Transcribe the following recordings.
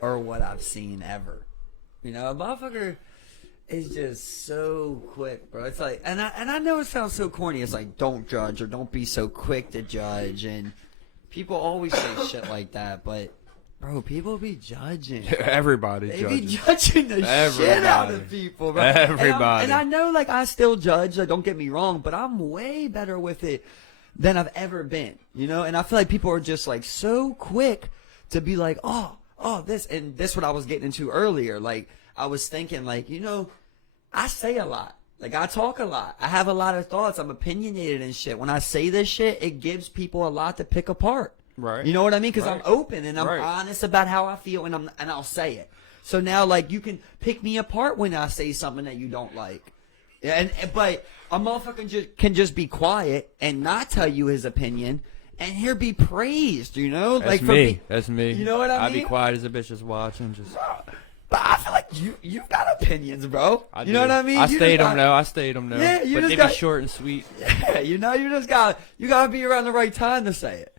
or what I've seen ever. You know, a motherfucker is just so quick, bro. It's like, and I know it sounds so corny. It's like, don't judge or don't be so quick to judge. And people always say shit like that, but bro, people be judging. Everybody they judges. be judging the shit out of people, bro. Everybody. And I know, like, I still judge. Like, don't get me wrong, but I'm way better with it than I've ever been. You know, and I feel like people are just like so quick to be like, oh, this and this. What I was getting into earlier, like I was thinking, like, you know, I say a lot. Like, I talk a lot. I have a lot of thoughts. I'm opinionated and shit. When I say this shit, it gives people a lot to pick apart. Right. You know what I mean? Because right. I'm open and I'm right. honest about how I feel, and I'll say it. So now, like, you can pick me apart when I say something that you don't like. But a motherfucker can just be quiet and not tell you his opinion, and here be praised. You know, that's like me. That's me. You know what I mean? I'd be quiet as a bitch just watching, just. But I feel like you got opinions, bro. You know what I mean? I stayed them though. Yeah, you but just they be short and sweet. Yeah, you know, you gotta be around the right time to say it.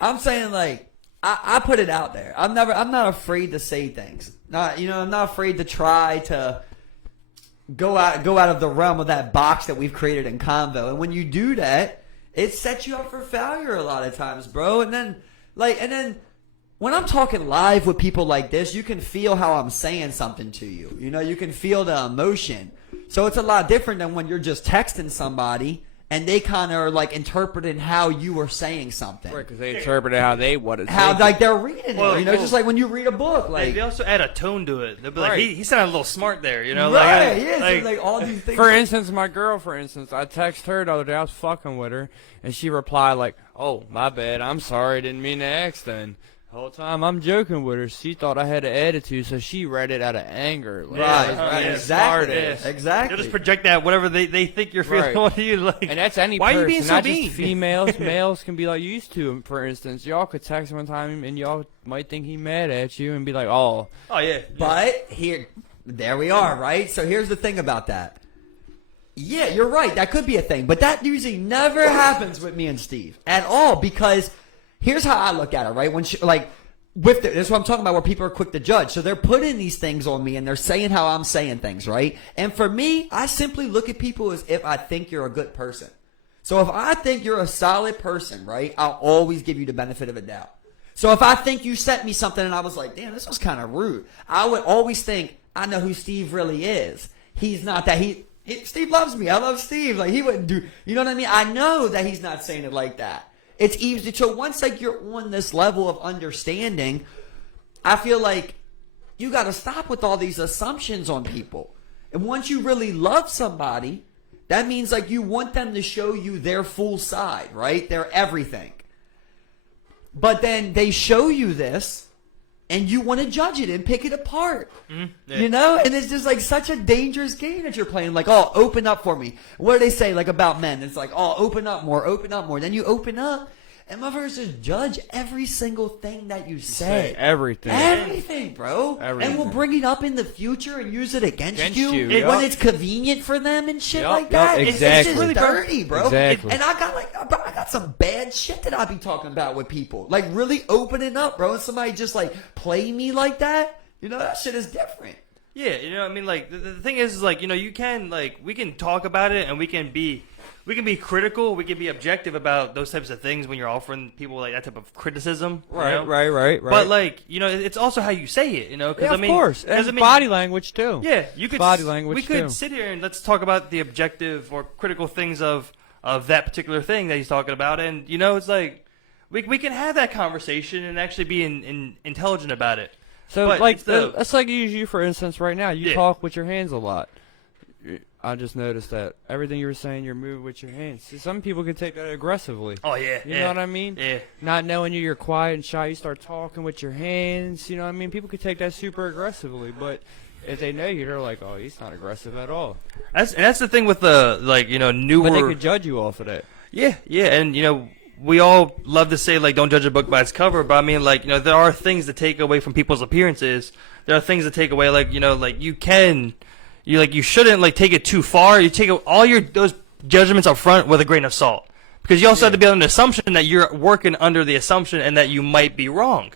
I'm saying, like, I put it out there. I'm not afraid to say things. I'm not afraid to try to go out of the realm of that box that we've created in convo. And when you do that, it sets you up for failure a lot of times, bro. And then when I'm talking live with people like this, you can feel how I'm saying something to you. You know, you can feel the emotion. So it's a lot different than when you're just texting somebody and they kind of are like interpreting how you were saying something. Right, because they interpreted how they wanted to. How, like, they're reading it. You know, just like when you read a book. Like, they also add a tone to it. They'll be like, he sounded a little smart there, you know? Right, like, yeah. like, like all these things. For instance, my girl, I texted her the other day. I was fucking with her, and she replied like, "Oh, my bad. I'm sorry. Didn't mean to ask then." The whole time I'm joking with her, she thought I had an attitude, so she read it out of anger. Like, right, exactly. Exactly. You'll just project that whatever they think you're feeling. Right. What do you like? And that's any Why person, are you being so not mean? just females. Males can be like used to him. For instance, y'all could text one time and y'all might think he mad at you and be like, "Oh, yeah." But there we are, right? So here's the thing about that. Yeah, you're right. That could be a thing, but that usually never happens with me and Steve at all, because here's how I look at it, right? When that's what I'm talking about, where people are quick to judge. So they're putting these things on me and they're saying how I'm saying things, right? And for me, I simply look at people as if I think you're a good person. So if I think you're a solid person, right, I'll always give you the benefit of a doubt. So if I think you sent me something and I was like, damn, this was kind of rude, I would always think, I know who Steve really is. He's not that. Steve loves me. I love Steve. Like, he wouldn't do, you know what I mean? I know that he's not saying it like that. It's easy. So once, like, you're on this level of understanding, I feel like you got to stop with all these assumptions on people. And once you really love somebody, that means, like, you want them to show you their full side, right? Their everything. But then they show you this, and you want to judge it and pick it apart. Yeah. You know? And it's just like such a dangerous game that you're playing. Like, oh, open up for me. What do they say, like, about men? It's like, oh, open up more, open up more. Then you open up, and motherfuckers just judge every single thing that you say. Everything. Everything, bro. Everything. And we'll bring it up in the future and use it against you yup. when it's convenient for them and shit Yup, like yup, that. exactly. It's just really dirty, bro. Exactly. And I got some bad shit that I be talking about with people. Like, really opening up, bro. And somebody just, like, play me like that, you know, that shit is different. Yeah, you know what I mean? Like, the thing is, like, you know, you can, like, we can talk about it and we can be critical, we can be objective about those types of things when you're offering people, like, that type of criticism. Right, you know? right. But, like, you know, it's also how you say it, you know? Yeah, of course. And body language, too. Yeah, you could. Body language, we could sit here and let's talk about the objective or critical things of that particular thing that he's talking about. And, you know, it's like, we can have that conversation and actually be intelligent about it. So, but like, that's like you, for instance, right now. You Yeah. talk with your hands a lot. I just noticed that everything you were saying, you're moving with your hands. See, some people can take that aggressively. Oh, yeah. You know what I mean? Yeah. Not knowing you're quiet and shy, you start talking with your hands. You know what I mean? People could take that super aggressively, but if they know you, they're like, oh, he's not aggressive at all. That's the thing with the, like, you know, newer. But they could judge you off of that. Yeah, and, you know, we all love to say, like, don't judge a book by its cover, but I mean, like, you know, there are things to take away from people's appearances. There are things to take away, like, you know, like, you shouldn't, like, take it too far. You take all those judgments up front with a grain of salt. Because you also have to be on the assumption that you're working under the assumption and that you might be wrong.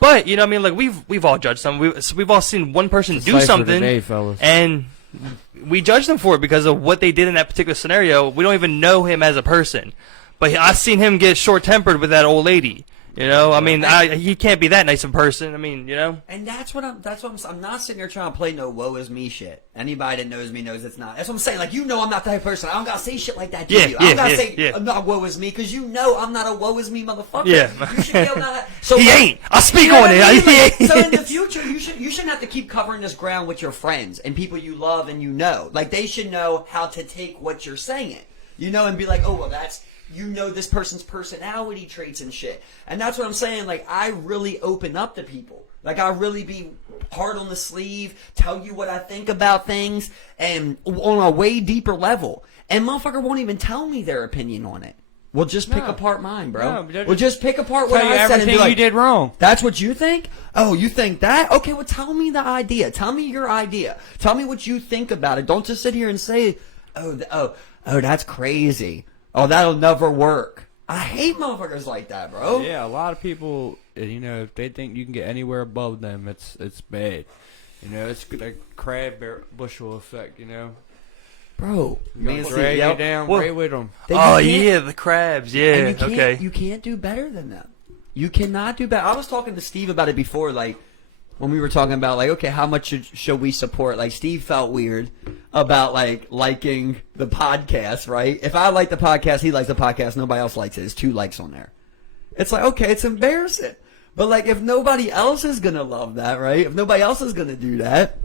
But you know, what I mean, like we've all judged some. We've all seen one person do something, today, fellas. and we judge them for it because of what they did in that particular scenario. We don't even know him as a person, but I seen him get short-tempered with that old lady. You know, I mean, he can't be that nice of a person. I mean, you know. And that's what I'm not sitting there trying to play no woe is me shit. Anybody that knows me knows it's not. That's what I'm saying. Like, you know I'm not that type of person. I don't gotta say shit like that to you. I don't gotta say I'm not woe is me, because you know I'm not a woe is me motherfucker. Yeah. You should be able to, so he ain't. I'll speak on it. Like, so in the future, you shouldn't have to keep covering this ground with your friends and people you love and you know. Like, they should know how to take what you're saying. You know, and be like, oh, well, that's... You know this person's personality traits and shit. And that's what I'm saying. Like, I really open up to people. Like, I really be hard on the sleeve, tell you what I think about things, and on a way deeper level. And motherfucker won't even tell me their opinion on it. We'll just pick apart mine, bro. No, we'll just pick apart what I said and everything be like, you did wrong. That's what you think? Oh, you think that? Okay, well, tell me the idea. Tell me your idea. Tell me what you think about it. Don't just sit here and say, oh, that's crazy. Oh, that'll never work. I hate motherfuckers like that, bro. Yeah, a lot of people, you know, if they think you can get anywhere above them, it's bad. You know, it's like crab bushel effect, you know. Bro, Man, drag you down right with them. Yeah, the crabs. Yeah, okay. You can't do better than them. You cannot do better. I was talking to Steve about it before, like, when we were talking about, like, okay, how much should we support? Like, Steve felt weird about, like, liking the podcast, right? If I like the podcast, he likes the podcast, nobody else likes it. There's 2 likes on there. It's like, okay, it's embarrassing. But, like, if nobody else is going to love that, right? If nobody else is going to do that,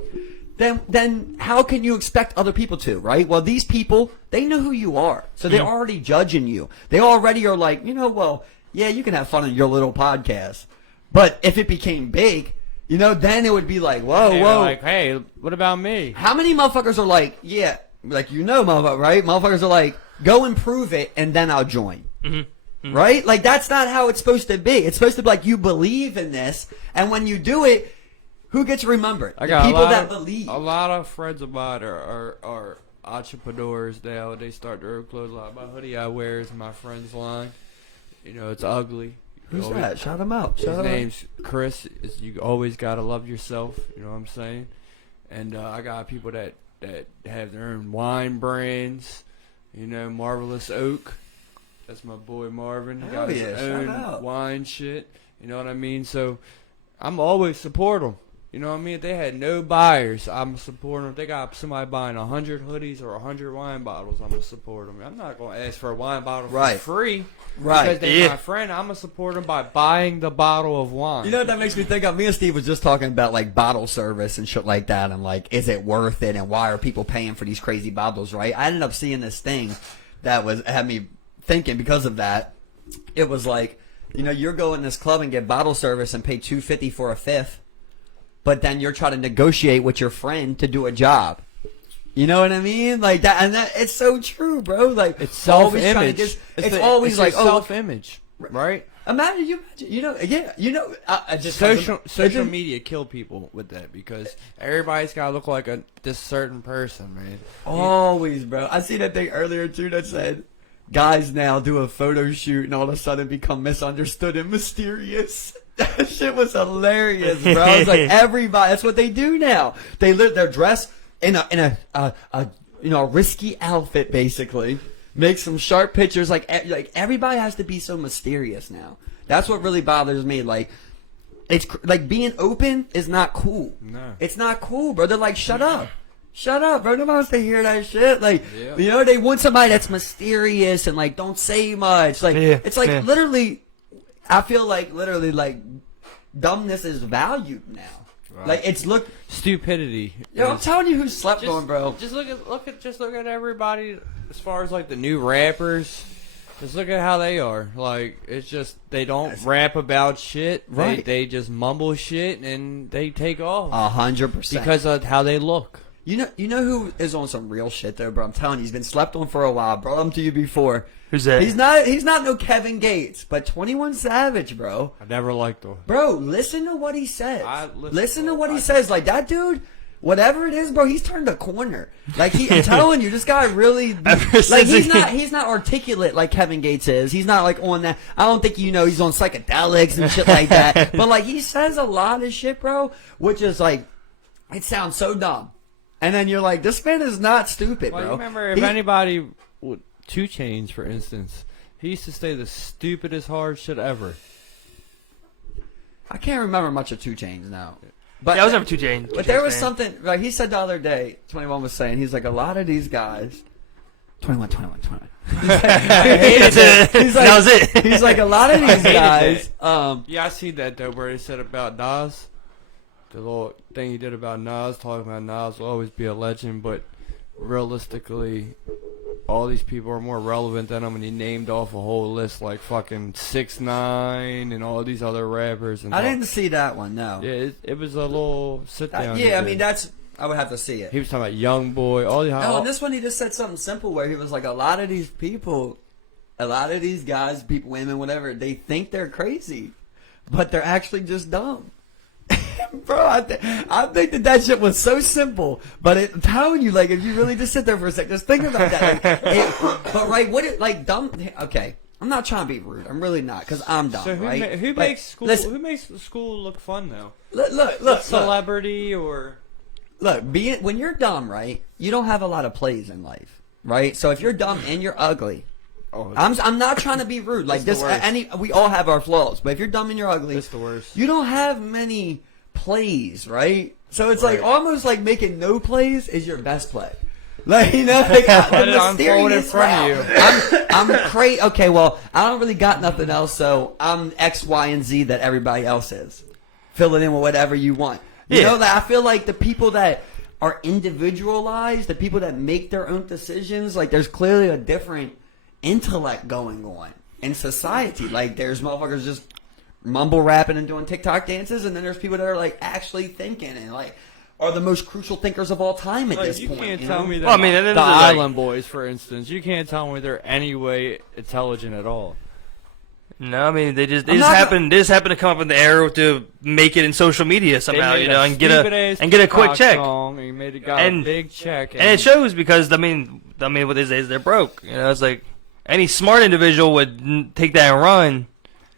then how can you expect other people to, right? Well, these people, they know who you are. So they're already judging you. They already are like, you know, well, yeah, you can have fun in your little podcast. But if it became big... You know, then it would be like, whoa. Like, hey, what about me? How many motherfuckers are like, yeah, like, you know, motherfucker, right? Motherfuckers are like, go and prove it, and then I'll join. Mm-hmm. Mm-hmm. Right? Like, that's not how it's supposed to be. It's supposed to be like, you believe in this, and when you do it, who gets remembered? I got people that believe. A lot of friends of mine are entrepreneurs now. They start their own clothes line. My hoodie I wear is my friend's line. You know, it's ugly. Who's that? Shout him out. His name's Chris. You always gotta love yourself. You know what I'm saying? And I got people that have their own wine brands. You know, Marvelous Oak. That's my boy Marvin. He got his own wine shit. You know what I mean? So I'm always support them. You know what I mean? If they had no buyers, I'm supporting them. If they got somebody buying 100 hoodies or 100 wine bottles, I'm going to support them. I'm not going to ask for a wine bottle for free. Right. Because they're my friend. I'm going to support them by buying the bottle of wine. You know what that makes me think of? Me and Steve was just talking about, like, bottle service and shit like that, and, like, is it worth it, and why are people paying for these crazy bottles, right? I ended up seeing this thing that had me thinking because of that. It was like, you know, you're going to this club and get bottle service and pay $2.50 for a fifth. But then you're trying to negotiate with your friend to do a job. You know what I mean? Like that, and that it's so true, bro. Like it's self-image. It's always like self-image, right? Imagine, you know, yeah, you know, just social media kill people with that because everybody's gotta look like this certain person, man. Always, bro. I see that thing earlier too that said, guys now do a photo shoot and all of a sudden become misunderstood and mysterious. That shit was hilarious, bro. I was like, everybody, that's what they do now. They're dressed in a risky outfit, basically. Make some sharp pictures. Like everybody has to be so mysterious now. That's what really bothers me. Like, it's like being open is not cool. No, it's not cool, bro. They're like, shut up. Shut up, bro. Nobody wants to hear that shit. Like, you know, they want somebody that's mysterious and like don't say much. Like, it's like literally. I feel like literally like dumbness is valued now. Right. Like it's stupidity. Yo, I'm telling you who slept on, bro. Just look at everybody as far as like the new rappers. Just look at how they are. Like it's just they don't rap about shit. Right. They just mumble shit and they take off. 100%. Because of how they look. You know who is on some real shit though, bro. I'm telling you, he's been slept on for a while. Brought him to you before. Who's that? He's not no Kevin Gates, but 21 Savage, bro. I never liked him. Bro, listen to what he says. Listen to what he says. Like that dude, whatever it is, bro, he's turned a corner. Like I'm telling you, this guy really like he's not articulate like Kevin Gates is. He's not like on that. I don't think he's on psychedelics and shit like that. But like he says a lot of shit, bro, which is like it sounds so dumb. And then you're like, this man is not stupid, well, bro. You remember if anybody, 2 Chainz, for instance, he used to say the stupidest hard shit ever. I can't remember much of 2 Chainz now. But I was never 2 Chainz. But there was something, like he said the other day, 21 was saying, he's like, a lot of these guys, 21. He's like, that was it. He's like, a lot of these guys. Yeah, I seen that though, where he said about Nas, the little thing he did about Nas, talking about Nas will always be a legend, but realistically, all these people are more relevant than him, and he named off a whole list like fucking 6ix9ine and all these other rappers. And I didn't see that one, no. Yeah, it was a little sit down. Yeah, I mean I would have to see it. He was talking about Young Boy, all the. No, and this one he just said something simple where he was like, a lot of these people, a lot of these guys, people, women, whatever, they think they're crazy, but they're actually just dumb. Bro, I think that shit was so simple, but I'm telling you, like, if you really just sit there for a second, just think about that. Like, but right, what it like dumb? Okay, I'm not trying to be rude. I'm really not, because I'm dumb. So right? Who but makes school? Listen, Who makes school look fun though? Look, Celebrity or look. When you're dumb, right? You don't have a lot of plays in life, right? So if you're dumb and you're ugly. I'm not trying to be rude. Like this, we all have our flaws. But if you're dumb and you're ugly, it's the worst. You don't have many plays, right? So it's like almost like making no plays is your best play. Like like the mysterious in front of you. I'm crazy. Okay, well, I don't really got nothing else, so I'm X, Y, and Z that everybody else is. Fill it in with whatever you want. You know that I feel like the people that are individualized, the people that make their own decisions, like there's clearly a different intellect going on in society. Like there's motherfuckers just mumble rapping and doing TikTok dances, and then there's people that are like actually thinking and like are the most crucial thinkers of all time at this point. You can't tell me that. Well, I mean, the Island Boys, for instance, you can't tell me they're any way intelligent at all. No, I mean they just happen to come up in the era to make it in social media somehow, and get a quick check. And you made a big check, and it shows because I mean, what they say is they're broke. It's like any smart individual would take that and run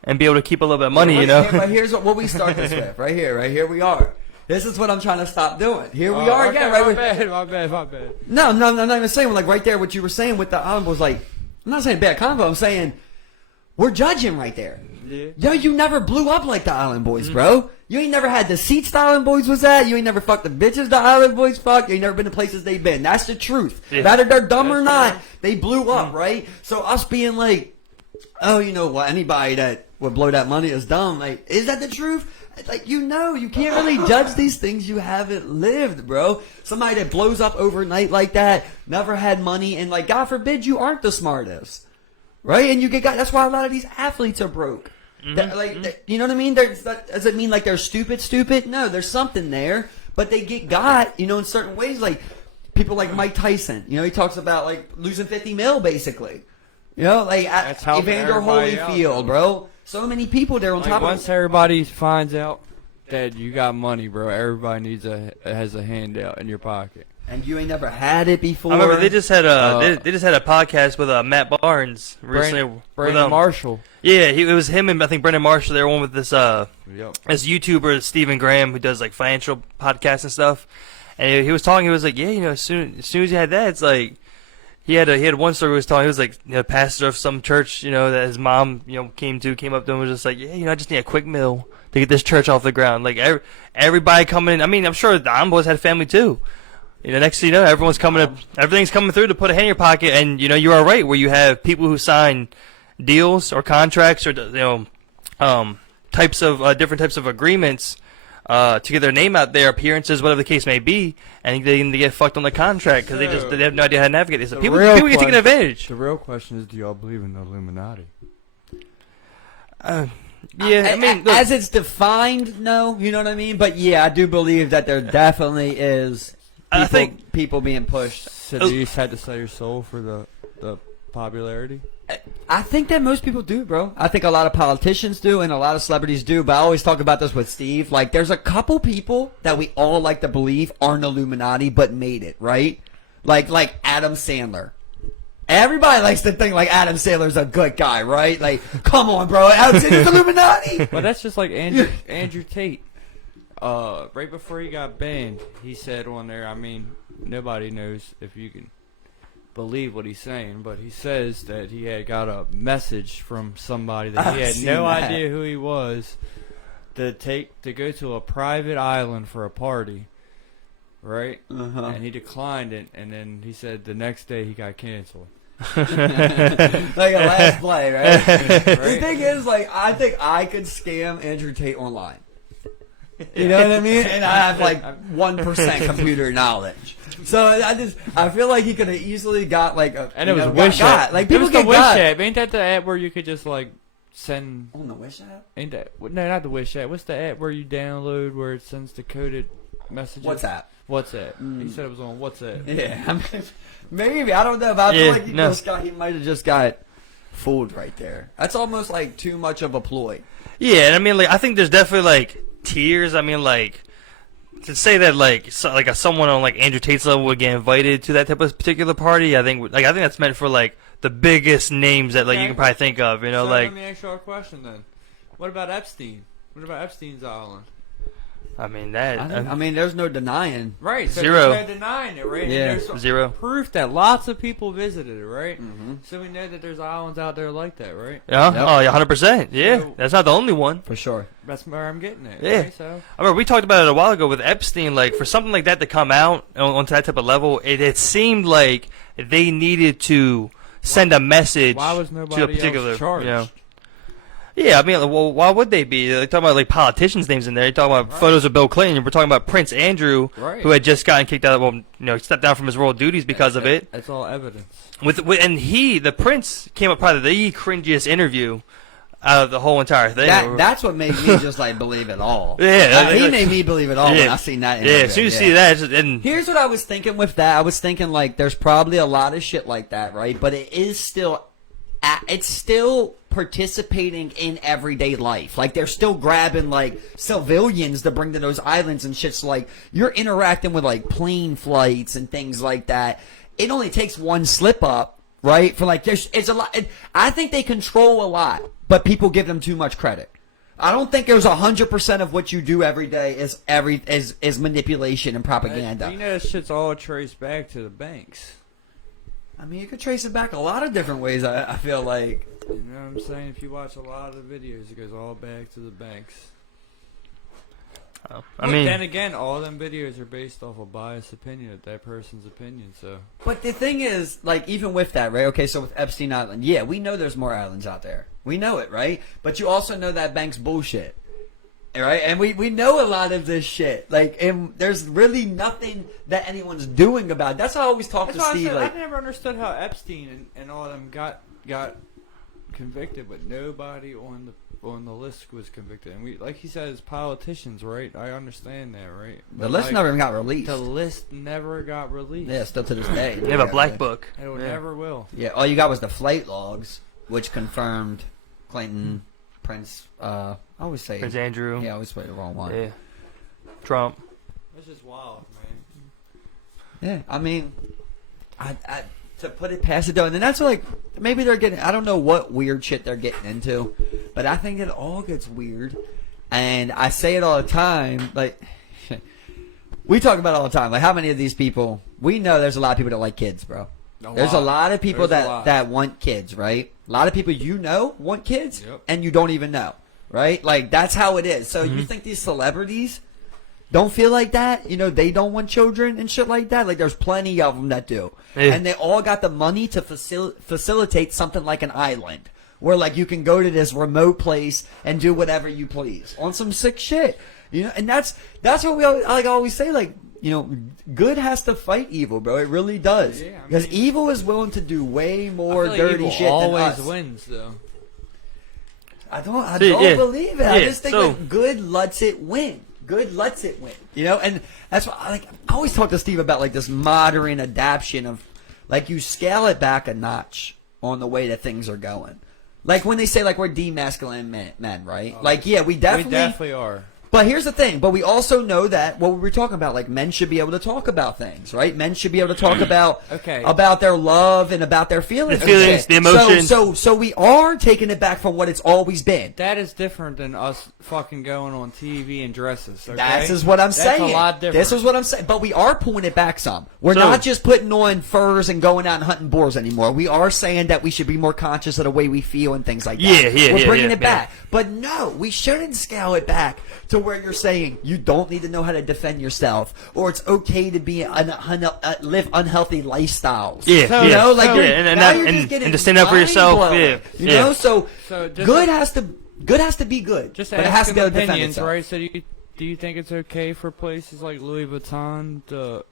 and be able to keep a little bit of money, But here's what we start this with, right here we are. This is what I'm trying to stop doing. Here we are again, right? My bad. No, I'm not even saying like right there what you were saying with the Island was like. I'm not saying bad combo. I'm saying we're judging right there. Yeah. Yo, you never blew up like the Island Boys, bro. You ain't never had the seats the Island Boys was at. You ain't never fucked the bitches the Island Boys fucked. You ain't never been to places they've been. That's the truth. Yeah. Whether they're dumb or not, they blew up, right? So us being like, oh, anybody that would blow that money is dumb. Like, is that the truth? Like, you can't really judge these things you haven't lived, bro. Somebody that blows up overnight like that, never had money, and like, God forbid you aren't the smartest, right? And you get got. That's why a lot of these athletes are broke. You know what I mean? Does it mean like they're stupid? No, there's something there, but they get got, in certain ways. Like people like Mike Tyson, he talks about like losing 50 mil basically. Like Evander Holyfield, bro. So many people there on top of it. Once everybody finds out that you got money, bro, everybody has a handout in your pocket. And you ain't never had it before. I remember they just had a podcast with Matt Barnes recently. Brandon Marshall. Yeah, it was him and I think Brendan Marshall. They were one with this this YouTuber Stephen Graham who does like financial podcasts and stuff. And he was talking. He was like, as soon as you had that, it's like he had one story. He was telling. He was like pastor of some church. That his mom came up to him and was just like, I just need a quick meal to get this church off the ground. Like everybody coming in. I mean, I'm sure the Island Boys had family too. Next thing you know, everything's coming through to put a hand in your pocket, and you are right where you have people who sign deals or contracts or different types of agreements to get their name out there, appearances, whatever the case may be, and they get fucked on the contract because they have no idea how to navigate this. So people get taken advantage. The real question is, do y'all believe in the Illuminati? Yeah, I mean, as it's defined, no, you know what I mean. But yeah, I do believe that there definitely is. I think people being pushed. So you just had to sell your soul for the popularity? I think that most people do, bro. I think a lot of politicians do and a lot of celebrities do, but I always talk about this with Steve. Like, there's a couple people that we all like to believe aren't Illuminati but made it, right? Like Adam Sandler. Everybody likes to think like Adam Sandler's a good guy, right? Like, come on, bro. Adam Sandler's Illuminati. Well, that's just like Andrew Tate. Right before he got banned, he said on there, I mean, nobody knows if you can believe what he's saying, but he says that he had got a message from somebody that he had no idea who he was to go to a private island for a party, right? And he declined it, and then he said the next day he got canceled. Like a last play, right? The thing is, like, I think I could scam Andrew Tate online. You know what I mean? And I have like 1% computer knowledge. So I feel like he could have easily got like a. And it was Wish app. Like people get get Wish got. app. Ain't that the app where you could just like send? On the Wish app? Ain't that? No, not the Wish app. What's the app where you download where it sends the coded messages? WhatsApp. He said it was on WhatsApp. Yeah, I mean, maybe I don't know, but I feel like he might have just got fooled right there. That's almost like too much of a ploy. Yeah, and I mean, like, I think there's definitely like tiers. I mean, like, to say that like someone on like Andrew Tate's level would get invited to that type of particular party, I think that's meant for like the biggest names that like you can probably think of. You know, so like. Let me ask you a question then. What about Epstein? What about Epstein's island? I mean that. I mean, there's no denying. Right, so Zero. there's no denying it, right? Yeah. And there's Zero. proof that lots of people visited it, right? Mm-hmm. So we know that there's islands out there like that, right? Yeah. Yep. Oh, yeah, 100%. Yeah, So- that's not the only one. For sure. That's where I'm getting at. Yeah. Right? So I remember we talked about it a while ago with Epstein. Like, for something like that to come out onto that type of level, it seemed like they needed to send a message why was to a nobody particular. else charged? You know. Yeah, I mean, well, why would they be? They're talking about like politicians' names in there. You're talking about Right. photos of Bill Clinton. We're talking about Prince Andrew, Right. who had just gotten kicked out. Well, you know, stepped down from his royal duties because of it. That's all evidence. And the Prince came up probably the cringiest interview out of the whole entire thing. That's what made me just like believe it all. Yeah, he made me believe it all when I seen that. Yeah, as soon as you see that, it's just, and Here's what I was thinking with that. I was thinking like there's probably a lot of shit like that, right? But it's still participating in everyday life. Like they're still grabbing like civilians to bring to those islands and shit. So like you're interacting with like plane flights and things like that. It only takes one slip up, right? For like it's a lot. I think they control a lot, but people give them too much credit. I don't think there's 100% of what you do every day is manipulation and propaganda. You know, this shit's all traced back to the banks. I mean, you could trace it back a lot of different ways. I feel like. You know what I'm saying? If you watch a lot of the videos, it goes all back to the banks. I But mean, then again, all them videos are based off a biased opinion of that person's opinion. So But the thing is, like, even with that, right? Okay, so with Epstein Island, yeah, we know there's more islands out there. We know it, right? But you also know that bank's bullshit. Right? And we know a lot of this shit. Like, and there's really nothing that anyone's doing about it. That's how I always talk that's to why Steve. I said Like, I never understood how Epstein and all of them got convicted, but nobody on the list was convicted. And we, like he said, as politicians, right? I understand that, right? the But, list like, never even got released. The list never got released. Yeah, still to this day. they have a black book. It Yeah. never will. Yeah, all you got was the flight logs, which confirmed Clinton, Prince, I always say Prince Andrew. Yeah, I always say the wrong one. Yeah. Trump. It's just wild, man. Yeah, I mean, I to put it past it though, and then that's like maybe they're getting. I don't know what weird shit they're getting into, but I think it all gets weird, and I say it all the time. Like we talk about it all the time. Like how many of these people we know? There's a lot of people that like kids, bro. There's a lot of people that want kids, right? A lot of people you know want kids, Yep. and you don't even know, right? Like that's how it is. So you think these celebrities don't feel like that? You know, they don't want children and shit like that. Like there's plenty of them that do, Yeah. and they all got the money to facilitate something like an island where like you can go to this remote place and do whatever you please on some sick shit. You know, and that's what we always say. Like, you know, good has to fight evil, bro. It really does. Yeah, I Because mean- evil is willing to do way more I feel like dirty evil shit always than us. wins, though. I don't See, yeah. believe it. I Yeah, just think so- that good lets it win. Good lets it win. You know, and that's why I always talk to Steve about like this modern adaptation of like you scale it back a notch on the way that things are going. Like when they say like we're demasculine men, right? Like yeah, we definitely are. But here's the thing. But we also know that what we were talking about, like men should be able to talk about things, right? Men should be able to talk about about their love and about their feelings, the emotions. So we are taking it back from what it's always been. That is different than us fucking going on TV in dresses. Okay? This is what I'm saying. That's a lot different. This is what I'm saying. But we are pulling it back some. We're not just putting on furs and going out and hunting boars anymore. We are saying that we should be more conscious of the way we feel and things like that. We're bringing it back. But no, we shouldn't scale it back to where you're saying you don't need to know how to defend yourself, or it's okay to be live unhealthy lifestyles. Yeah, you know, like and to stand up for yourself. Yeah, you know. So good has to be good. Just but it has to be able to defend opinions, itself. right? So do you think it's okay for places like Louis Vuitton to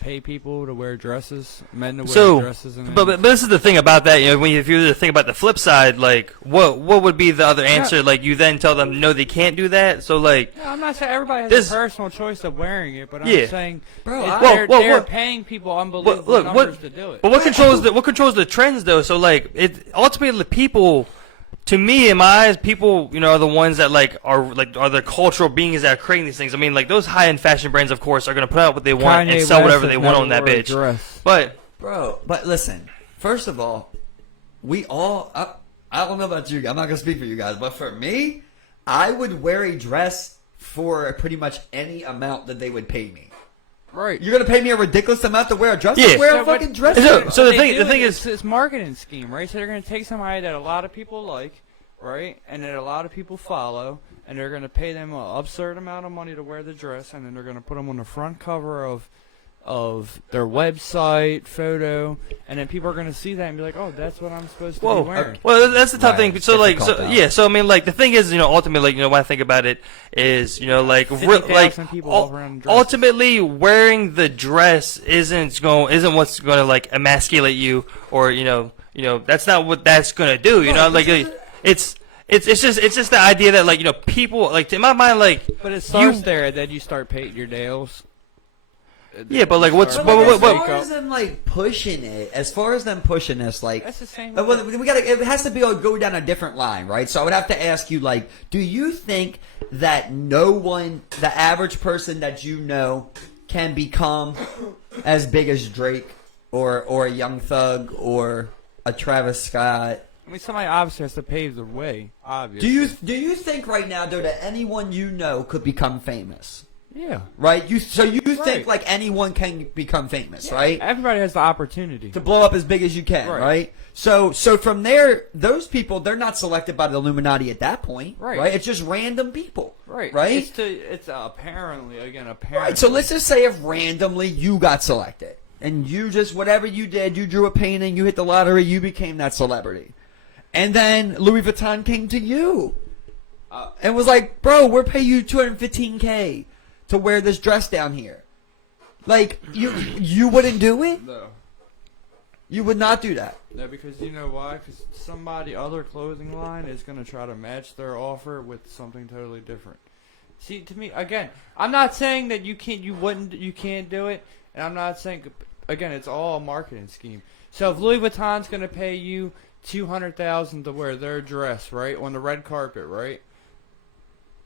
pay people to wear dresses, men to wear dresses? But this is the thing about that. You know, if you think about the flip side, like what would be the other answer? Like you then tell them no, they can't do that. So like, no, I'm not saying everybody has a personal choice of wearing it, but I'm saying, they're paying people unbelievable numbers to do it. But what controls the trends though? So like, ultimately people. To me, in my eyes, people, you know, are the ones that are the cultural beings that are creating these things. I mean, like those high-end fashion brands, of course, are gonna put out what they want and sell whatever they want on that bitch. But listen. First of all, we all. I don't know about you guys. I'm not gonna speak for you guys, but for me, I would wear a dress for pretty much any amount that they would pay me. Right. You're gonna pay me a ridiculous amount to wear a dress? Yeah. Wear a fucking dress. So the thing is, it's marketing scheme, right? So they're gonna take somebody that a lot of people like, right, and that a lot of people follow, and they're gonna pay them an absurd amount of money to wear the dress, and then they're gonna put them on the front cover of their website photo, and then people are gonna see that and be like, "Oh, that's what I'm supposed to be wearing." Well, that's the tough thing. So so I mean, like the thing is, you know, ultimately, like, you know, when I think about it, is, you know, like ultimately wearing the dress isn't what's gonna like emasculate you, or you know that's not what that's gonna do. You know, like it's just the idea that, like, you know, people, like, in my mind, like, but it starts there, then you start painting your nails. Yeah, but like, as far as them like pushing it, as far as them pushing this, like, that's the same. It has to be go down a different line, right? So I would have to ask you, like, do you think that the average person that you know, can become as big as Drake or a Young Thug or a Travis Scott? I mean, somebody obviously has to pave the way. Obviously. Do you think right now, though, that anyone you know could become famous? Yeah. Right? You think like anyone can become famous, right? Everybody has the opportunity to blow up as big as you can, right? So from there, those people, they're not selected by the Illuminati at that point, right? It's just random people, right? It's apparently. Right, so let's just say if randomly you got selected, and you just, whatever you did, you drew a painting, you hit the lottery, you became that celebrity. And then Louis Vuitton came to you and was like, bro, we'll pay you $215K to wear this dress down here. Like, you wouldn't do it? No. You would not do that. No, because you know why? Because other clothing line is going to try to match their offer with something totally different. See, to me, again, I'm not saying that you can't do it, and I'm not saying, again, it's all a marketing scheme. So if Louis Vuitton's going to pay you $200,000 to wear their dress, right, on the red carpet, right?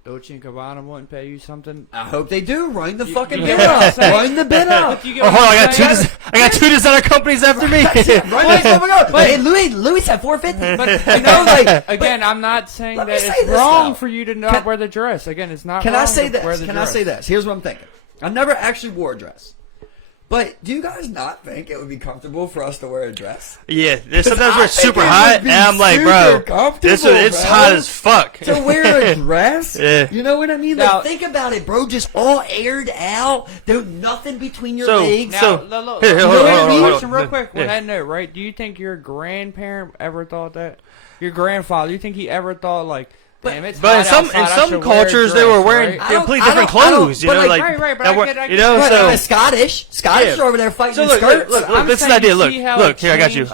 Dolce & Gabbana wouldn't pay you something. I hope they do. Run the fucking bid up. Run the bid up. Hold on, I got two designer companies after me. Hey, Louis said $450. But you know, like, again, I'm not saying that it's wrong for you to not wear the dress. Again, it's not. Can wrong I say to this? wear the Can dress. I say this? Here's what I'm thinking. I never actually wore a dress. But do you guys not think it would be comfortable for us to wear a dress? Yeah, there's sometimes where it's super hot, and I'm like, bro, it's hot as fuck. To wear a dress? Yeah. You know what I mean? Like, think about it, bro. Just all aired out. There's nothing between your legs. Hold on, real quick. On that note, right? Do you think your grandparent ever thought that? Your grandfather, do you think he ever thought, like, damn, it's but hot in some cultures, they were wearing completely different clothes. You know, like, right. But I get, you know, so Scottish are over there fighting. So look, this is the idea. Look, here, I got you.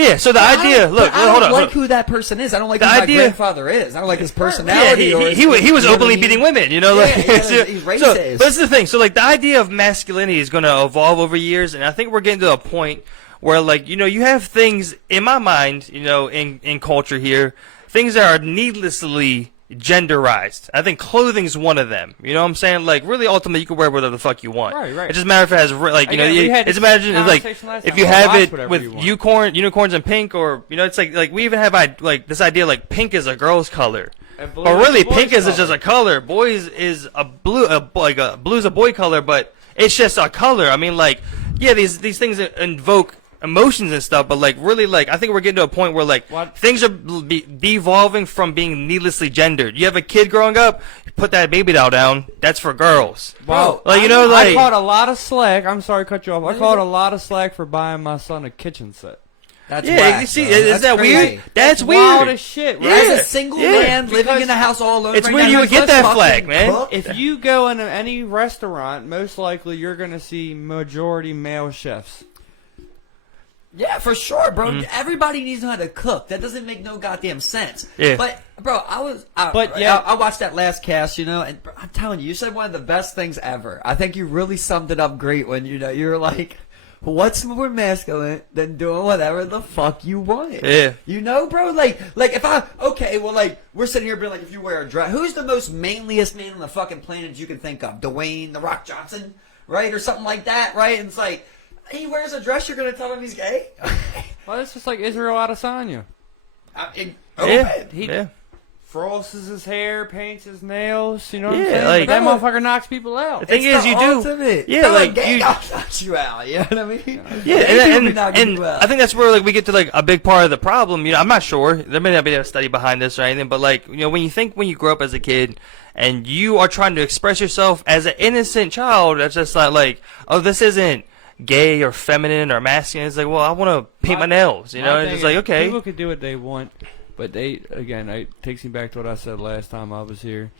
Yeah. So the idea, look, I hold don't on. like who that person is. I don't like who my grandfather is. I don't like his personality. Yeah, he was openly beating women. You know, like, he's racist. But this is the thing. So like, the idea of masculinity is going to evolve over years, and I think we're getting to a point where like you have things in my mind, in culture here, things that are needlessly genderized. I think clothing's one of them. You know what I'm saying? Like, really, ultimately, you can wear whatever the fuck you want. Right. It just matter if it has, like, it's imagine like if you have it with unicorns and pink, or it's like we even have like this idea like pink is a girl's color, but really pink is just a color. Boys is a blue, blue's a boy color, but it's just a color. I mean, like, yeah, these things invoke emotions and stuff, but like really, like I think we're getting to a point where like things are devolving from being needlessly gendered. You have a kid growing up, you put that baby doll down, that's for girls. Bro, like I caught a lot of slack. I'm sorry to cut you off. I caught a lot of slack for buying my son a kitchen set. That's whack, you see, is that crazy. weird? That's weird. Wild as shit, right? As a single man living in a house all alone, it's right weird now, you would get that flag, man. Cook. If you go into any restaurant, most likely you're gonna see majority male chefs. Yeah, for sure, bro. Everybody needs to know how to cook. That doesn't make no goddamn sense. Yeah. But, bro, I watched that last cast, and bro, I'm telling you, you said one of the best things ever. I think you really summed it up great when, you were like, what's more masculine than doing whatever the fuck you want? Yeah. Bro, like we're sitting here being like, if you wear a dress, who's the most manliest man on the fucking planet you can think of? Dwayne The Rock Johnson, right? Or something like that, right? And it's like, he wears a dress, you're going to tell him he's gay? Well, it's just like Israel Adesanya. He frosts his hair, paints his nails, you know what I'm Yeah, saying? like- But that motherfucker knocks people out. The thing is, you do. ultimate. Yeah, No, like, gay you- knocks you out, you know what I mean? Yeah, Gay people and knock you out. I think that's where like we get to like a big part of the problem. I'm not sure. There may not be a study behind this or anything, but like when you grow up as a kid and you are trying to express yourself as an innocent child, that's just not like, oh, this isn't gay or feminine or masculine. It's like, well, I want to paint my nails. It's just like, okay. People can do what they want, but it takes me back to what I said last time I was here.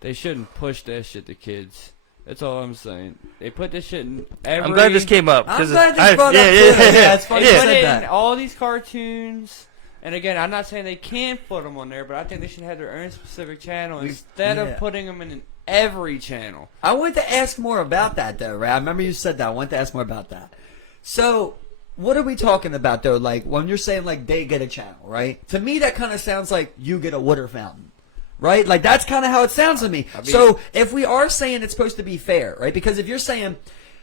They shouldn't push that shit to kids. That's all I'm saying. They put this shit in every... I'm glad this came up. I'm glad this brought up too. Yeah, it's funny They you put said it that. in all these cartoons. And again, I'm not saying they can't put them on there, but I think they should have their own specific channel instead of putting them in every channel. I wanted to ask more about that, though, Ray. I remember you said that. I wanted to ask more about that. So, what are we talking about, though? Like, when you're saying, like, they get a channel, right? To me, that kind of sounds like you get a water fountain, right? Like, that's kind of how it sounds to me. So, if we are saying it's supposed to be fair, right? Because if you're saying,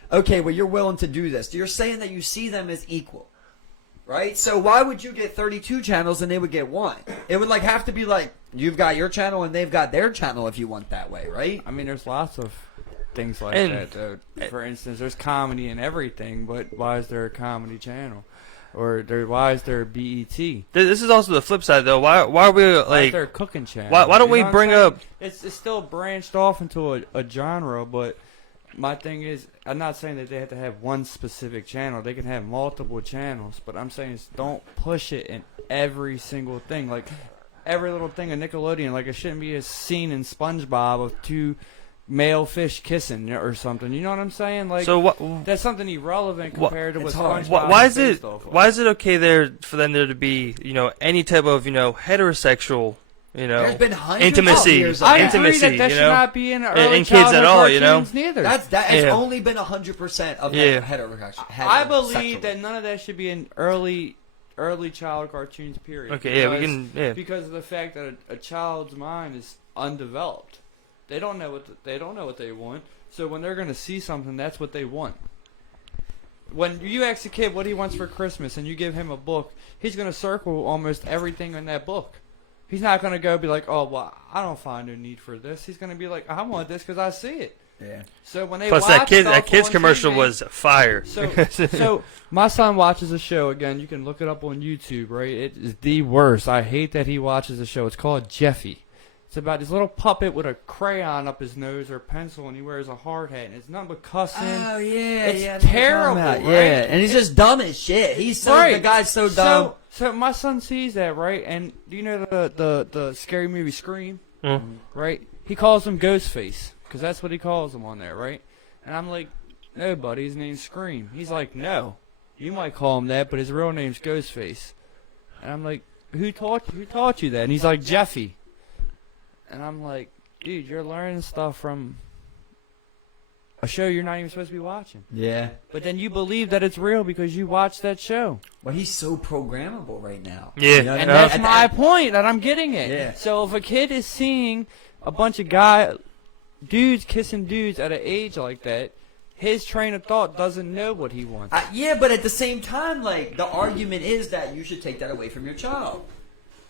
okay, well, you're willing to do this, you're saying that you see them as equal, right? So, why would you get 32 channels and they would get one? It would, like, have to be like, you've got your channel and they've got their channel if you want that way, right? I mean, there's lots of things like that, though. For instance, there's comedy in everything, but why is there a comedy channel? Or why is there a BET? This is also the flip side, though. Why are we Why is like? there a cooking channel? Why don't You we know what bring I'm saying? up? It's still branched off into a genre, but my thing is, I'm not saying that they have to have one specific channel. They can have multiple channels, but I'm saying is don't push it in every single thing. Like every little thing of Nickelodeon, like it shouldn't be a scene in SpongeBob of two male fish kissing or something. You know what I'm saying? Like, So that's something irrelevant compared to what SpongeBob Why is based off of. Why is it okay for there to be any type of heterosexual There's been hundreds intimacy, of years of I that. agree intimacy, that should not be in early in kids at all, cartoons neither. It's only been 100% of heterosexual. I believe that none of that should be in early child cartoons. Period. Okay, yeah, we can. Yeah. Because of the fact that a child's mind is undeveloped. They don't know what they want. So when they're going to see something, that's what they want. When you ask a kid what he wants for Christmas and you give him a book, he's going to circle almost everything in that book. He's not going to go be like, oh, well, I don't find a need for this. He's going to be like, I want this because I see it. Yeah. So when they Plus watch that kid's on commercial TV, was fire. So my son watches a show, again, you can look it up on YouTube, right? It is the worst. I hate that he watches a show. It's called Jeffy. It's about this little puppet with a crayon up his nose or pencil, and he wears a hard hat, and it's nothing but cussing. Oh, yeah. It's terrible, right? Yeah, and he's just dumb as shit. The guy's so dumb. So my son sees that, right? And do you know the scary movie Scream? Right? He calls him Ghostface, because that's what he calls him on there, right? And I'm like, no, buddy, his name's Scream. He's like, no, you might call him that, but his real name's Ghostface. And I'm like, who taught you that? And he's like, Jeffy. And I'm like, dude, you're learning stuff from a show you're not even supposed to be watching. Yeah. But then you believe that it's real because you watched that show. Well, he's so programmable right now. Yeah. You know what I And mean? that's my point that I'm getting at. Yeah. So if a kid is seeing a bunch of dudes kissing dudes at an age like that, his train of thought doesn't know what he wants. Yeah, but at the same time, like, the argument is that you should take that away from your child.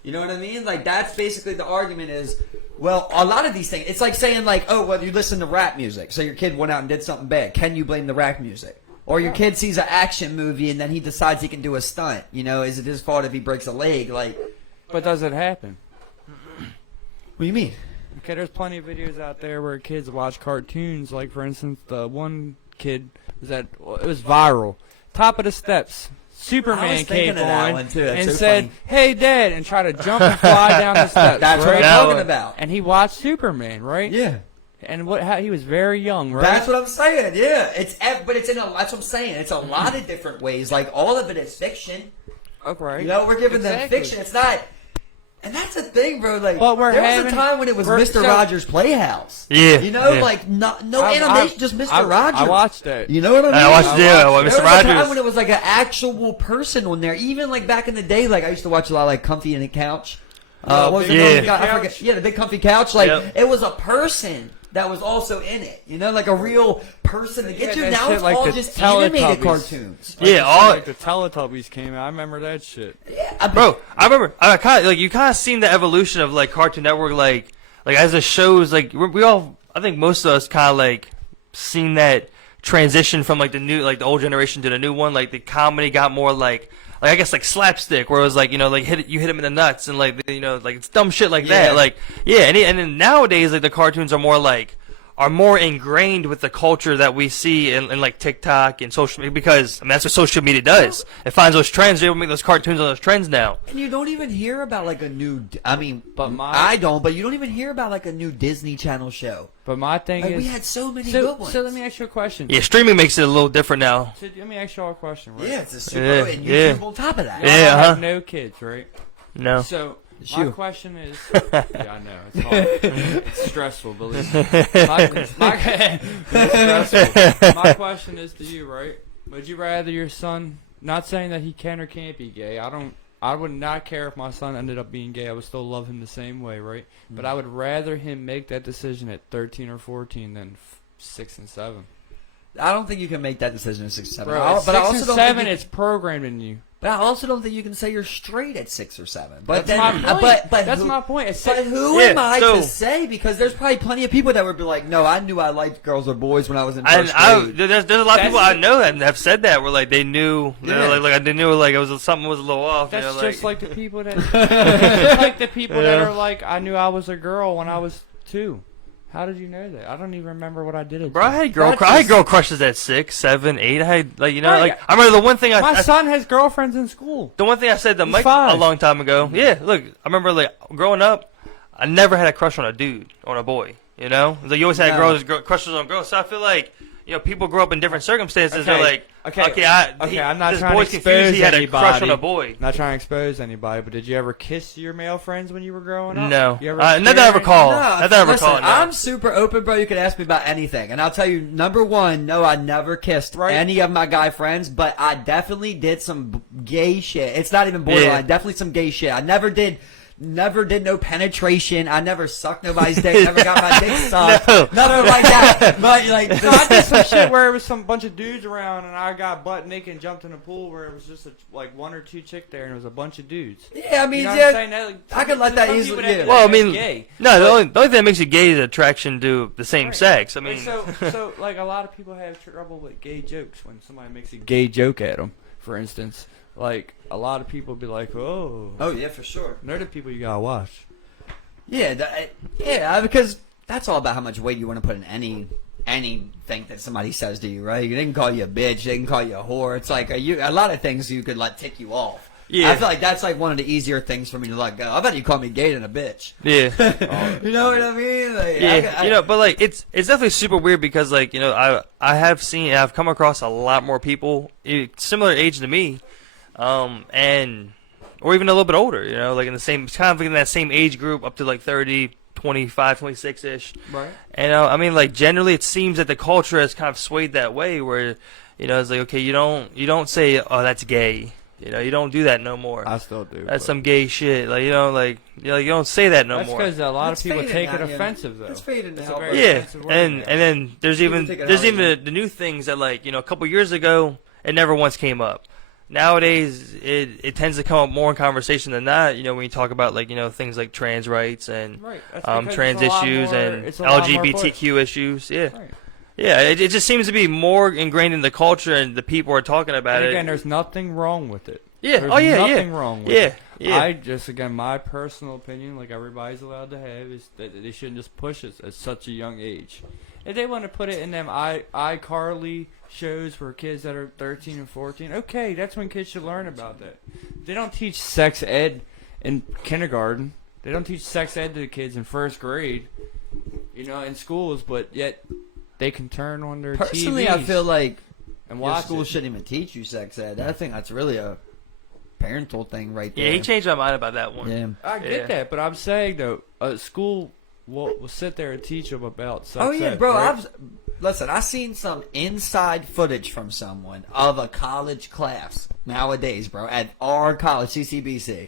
You know what I mean? Like, that's basically the argument is, well, a lot of these things, it's like saying, like, oh, well, you listen to rap music, so your kid went out and did something bad. Can you blame the rap music? Or your kid sees an action movie and then he decides he can do a stunt. You know, is it his fault if he breaks a leg? Like, But does it happen? what do you mean? Okay, there's plenty of videos out there where kids watch cartoons. Like, for instance, the one kid it was viral. Top of the Steps. Superman came on and so said, funny. "Hey, Dad," and tried to jump and fly down the steps. That's what right? I'm talking about. And he watched Superman, right? Yeah. And how he was very young, right? That's what I'm saying. Yeah, but it's in a. That's what I'm saying. It's a lot of different ways. Like, all of it is fiction. Okay. You know, we're giving them Exactly. fiction. It's not. And that's the thing, bro. Like, But there was a time when it was Mr. Rogers' Playhouse. Yeah. You know, yeah. like no animation, just Mr. Rogers. I watched that. You know what I mean? I watched it. There Mr. was a time Rogers. when it was like an actual person on there. Even like back in the day, like I used to watch a lot of like Comfy in the Couch. What was it Yeah. called? I forget. Yeah, the big comfy couch. Like, Yep. it was a person that was also in it. You know, like a real person to get Yeah, you. that Now shit it's like all the just Teletubbies. animated cartoons. Yeah, all Like the Teletubbies came out. I remember that shit. bro. I remember. I kind of like you kind of seen the evolution of like Cartoon Network, like as the shows, like we all. I think most of us kind of like seen that transition from like the old generation to the new one. Like the comedy got more like I guess like slapstick, where it was like, you know, like you hit him in the nuts and like, you know, like it's dumb shit like Yeah. that. Like, yeah, and then nowadays like the cartoons are more ingrained with the culture that we see in like TikTok and social media, because I mean that's what social media does. It finds those trends. They will make those cartoons on those trends now. And you don't even hear about like a new. I mean, But I don't. But you don't even hear about like a new Disney Channel show. But my thing Like, is, we had so many good ones. so let me ask you a question. Yeah, streaming makes it a little different now. So let me ask y'all a question, right? Yeah, it's a super Yeah, and yeah. YouTube on top of that. Y'all Yeah, have huh? no kids, right? No. So It's my you. question is, yeah, I know it's hard, it's stressful, believe me. It's stressful. My question is to you, right? Would you rather your son? Not saying that he can or can't be gay. I would not care if my son ended up being gay. I would still love him the same way, right? But I would rather him make that decision at 13 or 14 than 6 and 7. I don't think you can make that decision at 6 or 7. Bro, I- at but I 6 also and don't 7, think you, it's programmed in you. but I also don't think you can say you're straight at 6 or 7. But That's then, my point. but That's who, my point. At But 6, who Yeah, am I so- to say? Because there's probably plenty of people that would be like, "No, I knew I liked girls or boys when I was in And first grade." there's a lot of people That's- I know that have said that, where like they knew, you know, Yeah. like they knew like it was something was a little off. That's you know, just like the people that, it's just like the people that are like, I knew I was a girl when I was 2. How did you know that? I don't even remember what I did at Bro, I 2. had girl crushes at 6, 7, 8. I had like, you know, Right. like I remember the one thing My son has girlfriends in school. the one thing I said to He's Mike 5. a long time ago. Yeah, look, I remember like growing up, I never had a crush on a dude, on a boy. You know, like you always had No. crushes on girls. So I feel like, you know, people grow up in different circumstances. Okay. They're like, Okay. this I'm not trying to boy's confused. expose He had a crush on anybody. a boy. Not trying to expose anybody, but did you ever kiss your male friends when you were growing up? No, You ever not that I scare recall. No, Not that I listen, recall. No. I'm super open, bro. You can ask me about anything, and I'll tell you. Number one, no, I never kissed Right. any of my guy friends, but I definitely did some gay shit. It's not even borderline. Yeah. Definitely some gay shit. I never did no penetration. I never sucked nobody's dick. Never got my dick sucked. No. Nothing like that. But like, No, I did some shit where it was some bunch of dudes around, and I got butt naked and jumped in a pool where it was just like 1 or 2 chick there, and it was a bunch of dudes. yeah, I mean, You know yeah. what I'm saying? That, like, I could let that some easily- people that- yeah. that Well, I make mean, gay. no, the only thing that makes you gay is attraction to the same Right. sex. I Like, mean, so like a lot of people have trouble with gay jokes when somebody makes a gay joke at them. For instance, like a lot of people be like, "Oh, Oh yeah, for sure. they're the people you gotta watch." Yeah, because that's all about how much weight you want to put in anything that somebody says to you, right? They can call you a bitch, they can call you a whore. It's like a lot of things you could let tick you off. Yeah. I feel like that's like one of the easier things for me to let go. I bet you call me gay than a bitch. yeah. You know what I mean? Like, Yeah, you know, but like it's definitely super weird because like, you know, I've come across a lot more people similar age to me, and or even a little bit older, you know, like in the same kind of in that same age group up to like 30, 25, 26-ish. Right. And I mean, like generally, it seems that the culture has kind of swayed that way, where it's like, okay, you don't say, oh, that's gay. You don't do that no more. I still do. That's some gay shit. Like you don't say that no That's more. because a lot It's of people fading take it now, yeah. offensive though. It's fading It's now, a very but- Yeah, offensive word and now. then there's even take it there's out, even yeah. the new things that, like, a couple years ago it never once came up. Nowadays it tends to come up more in conversation than that. When you talk about, like, things like trans rights and Right. That's because trans it's a lot issues more- and it's a lot more LGBTQ issues. Yeah, Right. yeah. It just seems to be more ingrained in the culture, and the people are talking about And it. again, there's nothing wrong with it. Yeah. There's Oh yeah. nothing Yeah. wrong with Yeah. it. Yeah. I just, again, my personal opinion, like everybody's allowed to have, is that they shouldn't just push it at such a young age. If they want to put it in them iCarly shows for kids that are 13 and 14, okay, that's when kids should learn about that. They don't teach sex ed in kindergarten. They don't teach sex ed to the kids in first grade, in schools, but yet they can turn on their Personally, TVs I feel like and your watch school it. shouldn't even teach you sex ed. I think that's really a parental thing right there. Yeah, he changed my mind about that one. Yeah. I get Yeah. that, but I'm saying though, a school will sit there and teach them about sex Oh yeah, ed, bro. right? Listen, I seen some inside footage from someone of a college class nowadays, bro, at our college, CCBC,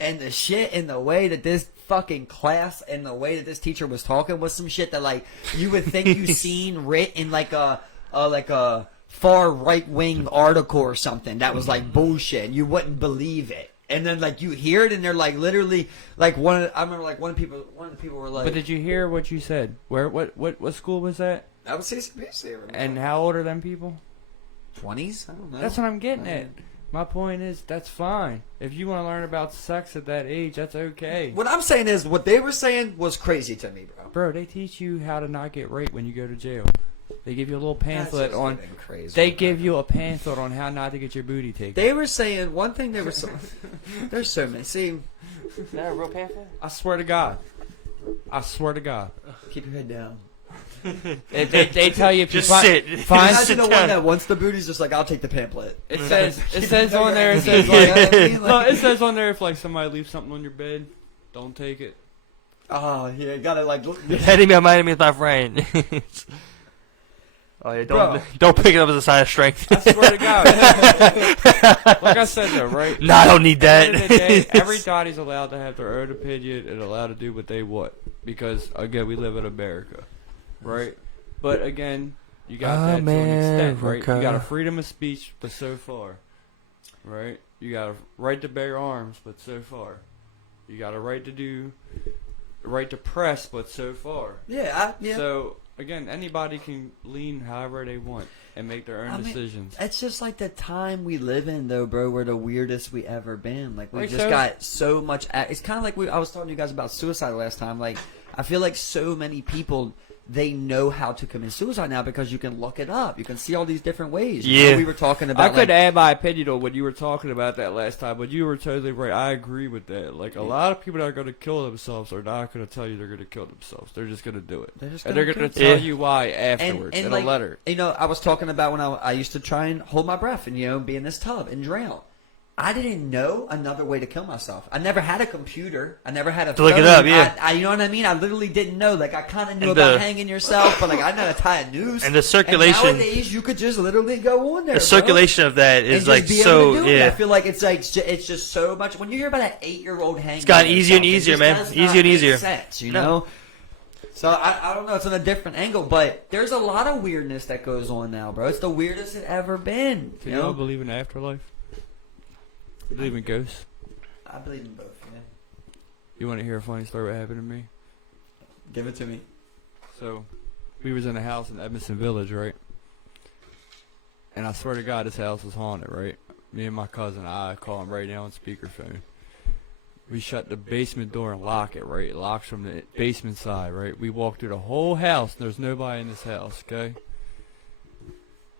and the shit and the way that this fucking class and the way that this teacher was talking was some shit that, like, you would think you seen writ in like a far right wing article or something that was like bullshit, and you wouldn't believe it. And then, like, you hear it, and they're like literally like I remember, like, one of the people were like, But did you hear what you said? What school was that? I was CCBC, And how old are them people? 20s. I don't know. That's what I'm getting at. My point is, that's fine. If you want to learn about sex at that age, that's okay. What I'm saying is, what they were saying was crazy to me, bro. Bro, they teach you how to not get raped when you go to jail. They give you a little pamphlet That's on. just crazy. They give you a pamphlet on how not to get your booty taken. They were saying one thing. They were saying, there's so many. See, Is that a real pamphlet? I swear to God. I swear to God. keep your head down. They tell you if Just you sit. find Imagine sit the one down. that wants the booty's just like, I'll take the pamphlet. It says on there. It says like, no, it says on there if like somebody leaves something on your bed, don't take it. oh yeah, gotta like. Heading behind me with my friend. Oh yeah, don't pick it up as a sign of strength. I swear to God. Like I said though, right? No, I don't need At the end of the day, that. everybody's allowed to have their own opinion and allowed to do what they want because again, we live in America, right? But again, you got that to an extent, right? You got a America. freedom of speech, but so far, right? You got a right to bear arms, but so far, you got a right to press, but so far. Yeah, yeah. So again, anybody can lean however they want and make their own decisions. It's just like the time we live in, though, bro. We're the weirdest we ever been. Like, we Like, just so- got so much. It's kind of like I was talking to you guys about suicide last time. Like, I feel like so many people, they know how to commit suicide now because you can look it up. You can see all these different ways. You know, Yeah. we were talking about. I could like, add my opinion on what you were talking about that last time, but you were totally right. I agree with that. Like, a lot of people that are going to kill themselves are not going to tell you they're going to kill themselves. They're just going to do it. They're just And they're gonna going to kill tell Yeah. you why afterwards in like, a letter. You know, I was talking about when I used to try and hold my breath and, be in this tub and drown. I didn't know another way to kill myself. I never had a computer. I never had a To look it phone. up, yeah. I you know what I mean? I literally didn't know. Like, I kind of knew And about the- hanging yourself, but like I know how to tie a noose. And the circulation- And nowadays, you could just literally go on there. The circulation of that bro, is and like just be so able to do it. I yeah. feel like it's like it's just so much. When you hear about an 8-year-old hanging, It's gotten on easier and himself, it easier, just man. does Easier not and make easier. sense, you No. know. So I don't know. It's on a different angle, but there's a lot of weirdness that goes on now, bro. It's the weirdest it ever been. Do You you all know? believe in afterlife? You believe in ghosts? I believe in both. Yeah. You want to hear a funny story what happened to me? Give it to me. So, we was in a house in Edmondson Village, right? And I swear to God, this house was haunted, right? Me and my cousin, I call him right now on speakerphone. We shut the basement door and lock it, right? It locks from the basement side, right? We walk through the whole house, and there's nobody in this house, okay?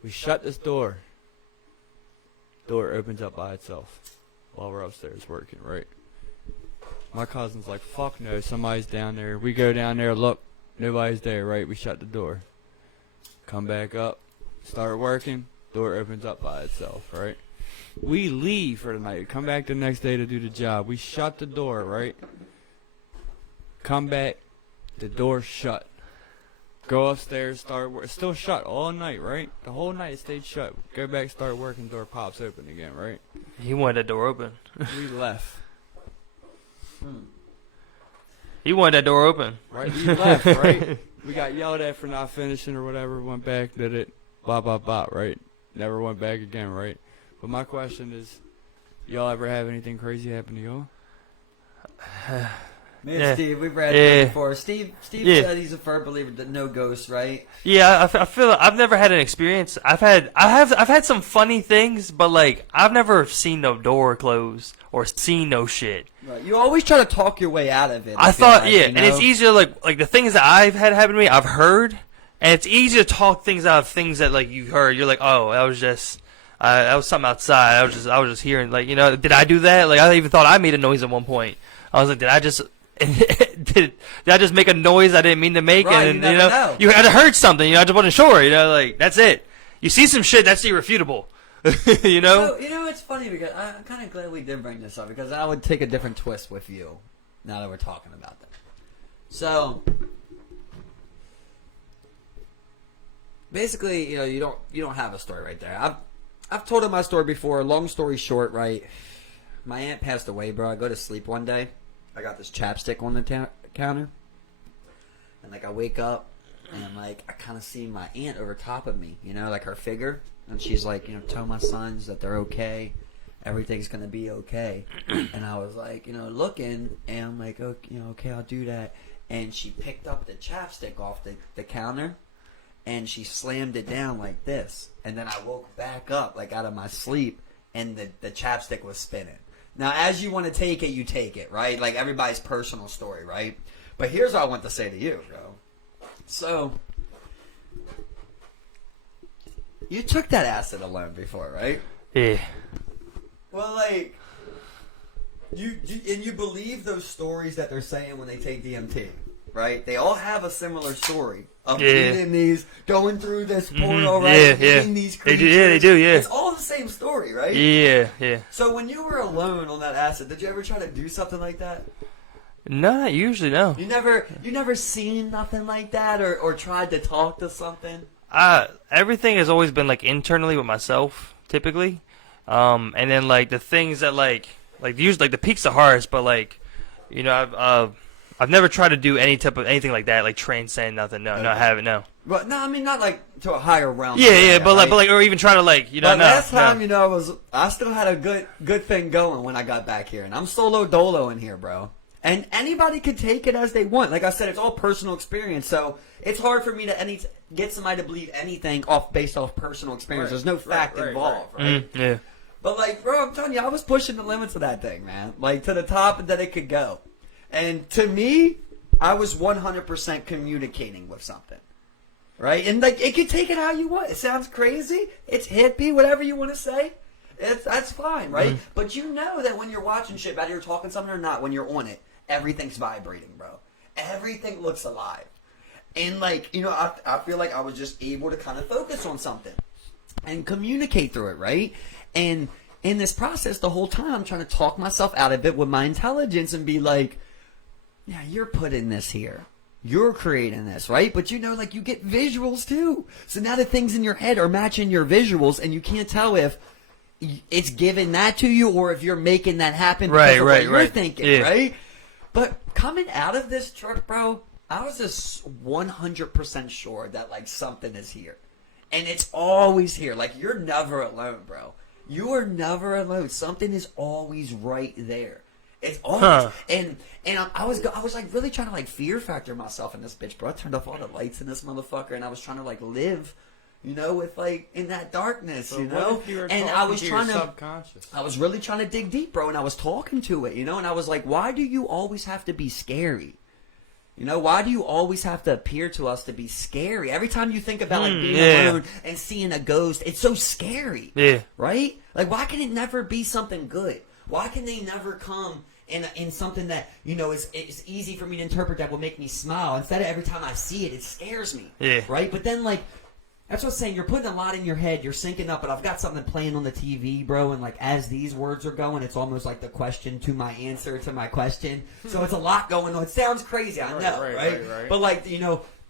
We shut this door. Door opens up by itself while we're upstairs working, right? My cousin's like, fuck no, somebody's down there. We go down there, look, nobody's there, right? We shut the door. Come back up, start working, door opens up by itself, right? We leave for the night, come back the next day to do the job. We shut the door, right? Come back, The door's shut. Go upstairs, start work. It's still shut all night, right? The whole night it stayed shut. Go back, start working, door pops open again, right? He wanted that door open. We left. He wanted that door open. Right? We left, right? We got yelled at for not finishing or whatever. Went back, did it. Blah, blah, blah, right? Never went back again, right? But my question is, y'all ever have anything crazy happen to y'all? Me and Yeah. Steve, we've read Yeah. it before. Steve Yeah. said he's a firm believer that no ghosts, right? Yeah, I feel like I've never had an experience. I've had some funny things, but like I've never seen no door close or seen no shit. Right. You always try to talk your way out of it. I feel thought, like, yeah, you and it's know? easier like the things that I've had happen to me, I've heard, and it's easier to talk things out of things that like you heard. You're like, oh, that was just. That was something outside. I was just hearing, like, you know, did I do that? Like, I even thought I made a noise at one point. I was like, did I just make a noise I didn't mean to make? Right, And you never know. you had heard something. You know, I just wasn't sure. You know, like that's it. You see some shit that's irrefutable. You know. So, you know, it's funny because I'm kind of glad we did bring this up because I would take a different twist with you now that we're talking about that. So, basically, you know, you don't have a story right there. I've told him my story before. Long story short, right? My aunt passed away, bro. I go to sleep one day. I got this chapstick on the counter, and like I wake up and like I kind of see my aunt over top of me, you know, like her figure, and she's like, you know, tell my sons that they're okay, everything's gonna be okay. And I was like, you know, looking, and I'm like, oh, you know, okay, I'll do that. And she picked up the chapstick off the counter, and she slammed it down like this. And then I woke back up, like out of my sleep, and the chapstick was spinning. Now, as you want to take it, you take it, right? Like everybody's personal story, right? But here's what I want to say to you, bro. So, you took that acid alone before, right? Yeah. Well, like, you believe those stories that they're saying when they take DMT, right? They all have a similar story of eating these, going through this portal, right? Eating these creatures. They do, yeah. It's all the same story, right? Yeah. So when you were alone on that acid, did you ever try to do something like that? No, not usually, no. You never seen nothing like that or tried to talk to something? Everything has always been like internally with myself, typically. And then like the things that like usually like the peaks are hardest, but like, you know, I've never tried to do anything like that, like transcend nothing. No, no, I haven't. No. But no, I mean not like to a higher realm. Yeah, but right? like, or even try to like, you know. But no, last time, no. you know, I still had a good thing going when I got back here, and I'm solo dolo in here, bro. And anybody could take it as they want. Like I said, it's all personal experience, so it's hard for me to get somebody to believe anything based off personal experience. Right, There's no fact involved, right? Yeah. But like, bro, I'm telling you, I was pushing the limits of that thing, man. Like to the top that it could go. And to me, I was 100% communicating with something. Right? And like it could take it how you want. It sounds crazy. It's hippie, whatever you want to say. That's fine, right? Mm-hmm. But you know that when you're watching shit, whether you're talking something or not, when you're on it, everything's vibrating, bro. Everything looks alive. And like, you know, I feel like I was just able to kind of focus on something and communicate through it, right? And in this process, the whole time, I'm trying to talk myself out of it with my intelligence and be like, yeah, you're putting this here. You're creating this, right? But you know, like you get visuals too. So now the things in your head are matching your visuals and you can't tell if it's giving that to you or if you're making that happen because of what you're thinking, right? But coming out of this truck, bro, I was just 100% sure that like something is here. And it's always here. Like you're never alone, bro. You are never alone. Something is always right there. It's always and I was like really trying to like fear factor myself in this bitch, bro. I turned off all the lights in this motherfucker and I was trying to like live, you know, with like in that darkness, you know. And I was trying to subconscious. I was really trying to dig deep, bro, and I was talking to it, you know, and I was like, why do you always have to be scary? You know, why do you always have to appear to us to be scary? Every time you think about like being alone and seeing a ghost, it's so scary. Yeah. Right? Like why can it never be something good? Why can they never come in something that, you know, is easy for me to interpret that will make me smile? Instead of every time I see it, it scares me. Yeah. Right? But then, like, That's what I'm saying. You're putting a lot in your head. You're syncing up, but I've got something playing on the TV, bro. And like as these words are going, it's almost like the question to my answer to my question. So it's a lot going on. It sounds crazy, I know, right? But like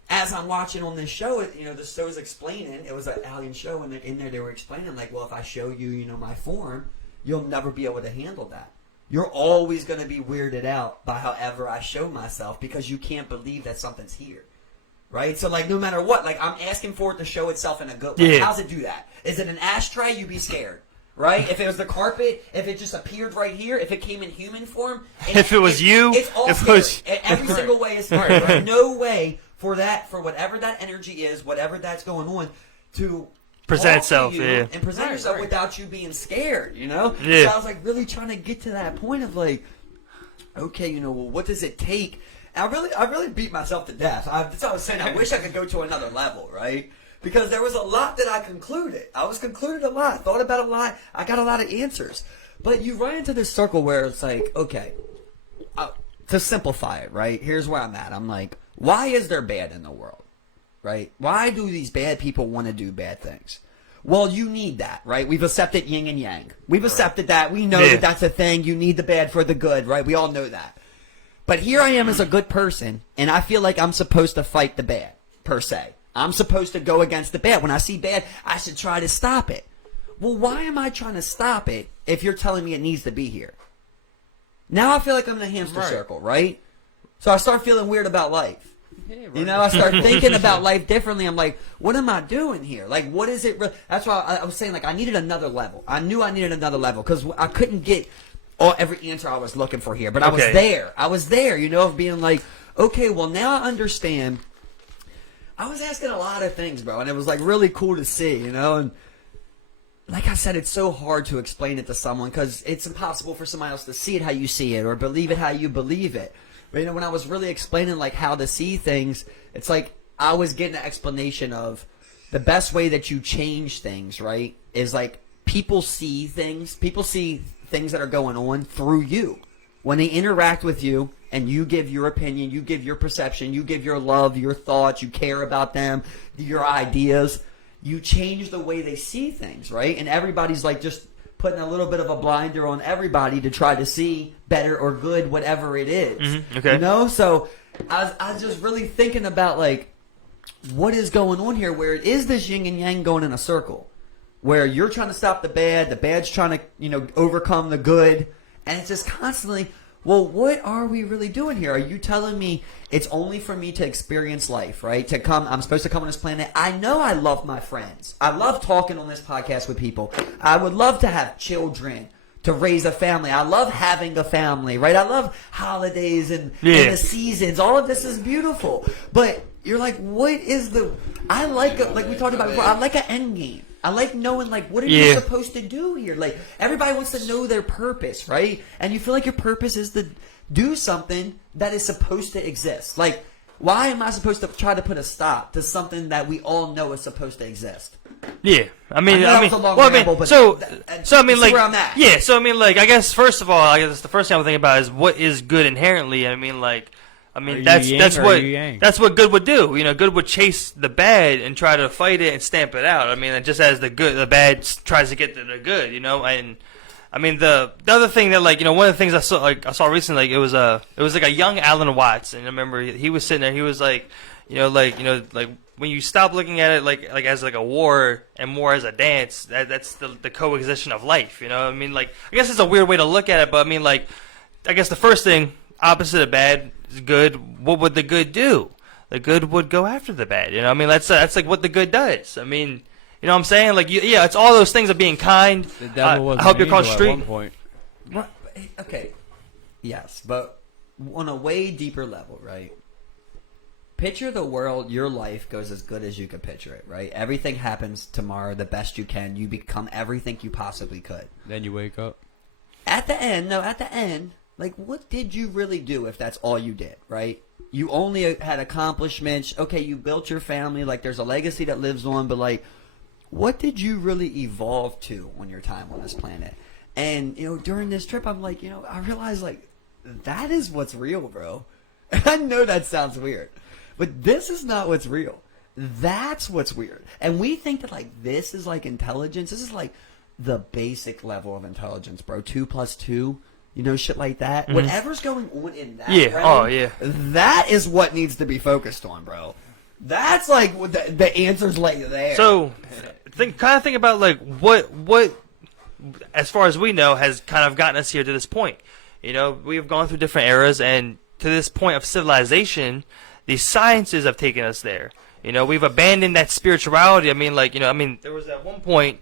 as I'm watching on this show, the show's explaining. It was an alien show, and in there they were explaining like, well, if I show you, my form, you'll never be able to handle that. You're always going to be weirded out by however I show myself because you can't believe that something's here. Right? So, like, no matter what, like, I'm asking for it to show itself in a good way. Yeah. How's it do that? Is it an ashtray? You'd be scared. Right? If it was the carpet, if it just appeared right here, if it came in human form. If it was you. It's all scary. Every single way is scary. Right? No way for whatever that energy is, whatever that's going on, to present itself, and present yourself without you being scared, Yeah. So I was, like, really trying to get to that point of, like, okay, well, what does it take? I really beat myself to death. That's what I was saying. I wish I could go to another level, right? Because there was a lot that I concluded. I was concluded a lot. Thought about a lot. I got a lot of answers. But you run into this circle where it's like, okay, to simplify it, right? Here's where I'm at. I'm like, why is there bad in the world, right? Why do these bad people want to do bad things? Well, you need that, right? We've accepted yin and yang. We've accepted that. We know that that's a thing. You need the bad for the good, right? We all know that. But here I am as a good person, and I feel like I'm supposed to fight the bad, per se. I'm supposed to go against the bad. When I see bad, I should try to stop it. Well, why am I trying to stop it if you're telling me it needs to be here? Now I feel like I'm in a hamster circle, right? So I start feeling weird about life. Yeah, right. I start thinking about life differently. I'm like, what am I doing here? Like, what is it? That's why I was saying, like, I needed another level. I knew I needed another level because I couldn't get every answer I was looking for here. But I was there. Of being like, okay, well, now I understand. I was asking a lot of things, bro, and it was, like, really cool to see, and like I said, it's so hard to explain it to someone because it's impossible for somebody else to see it how you see it or believe it how you believe it. But, when I was really explaining, like, how to see things, it's like I was getting an explanation of the best way that you change things, right, is, like, people see things that are going on through you. When they interact with you and you give your opinion, you give your perception, you give your love, your thoughts, you care about them, your ideas, you change the way they see things, right? And everybody's like just putting a little bit of a blinder on everybody to try to see better or good, whatever it is. Mm-hmm. Okay. So I was just really thinking about, like, what is going on here where it is this yin and yang going in a circle. Where you're trying to stop the bad's trying to, overcome the good, and it's just constantly, well, what are we really doing here? Are you telling me it's only for me to experience life, right? I'm supposed to come on this planet. I know I love my friends. I love talking on this podcast with people. I would love to have children, to raise a family. I love having a family, right? I love holidays and the seasons. All of this is beautiful. But you're like, what is like we talked about before, I like an end game. I like knowing, like, what are you supposed to do here? Like, everybody wants to know their purpose, right? And you feel like your purpose is to do something that is supposed to exist. Like, why am I supposed to try to put a stop to something that we all know is supposed to exist? Yeah, I mean, where I'm at. Yeah, so I mean, like, I guess first of all, the first thing I'm thinking about is what is good inherently. I mean, that's what good would do. Good would chase the bad and try to fight it and stamp it out. I mean, just as the bad tries to get to the good. And I mean, the other thing that, like, one of the things I saw recently, like, it was like a young Alan Watts, and I remember he was sitting there. He was like, like when you stop looking at it like as like a war and more as a dance, that's the coexistence of life. I mean, like, I guess it's a weird way to look at it, but I mean, like, I guess the first thing, opposite of bad is good. What would the good do? The good would go after the bad. I mean, that's like what the good does. I mean, what I'm saying? Like, it's all those things of being kind. The devil was I hope you're called street. At one point. Okay, yes, but on a way deeper level, right? Picture the world, your life goes as good as you could picture it, right? Everything happens tomorrow the best you can. You become everything you possibly could. Then you wake up. At the end, like, what did you really do if that's all you did, right? You only had accomplishments. Okay, you built your family. Like, there's a legacy that lives on. But, like, what did you really evolve to on your time on this planet? And, during this trip, I'm like, I realized, like, that is what's real, bro. I know that sounds weird. But this is not what's real. That's what's weird. And we think that, like, this is, like, intelligence. This is, like, the basic level of intelligence, bro. 2 plus 2, you know, shit like that. Whatever's going on in that realm, that is what needs to be focused on, bro. That's, like, what the answer's, like, there. So, think about, like, what, as far as we know, has kind of gotten us here to this point. You know, we have gone through different eras, and to this point of civilization, these sciences have taken us there. You know, we've abandoned that spirituality. I mean, like, you know, there was at one point,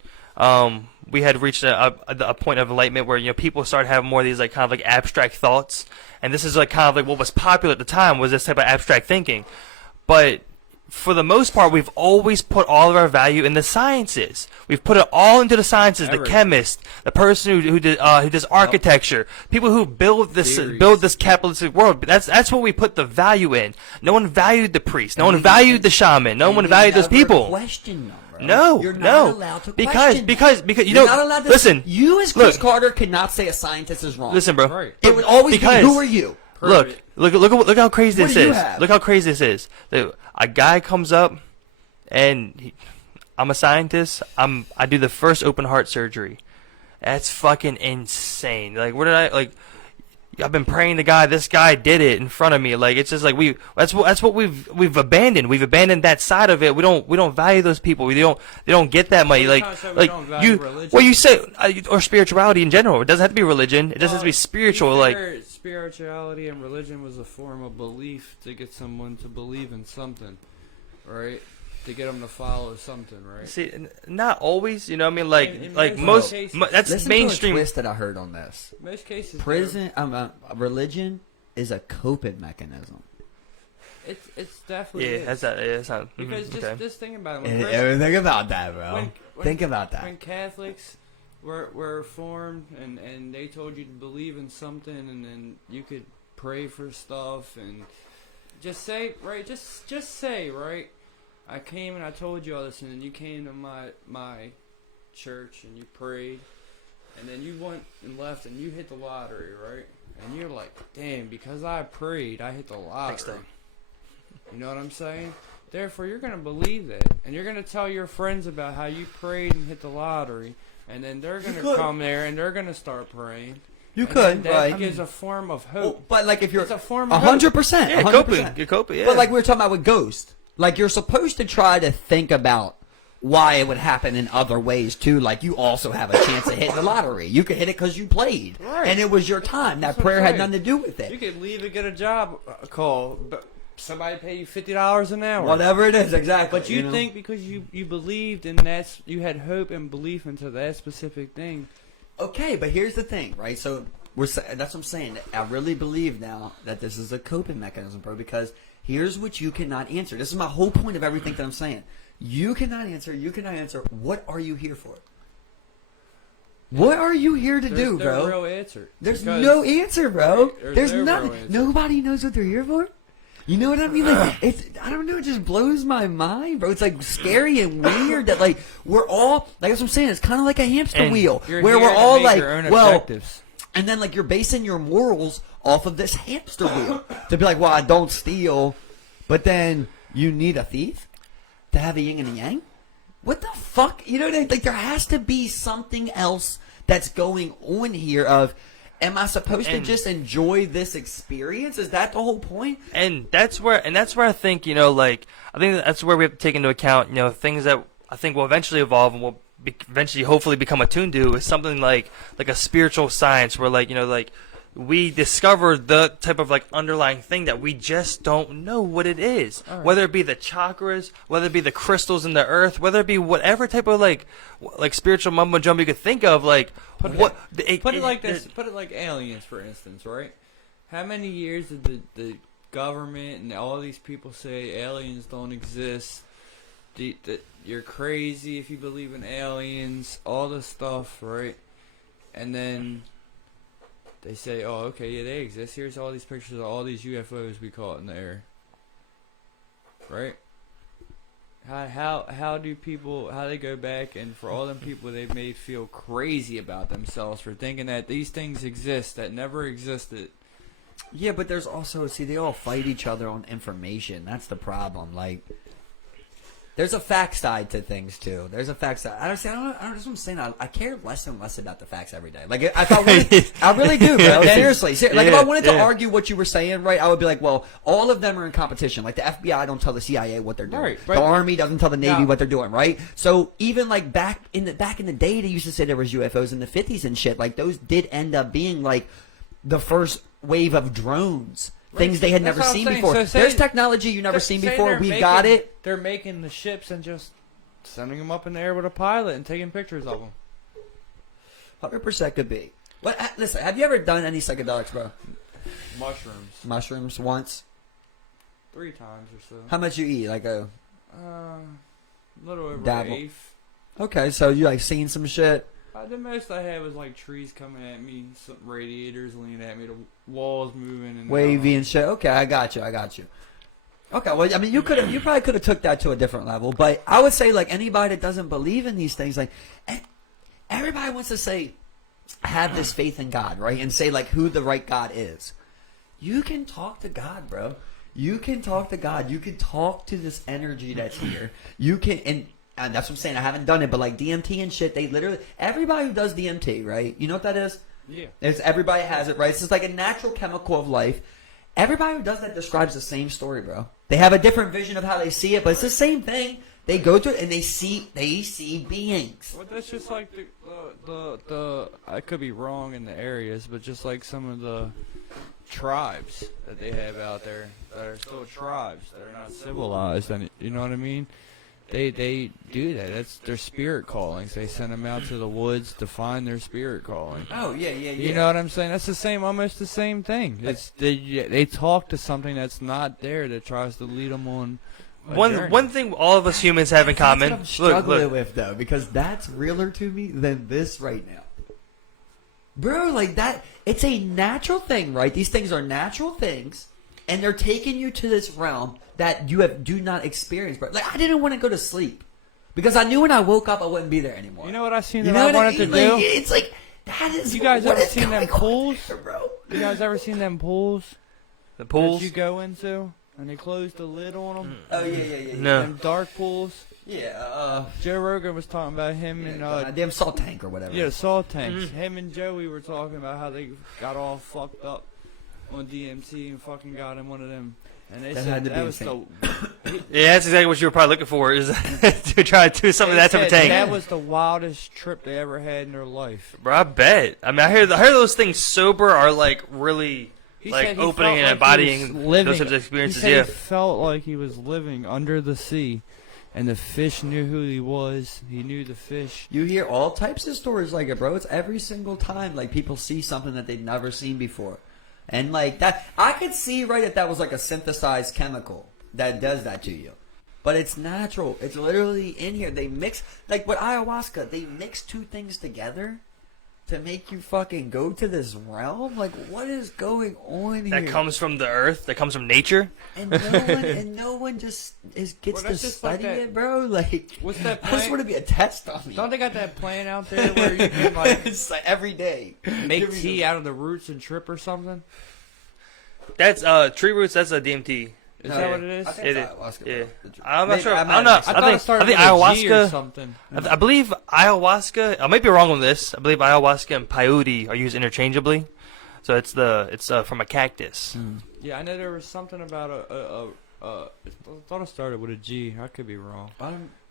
we had reached a point of enlightenment where, you know, people started having more of these, like, kind of like abstract thoughts. And this is, like, kind of like what was popular at the time was this type of abstract thinking. But for the most part, we've always put all of our value in the sciences. We've put it all into the sciences. The chemist, the person who does architecture, people who build this capitalistic world. That's what we put the value in. No one valued the priest. No one valued the shaman. No one valued those people. Question them, bro. No, you're not allowed to question because you you're know. Not allowed to, listen, you as Chris Carter cannot say a scientist is wrong. Listen, bro. Right. It would always be, who are you? Look how crazy this is. Have? Look how crazy this is. A guy comes up, and I'm a scientist. I do the first open heart surgery. That's fucking insane. Like, what did I've been praying to God. This guy did it in front of me. Like, it's just like that's what we've abandoned. We've abandoned that side of it. We don't value those people. They don't get that money. Like you say or spirituality in general. It doesn't have to be religion. It just has to be spiritual. Like, spirituality and religion was a form of belief to get someone to believe in something, right? To get them to follow something, right? See, not always, you know what I mean? In most cases, that's Listen mainstream. to a twist that I heard on this. Most cases, Religion is a coping mechanism. it's definitely That's not because just think about it. Think about that, bro. Think about that. When Catholics were formed and they told you to believe in something, and then you could pray for stuff and just say right. I came and I told you all this, and then you came to my church and you prayed, and then you went and left and you hit the lottery, right? And you're like, damn, because I prayed, I hit the lottery. Next time. You know what I'm saying? Therefore, you're going to believe that, and you're going to tell your friends about how you prayed and hit the lottery, and then they're going to come there and they're going to start praying. You could, that right? gives a form of hope. Well, but like if you're It's a form of 100%, Yeah, 100%. you're coping, yeah. But like we were talking about with Ghost, like you're supposed to try to think about why it would happen in other ways too. Like you also have a chance of hitting the lottery. You could hit it because you played, Right. and it was your time. That That's what prayer I'm had saying. nothing to do with You it. could leave and get a job call, but somebody pay you $50 an hour. Whatever it is, exactly. But you know? think because you believed in you had hope and belief into that specific thing. Okay, but here's the thing, right? So that's what I'm saying. I really believe now that this is a coping mechanism, bro. Because here's what you cannot answer. This is my whole point of everything that I'm saying. You cannot answer. What are you here for? What are you here to do, bro? There's no real answer. There's no answer, bro. There's no nothing. real answer. Nobody knows what they're here for. You know what I mean? Like, I don't know. It just blows my mind, bro. It's like scary and weird that like we're all like that's what I'm saying. It's kind of like a hamster And wheel You're where here we're to all make like, your own well, objectives. and then like you're basing your morals off of this hamster wheel to be like, well, I don't steal, but then you need a thief to have a yin and a yang. What the fuck? You know, like there has to be something else that's going on here. Of, am I supposed to just enjoy this experience? Is that the whole point? And that's where I think, you know, like I think that's where we have to take into account, you know, things that I think will eventually evolve and will eventually hopefully become attuned to is something like a spiritual science where like, you know, like we discover the type of like underlying thing that we just don't know what it is. Right. Whether it be the chakras, whether it be the crystals in the earth, whether it be whatever type of like spiritual mumbo jumbo you could think of, like Put it like this. Put it like aliens, for instance, right? How many years did the government and all these people say aliens don't exist? That you're crazy if you believe in aliens, all this stuff, right? And then they say, oh, okay, yeah, they exist. Here's all these pictures of all these UFOs we caught in the air. Right? How do people, how they go back and for all them people they may feel crazy about themselves for thinking that these things exist that never existed. Yeah, but there's also, see, they all fight each other on information. That's the problem. Like, there's a fact side to things too. There's a fact side. I don't. That's what I'm saying. I care less and less about the facts every day. Like if I wanted, I really do, bro. Seriously. Like if I wanted to argue what you were saying, right, I would be like, well, all of them are in competition. Like the FBI don't tell the CIA what they're doing. Right. The Army doesn't tell the Navy what they're doing, right? So even like back in the day, they used to say there was UFOs in the 50s and shit. Like those did end up being like the first wave of drones. Things they had never seen before. So there's technology you've never seen before. We've got it. They're making the ships and just sending them up in the air with a pilot and taking pictures of them. 100% could be. What? Listen, have you ever done any psychedelics, bro? Mushrooms. Mushrooms once. 3 times or so. How much you eat? Like a little over dabble. an eighth. Okay, so you like seen some shit. The most I had was like trees coming at me, some radiators leaning at me, the walls moving, and Wavy and shit. Okay, I got you. Okay, well, I mean, you probably could have took that to a different level, but I would say like anybody that doesn't believe in these things, like everybody wants to say, have this faith in God, right, and say like who the right God is. You can talk to God, bro. You can talk to God. You can talk to this energy that's here. You can and that's what I'm saying. I haven't done it, but like DMT and shit, they literally everybody who does DMT, right? You know what that is? Yeah. Everybody has it, right? It's just like a natural chemical of life. Everybody who does that describes the same story, bro. They have a different vision of how they see it, but it's the same thing. They go through it and they see beings. Well, that's just like the I could be wrong in the areas, but just like some of the tribes that they have out there that are still tribes that are not civilized, and you know what I mean? They do that. That's their spirit callings. They send them out to the woods to find their spirit calling. Oh yeah. You know what I'm saying? That's the same, almost the same thing. It's they talk to something that's not there that tries to lead them on. One thing all of us humans have in common. That's what I'm struggling with though, because that's realer to me than this right now, bro. Like that, it's a natural thing, right? These things are natural things, and they're taking you to this realm that you do not experience, bro. Like I didn't want to go to sleep because I knew when I woke up I wouldn't be there anymore. You know what I seen that I wanted to do? It's like that is. You guys ever seen them pools, bro? You guys ever seen them pools? The pools that you go into and they close the lid on them. Oh yeah. No. Them dark pools. Yeah. Joe Rogan was talking about him and damn salt tank or whatever. Yeah, salt tanks. Him and Joey were talking about how they got all fucked up on DMT and fucking got in one of them. And they said that was yeah, that's exactly what you were probably looking for, is to try to do something that type of tank. That was the wildest trip they ever had in their life. Bro, I bet. I mean, I hear those things sober are like really like opening and embodying those types of experiences. He said he felt like he was living under the sea, and the fish knew who he was. He knew the fish. You hear all types of stories like it, bro. It's every single time like people see something that they've never seen before. And like that, I could see right that was like a synthesized chemical that does that to you, but it's natural. It's literally in here. They mix like with ayahuasca. They mix 2 things together to make you fucking go to this realm. Like what is going on here? That comes from the earth. That comes from nature. And no one just gets to study it, bro. Like what's that? I just want to be a test on me. Don't they got that plan out there where you can like it's like every day make tea out of the roots and trip or something? That's tree roots. That's a DMT. Is that what it is? I think It it's is. ayahuasca, Yeah. bro. I'm not sure. I I'm not. I thought it started with ayahuasca. a G or something. I believe ayahuasca. I might be wrong on this. I believe ayahuasca and peyote are used interchangeably. So it's from a cactus. Yeah, I know there was something about I thought it started with a G. I could be wrong.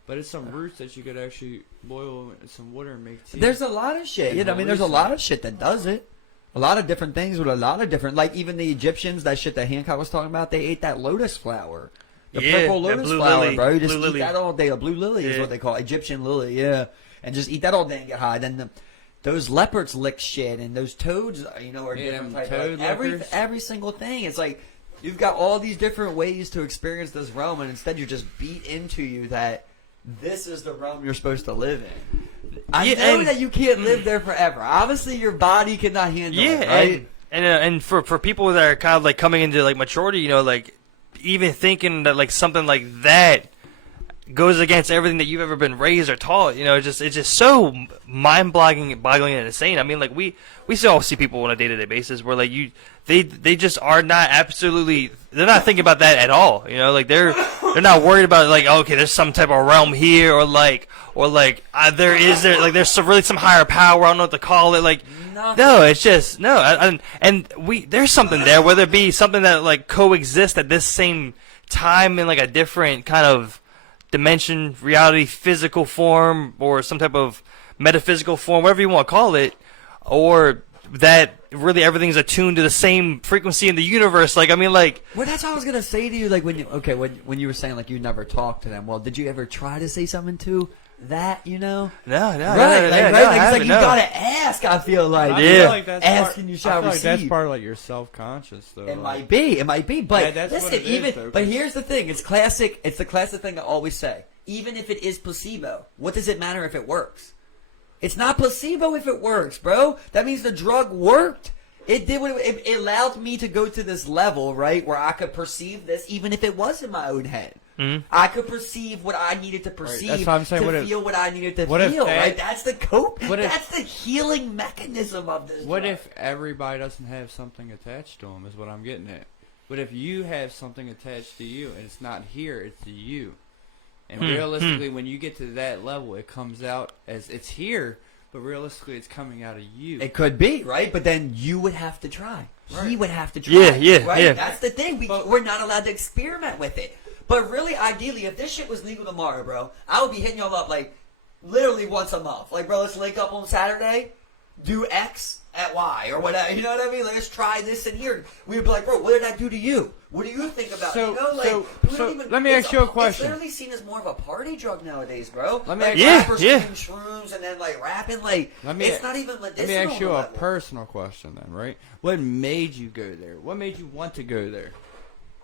But it's some roots that you could actually boil in some water and make tea. There's a lot of shit. I mean, there's a lot of shit that does it. A lot of different things with a lot of different, like even the Egyptians, that shit that Hancock was talking about, they ate that lotus flower. The purple lotus flower, lily. bro. You just Blue eat lily. that all day. A blue lily is what they call it. Egyptian lily, yeah. And just eat that all day and get high. Then those leopards lick shit, and those toads, are different types. Toad Like every single thing. It's like you've got all these different ways to experience this realm, and instead you're just beat into you that this is the realm you're supposed to live in. I know that you can't live there forever. Obviously, your body cannot handle it, right? And for people that are kind of like coming into like maturity, like even thinking that like something like that goes against everything that you've ever been raised or taught. It's just so mind-boggling and insane. I mean, like we still see people on a day-to-day basis where like they just are not they're not thinking about that at all. Like they're not worried about like, okay, there's some type of realm here or there's really some higher power. I don't know what to call it. Like no, it's just no. There's something there, whether it be something that like coexists at this same time in like a different kind of dimension, reality, physical form, or some type of metaphysical form, whatever you want to call it, or that really everything's attuned to the same frequency in the universe. Like, I mean, like... Well, that's what I was going to say to you, like, when you were saying, like, you never talked to them. Well, did you ever try to say something to that, No. Right, Right? You got to ask, I feel like. I feel like that's asking you shall I feel receive. like that's part of, like, your self-conscious, though. It might be, but Yeah, that's listen, what it is, though, but here's the thing, it's the classic thing I always say. Even if it is placebo, what does it matter if it works? It's not placebo if it works, bro. That means the drug worked. It did what it allowed me to go to this level, right, where I could perceive this even if it was in my own head. Mm-hmm. I could perceive what I needed to perceive That's what I'm saying. to feel what I needed to what feel, if right? That's the that's the healing mechanism of this What drug. if everybody doesn't have something attached to them is what I'm getting at. What if you have something attached to you and it's not here, it's to you? And realistically, when you get to that level, it comes out as it's here, but realistically, it's coming out of you. It could be, right? But then you would have to try. Right. He would have to try. Yeah, right? yeah. That's the thing. We're not allowed to experiment with it. But really, ideally, if this shit was legal tomorrow, bro, I would be hitting y'all up like literally once a month. Like, bro, let's link up on Saturday, do X at Y or whatever. You know what I mean? Like, let's try this in here. We would be like, bro, what did that do to you? What do you think about it? Let me ask you a question. It's literally seen as more of a party drug nowadays, bro. Let me like, ask rappers doing shrooms and then like rapping. Like, it's not even medicinal. Let me ask you a level. personal question then, right? What made you go there? What made you want to go there?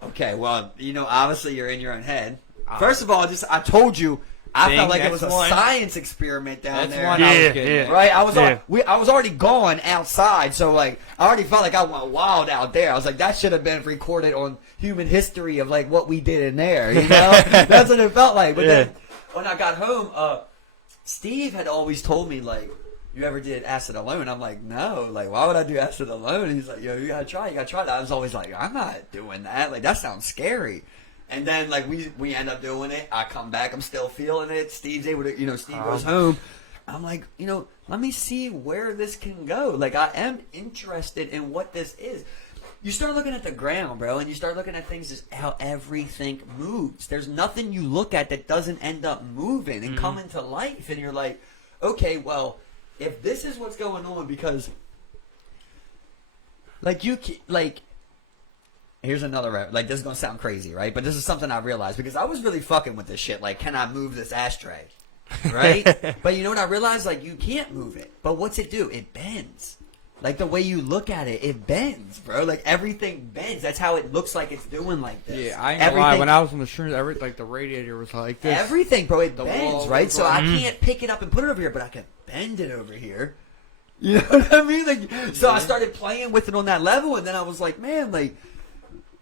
Okay, well, obviously you're in your own head. First of all, I told you, I felt like it was a science experiment down there. One I was getting at. Right? I was already gone outside, so like I already felt like I went wild out there. I was like, that should have been recorded on human history of like what we did in there. That's what it felt like. But then when I got home, Steve had always told me like, you ever did acid alone? I'm like, no. Like, why would I do acid alone? And he's like, yo, you gotta try that. I was always like, I'm not doing that. Like, that sounds scary. And then, like, we end up doing it. I come back. I'm still feeling it. Steve's able to, Steve goes home. I'm like, let me see where this can go. Like, I am interested in what this is. You start looking at the ground, bro, and you start looking at things as how everything moves. There's nothing you look at that doesn't end up moving and come into life. And you're like, okay, well, if this is what's going on, because, like, here's another, like, this is going to sound crazy, right? But this is something I realized, because I was really fucking with this shit. Like, can I move this ashtray? Right? But you know what I realized? Like, you can't move it. But what's it do? It bends. Like, the way you look at it, it bends, bro. Like, everything bends. That's how it looks like it's doing like this. Yeah, I ain't gonna lie. When I was on the shrooms, like, the radiator was like this. Everything, bro. It bends, right? So I Mm-hmm. can't pick it up and put it over here, but I can bend it over here. You know what I mean? Like, so I started playing with it on that level, and then I was like, man, like,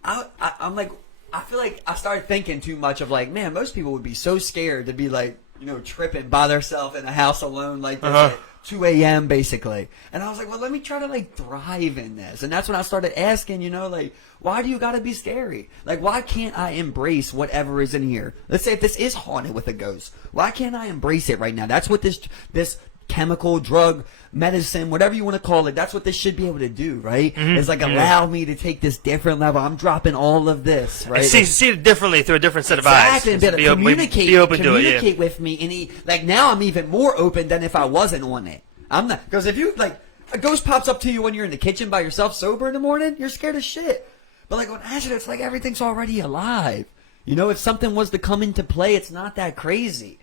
I'm like, I feel like I started thinking too much of like, man, most people would be so scared to be like, tripping by themselves in a house alone like this at 2 a.m. basically. And I was like, well, let me try to like thrive in this. And that's when I started asking, like, why do you got to be scary? Like, why can't I embrace whatever is in here? Let's say if this is haunted with a ghost, why can't I embrace it right now? That's what this chemical, drug, medicine, whatever you want to call it, that's what this should be able to do, right? It's like allow me to take this different level. I'm dropping all of this, right? See it differently through a different set of eyes. Exactly. Be open to it, yeah. with me. And like now I'm even more open than if I wasn't on it. I'm not, because if you like a ghost pops up to you when you're in the kitchen by yourself sober in the morning, you're scared as shit. But like on acid, it's like everything's already alive. If something was to come into play, it's not that crazy.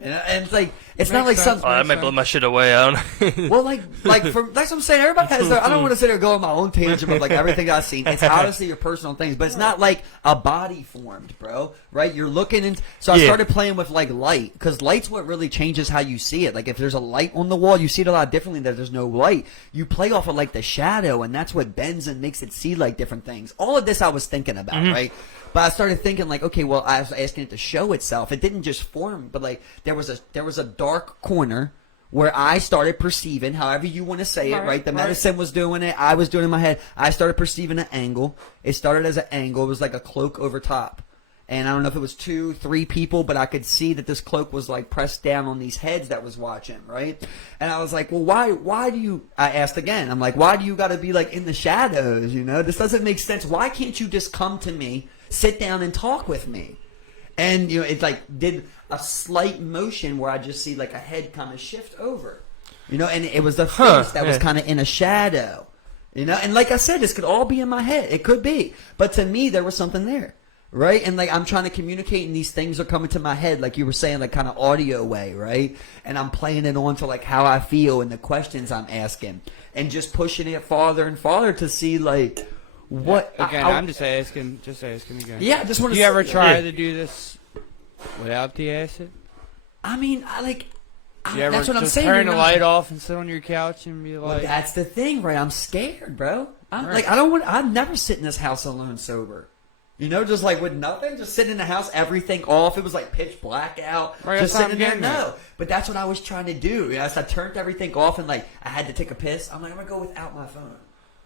And it's like, it's not like something. Oh, that might blow my shit away. I don't know. Well, like that's what I'm saying. Everybody has their, I don't want to sit there and go on my own tangent of like everything I've seen. It's honestly your personal things, but it's not like a body formed, bro. Right? You're looking in. So I started playing with like light, because light's what really changes how you see it. Like if there's a light on the wall, you see it a lot differently than there's no light. You play off of like the shadow, and that's what bends and makes it see like different things. All of this I was thinking about, right? But I started thinking like, okay, well, I was asking it to show itself. It didn't just form, but like there was a dark corner where I started perceiving, however you want to say it, right? The medicine was doing it. I was doing it in my head. I started perceiving an angle. It started as an angle. It was like a cloak over top. And I don't know if it was 2, 3 people, but I could see that this cloak was like pressed down on these heads that was watching, right? And I was like, well, why do you, I asked again, I'm like, why do you got to be like in the shadows, you know? This doesn't make sense. Why can't you just come to me, sit down and talk with me? And, you know, it like did a slight motion where I just see like a head kind of shift over, you know, and it was the face that was kind of in a shadow, you know? And like I said, this could all be in my head. It could be. But to me, there was something there. Right? And like I'm trying to communicate and these things are coming to my head like you were saying, like kind of audio way, right? And I'm playing it on to like how I feel and the questions I'm asking and just pushing it farther and farther to see like what again, I'm just asking again. Yeah, I just want to you ever try to do this without the acid? I mean, You ever that's what I'm just saying. turn the light off and sit on your couch and be like, well, that's the thing, right? I'm scared, bro. I'd never sit in this house alone sober. You know, just like with nothing, just sitting in the house, everything off. It was like pitch black out. Right, just sitting there. At. No, but that's what I was trying to do. You know, so I turned everything off and like I had to take a piss. I'm like, I'm gonna go without my phone.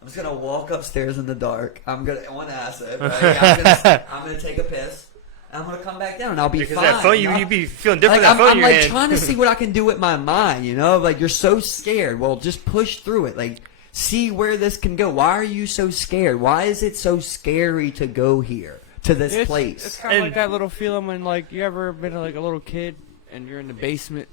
I'm just gonna walk upstairs in the dark. I'm gonna on acid. Right? I'm gonna take a piss. And I'm gonna come back down and I'll be because fine. that phone, you'd be feeling different. Like, that phone I'm in your like hand. trying to see what I can do with my mind. You know, like you're so scared. Well, just push through it. Like. See where this can go. Why are you so scared? Why is it so scary to go here? To this place. It's kind of like that little feeling when, like, you ever been like a little kid and you're in the basement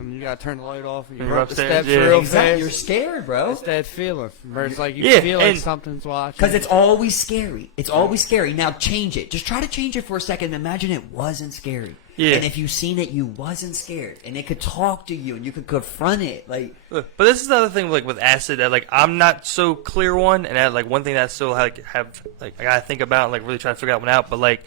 and you gotta turn the light off and you're up the steps real fast. You're scared, bro. It's that feeling where it's like you feel like something's watching. Because it's always scary. It's always scary. Now change it. Just try to change it for a second. Imagine it wasn't scary. Yeah. And if you seen it, you wasn't scared, and it could talk to you, and you could confront it. Like, but this is the other thing, like with acid, that like I'm not so clear on, and that, like one thing that I still I gotta think about, like really try to figure that one out. But like,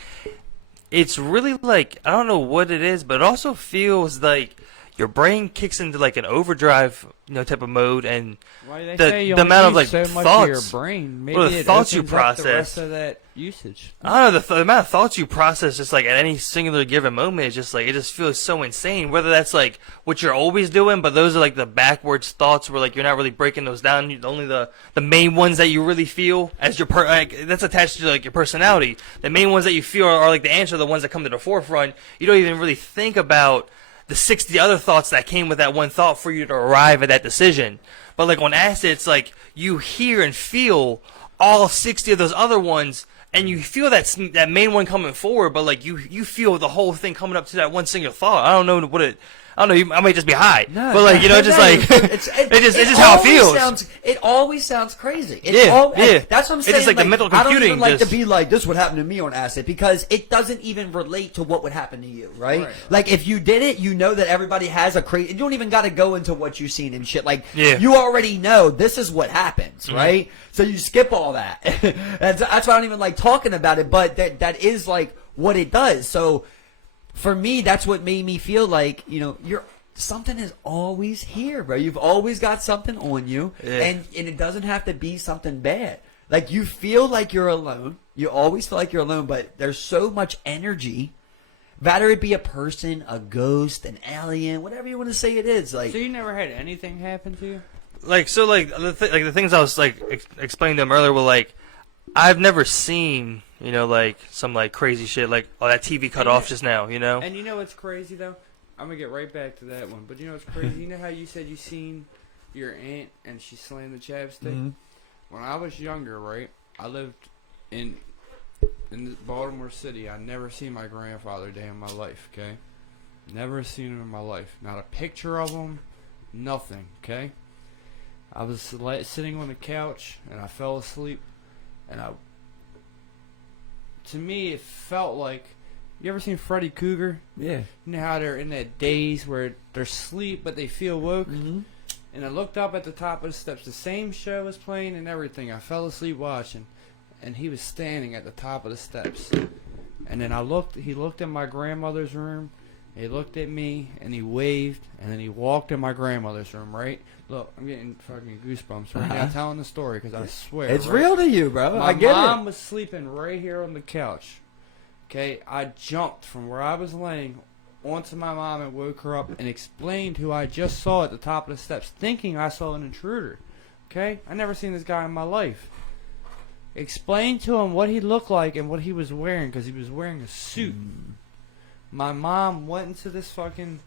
it's really like I don't know what it is, but it also feels like your brain kicks into like an overdrive, you know, type of mode, and the amount of like so thoughts, much of your brain, maybe the it thoughts you opens up the process. rest of that usage. I don't know, the amount of thoughts you process just like at any singular given moment is just like it just feels so insane. Whether that's like what you're always doing, but those are like the backwards thoughts where like you're not really breaking those down. Only the main ones that you really feel as your like, that's attached to like your personality. The main ones that you feel are like the answer, the ones that come to the forefront. You don't even really think about the 60 other thoughts that came with that one thought for you to arrive at that decision. But like on acid, it's like you hear and feel all 60 of those other ones, and you feel that main one coming forward, but like you feel the whole thing coming up to that one single thought. I don't know what it. I don't know. I might just be high, but like you know, just like it's just how it feels. It always sounds crazy. Yeah. That's what I'm saying. It's just like the mental computing. I don't even like to be like this would happen to me on acid because it doesn't even relate to what would happen to you, right? Like if you did it, you know that everybody has a crazy. You don't even got to go into what you've seen and shit. Like you already know this is what happens, right? So you skip all that. That's why I don't even like talking about it. But that is like what it does. So. For me, that's what made me feel like, you know, something is always here, bro. You've always got something on you, and it doesn't have to be something bad. Like, you feel like you're alone. You always feel like you're alone, but there's so much energy. Whether it be a person, a ghost, an alien, whatever you want to say it is. Like, so you never had anything happen to you? Like, so, like, the things I was, like, explaining to them earlier were, like, I've never seen... You know, like, some, like, crazy shit, like, oh, that TV cut off just now, you know? And you know what's crazy, though? I'm going to get right back to that one. But you know what's crazy? You know how you said you seen your aunt and she slammed the chapstick? Mm-hmm. When I was younger, right, I lived in Baltimore City. I never seen my grandfather a day in my life, okay? Never seen him in my life. Not a picture of him, nothing, okay? I was sitting on the couch, and I fell asleep, and to me, it felt like, you ever seen Freddy Krueger? Yeah. You know how they're in that daze where they're asleep, but they feel woke? Mm-hmm. And I looked up at the top of the steps. The same show was playing and everything. I fell asleep watching. And he was standing at the top of the steps. And then he looked in my grandmother's room. He looked at me, and he waved, and then he walked in my grandmother's room, right? Look, I'm getting fucking goosebumps right now telling the story because I swear. It's real to you, bro. I get it. My mom was sleeping right here on the couch. Okay, I jumped from where I was laying onto my mom and woke her up and explained who I just saw at the top of the steps, thinking I saw an intruder. Okay, I never seen this guy in my life. Explained to him what he looked like and what he was wearing, because he was wearing a suit. My mom went into this fucking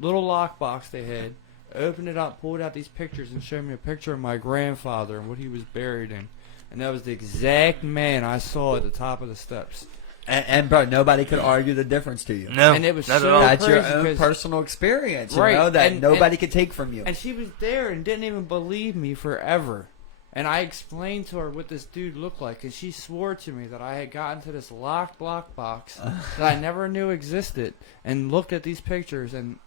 little lockbox they had, opened it up, pulled out these pictures, and showed me a picture of my grandfather and what he was buried in. And that was the exact man I saw at the top of the steps. And bro, nobody could argue the difference to you. No, And it was not so at all. That's your crazy own 'cause- personal experience, you Right, know, that and- nobody could take from you. And she was there and didn't even believe me forever. And I explained to her what this dude looked like, and she swore to me that I had gotten to this locked box that I never knew existed, and looked at these pictures and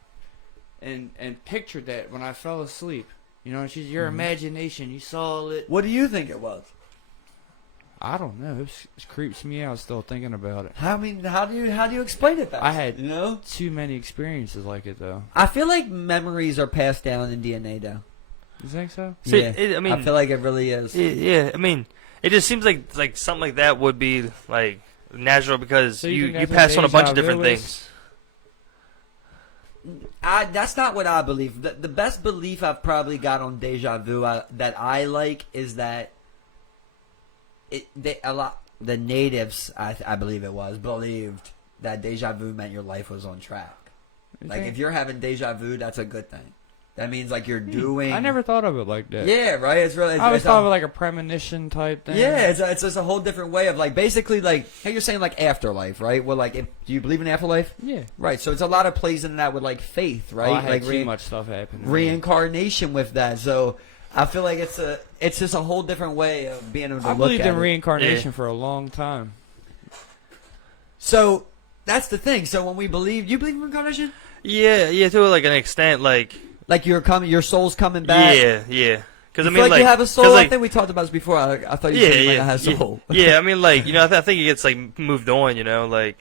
pictured that when I fell asleep. You know, she's your imagination. You saw it. What do you think it was? I don't know. It creeps me out still thinking about it. How do you explain it? Best? I had you know too many experiences like it though. I feel like memories are passed down in DNA, though. You think so? See, Yeah, I mean, I feel like it really is. yeah, I mean, it just seems like something like that would be like natural because So you think that's pass what on a bunch of deja different vu is? things. That's not what I believe. The best belief I've probably got on deja vu that I like is that the natives, I believe it was, believed that deja vu meant your life was on track. You Like think? if you're having deja vu, that's a good thing. That means like you're doing. I never thought of it like that. Yeah, right. It's really. I always it's thought of it like a premonition type thing. Yeah, it's just a whole different way of like basically like how you're saying like afterlife, right? Well, like do you believe in afterlife? Yeah. Right. So it's a lot of plays in that with like faith, right? Oh, I had like too much stuff happen. to me. reincarnation with that. So I feel like it's just a whole different way of being able to I look believed at in it. reincarnation for a long time. So that's the thing. So when we believe, you believe in reincarnation? Yeah, to like an extent, like Like your soul's coming back. yeah. Because You I feel mean, like you have a 'cause, soul. like, I think we talked about this before. I thought you yeah, said you might yeah, not have a soul. yeah. I mean, like I think it gets like moved on. You know, like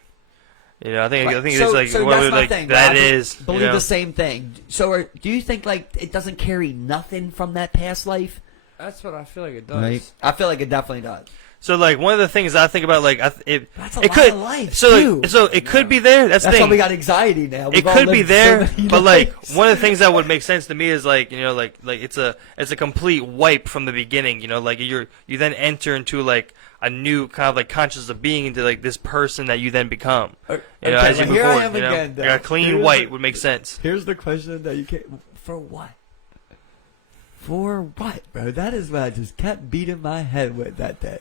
I think Right. it's like so what that's my like thing. that I is. believe you know? the same thing. So do you think like it doesn't carry nothing from that past life? That's what I feel like it does. I feel like it definitely does. So like one of the things I think about like That's a it lot could of life, so too. like, so it could be there. That's the That's thing. why we got anxiety now. It We've all could be lived so there, many but like lives. one of the things that would make sense to me is like like it's a complete wipe from the beginning. You know, like you then enter into like a new kind of like conscious of being into like this person that you then become. You know, Okay, as you well, move here I forward. am You know, again, though. like a clean Here's white the- would make sense. Here's the question that you can't. For what? For what, bro? That is what I just kept beating my head with that day.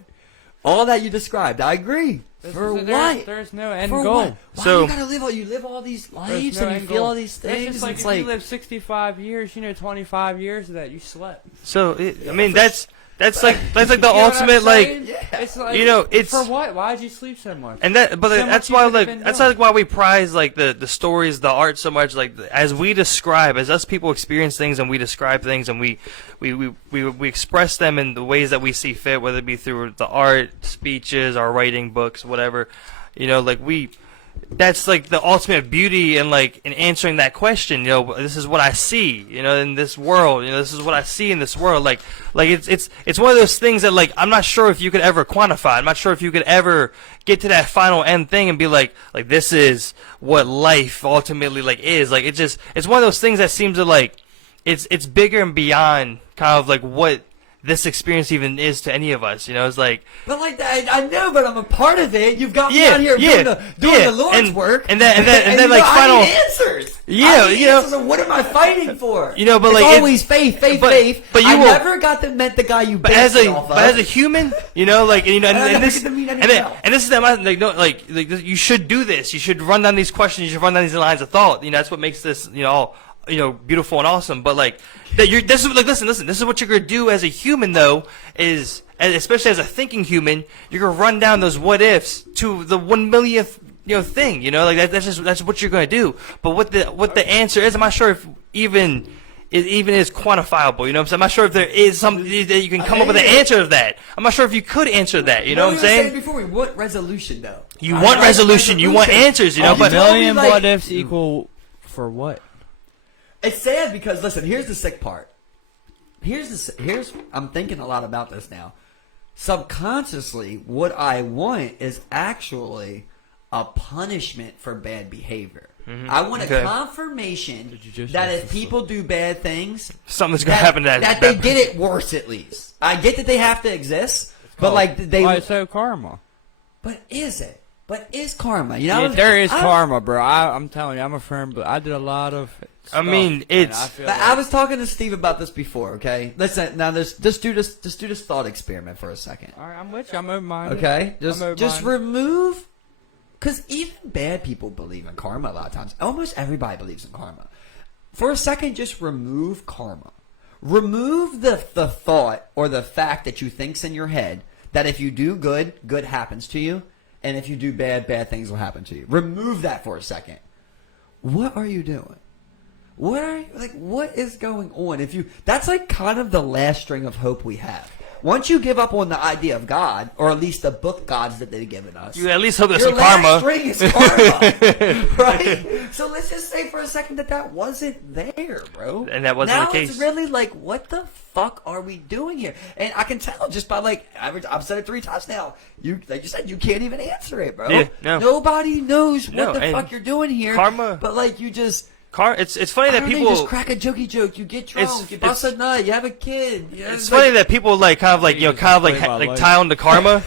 All that you described, I agree. For what? There's no end For goal. what? Why So- you gotta live all? You live all these There's lives no and you end feel goal. all these It's things. just like It's if like you live 65 years, 25 years of that you slept. So I mean that's like the You know what I'm ultimate like. saying? Yeah. It's like, You know, it's- for what? Why'd you sleep so much? And that, but So that's much why, you could've like, been that's doing. like why we prize like the stories, the art so much. Like, as we describe, as us people experience things and we describe things and we express them in the ways that we see fit, whether it be through the art, speeches, our writing, books, whatever. You know, like that's like the ultimate beauty in like in answering that question. You know, this is what I see. You know, in this world. You know, this is what I see in this world. Like it's one of those things that like I'm not sure if you could ever quantify. I'm not sure if you could ever get to that final end thing and be like this is what life ultimately like is. Like it's one of those things that seems to like it's bigger and beyond kind of like what this experience even is to any of us. You know, it's like. But like that, I know, but I'm a part of it. You've got me Yeah, out here yeah, doing yeah. the Lord's And- work, and then you like know, final- I need answers. Yeah, I need you know- answers, so what am I fighting for? You know, but it's like, it- always faith. but you I will- never got to met the guy you But as based a off of. but as a human, you know, like you know, And I and never this get to meet and anyone else. this is that like no like this, you should do this. You should run down these questions. You should run down these lines of thought. You know, that's what makes this all beautiful and awesome. But like that you're this is like listen. This is what you're gonna do as a human though is. And especially as a thinking human, you're gonna run down those what ifs to the 1 millionth thing. You know, like that's what you're gonna do. But what the answer is, I'm not sure if even is quantifiable. You know what I'm saying? I'm not sure if there is something that you can come up with an answer of that. I'm not sure if you could answer that. You know what I'm saying? Before we want resolution though. You want resolution. You want answers. You know, Oh, but you told me, million like- what ifs equal for what? It's sad because listen, here's the sick part. Here's I'm thinking a lot about this now. Subconsciously, what I want is actually a punishment for bad behavior. Mhm. I want Okay. a confirmation Did you just that ask if this people do bad things, Something's gonna happen to that they get it worse at least. I get that they have to exist, but like they. Why so karma? But is it? But is karma? You know, Yeah, there is karma, bro. I'm telling you, I'm a firm, but I did a lot of. I mean, stuff, and it's- I feel I was talking to Steve about this before. Okay, listen. Now, just do this thought experiment for a second. All right, I'm with you. I'm open-minded. Okay, I'm just open-minded. remove, because even bad people believe in karma a lot of times. Almost everybody believes in karma. For a second, just remove karma. Remove the thought or the fact that you think's in your head that if you do good, good happens to you, and if you do bad, bad things will happen to you. Remove that for a second. What are you doing? What is going on? That's like kind of the last string of hope we have. Once you give up on the idea of God, or at least the book gods that they've given us, You at least hope there's your some last karma. string is karma, right? So let's just say for a second that wasn't there, bro. And that wasn't now the case. It's really like, what the fuck are we doing here? And I can tell just by like I've said it 3 times now. Like you said, you can't even answer it, bro. Yeah, no. Nobody knows No, what the and fuck you're doing here. karma- but like you just. It's funny I that don't know, people. you just crack a jokey joke. You get drunk. You bust a nut. You have a kid. You know, It's funny that people like kind of like You kind of just play my like life. tie on to karma.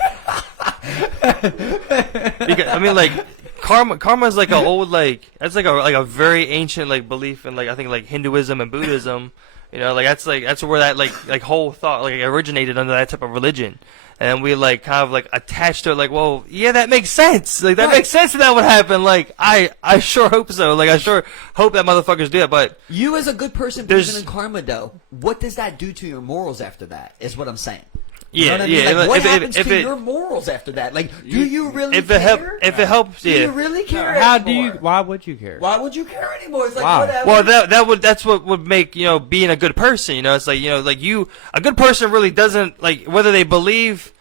Because, I mean, like karma is like a old that's like a very ancient like belief in like I think like Hinduism and Buddhism. You know, that's where that like whole thought like originated under that type of religion. And we like kind of like attached to it like, well, yeah, that makes sense. Like that Right. makes sense that would happen. Like I sure hope so. Like I sure hope that motherfuckers do it. But you as a good person There's- believing in karma, though, what does that do to your morals after that? Is what I'm saying. yeah, You know what I mean? yeah. Like, what if happens if to it your morals after that? Like, do you really if it care? helps, Do yeah. you really care How do anymore? you? Why would you care? Why would you care anymore? It's like Why? whatever. Well, that's what would make being a good person. It's like a good person really doesn't like whether they believe.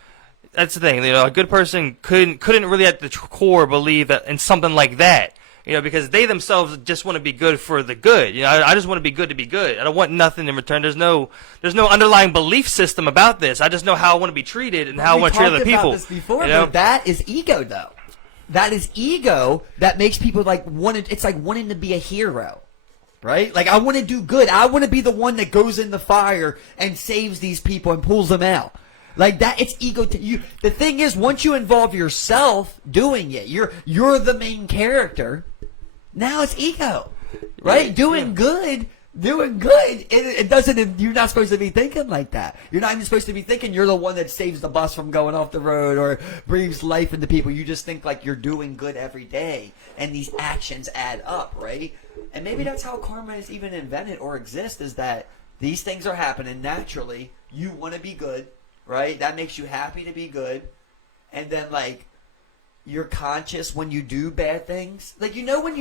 That's the thing. A good person couldn't really at the core believe that in something like that. Because they themselves just want to be good for the good. I just want to be good to be good. I don't want nothing in return. There's no underlying belief system about this. I just know how I want to be treated and how I want to treat other people. We talked about this before, but that is ego, though. That is ego that makes people like it's like wanting to be a hero. Right? Like, I want to do good. I want to be the one that goes in the fire and saves these people and pulls them out. Like that, it's ego. The thing is, once you involve yourself doing it, you're the main character. Now it's ego, right? Doing good. It doesn't. You're not supposed to be thinking like that. You're not even supposed to be thinking you're the one that saves the bus from going off the road or breathes life into people. You just think like you're doing good every day, and these actions add up, right? And maybe that's how karma is even invented or exists. Is that these things are happening naturally. You want to be good. Right? That makes you happy to be good. And then, like, you're conscious when you do bad things. Like, when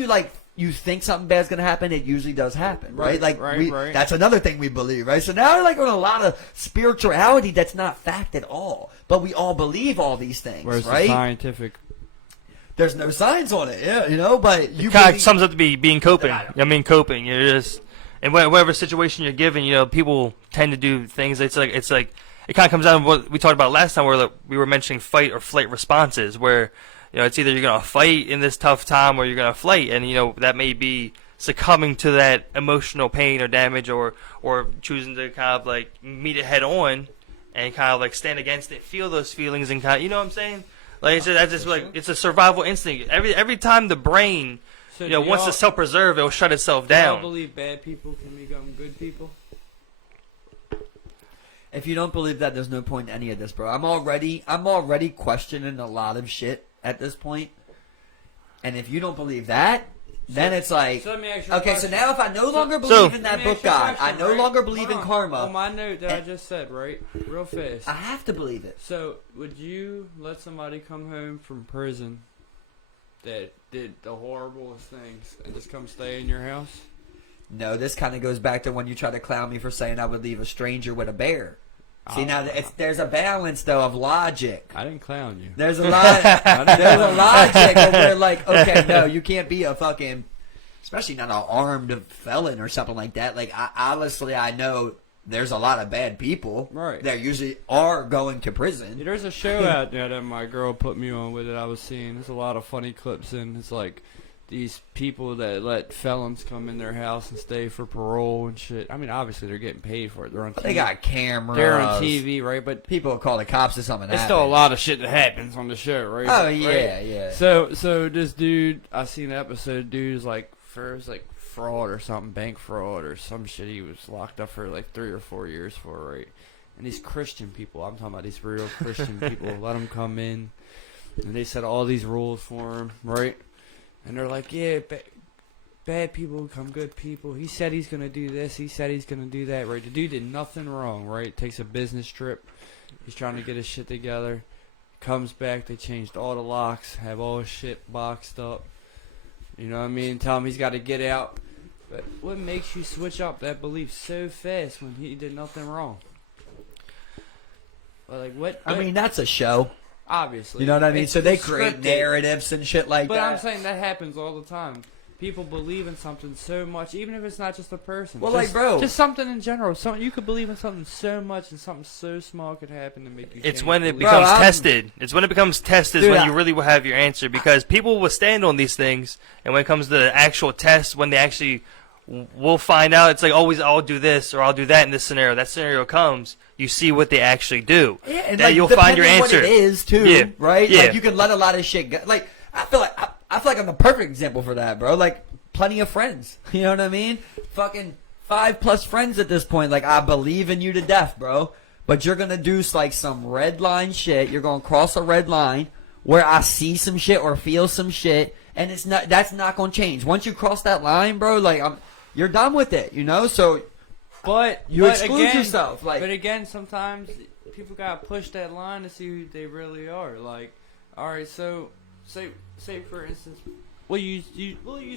you think something bad's going to happen, it usually does happen. Right? Like, right. That's another thing we believe, right? So now we're, like, on a lot of spirituality that's not fact at all. But we all believe all these things, Where's the right? scientific? There's no science on it, yeah, but you kind of believe- sums up to being coping. I mean, coping. You're just in whatever situation you're given. People tend to do things. It's like. It kind of comes down to what we talked about last time, where we were mentioning fight or flight responses, where it's either you're gonna fight in this tough time or you're gonna flight, and that may be succumbing to that emotional pain or damage, or choosing to kind of like meet it head on and kind of like stand against it, feel those feelings, and kind of, I'm saying, like I said, that's just like it's a survival instinct. Every time the brain wants to self-preserve, it'll shut itself Do y'all down. believe bad people can become good people? If you don't believe that, there's no point in any of this, bro. I'm already questioning a lot of shit at this point. And if you don't believe that, then it's like, So let me ask you a okay, so question. now if I no longer So- believe in Let that me book ask you a God, I question, no right? longer believe in Hold on. karma, On my note that I And- just said, right? Real fast. I have to believe it. So, would you let somebody come home from prison that did the horriblest things and just come stay in your house? No, this kind of goes back to when you try to clown me for saying I would leave a stranger with a bear. See, now there's a balance, though, of logic. I didn't clown you. There's a lot. There's a logic of where, like, okay, no, you can't be a fucking, especially not an armed felon or something like that. Like, I know there's a lot of bad people Right. that usually are going to prison. Yeah, there's a show out there that my girl put me on with it. I was seeing. There's a lot of funny clips in. It's like these people that let felons come in their house and stay for parole and shit. I mean, obviously they're getting paid for it. They're on TV. They got cameras. They're on TV, right? But People will call the cops if something there's happens. still a lot of shit that happens on the show, right? Oh, Right? yeah, yeah. So this dude, I seen an episode. Dude's like first like fraud or something, bank fraud or some shit. He was locked up for like 3 or 4 years for, right? And these Christian people, I'm talking about these real Christian people, let him come in, and they set all these rules for him, right? And they're like, yeah, bad people become good people. He said he's gonna do this. He said he's gonna do that, right? The dude did nothing wrong, right? Takes a business trip. He's trying to get his shit together. Comes back. They changed all the locks. Have all his shit boxed up. You know what I mean? Tell him he's got to get out. But what makes you switch up that belief so fast when he did nothing wrong? Well, like what? I mean, that's a show. Obviously. You know what I mean? It's So they create scripted. narratives and shit like But that. I'm saying that happens all the time. People believe in something so much, even if it's not just a person. Well, just, like, bro. just something in general. Something you could believe in something so much, and something so small could happen to make you. It's change when it belief. becomes I'm- tested. It's when it becomes tested Dude, when I- you really will have your answer, because people will stand on these things, and when it comes to the actual test, when they actually will find out, it's like always, I'll do this or I'll do that in this scenario. That scenario comes, you see what they actually do. Yeah, and Then like, you'll find your depending answer. What it is too, Yeah. right? Yeah. Like you can let a lot of shit go. Like I feel like I'm the perfect example for that, bro. Like plenty of friends. You know what I mean? Fucking 5+ friends at this point. Like I believe in you to death, bro. But you're gonna do like some red line shit. You're gonna cross a red line where I see some shit or feel some shit, and that's not gonna change. Once you cross that line, bro, like you're done with it, you know? So But you but exclude again, yourself. Like but again, sometimes people gotta push that line to see who they really are. Like, all right, so say for instance, we'll use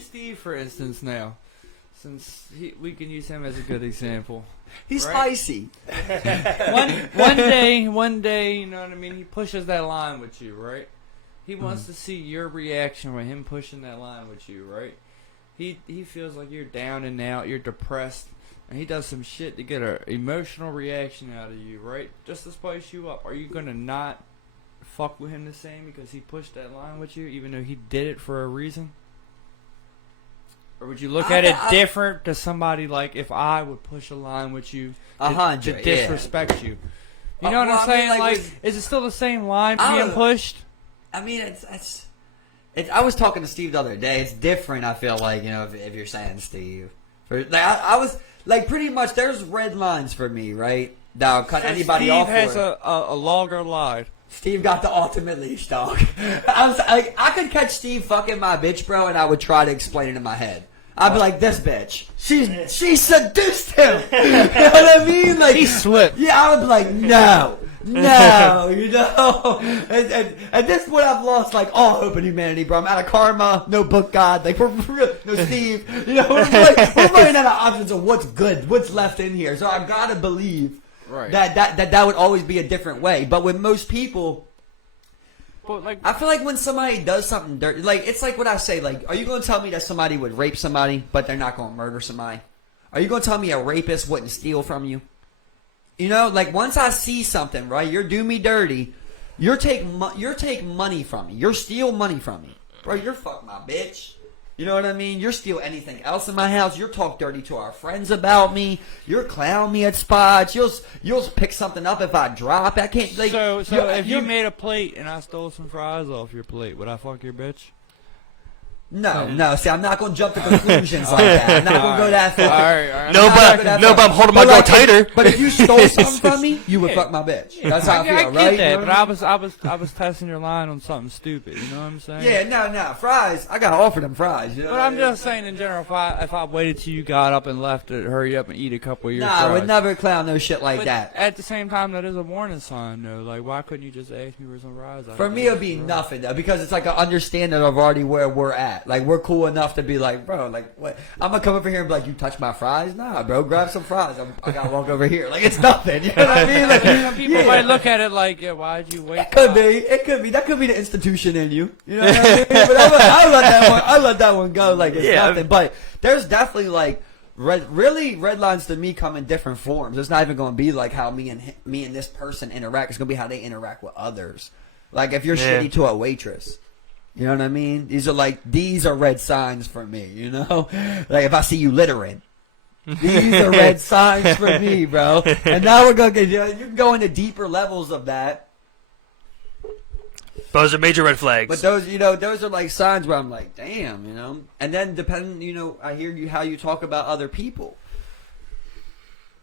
Steve for instance now, since we can use him as a good example. he's right? spicy. one day, you know what I mean? He pushes that line with you, right? He wants to see your reaction with him pushing that line with you, right? He feels like you're down and out, you're depressed, and he does some shit to get an emotional reaction out of you, right? Just to spice you up. Are you gonna not fuck with him the same because he pushed that line with you, even though he did it for a reason? Or would you look at it different to somebody like if I would push a line with you to 100, yeah. disrespect you? You know what Well, I'm I mean, saying? like, Like, with- is it still the same line I being don't- pushed? I mean, it's I was talking to Steve the other day. It's different. I feel like, you know, if you're saying Steve, like I was like pretty much there's red lines for me, right? That'll cut anybody Steve off. has for it. a longer line. Steve got the ultimate leash, dog. I could catch Steve fucking my bitch, bro, and I would try to explain it in my head. I'd be like, this bitch, she seduced him. You know what I mean? Like He slipped. Yeah, I would be like, no, you know. And this is what I've lost, like all hope in humanity, bro. I'm out of karma, no book God, like we're real, no Steve. You know, we're running out of options of what's good, what's left in here. So I gotta believe Right. that would always be a different way. But with most people, But like, I feel like when somebody does something dirty, like it's like what I say, like, are you going to tell me that somebody would rape somebody, but they're not going to murder somebody? Are you going to tell me a rapist wouldn't steal from you? You know, like once I see something, right, you're do me dirty, you're take money from me, you're steal money from me, bro. You're fuck my bitch. You know what I mean? You're steal anything else in my house. You're talk dirty to our friends about me. You're clown me at spots. You'll pick something up if I drop. I can't. Like, so if you you're- made a plate and I stole some fries off your plate, would I fuck your bitch? No. See, I'm not going to jump to conclusions like that. I'm not going to go that far. All right. No, but I'm holding my girl tighter. But if you stole something from me, you would Yeah. fuck my bitch. That's how I feel, I right? get You that, know but what I I was testing your line on something stupid. You know what I'm saying? Yeah, no. Fries. I got to offer them fries. You know But what I I'm mean? just saying in general, if I waited till you got up and left to hurry up and eat a couple of your Nah, I fries. would never clown no shit like But that. at the same time, that is a warning sign, though. Like, why couldn't you just ask me for some fries? For me, it would be nothing, though, because it's like an understanding of already where we're at. Like, we're cool enough to be like, bro, like, what? I'm going to come over here and be like, you touch my fries? Nah, bro, grab some fries. I got to walk over here. Like, it's nothing. You know what I mean? Like, Some people yeah. might look at it like, yeah, why'd you wait? It could be. It could be. That could be the institution in you. You know what I mean? But I let that one go like it's Yeah. nothing. But there's definitely like red lines to me come in different forms. It's not even going to be like how me and this person interact. It's going to be how they interact with others. Like if you're shitty to a waitress, you know what I mean? These are red signs for me, you know? Like if I see you littering, these are red signs for me, bro. And now we're going to get, you can go into deeper levels of that. Those are major red flags. But those are like signs where I'm like, damn, you know? And then depending, I hear how you talk about other people.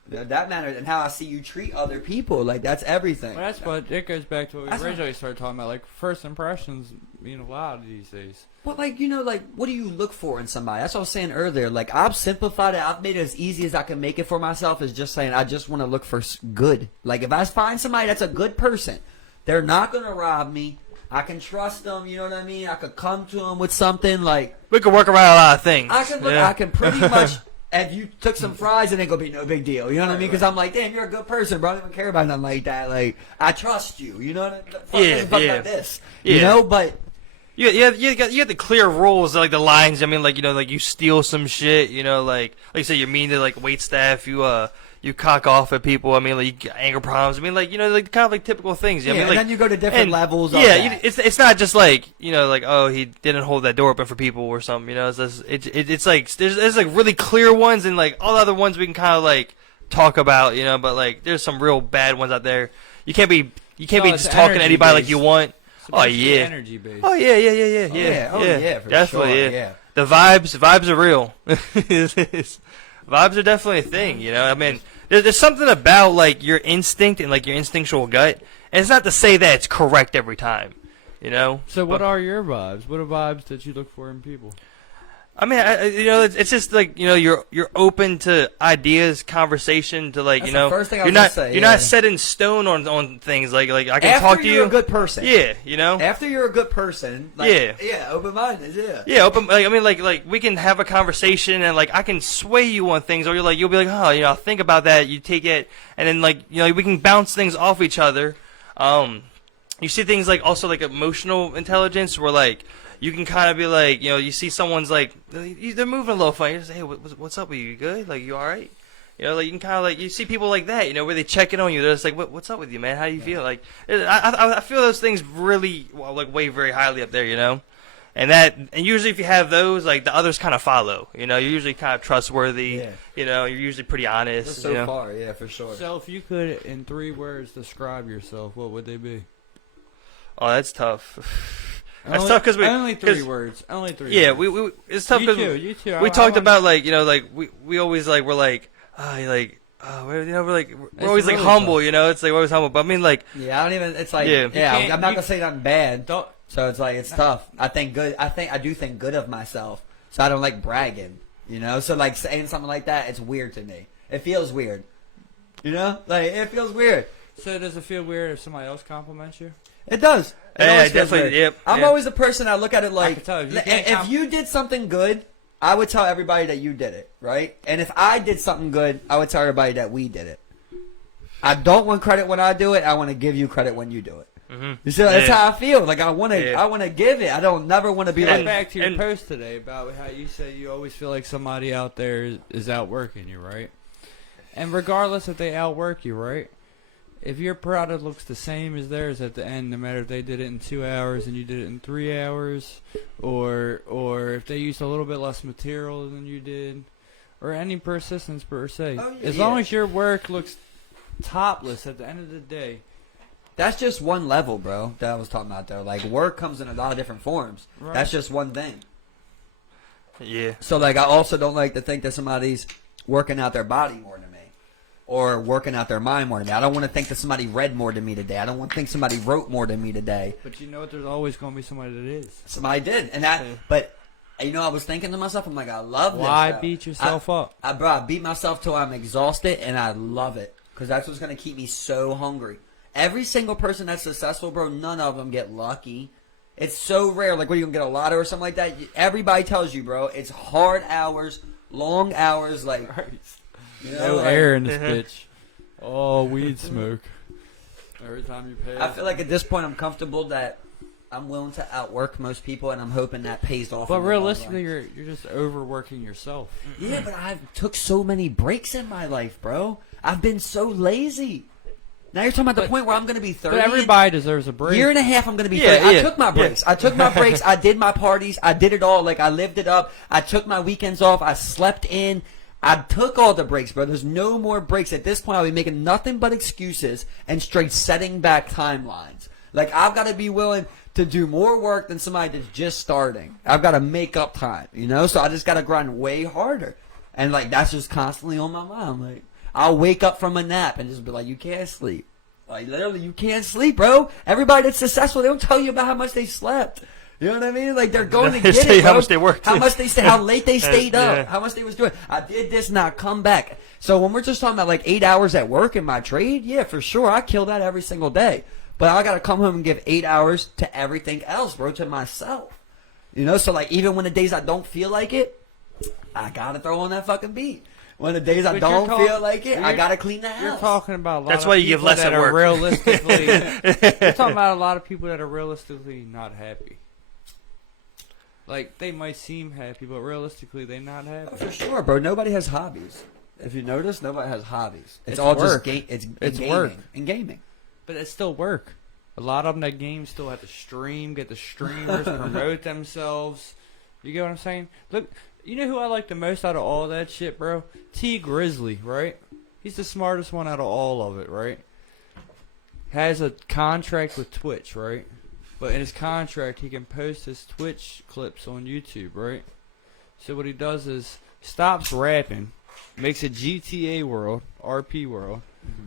That matters, and how I see you treat other people. Like, that's everything. Well, that's what it goes back to what we originally started talking about. Like, first impressions mean a lot these days. Well, what do you look for in somebody? That's what I was saying earlier. Like, I've simplified it. I've made it as easy as I can make it for myself. Is just saying I just want to look for good. Like, if I find somebody that's a good person, they're not going to rob me. I can trust them, you know what I mean? I could come to them with something like... We could work around a lot of things. I can pretty much... If you took some fries, it ain't gonna be no big deal. You know what I mean? Because I'm like, damn, you're a good person, bro. I don't even care about nothing like that. Like, I trust you. You know what I mean? Fuck about this. You know, but you got the clear rules, like the lines. I mean, like like you steal some shit. Like you say, you're mean to like wait staff. You cock off at people. I mean, like you get anger problems. I mean, like like kind of like typical things. I mean, and like, then you go to different levels. It's not just like like oh he didn't hold that door open for people or something. It's like there's like really clear ones and like all the other ones we can kind of like talk about. But like there's some real bad ones out there. You can't be just talking to anybody like you want. Oh yeah. Energy based. Oh yeah. For definitely. Sure, yeah. The vibes are real. Vibes are definitely a thing. I mean. There's something about like your instinct and like your instinctual gut, and it's not to say that it's correct every time, So what are your vibes? What are vibes that you look for in people? I mean, it's just like you're open to ideas, conversation, to like That's the first thing I was you're not gonna say, you're not set in stone on things like I can After talk to you. you're a good person. Yeah, After you're a good person. Like, yeah, open minded. Yeah. Yeah, open. Like, I mean, like we can have a conversation and like I can sway you on things, or you'll be like, oh, I'll think about that. You take it, and then like we can bounce things off each other. You see things like also like emotional intelligence, where like. You can kind of be like, you see someone's like, they're moving a little funny. You just say, hey, what's up with you? You good? Like, you all right? Like you can kind of like, you see people like that, where they check in on you. They're just like, what's up with you, man? How do you feel? Like, I feel those things really, like, weigh very highly up there, And usually if you have those, like, the others kind of follow. You're usually kind of trustworthy. Yeah. You're usually pretty honest. So far, yeah, for sure. So if you could, in 3 words, describe yourself, what would they be? Oh, that's tough. That's tough because we only 3 words. Only 3. Yeah, words. It's tough because you too. We talked about like like we always like we're like we're always like humble. Tough. It's like we're always humble. But I mean like I don't even. It's like I'm not gonna say nothing bad. So it's like it's tough. I do think good of myself. So I don't like bragging. So like saying something like that, it's weird to me. It feels weird. Like it feels weird. So does it feel weird if somebody else compliments you? It does. Yeah, definitely. Yep. I'm always a person. I look at it like, if you did something good, I would tell everybody that you did it, right? And if I did something good, I would tell everybody that we did it. I don't want credit when I do it. I want to give you credit when you do it. Mm-hmm. You see, that's how I feel. Like I want to give it. I don't never want to be like. Back to your post today about how you say you always feel like somebody out there is outworking you, right? And regardless if they outwork you, right? If your product looks the same as theirs at the end, no matter if they did it in 2 hours and you did it in 3 hours, or if they used a little bit less material than you did, or any persistence per se, as long as your work looks topless at the end of the day. That's just one level, bro, that I was talking about, though. Like, work comes in a lot of different forms. Right. That's just one thing. Yeah. So, like, I also don't like to think that somebody's working out their body more than me. Or working out their mind more than me. I don't want to think that somebody read more than me today. I don't want to think somebody wrote more than me today. But you know what? There's always going to be somebody that is. Somebody did. And that, but, I was thinking to myself, I'm like, I love this. Why beat yourself up? I beat myself till I'm exhausted, and I love it. Because that's what's going to keep me so hungry. Every single person that's successful, bro, none of them get lucky. It's so rare. Like, what, you going to get a lotto or something like that? Everybody tells you, bro, it's hard hours, long hours, like... No air in this bitch. Oh, weed smoke. Every time you pay. I feel like at this point I'm comfortable that I'm willing to outwork most people, and I'm hoping that pays off. But in the long realistically, run. you're just overworking yourself. Yeah, but I've took so many breaks in my life, bro. I've been so lazy. Now you're talking about the point where I'm going to be 30. But everybody deserves a break. Year and a half, I'm going to be 30. Yeah, I yeah, took my breaks. yeah. I took my breaks. I did my parties. I did it all. Like, I lived it up. I took my weekends off. I slept in. I took all the breaks, bro. There's no more breaks. At this point, I'll be making nothing but excuses and straight setting back timelines. Like, I've got to be willing to do more work than somebody that's just starting. I've got to make up time, you know? So I just got to grind way harder. And, like, that's just constantly on my mind. Like, I'll wake up from a nap and just be like, you can't sleep. Like, literally, you can't sleep, bro. Everybody that's successful, they don't tell you about how much they slept. You know what I mean? Like, they're going to They get say it, bro. how much they worked. How much they stay, how late they stayed Yeah. up, how much they was doing. I did this, now come back. So when we're just talking about, like, 8 hours at work in my trade, yeah, for sure, I kill that every single day. But I got to come home and give 8 hours to everything else, bro, to myself. You know, so, like, even when the days I don't feel like it, I got to throw on that fucking beat. When the days I But you're don't feel like it, I you're- got to clean the house. You're talking about a lot That's of why you people give less that at are work. realistically. You're talking about a lot of people that are realistically not happy. Like, they might seem happy, but realistically, they're not happy. For sure, bro. Nobody has hobbies. If you notice, nobody has hobbies. It's It's all work. just it's It's gaming. work. And gaming. But it's still work. A lot of them that game still have to stream, get the streamers, promote themselves. You get what I'm saying? Look, you know who I like the most out of all that shit, bro? T Grizzly, right? He's the smartest one out of all of it, right? Has a contract with Twitch, right? But in his contract, he can post his Twitch clips on YouTube, right? So what he does is stops rapping, makes a GTA world, RP world,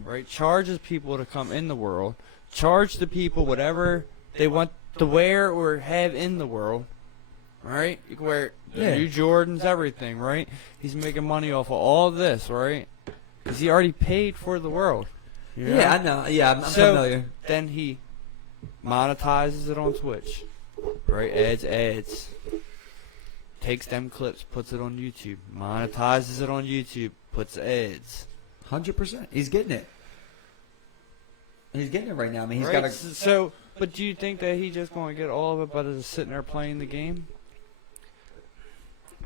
right? Charges people to come in the world, charge the people whatever they want to wear or have in the world, right? You can wear the Yeah. new Jordans, everything, right? He's making money off of all this, right? Because he already paid for the world. you know? Yeah, I know. Yeah, I'm So, familiar. Then he monetizes it on Twitch, right? Ads. Takes them clips, puts it on YouTube, monetizes it on YouTube, puts ads. 100%. He's getting it. He's getting it right now. I mean, he's Right? got a. So, but do you think that he's just going to get all of it by just sitting there playing the game?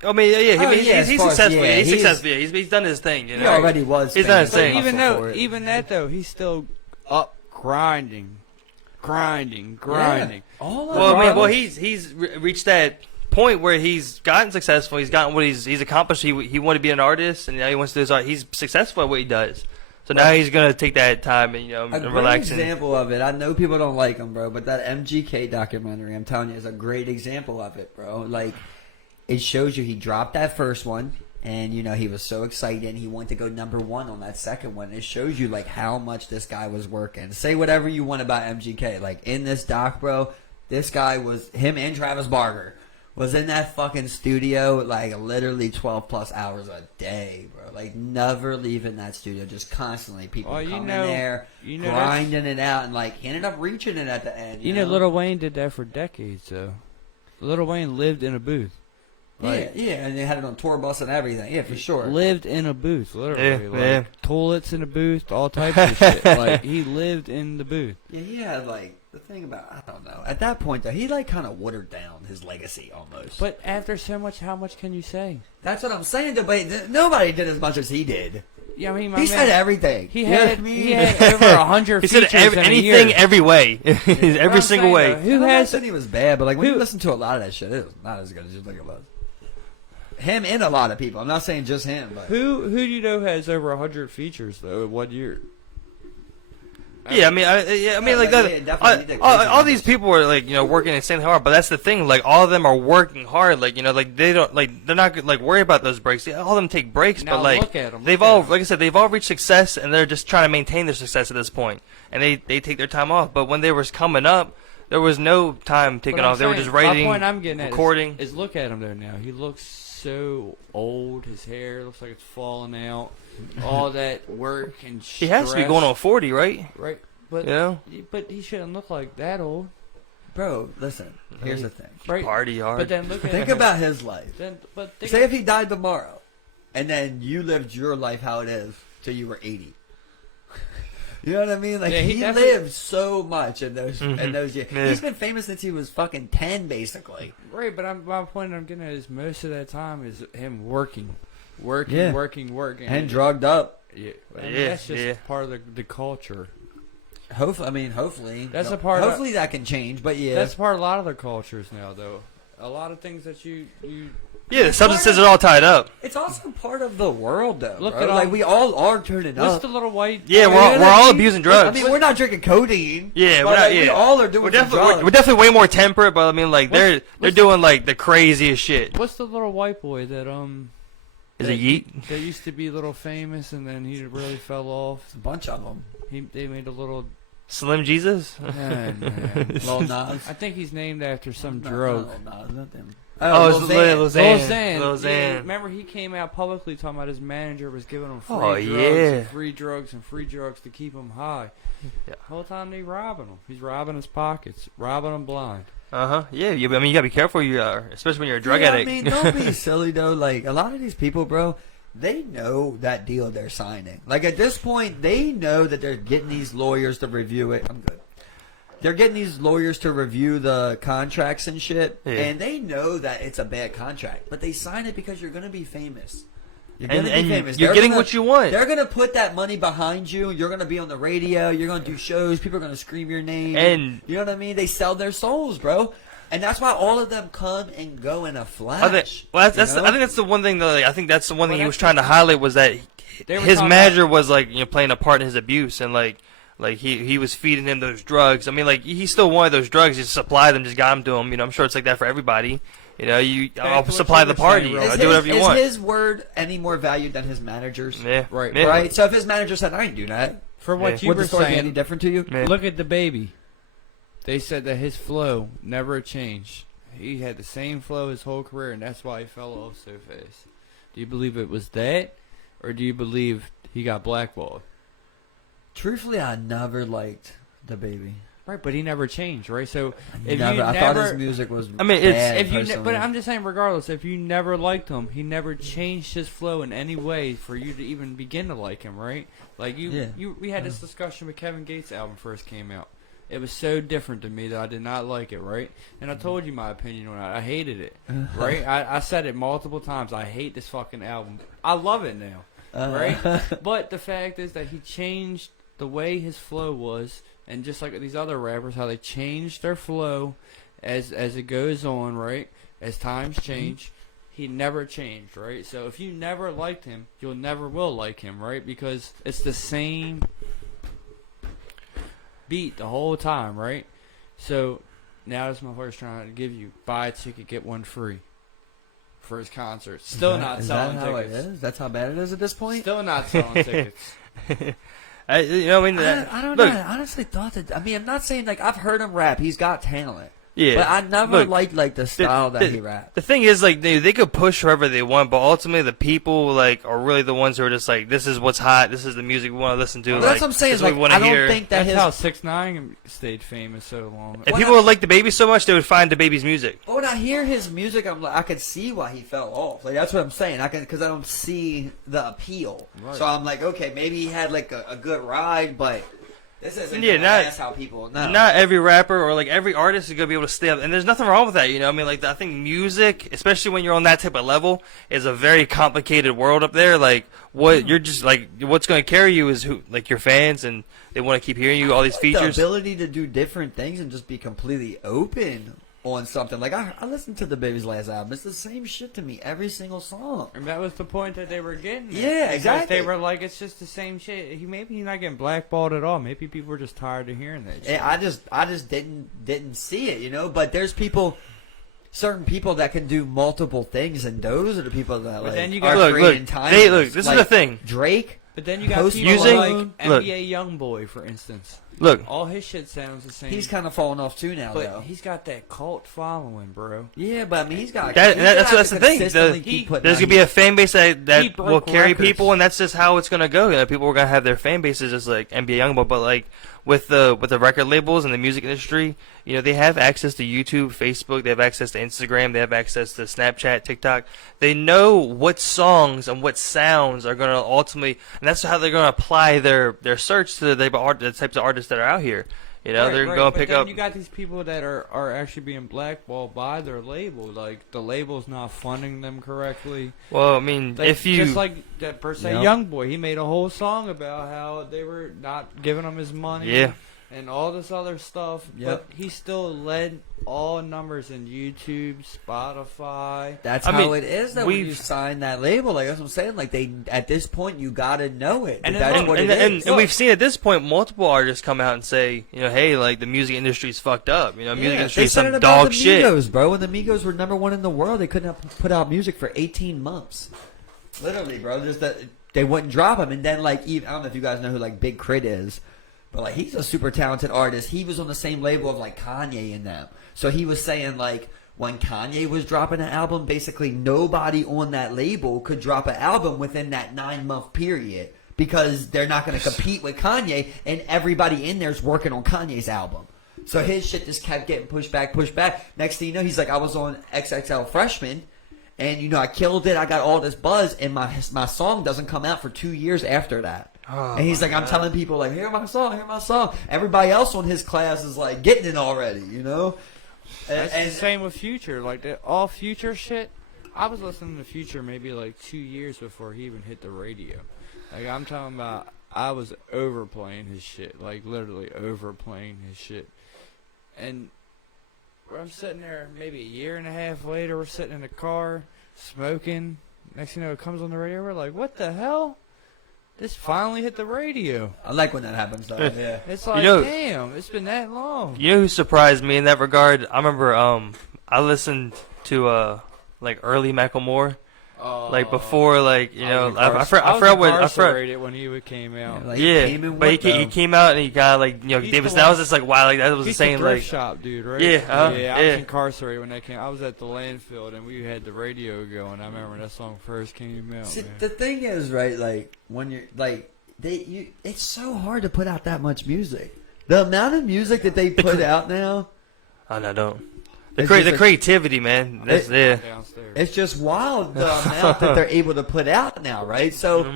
I mean, yeah, Oh, he's, yeah, as he's far as- successful. yeah, he's he's- successful. Yeah, he's done his thing. You He know, already was. He's done his famous thing. enough Even for though, it. even that though, he's still up grinding. Yeah. All of Well, it. I mean, well, he's reached that point where he's gotten successful. He's gotten what he's accomplished. He wanted to be an artist, and now he wants to do his art. He's successful at what he does. So now he's gonna take that time and A great relax. And, example of it. I know people don't like him, bro, but that MGK documentary, I'm telling you, is a great example of it, bro. Like, it shows you he dropped that first one, and you know he was so excited, and he wanted to go #1 on that second one. It shows you like how much this guy was working. Say whatever you want about MGK, like in this doc, bro. This guy was him and Travis Barker was in that fucking studio like literally 12+ hours a day, bro. Like never leaving that studio, just constantly people Well, coming there, grinding it out, and like he ended up reaching it at the end. You know, Lil Wayne did that for decades, though. Lil Wayne lived in a booth. Yeah, and they had it on tour bus and everything. Yeah, for sure. Lived in a booth, literally. Yeah, like, yeah. toilets in a booth, all types of shit. Like, he lived in the booth. Yeah, he had like the thing about I don't know. At that point, though, he like kind of watered down his legacy almost. But after so much, how much can you say? That's what I'm saying. Though, but nobody did as much as he did. Yeah, I mean, my He man, said everything. he You know what had, I mean? he had over 100 he features said in a anything, year. every way, every I'm single saying, way. though, who I'm not has saying he was bad, but like when who- you listen to a lot of that shit, it was not as good as you think it was. Him and a lot of people. I'm not saying just him, but who do you know has over 100 features though in 1 year? Yeah, I mean, like yeah, that. definitely need to All crazy these people are like, working insanely hard, but that's the thing. Like, all of them are working hard. Like, like they don't, like, they're not like worried about those breaks. All of them take breaks, Now but like, look at 'em, they've look at all, 'em. like I said, they've all reached success, and they're just trying to maintain their success at this point. And they take their time off. But when they was coming up, there was no time taken But I'm off. They were saying, just writing, my point I'm getting at recording. is look at him there now. He looks so old. His hair looks like it's falling out. All that work and He has to be stress, going on 40, right? right. But You know, but he shouldn't look like that old, bro, listen. Here's the thing. right? party hard. But then look at Think him. about his life. Then, but think Say if he died tomorrow, and then you lived your life how it is till you were 80. You know what I mean? Like Yeah, he he definitely- lived so much in those years. Yeah. He's been famous since he was fucking 10, basically. Right, but my point I'm getting at is most of that time is him working, Yeah. working, And drugged up. Yeah, I mean, Yeah, that's just yeah. part of the culture. Hopefully. That's a part of- Hopefully that can change, but yeah. That's part of a lot of the cultures now, though. A lot of things that you Yeah, the substances are all tied up. It's also part of the world, though. Look bro. at like all- we all are turning what's up. the little white? Yeah, You know what we're I all mean? abusing drugs. I mean, we're not drinking codeine. Yeah, but, we're not. like, Yeah, we all are doing we're some definitely drugs. we're definitely way more temperate, but I mean, like they're what's- doing like the craziest shit. What's the little white boy that Is that it Yeet? That used to be a little famous, and then he really fell off. a bunch of them. They made a little. Slim Jesus? Man. Lil Nas. I think he's named after some No, drug. Lil Nas, not them. Oh, it's Lil Lil Xan. Lil Xan. Xan. Lil Yeah, Xan. remember he came out publicly talking about his manager was giving him free Oh, drugs yeah. and free drugs and free drugs to keep him high. Yeah. The whole time they robbing him. He's robbing his pockets, robbing him blind. Yeah. I mean, you gotta be careful. You are, especially when you're a drug Yeah, addict. I mean, don't be silly though. Like a lot of these people, bro, they know that deal they're signing. Like at this point, they know that they're getting these lawyers to review it. I'm good. They're getting these lawyers to review the contracts and shit, Yeah. and they know that it's a bad contract, but they sign it because you're going to be famous. You're And- going to be and famous. you're They're getting gonna- what you want. They're going to put that money behind you. You're going to be on the radio. You're going to do shows. People are going to scream your name. And- you know what I mean? They sell their souls, bro. And that's why all of them come and go in a flash. I think that's you know? I think that's the one thing that like, I think that's the one thing he Well, was trying to highlight was that They were his talking manager was like playing a part in his abuse and like he was feeding him those drugs. I mean like he still wanted those drugs, just supply them, just got them to him. I'm sure it's like that for everybody. I'll to supply what the you were party. saying, I'll right? do whatever you want. Is his word any more valued than his manager's? Yeah, Right, yeah. Right? So if his manager said, I ain't do that, For what Yeah. you would were the story be any saying, different to you? Yeah. look at the baby. They said that his flow never changed. He had the same flow his whole career, and that's why he fell off so fast. Do you believe it was that, or do you believe he got blackballed? Truthfully, I never liked the baby. Right, but he never changed, right? So if Never. you I never, thought his music was. I mean, it's- bad, if you, personally. but I'm just saying, regardless, if you never liked him, he never changed his flow in any way for you to even begin to like him, right? Like Yeah. we had this discussion when Kevin Gates' album first came out. It was so different to me that I did not like it, right? And I told you my opinion on it. I hated it, right? I said it multiple times. I hate this fucking album. I love it now, right? But the fact is that he changed the way his flow was, and just like these other rappers, how they change their flow as it goes on, right? As times change, he never changed, right? So if you never liked him, you'll never will like him, right? Because it's the same beat the whole time, right? So now this motherfucker's trying to give you buy a ticket, get one free for his concert. Still not Is selling that how tickets. it is? That's how bad it is at this point. Still not selling tickets. I mean, I don't look, know. I honestly thought that. I mean, I'm not saying like I've heard him rap. He's got talent. yeah. But I never Look, liked like the style that he rapped. The thing is, like, they could push whoever they want, but ultimately the people, like, are really the ones who are just like, this is what's hot, this is the music we want to listen to. Well, like, that's what I'm saying. this Is is like what we I want to don't hear. think that That's his. how 6ix9ine stayed famous so long. If When people I- would like the baby so much, they would find the baby's music. But when I hear his music, I'm like, I could see why he fell off. Like that's what I'm saying. I can because I don't see the appeal. Right. So I'm like, okay, maybe he had like a good ride, but this isn't. Yeah, that's how people. No. Not every rapper or like every artist is gonna be able to stay up, and there's nothing wrong with that. I mean, like I think music, especially when you're on that type of level, is a very complicated world up there. Like what you're just like, what's gonna carry you is who, like your fans, and they want to keep hearing you all these Like features. The ability to do different things and just be completely open on something. Like I listened to the Baby's last album. It's the same shit to me every single song. And that was the point that they were getting at. Yeah, Because exactly. They were like, it's just the same shit. Maybe he's not getting blackballed at all. Maybe people were just tired of hearing that shit. And I just didn't see it, you know. But there's certain people that can do multiple things, and those are the people that But like then you are got- Look, creating look, timeless. this is Like the thing. Drake. But then you got Post people Malone. like Look. NBA Youngboy, for instance. Look, all his shit sounds the same. He's kind of falling off too now, but though. he's got that cult following, bro. Yeah, but I mean, he's got that's the thing. There's gonna be a fan base that will carry records. people, and that's just how it's gonna go. You know, people are gonna have their fan bases just like NBA Youngboy, but like with the record labels and the music industry, you know, they have access to YouTube, Facebook, they have access to Instagram, they have access to Snapchat, TikTok. They know what songs and what sounds are gonna ultimately, and that's how they're gonna apply their search to the types of artists that are out here. You know, they're going to pick up. You got these people that are actually being blackballed by their label. Like, the label's not funding them correctly. Well, I mean, Like, if you. just like that per se young boy, he made a whole song about how they were not giving him his money. Yeah. And all this other stuff. Yep. But he still led all numbers in YouTube, Spotify. That's I how mean, it is, though, when you sign that label. Like, that's what I'm saying. Like, at this point, you got to know it. And That's what it is. And we've seen at this point multiple artists come out and say, you know, hey, like, the music industry's fucked up. You know, music industry is some dog shit. Migos, bro. When the Migos were #1 in the world, they couldn't put out music for 18 months. Literally, bro. Just that they wouldn't drop them. And then, like, even, I don't know if you guys know who, like, Big Crit is. But, like, he's a super talented artist. He was on the same label of, like, Kanye and them. So he was saying, like, when Kanye was dropping an album, basically nobody on that label could drop an album within that 9-month period because they're not going to compete with Kanye, and everybody in there's working on Kanye's album. So his shit just kept getting pushed back, pushed back. Next thing you know, he's like, I was on XXL Freshman, and, you know, I killed it. I got all this buzz, and my song doesn't come out for 2 years after that. Oh, and he's like, I'm telling people, like, hear my song, hear my song. Everybody else on his class is, like, getting it already, you know? That's the same with Future. Like, all Future shit, I was listening to Future maybe, like, 2 years before he even hit the radio. Like, I'm talking about, I was overplaying his shit. Like, literally overplaying his shit. And I'm sitting there maybe a year and a half later, we're sitting in the car, smoking. Next thing you know, it comes on the radio, we're like, what the hell? This finally hit the radio. I like when that happens, though. Yeah. It's like, You know, damn, it's been that long. You know who surprised me in that regard? I remember I listened to like early Macklemore. Like before, like, you know, I forgot when he came out. Like, but he came out and he got, like, you know, Davis. That was just like, wow, like, that was He's the same, the thrift like, shop dude, right? Yeah, I was incarcerated when that came. I was at the landfill and we had the radio going. I remember when that song first came out. See, man. the thing is, right, like, when you're, like, it's so hard to put out that much music. The amount of music that they put out now. Oh, no, don't. It's The just creativity, man. That's Downstairs. It's just wild the amount that they're able to put out now, right? So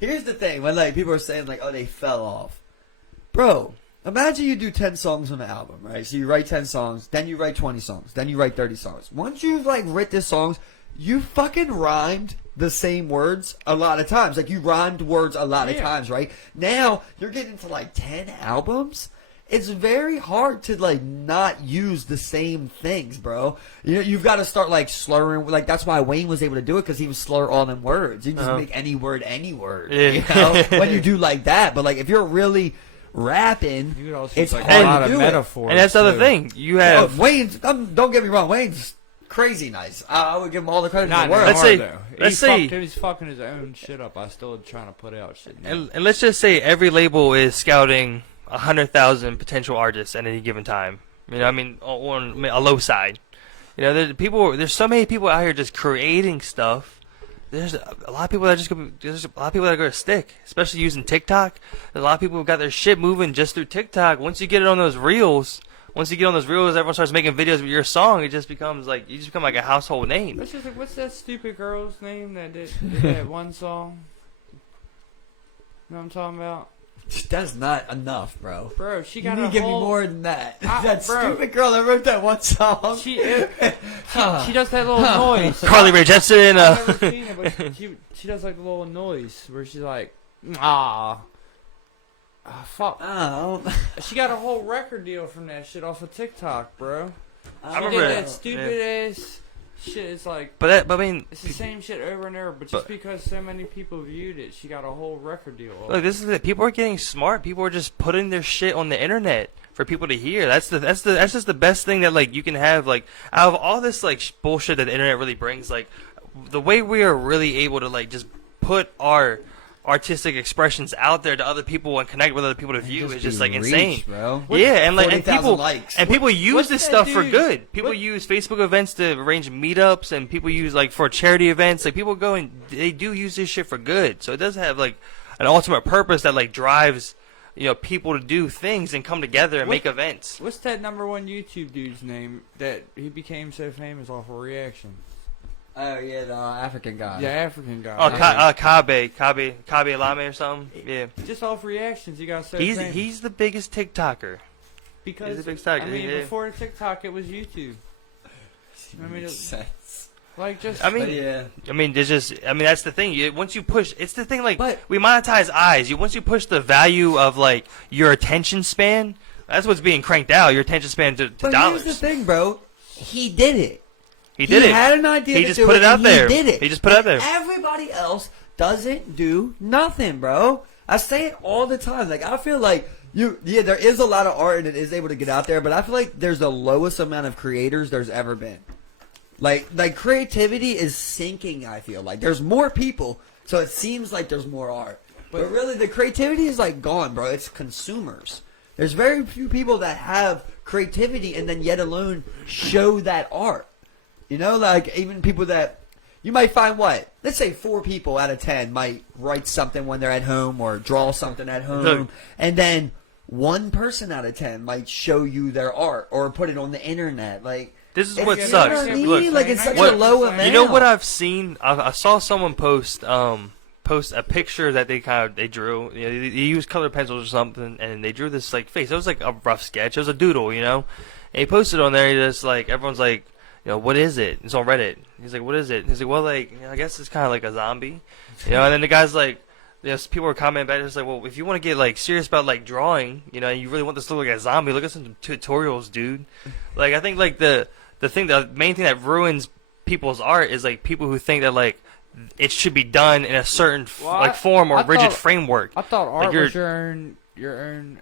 here's the thing: when, like, people are saying, like, oh, they fell off, bro. Imagine you do 10 songs on an album, right? So you write 10 songs, then you write 20 songs, then you write 30 songs. Once you've, like, written songs, you fucking rhymed the same words a lot of times. Like, you rhymed words a lot of times, right? Now you're getting to, like, 10 albums. It's very hard to, like, not use the same things, bro. You know, you've got to start, like, slurring. Like, that's why Wayne was able to do it, because he would slur all them words. You can just make any word. Yeah. You know, when you do like that. But, like, if you're really rapping, You could also it's use, like, hard a lot to of do metaphors. And that's the other too. thing. You have. Wayne's, don't get me wrong, Wayne's crazy nice. I would give him all the credit in Not the world. Let's say- though. let's say- He's fucking his own shit up. I still trying to put out shit. Now. And let's just say every label is scouting 100,000 potential artists at any given time. You know, I mean, on a low side. You know, there's so many people out here just creating stuff. There's a lot of people that there's a lot of people that are gonna stick, especially using TikTok. There's a lot of people who got their shit moving just through TikTok. Once you get it on those reels, everyone starts making videos with your song. It just becomes like you just become like a household name. What's that stupid girl's name that did that one song? You know what I'm talking about? That's not enough, bro. Bro, she You got need a to give whole... me more than that. Bro. That stupid girl that wrote that one song. She does that little noise. Carly Rae Jepsen. I've never seen it, but she does like the little noise where she's like, fuck. Oh. She got a whole record deal from that shit off of TikTok, bro. I She remember did that. that stupid ass shit. It's like, But I mean, it's the same shit over and over, but just because so many people viewed it, she got a whole record deal. look, this is it. People are getting smart. People are just putting their shit on the internet for people to hear. That's just the best thing that, like, you can have. Like, out of all this, like, bullshit that the internet really brings, like, the way we are really able to, like, just put our artistic expressions out there to other people and connect with other people to view is just like insane, bro. Yeah, and like and 40,000 people likes. and people use what's this that stuff for dude- good. People use Facebook events to arrange meetups, and people use like for charity events. Like people go and they do use this shit for good. So it does have like an ultimate purpose that like drives people to do things and come together and make events. What's that #1 YouTube dude's name that he became so famous off of reaction? Oh yeah, the African guy. The African guy. Oh, Kabe Lame or something. Yeah, Just off reactions, he got so he's famous. the biggest TikToker. Because he's a big star, I mean, yeah. before TikTok, it was YouTube. I mean, Makes sense. like just. I mean, But yeah. there's just, that's the thing. Once you push, it's the thing. Like But- we monetize eyes. Once you push the value of like your attention span, that's what's being cranked out. Your attention span to But dollars. here's the thing, bro. He did it. He did it. Had an idea. He to just do put it out and there. He did it. He just put it out there. Everybody else doesn't do nothing, bro. I say it all the time. Like I feel like there is a lot of art and it is able to get out there, but I feel like there's the lowest amount of creators there's ever been. Like creativity is sinking. I feel like there's more people, so it seems like there's more art, but really the creativity is like gone, bro. It's consumers. There's very few people that have creativity and then yet alone show that art. Like even people that you might find let's say 4 people out of 10 might write something when they're at home or draw something at home, Look. and then 1 person out of 10 might show you their art or put it on the internet. Like This is it's- what you know sucks. what I mean? Look, Like it's such what- a low amount. you know what I've seen? I saw someone post a picture that they drew. They used colored pencils or something, and they drew this like face. It was like a rough sketch. It was a doodle, And he posted on there. He just like everyone's like, what is it? It's on Reddit. He's like, what is it? He's like, well, like I guess it's kind of like a zombie, And then the guy's like, people were commenting back. It's like, well, if you want to get like serious about like drawing, and you really want this to look like a zombie, look at some tutorials, dude. Like I think like the main thing that ruins people's art is like people who think that like it should be done in a certain form or I rigid thought- framework. I thought art Like was your own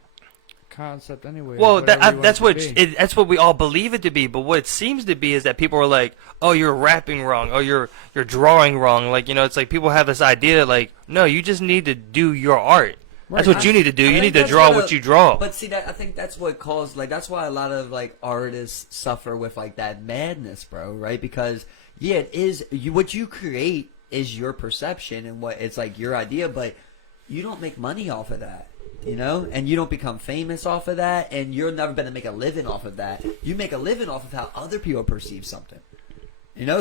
concept anyway. Well, whatever you want that's it what to be. that's what we all believe it to be. But what it seems to be is that people are like, "Oh, you're rapping wrong. Oh, you're drawing wrong." Like it's like people have this idea that like, no, you just need to do your art. That's what you need to do. You need to draw what you draw. But see, I think that's what caused that's why a lot of like artists suffer with like that madness, bro. Right? Because it is what you create is your perception and what it's like your idea, but you don't make money off of that. And you don't become famous off of that, and you're never going to make a living off of that. You make a living off of how other people perceive something.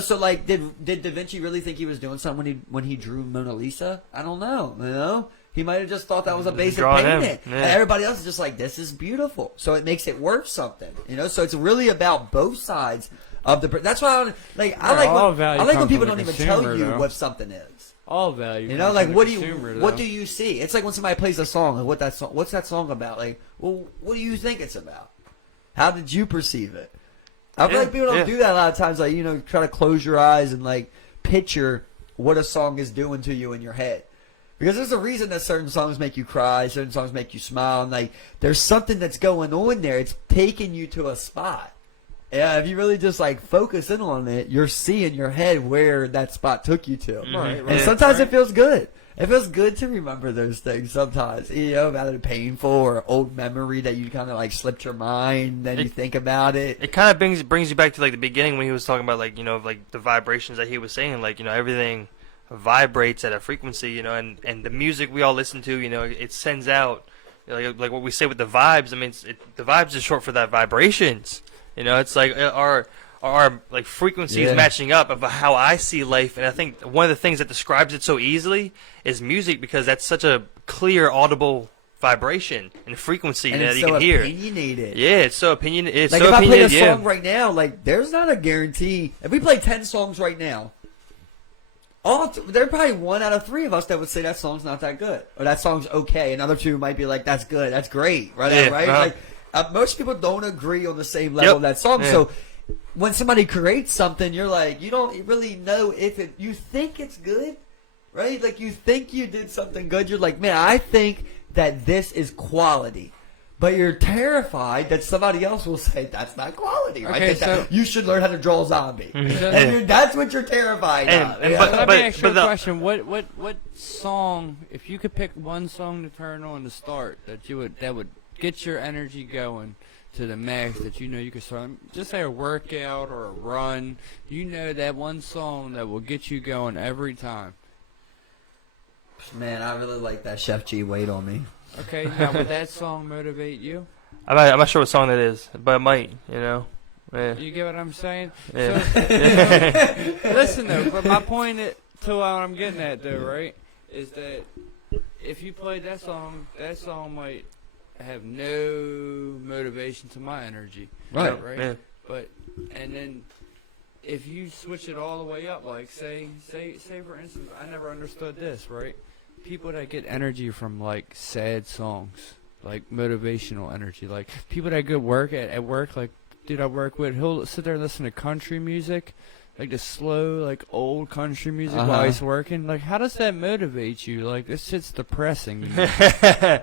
So like, did Da Vinci really think he was doing something when he drew Mona Lisa? I don't know. He might have just thought that was a basic painting. Yeah. And everybody else is just like, this is beautiful. So it makes it worth something. So it's really about both sides of the. That's why I like when people don't even tell you what something is. All value. Like what do you see? It's like when somebody plays a song, and what's that song about? Like, well, what do you think it's about? How did you perceive it? I feel like people don't do that a lot of times. Like try to close your eyes and like picture what a song is doing to you in your head. Because there's a reason that certain songs make you cry, certain songs make you smile, and like there's something that's going on there. It's taking you to a spot. Yeah, if you really just like focus in on it, you're seeing your head where that spot took you to. Right, And sometimes it feels good. It feels good to remember those things sometimes. Rather painful or old memory that you kind of like slipped your mind, then you think about it. It kind of brings you back to like the beginning when he was talking about like like the vibrations that he was saying, like everything vibrates at a frequency, and the music we all listen to, it sends out like what we say with the vibes. I mean, the vibes is short for that vibrations. It's like our like frequencies matching up of how I see life, and I think one of the things that describes it so easily is music, because that's such a clear, audible vibration and frequency And that it's you so can hear. opinionated. Yeah, it's so opinionated. It's Like so if I play a opinionated. song right now, like there's not a guarantee. If we play 10 songs right now, there's probably 1 out of 3 of us that would say that song's not that good, or that song's okay. Another 2 might be like, that's good, that's great, right? Yeah, Right? uh-huh. Like most people don't agree on the same level of that song. Yeah. So when somebody creates something, you're like, you don't really know if you think it's good, right? Like you think you did something good. You're like, man, I think that this is quality. but you're terrified that somebody else will say that's not quality, right? Okay, That you should learn how to draw a zombie. Mhm. That's what you're terrified of. and- Yeah. but- Let me ask you a question. What song, if you could pick one song to turn on to start that would get your energy going to the max, that you know you could start, just say a workout or a run, you know that one song that will get you going every time. Man, I really like that Chef G Wait on Me. Okay, now would that song motivate you? I'm not sure what song that is, but it might. Yeah. You get what I'm saying? Yeah. So, listen though, but my point to what I'm getting at though, right, is that if you played that song might have no motivation to my energy. Right. Yeah. But and then if you switch it all the way up, like say for instance, I never understood this, right? People that get energy from like sad songs, like motivational energy, like people that go work at work, like dude I work with, he'll sit there and listen to country music, like the slow, like old country music while he's working. Like, how does that motivate you? Like, this shit's depressing. You know?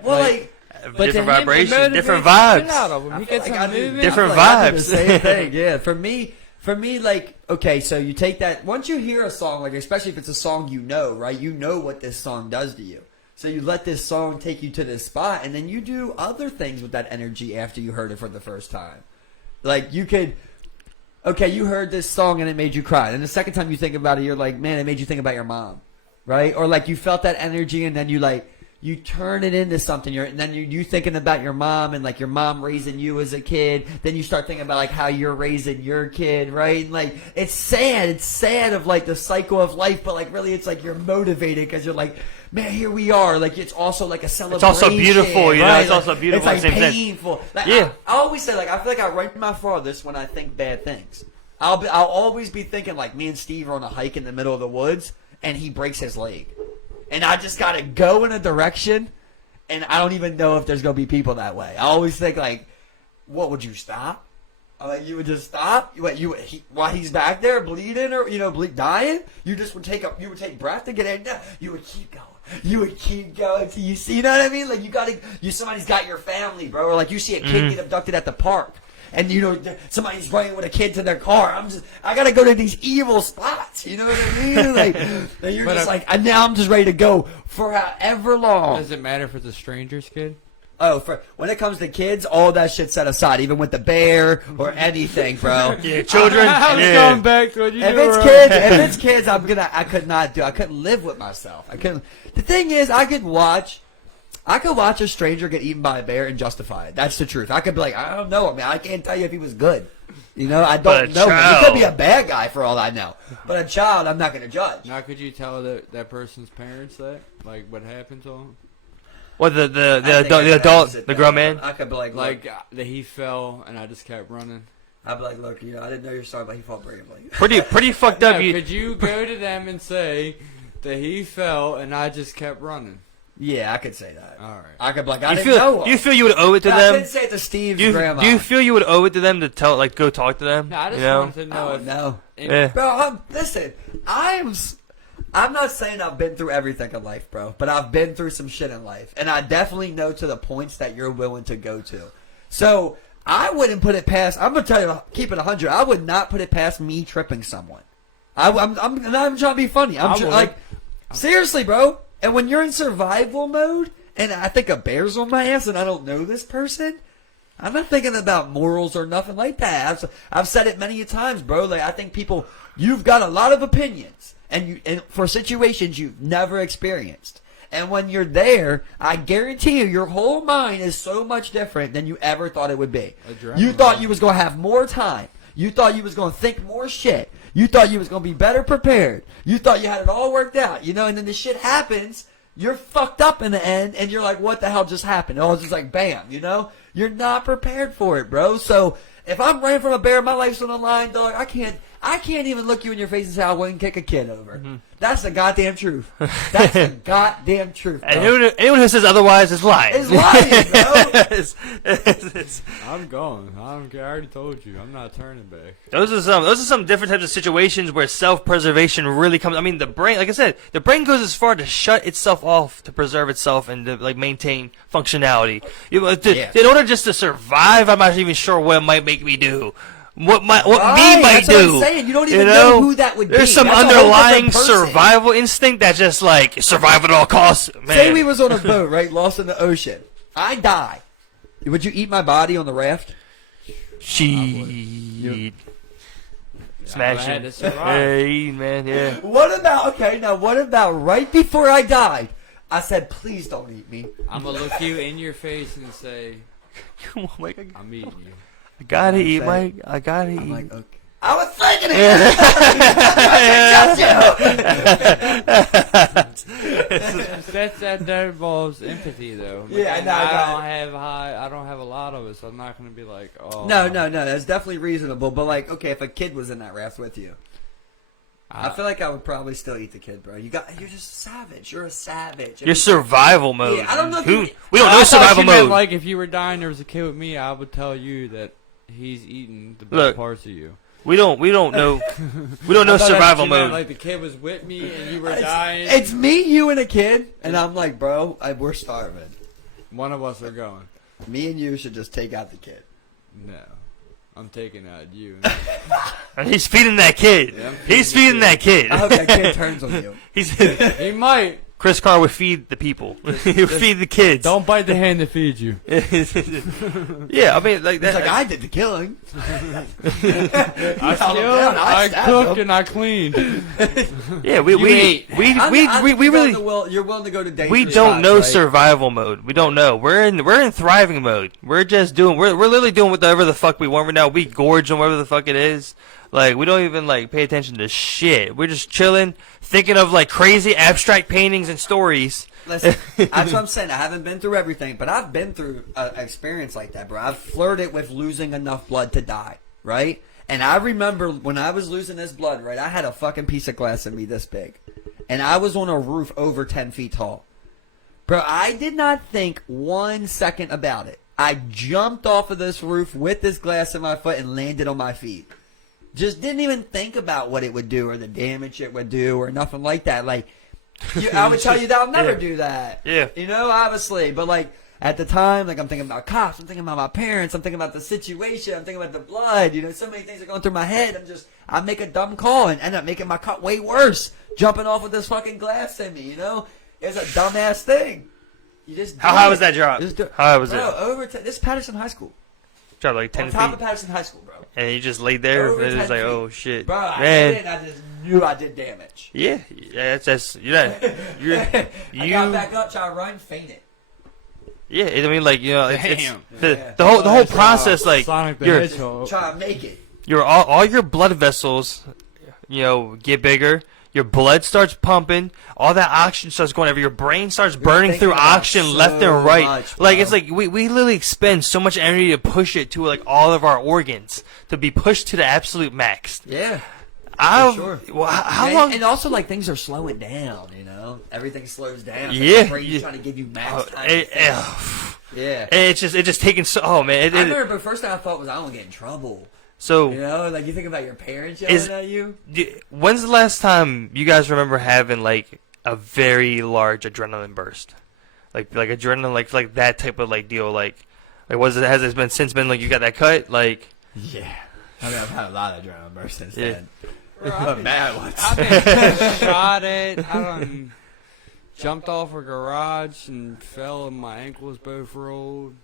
Well, like, but different to him, it vibrations, motivates different the shit vibes. out of him. He gets like some I do movement. different I do vibes. the same thing. Yeah, for me, like, okay, so you take that, once you hear a song, like, especially if it's a song you know, right? You know what this song does to you. So you let this song take you to this spot, and then you do other things with that energy after you heard it for the first time. Like, you could, okay, you heard this song and it made you cry. And the second time you think about it, you're like, man, it made you think about your mom, right? Or like you felt that energy and then you turn it into something. And then you thinking about your mom and like your mom raising you as a kid. Then you start thinking about like how you're raising your kid, right? And like it's sad. It's sad of like the cycle of life, but like really it's like you're motivated because you're like, man, here we are. Like it's also like a celebration. It's also beautiful, you know. right? It's also beautiful. It's like at the same painful. Like, Yeah. I always say like I feel like I write my farthest when I think bad things. I'll always be thinking like me and Steve are on a hike in the middle of the woods and he breaks his leg. And I just gotta go in a direction, and I don't even know if there's gonna be people that way. I always think like, what would you stop? Like you would just stop? While he's back there bleeding or dying, you just would take breath to get in. No, you would keep going. You would keep going till you see. You know what I mean? Like somebody's got your family, bro. Or like you see a kid get abducted at the park. And somebody's running with a kid to their car. I gotta go to these evil spots. You know what I mean? Like, and you're just like, and now I'm just ready to go for however long. Does it matter if it's a stranger's kid? Oh, when it comes to kids, all that shit set aside, even with the bear or anything, bro. Yeah, children. I was Yeah. going back to what you If do, it's kids, I couldn't live with myself. I couldn't. The thing is, I could watch a stranger get eaten by a bear and justify it. That's the truth. I could be like, I don't know. I mean, I can't tell you if he was good. I don't know. He could be a bad guy for all I know. But a child, I'm not going to judge. Now, could you tell that person's parents that? Like, what happened to him? What the adult, the grown man? I could be like that he fell and I just kept running. I'd be like, look, I didn't know your story, but he fought bravely. Pretty fucked up. No, could you go to them and say that he fell and I just kept running? Yeah, I could say that. All right. I could be like, Do you feel you would owe it to I them? didn't say it to Steve's Do grandma. you feel you would owe it to them to go talk to them? No, I just you know? wanted to know if no. Yeah. Bro, listen, I'm not saying I've been through everything in life, bro, but I've been through some shit in life, and I definitely know to the points that you're willing to go to. So I wouldn't put it past. I'm gonna tell you, keep it 100. I would not put it past me tripping someone. I'm not even trying to be funny. Seriously, bro. And when you're in survival mode, and I think a bear's on my ass, and I don't know this person, I'm not thinking about morals or nothing like that. I've said it many a times, bro. Like I think you've got a lot of opinions, and for situations you've never experienced. And when you're there, I guarantee you, your whole mind is so much different than you ever thought it would be. Adrenaline. You thought you was gonna have more time. You thought you was gonna think more shit. You thought you was gonna be better prepared. You thought you had it all worked out, and then the shit happens. You're fucked up in the end, and you're like, what the hell just happened? And it's just like, bam, You're not prepared for it, bro. So if I'm running from a bear, my life's on the line, dog. I I can't even look you in your face and say I wouldn't kick a kid over. That's the goddamn truth. That's the goddamn truth, bro. And anyone who says otherwise is lying. It's lying, bro. I'm going. I don't care. I already told you. I'm not turning back. Those are some different types of situations where self-preservation really comes. I mean, the brain, like I said, the brain goes as far to shut itself off to preserve itself and to like maintain functionality. In order just to survive, I'm not even sure what it might make me do. What me might that's do. What I'm saying. You don't even know who that would be. There's some That's underlying survival instinct that's just like survive at all costs. Man. Say we was on a boat, right, lost in the ocean. I die. Would you eat my body on the raft? She smash I had to it. survive. Yeah, eat, man. Yeah. What about right before I died? I said, please don't eat me. I'm gonna look you in your face and say, Oh my God. I'm eating you. I gotta eat, say- Mike. I gotta eat. I'm like, okay. I was thinking it. That involves empathy, though. Yeah, And no, I don't have a lot of it, so I'm not gonna be like, oh. No. That's definitely reasonable. But like, okay, if a kid was in that raft with you, I feel like I would probably still eat the kid, bro. You're just savage. You're a savage. Your survival mode. Yeah, I don't know if we don't know I thought survival you meant, mode. like if you were dying, there was a kid with me, I would tell you that he's eating the best Look. parts of you. We don't know. We don't know I thought that's survival what you meant, mode. like the kid was with me and you were dying. It's me, you, and a kid, and I'm like, bro, we're starving. One of us are going. Me and you should just take out the kid. No, I'm taking out you. And he's feeding that kid. Yeah, I'm He's feeding feeding the that kid. I hope that kid turns on you. He might. Chris Carr would feed the people. He would feed the kids. Don't bite the hand that feeds you. Yeah, I mean, like It's that. like I did the killing. I held him down, I stabbed cooked him. and I cleaned. Yeah, we ate. really. You're willing to go to dangerous We don't shots, know right? survival mode. We don't know. We're in thriving mode. We're just doing. We're literally doing whatever the fuck we want right now. We gorge on whatever the fuck it is. Like we don't even like pay attention to shit. We're just chilling, thinking of like crazy abstract paintings and stories. Listen, that's what I'm saying. I haven't been through everything, but I've been through an experience like that, bro. I've flirted with losing enough blood to die, right? And I remember when I was losing this blood, right? I had a fucking piece of glass in me this big, and I was on a roof over 10 feet tall. Bro, I did not think 1 second about it. I jumped off of this roof with this glass in my foot and landed on my feet. Just didn't even think about what it would do or the damage it would do or nothing like that. Like, I would tell you that I'll never do that. Yeah. You know, obviously. But, like, at the time, like, I'm thinking about cops. I'm thinking about my parents. I'm thinking about the situation. I'm thinking about the blood. You know, so many things are going through my head. I make a dumb call and end up making my cut way worse. Jumping off with this fucking glass in me, you know? It's a dumbass thing. You just How high was that drop? How high was it? Bro, this is Patterson High School. Dropped like 10 On top feet. of Patterson High School, bro. And you just laid there Over and it was 10 like, feet. oh shit, Bro, I man. did it, I just knew I did damage. Yeah, that's you're not, I got back up, tried to run, fainted. Yeah, I mean, like, you know, it's Damn. the whole process, like Sonic the you're Hedgehog. Try to make it. all your blood vessels, you know, get bigger. Your blood starts pumping. All that oxygen starts going over. Your brain starts burning thinking through about oxygen so left and right. much, Like bro. it's like we literally expend so much energy to push it to like all of our organs to be pushed to the absolute max. Yeah. How long? And also, like, things are slowing down, you know? Everything slows down. It's Yeah, Like the brain's yeah. trying to give you max time. It- to think. Yeah. it's just taking so. Oh man, I remember the first thing I thought was I don't get in trouble. so. You know? Like, you think about your parents yelling at you? When's the last time you guys remember having like a very large adrenaline burst, like adrenaline, like that type of like deal, like has it been since been like you got that cut, like Yeah. I mean, I've had a lot of adrenaline bursts since Yeah. then. But bad ones. I've been shot at. I done jumped off a garage and fell and my ankles both rolled.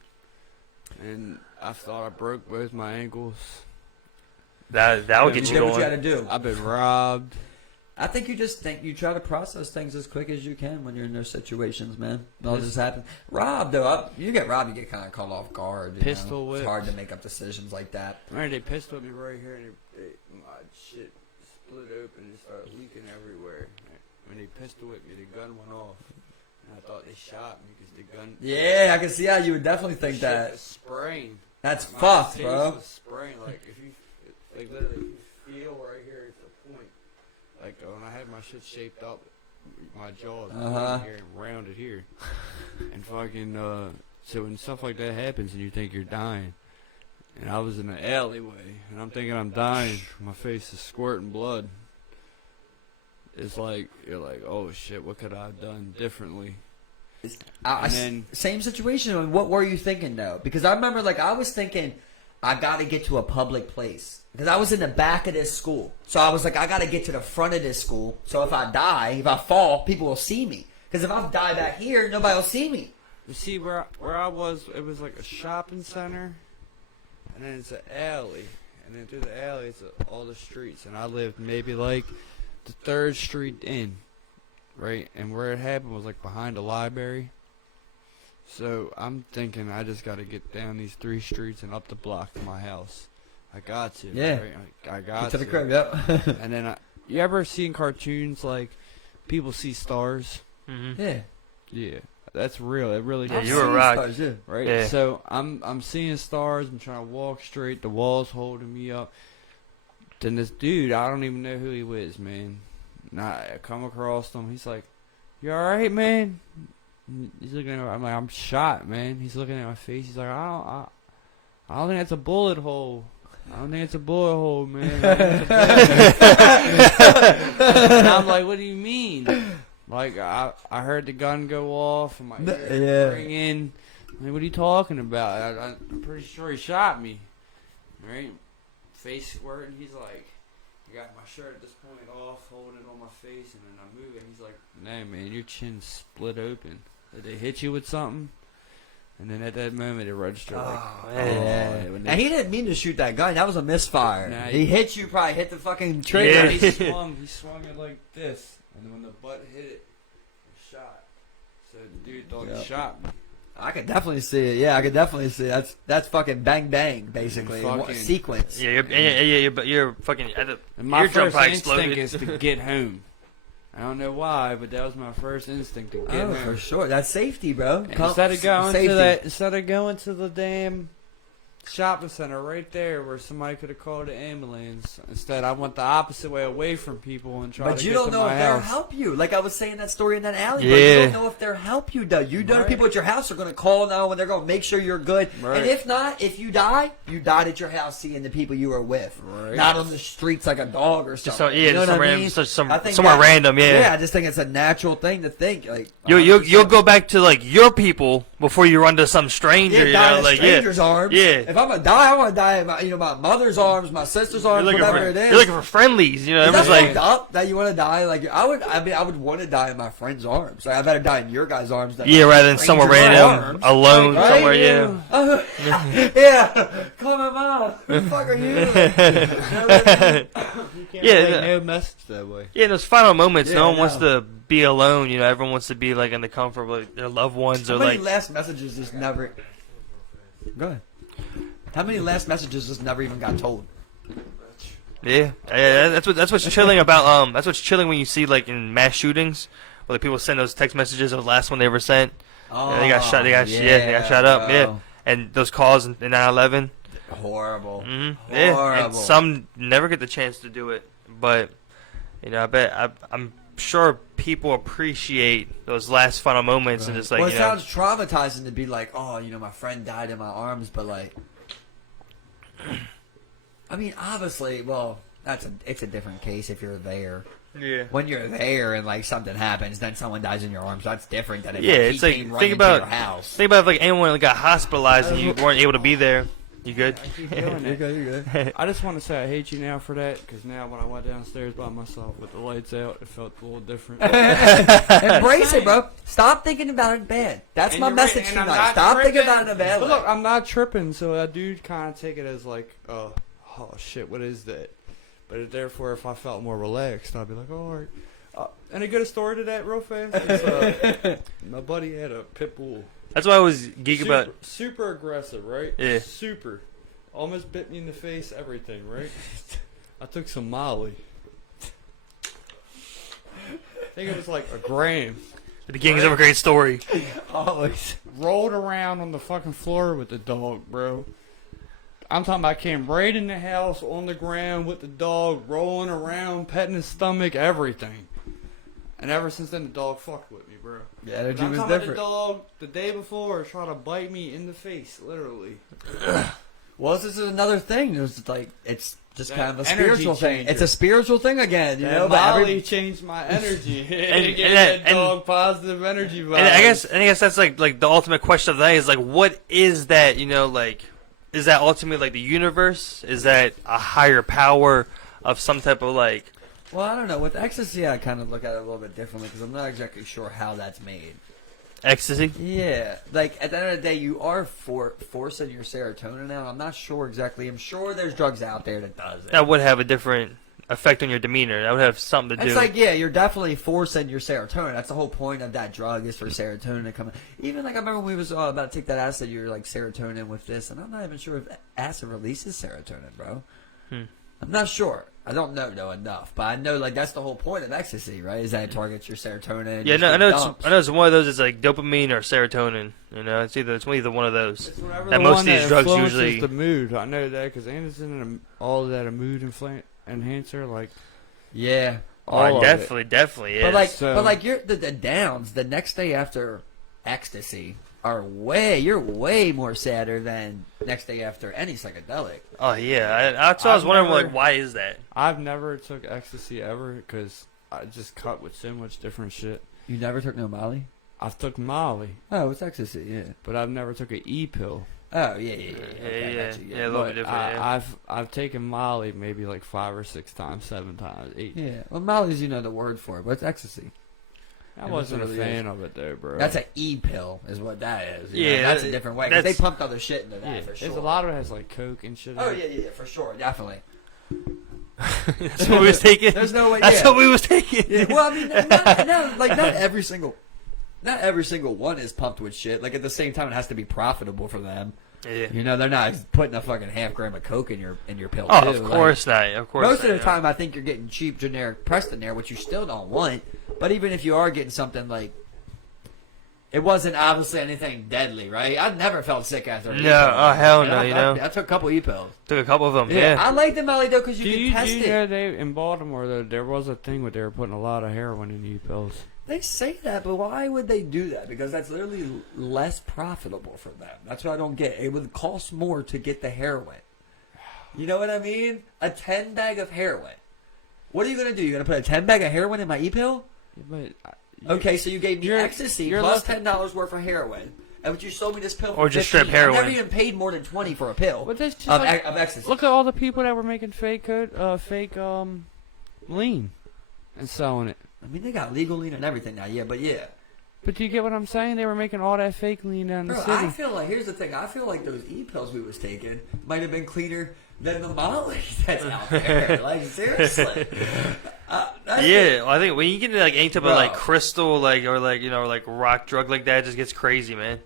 And I thought I broke both my ankles. that would get you did what you going. had to do. I've been robbed. I think you try to process things as quick as you can when you're in those situations, man. It all just happens. Robbed, though. You get robbed, you get kind of caught off guard. You Pistol know? whip. It's hard to make up decisions like that. Alright, they pistoled me right here and my shit split open and started leaking everywhere. When they pistol whipped me, the gun went off. And I thought they shot me because the gun. Yeah, I can see how you would definitely think shit that. was spraying. That's My fucked, face bro. was spraying. Like if you, like literally, if you feel right here, like when I had my shit shaped up, my jaw is here and rounded here, and fucking so when stuff like that happens and you think you're dying, and I was in an alleyway and I'm thinking I'm dying, my face is squirting blood. It's like you're like, oh shit, what could I have done differently? Same situation. What were you thinking though? Because I remember, like, I was thinking, I got to get to a public place because I was in the back of this school. So I was like, I got to get to the front of this school. So if I die, if I fall, people will see me. Because if I die back here, nobody will see me. You see where I was, it was like a shopping center, and then it's an alley, and then through the alley it's all the streets, and I lived maybe like the 3rd Street in, right? And where it happened was like behind the library. So I'm thinking I just got to get down these 3 streets and up the block to my house. I got to. Yeah. Right? I got to the crib, yep. And then you ever seen cartoons like people see stars? Mm-hmm. Yeah. Yeah. That's real. It really. Yeah, does. you were right. Stars, yeah. Right. Yeah. So I'm seeing stars. I'm trying to walk straight. The wall's holding me up. Then this dude, I don't even know who he was, man. I come across him. He's like, "You all right, man?" He's looking at me. I'm like, "I'm shot, man." He's looking at my face. He's like, I don't think that's a bullet hole. I don't think it's a bullet hole, man. And I'm like, "What do you mean?" Like, I heard the gun go off and my ear ringing. Like, what are you talking about? I'm pretty sure he shot me. Right? Face squirting. He's like, I got my shirt at this point off, holding it on my face, and then I move it. He's like, "No, man, your chin's split open. Did they hit you with something?" And then at that moment, it registered And he didn't mean to shoot that gun. That was a misfire. Nah, he hit you, probably hit the fucking trigger. He swung it like this. And then when the butt hit it, it shot. So the dude thought he shot me. I could definitely see it. Yeah, I could definitely see it. That's fucking bang bang, basically. In one sequence. Yeah, you're fucking. And my eardrum first probably instinct exploded. is to get home. I don't know why, but that was my first instinct to get home. For sure. That's safety, bro. Instead of going to the damn shopping center right there where somebody could have called an ambulance. Instead, I went the opposite way, away from people, and tried But to you get don't to know my if they'll house. help you. Like I was saying that story in that alley. But Yeah. you don't know if they'll help you, though. You know people at your house are going to call now and they're going to make sure you're good. Right. And if not, if you died at your house seeing the people you were with. Right. Not on the streets like a dog or something. Just You know what I mean? somewhere random. Yeah, I just think it's a natural thing to think. Like You'll go back to like your people before you run to some stranger. die in a like stranger's arms. Yeah. If I'm gonna die, I want to die in my mother's arms, my sister's arms, whatever it is. You're looking for friendlies. You know, Is everyone's that like, fucked up that you want to die? Like I would want to die in my friend's arms. Like, I'd better die in your guys' arms than rather than somewhere stranger's random, arms. alone Right? somewhere. Yeah. Yeah, call my mom. Who the fuck are you? No message that way. Yeah, in those final moments, Yeah, no one I wants know. to be alone. You know, everyone wants to be like in the comfort of like, their loved ones How or many like. last messages just never? Go ahead. How many last messages just never even got told? Yeah, that's what's chilling about. That's what's chilling when you see like in mass shootings, where like, people send those text messages of the last one they ever sent. Oh, They got shot. They got shot up. bro. Yeah, and those calls in 9/11. Horrible. Mm-hmm. Yeah, and Horrible. some never get the chance to do it, but you know, I'm sure people appreciate those last final moments and just like Well, it you know. sounds traumatizing to be like, oh, my friend died in my arms, but like, I mean, obviously, well, it's a different case if you're there. Yeah. When you're there and like something happens, then someone dies in your arms. That's different than if Yeah, he it's like came think running to your about house. if like anyone that got hospitalized and you weren't able to be there. You good? I keep doing it. You're good. I just want to say I hate you now for that, because now when I went downstairs by myself with the lights out, it felt a little different. Embrace it, bro. Stop thinking about it bad. That's And my you're message right, and I'm tonight. not Stop thinking tripping. about it in a bad But way. look, I'm not tripping, so I do kind of take it as like, oh shit, what is that? But therefore, if I felt more relaxed, I'd be like, oh, all right. And a good story to that real fast. It's, my buddy had a pit bull. That's why I was geek about. Super aggressive, right? Yeah. Super. Almost bit me in the face, everything, right? I took some Molly. I think it was like a gram. The beginnings of a great story. Always. Rolled around on the fucking floor with the dog, bro. I'm talking about I came right in the house on the ground with the dog rolling around, petting his stomach, everything. And ever since then, the dog fucked with me, bro. The energy I'm was talking about different. the dog the day before tried to bite me in the face, literally. Well, this is another thing. It's like it's just That kind of a energy spiritual thing. changer. It's a spiritual thing again, you know. And But Molly changed my energy. And- Gave and that that- dog positive energy vibes. And I guess that's like the ultimate question of the night is like, what is that? You know, like, is that ultimately like the universe? Is that a higher power of some type of like? well, I don't know. With ecstasy, I kind of look at it a little bit differently because I'm not exactly sure how that's made. Ecstasy? Yeah, like at the end of the day, you are forcing your serotonin out. I'm not sure exactly. I'm sure there's drugs out there that does it. That would have a different effect on your demeanor. That would have something to do. It's like, yeah, you're definitely forcing your serotonin. That's the whole point of that drug is for serotonin to come in. Even like I remember when we was about to take that acid, you were like serotonin with this, and I'm not even sure if acid releases serotonin, bro. I'm not sure. I don't know though enough, but I know like that's the whole point of ecstasy, right? Is that it targets your serotonin. yeah, your no, I sleep know. dumps. I know it's one of those. It's like dopamine or serotonin. You know, it's either one of those. It's whatever That the most one of these that drugs influences usually. the mood. I know that because Anderson all of that a mood enhancer, like Yeah. all of it. Definitely is. But like you're the downs the next day after ecstasy are you're way more sadder than next day after any psychedelic. Oh yeah, that's what I was I've wondering. never- Like, why is that? I've never took ecstasy ever because I just cut with so much different shit. You never took no Molly? I've took Molly, Oh, it's ecstasy, yeah. but I've never took an E-pill. Oh, yeah. Okay, Yeah, got you, yeah, a little But bit different. Yeah. I've taken Molly maybe like 5 or 6 times, 7 times, 8. Yeah. Well, Molly's, the word for it, but it's ecstasy. I Yeah, wasn't a that's what it fan of it though, bro. That's an E-pill, is what that is. Yeah, That's a different way. 'cause that's- they pumped other shit into that, yeah. for sure. There's a lot of it has like coke and shit. Oh, in it. yeah, for sure. Definitely. That's what we was taking. There's no way. That's yeah. what we was taking. Yeah, well, I mean, not every single one is pumped with shit. Like at the same time, it has to be profitable for them. Yeah. They're not putting a fucking half gram of coke in your pill. Oh, too. of Like, course not. Of course. most of not, the time, I think you're getting cheap generic Preston there, which you still don't want. But even if you are getting something like, it wasn't obviously anything deadly, right? I never felt sick after. an No, E-pill. oh, hell And no, I took a couple E-pills. Took a couple of them. Yeah, Yeah. I like the Molly though because you Do can you, test do you it. know they in Baltimore though there was a thing where they were putting a lot of heroin in E-pills. They say that, but why would they do that? Because that's literally less profitable for them. That's what I don't get. It would cost more to get the heroin. You know what I mean? A 10 bag of heroin. What are you gonna do? You're gonna put a 10 bag of heroin in my e-pill? Yeah, but Okay, so you gave me you're- ecstasy you're plus looking- $10 worth of heroin, and but you sold me this pill Or for just 15. strip heroin. I never even paid more than 20 for a pill But that's just of, like, of ecstasy. look at all the people that were making fake lean and selling it. I mean, they got legal lean and everything now, yeah, but yeah. But do you get what I'm saying? They were making all that fake lean down in the Bro, city. I feel like, here's the thing, I feel like those e-pills we was taking might have been cleaner than the Molly that's out there. Like, seriously. Yeah, well, I think when you get into like any type Bro. of like crystal, like or like like rock drug like that, it just gets crazy, man.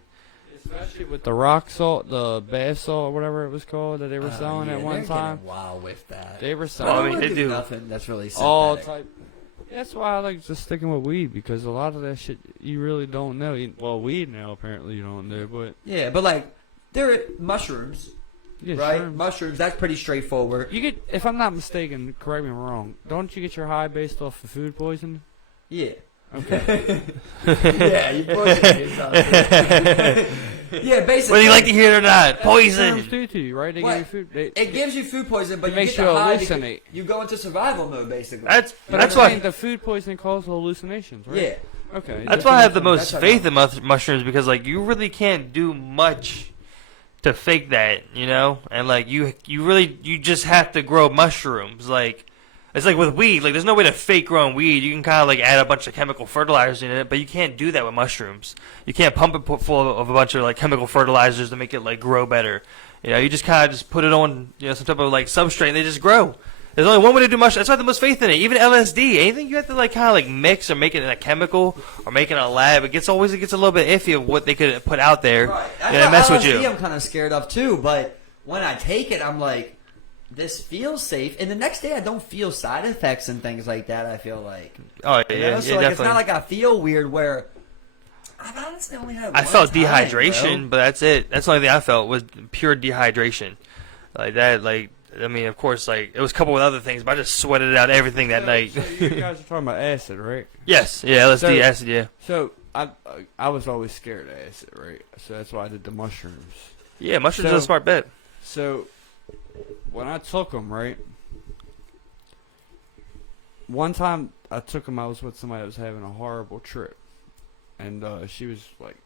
Especially with the rock salt, the bath salt, or whatever it was called that they were selling at one they're time. getting wild with that. They were Well, selling I I mean, mean, they do. nothing that's really all synthetic. type. That's why I like just sticking with weed because a lot of that shit you really don't know. Well, weed now apparently you don't know, but Yeah, but like, there are mushrooms, yeah, right? sure. Mushrooms, that's pretty straightforward. You get, if I'm not mistaken, correct me if I'm wrong. Don't you get your high based off of food poisoning? Yeah. Okay. Yeah, you poison yourself. Yeah, basically. Whether you like to hear it or not, Germs poison. do to you, right? They What? give you food. It gives you food poisoning, but It you makes get you the high because hallucinate. you go into survival mode, basically. That's But that's I'm why saying the food poisoning causes hallucinations, right? Yeah. Okay. that's why I have the That's most what faith in mushrooms because like you really can't do much to fake that, and like you just have to grow mushrooms. Like it's like with weed, like there's no way to fake growing weed. You can kind of like add a bunch of chemical fertilizers in it, but you can't do that with mushrooms. You can't pump it full of a bunch of like chemical fertilizers to make it like grow better. You just kind of just put it on some type of like substrate and they just grow. There's only one way to do mushrooms. That's why I have the most faith in it. Even LSD, anything you have to like kind of like mix or make it in a chemical or make it in a lab, it gets a little bit iffy of what they could put out there. Right. And mess with LSD you. I'm kind of scared of too, but when I take it, I'm like, this feels safe. And the next day, I don't feel side effects and things like that. I feel like, Oh yeah, you know? yeah, So like, definitely. it's not like I feel weird. Where I've honestly only had. I one felt time, dehydration, bro. but that's it. That's the only thing I felt was pure dehydration. Like that, like, I mean, of course, like, it was coupled with other things, but I just sweated out everything that night. So you guys are talking about acid, right? Yes, yeah, LSD, So- acid, yeah. So I was always scared of acid, right? So that's why I did the mushrooms. Yeah, mushrooms So- are a smart bet. So when I took them, right? One time I took them, I was with somebody that was having a horrible trip, and she was like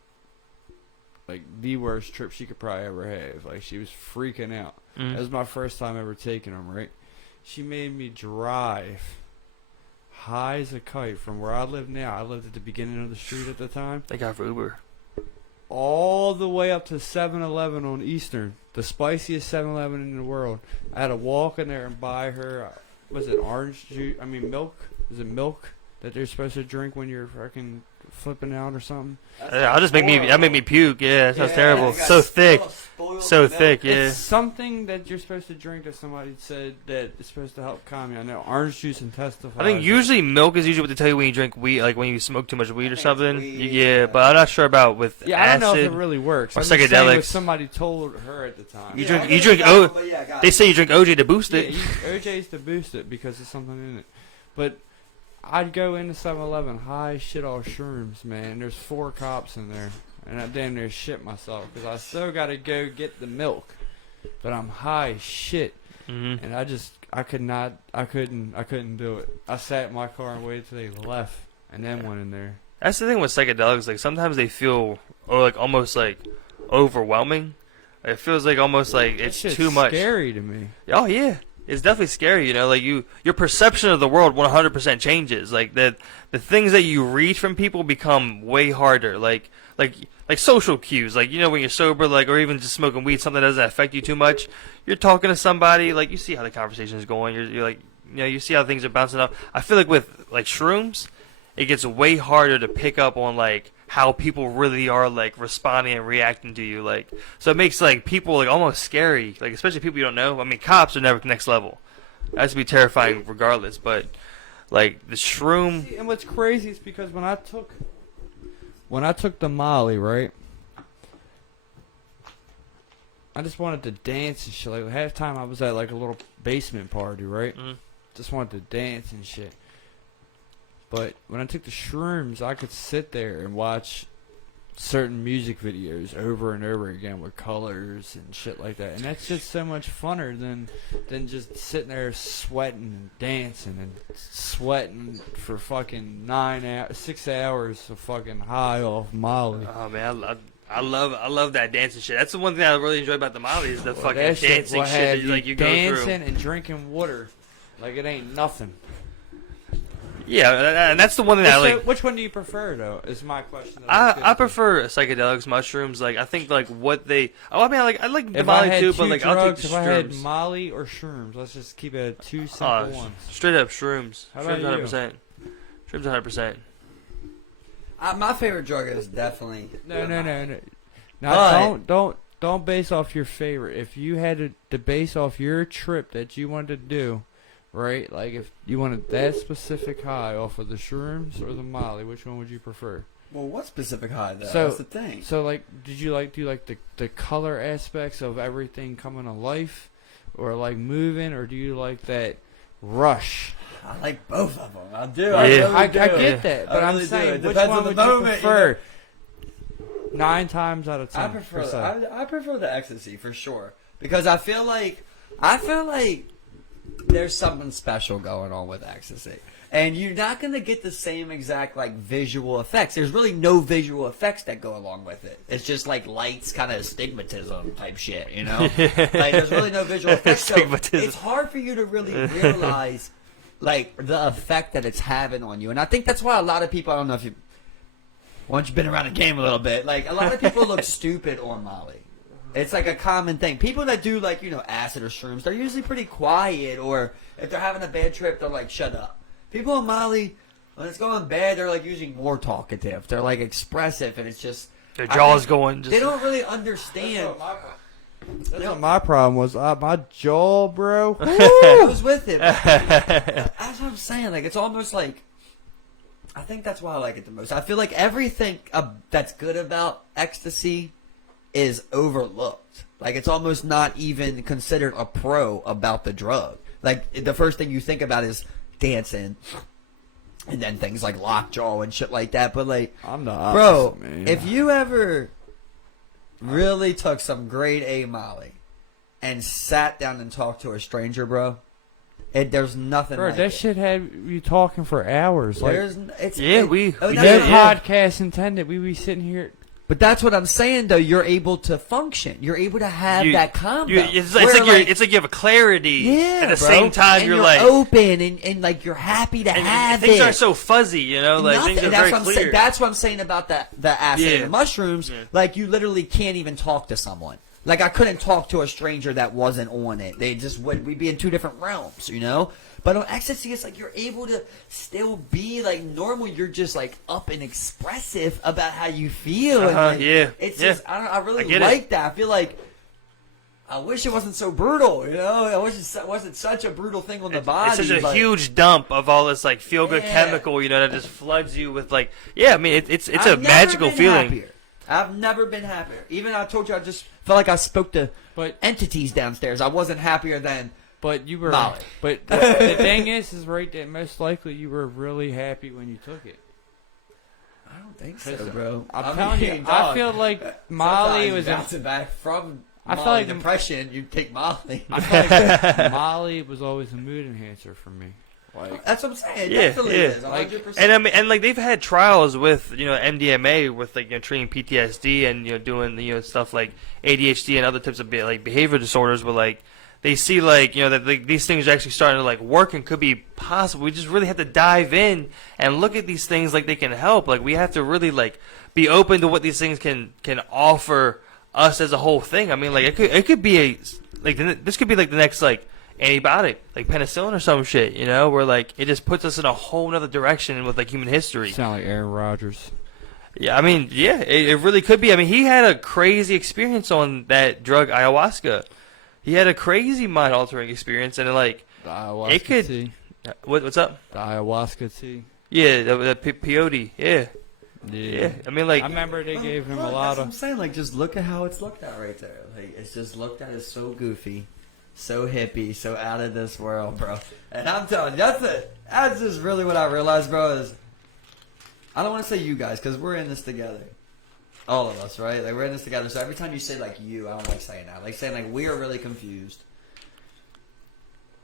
the worst trip she could probably ever have. Like, she was freaking out. Mm. That was my first time ever taking them, right? She made me drive high as a kite from where I live now. I lived at the beginning of the street at the time. Thank God for Uber. All the way up to 7-Eleven on Eastern, the spiciest 7-Eleven in the world. I had to walk in there and buy her, was it orange juice? I mean, milk? Is it milk that they're supposed to drink when you're fucking flipping out or something? That'll just make me, that make me puke, yeah, that sounds terrible. it got So thick, spoiled so milk. thick, yeah. It's something that you're supposed to drink that somebody said that is supposed to help calm you. I know orange juice and testifies. I think usually milk is usually what they tell you when you drink weed, like when you smoke too much weed or think something. it's weed, Yeah, yeah. but I'm not sure about with Yeah, I don't know if acid. it really works. or I'm just saying what psychedelics. somebody told her at the time. You Yeah, drink- I you think drink it's O- but yeah, got They it. say you drink OJ to boost Yeah, it. OJ's to boost it because there's something in it. But I'd go into 7-Eleven high as shit all shrooms, man. There's 4 cops in there, and I damn near shit myself because I still got to go get the milk. But I'm high as shit, Mm-hmm. and I couldn't do it. I sat in my car and waited till they left, and then went in there. That's the thing with psychedelics. Like sometimes they feel, or like almost like overwhelming. It feels like almost like That it's shit's too much. Scary to me. Oh yeah, it's definitely scary. You know, like your perception of the world 100% changes. Like the things that you read from people become way harder. Like social cues. Like, you know, when you're sober, like, or even just smoking weed, something that doesn't affect you too much. You're talking to somebody, like, you see how the conversation is going. You're like, you know, you see how things are bouncing up. I feel like with like shrooms, it gets way harder to pick up on like how people really are like responding and reacting to you. Like, so it makes like people like almost scary. Like, especially people you don't know. I mean, cops are never next level. That has to be terrifying regardless. But like the shroom. See, and what's crazy is because when I took the Molly, right? I just wanted to dance and shit. Like half time I was at like a little basement party, right? Mm. Just wanted to dance and shit. But when I took the shrooms, I could sit there and watch certain music videos over and over again with colors and shit like that. And that's just so much funner than just sitting there sweating and dancing and sweating for fucking 6 hours of fucking high off Molly. Oh man, I love that dancing shit. That's the one thing I really enjoy about the Molly is the Well, fucking that shit dancing will shit have that like you go dancing through. and drinking water like it ain't nothing. Yeah, and that's the one thing that I So, like. which one do you prefer, though? Is my question. that was I getting to. prefer psychedelics, mushrooms. Like I think like what they. Oh, I mean, I like the If I Molly had too, two but like drugs, I'll take if the I had shrooms. Molly or shrooms, let's just keep it at two simple ones. Straight up shrooms. How about Shrooms, you? 100%. Shrooms, 100%. My favorite drug is definitely No. But- Now don't base off your favorite. If you had to base off your trip that you wanted to do, right? Like if you wanted that specific high off of the shrooms or the Molly, which one would you prefer? Well, what specific high though? So- That's the thing. So like, did you do the color aspects of everything coming to life, or like moving, or do you like that rush? I like both of them. I do. Yeah. I, really I do. get that, but I I'm really do. saying It which depends one on the would moment, you you prefer? 9 times out of 10. I prefer the ecstasy for sure because I feel like there's something special going on with ecstasy, and you're not gonna get the same exact like visual effects. There's really no visual effects that go along with it. It's just like lights, kind of stigmatism type shit, you know. Like there's really no visual effects. So Stigmatism. it's hard for you to really realize like the effect that it's having on you, and I think that's why a lot of people. I don't know if you. Once you've been around the game a little bit, like a lot of people look stupid on Molly. It's like a common thing. People that do like, you know, acid or shrooms, they're usually pretty quiet, or if they're having a bad trip, they're like, shut up. People on Molly, when it's going bad, they're like usually more talkative. They're like expressive, and it's just Their I jaw's think going. Just, They don't really understand. That's what my problem was. My jaw, bro. I was with it. That's what I'm saying. Like it's almost like. I think that's why I like it the most. I feel like everything that's good about ecstasy is overlooked. Like, it's almost not even considered a pro about the drug. Like, the first thing you think about is dancing, and then things like lockjaw and shit like that. But, like, I'm the bro, opposite, man. if you ever really took some grade A Molly and sat down and talked to a stranger, bro, there's nothing Bro, like that it. shit had you talking for hours. Like, There's, it's, Yeah, it, we oh, did, no, no no, no. yeah. podcast intended. We be sitting here. But that's what I'm saying, though. You're able to function. You're able to have that combo. It's Where, like you have a clarity. yeah, At the bro. same time, and you're you're like open and like you're happy to and have things it. aren't so fuzzy, you know. Like Nothing. things are That's very what I'm clear. saying. That's what I'm saying about the acid Yeah. and the mushrooms. Yeah. Like, you literally can't even talk to someone. Like, I couldn't talk to a stranger that wasn't on it. They just we'd be in two different realms, you know. But on ecstasy, it's like you're able to still be like normal. You're just like up and expressive about how you feel. And, like, yeah. It's Yeah. just I really I get like it. that. I feel like I wish it wasn't so brutal. You know, I wish it wasn't such a brutal thing on the body. It's such a but- huge dump of all this like feel good Yeah. chemical, you know, that just floods you with like I mean it's I've a never magical been feeling. happier. I've never been happier. Even I told you, I just felt like I spoke to But entities downstairs. I wasn't happier than. but you were. Molly. But the thing is right that most likely you were really happy when you took it. I don't think so, bro. I'm telling you, I feel like Molly was. bouncing back from. I feel Molly like- depression. You take Molly. I feel like Molly was always a mood enhancer for me. Like, That's what I'm saying. It Yeah, definitely yeah. is. 100%. And I mean, and like they've had trials with MDMA with like treating PTSD and doing stuff like ADHD and other types of like behavior disorders, where like they see like that like, these things are actually starting to like work and could be possible. We just really have to dive in and look at these things like they can help. Like we have to really like be open to what these things can offer us as a whole thing. I mean, like it could be this could be like the next like antibiotic, like penicillin or some shit, where like it just puts us in a whole nother direction with like human history. sound like Aaron Rodgers. Yeah, I mean, yeah, it really could be. I mean, he had a crazy experience on that drug ayahuasca. He had a crazy mind-altering experience, and like The ayahuasca it could. tea. What's up? The ayahuasca tea. Yeah, the peyote. Yeah. I mean, like I remember they gave him Look, a lot that's what of. I'm saying. Like, just look at how it's looked at right there. Like, it's just looked at as so goofy, so hippie, so out of this world, bro. And I'm telling you, that's just really what I realized, bro. Is I don't want to say you guys because we're in this together, all of us, right? Like we're in this together. So every time you say like you, I don't like saying that. Like saying like we are really confused.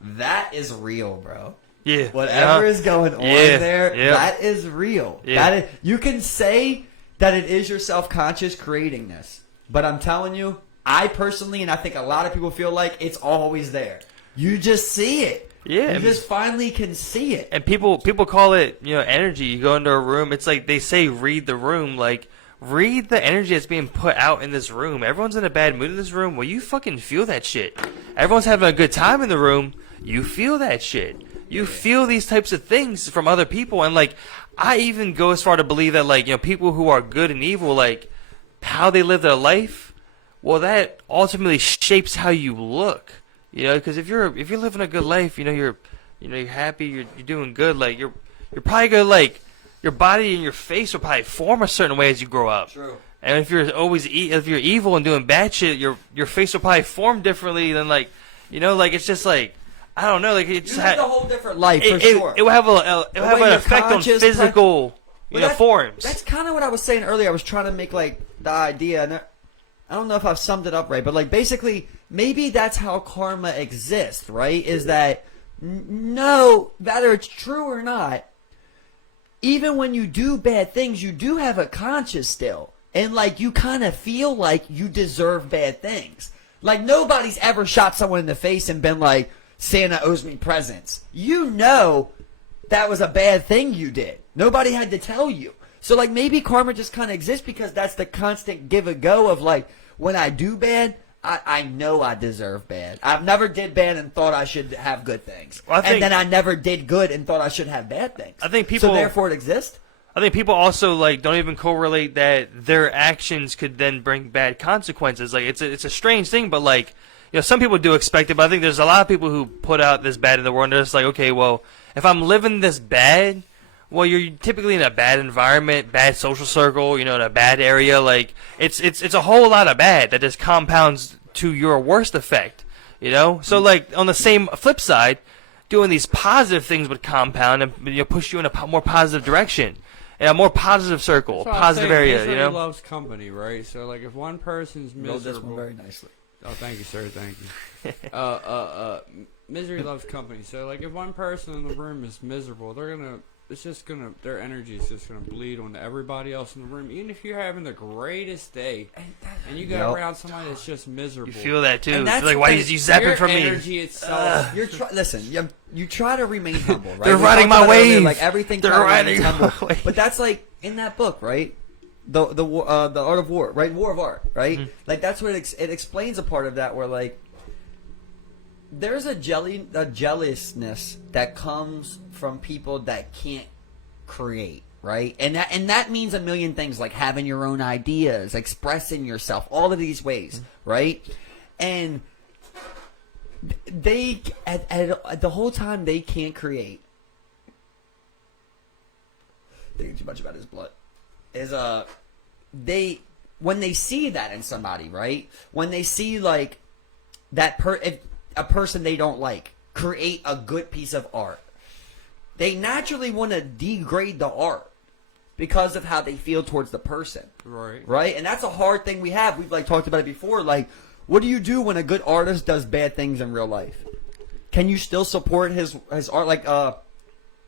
That is real, bro. yeah, Whatever is going on Yeah, there, yeah. that is real. Yeah. That is, you can say that it is your self-conscious creating this, but I'm telling you, I personally, and I think a lot of people feel like it's always there. You just see it. Yeah. You just finally can see it. And people call it energy. You go into a room, it's like they say read the room, like read the energy that's being put out in this room. Everyone's in a bad mood in this room. Well, you fucking feel that shit. Everyone's having a good time in the room. You feel that shit. You feel these types of things from other people, and like I even go as far to believe that like people who are good and evil, like how they live their life, well, that ultimately shapes how you look. Because if you're living a good life, you're happy, you're doing good, like you're probably gonna like your body and your face will probably form a certain way as you grow up. True. And if you're if you're evil and doing bad shit, your face will probably form differently than like like it's just like I don't know, like it's You lived a whole different life, for it sure. will have it will have way an you're effect on conscious, physical Well, that's- forms. That's kind of what I was saying earlier. I was trying to make like the idea, and I don't know if I've summed it up right, but like basically, maybe that's how karma exists, right? Is that no, whether it's true or not, even when you do bad things, you do have a conscience still, and like you kind of feel like you deserve bad things. Like nobody's ever shot someone in the face and been like, Santa owes me presents. That was a bad thing you did. Nobody had to tell you. So like maybe karma just kind of exists because that's the constant give and go of like when I do bad, I know I deserve bad. I've never did bad and thought I should have good things. Well, and then I never did good and thought I should have bad things. I think people- So therefore it exists? I think people also like don't even correlate that their actions could then bring bad consequences. Like it's a strange thing, but like some people do expect it. But I think there's a lot of people who put out this bad in the world. And they're just like, okay, well, if I'm living this bad, well, you're typically in a bad environment, bad social circle, in a bad area. Like it's a whole lot of bad that just compounds to your worst effect. So like on the same flip side, doing these positive things would compound and push you in a more positive direction, in a more positive circle, That's what I'm positive saying. area. Misery loves company, right? So like if one person's Wrote this miserable, one very nicely. oh, thank you, sir. Thank you. Misery loves company. So like if one person in the room is miserable, their energy is just gonna bleed on everybody else in the room. Even if you're having the greatest day, and you go around somebody that's just miserable, You feel that too. And that's Like, the why thing. is you zapping your from me? energy itself. Listen, you try to remain humble, right? They're We riding talked my about it earlier, wave. like everything. They're try to riding remain my humble. wave. But that's like in that book, right? The art of war, right? War of art, right? Mm-hmm. Like that's what it explains a part of that where like there's a jealousness that comes from people that can't create, right? And that means a million things, like having your own ideas, expressing yourself, all of these ways, right? And they at the whole time they can't create. Thinking too much about his blood is they when they see that in somebody, right? When they see like that if a person they don't like create a good piece of art, they naturally want to degrade the art because of how they feel towards the person. Right? And that's a hard thing we have. We've like talked about it before. Like, what do you do when a good artist does bad things in real life? Can you still support his art? Like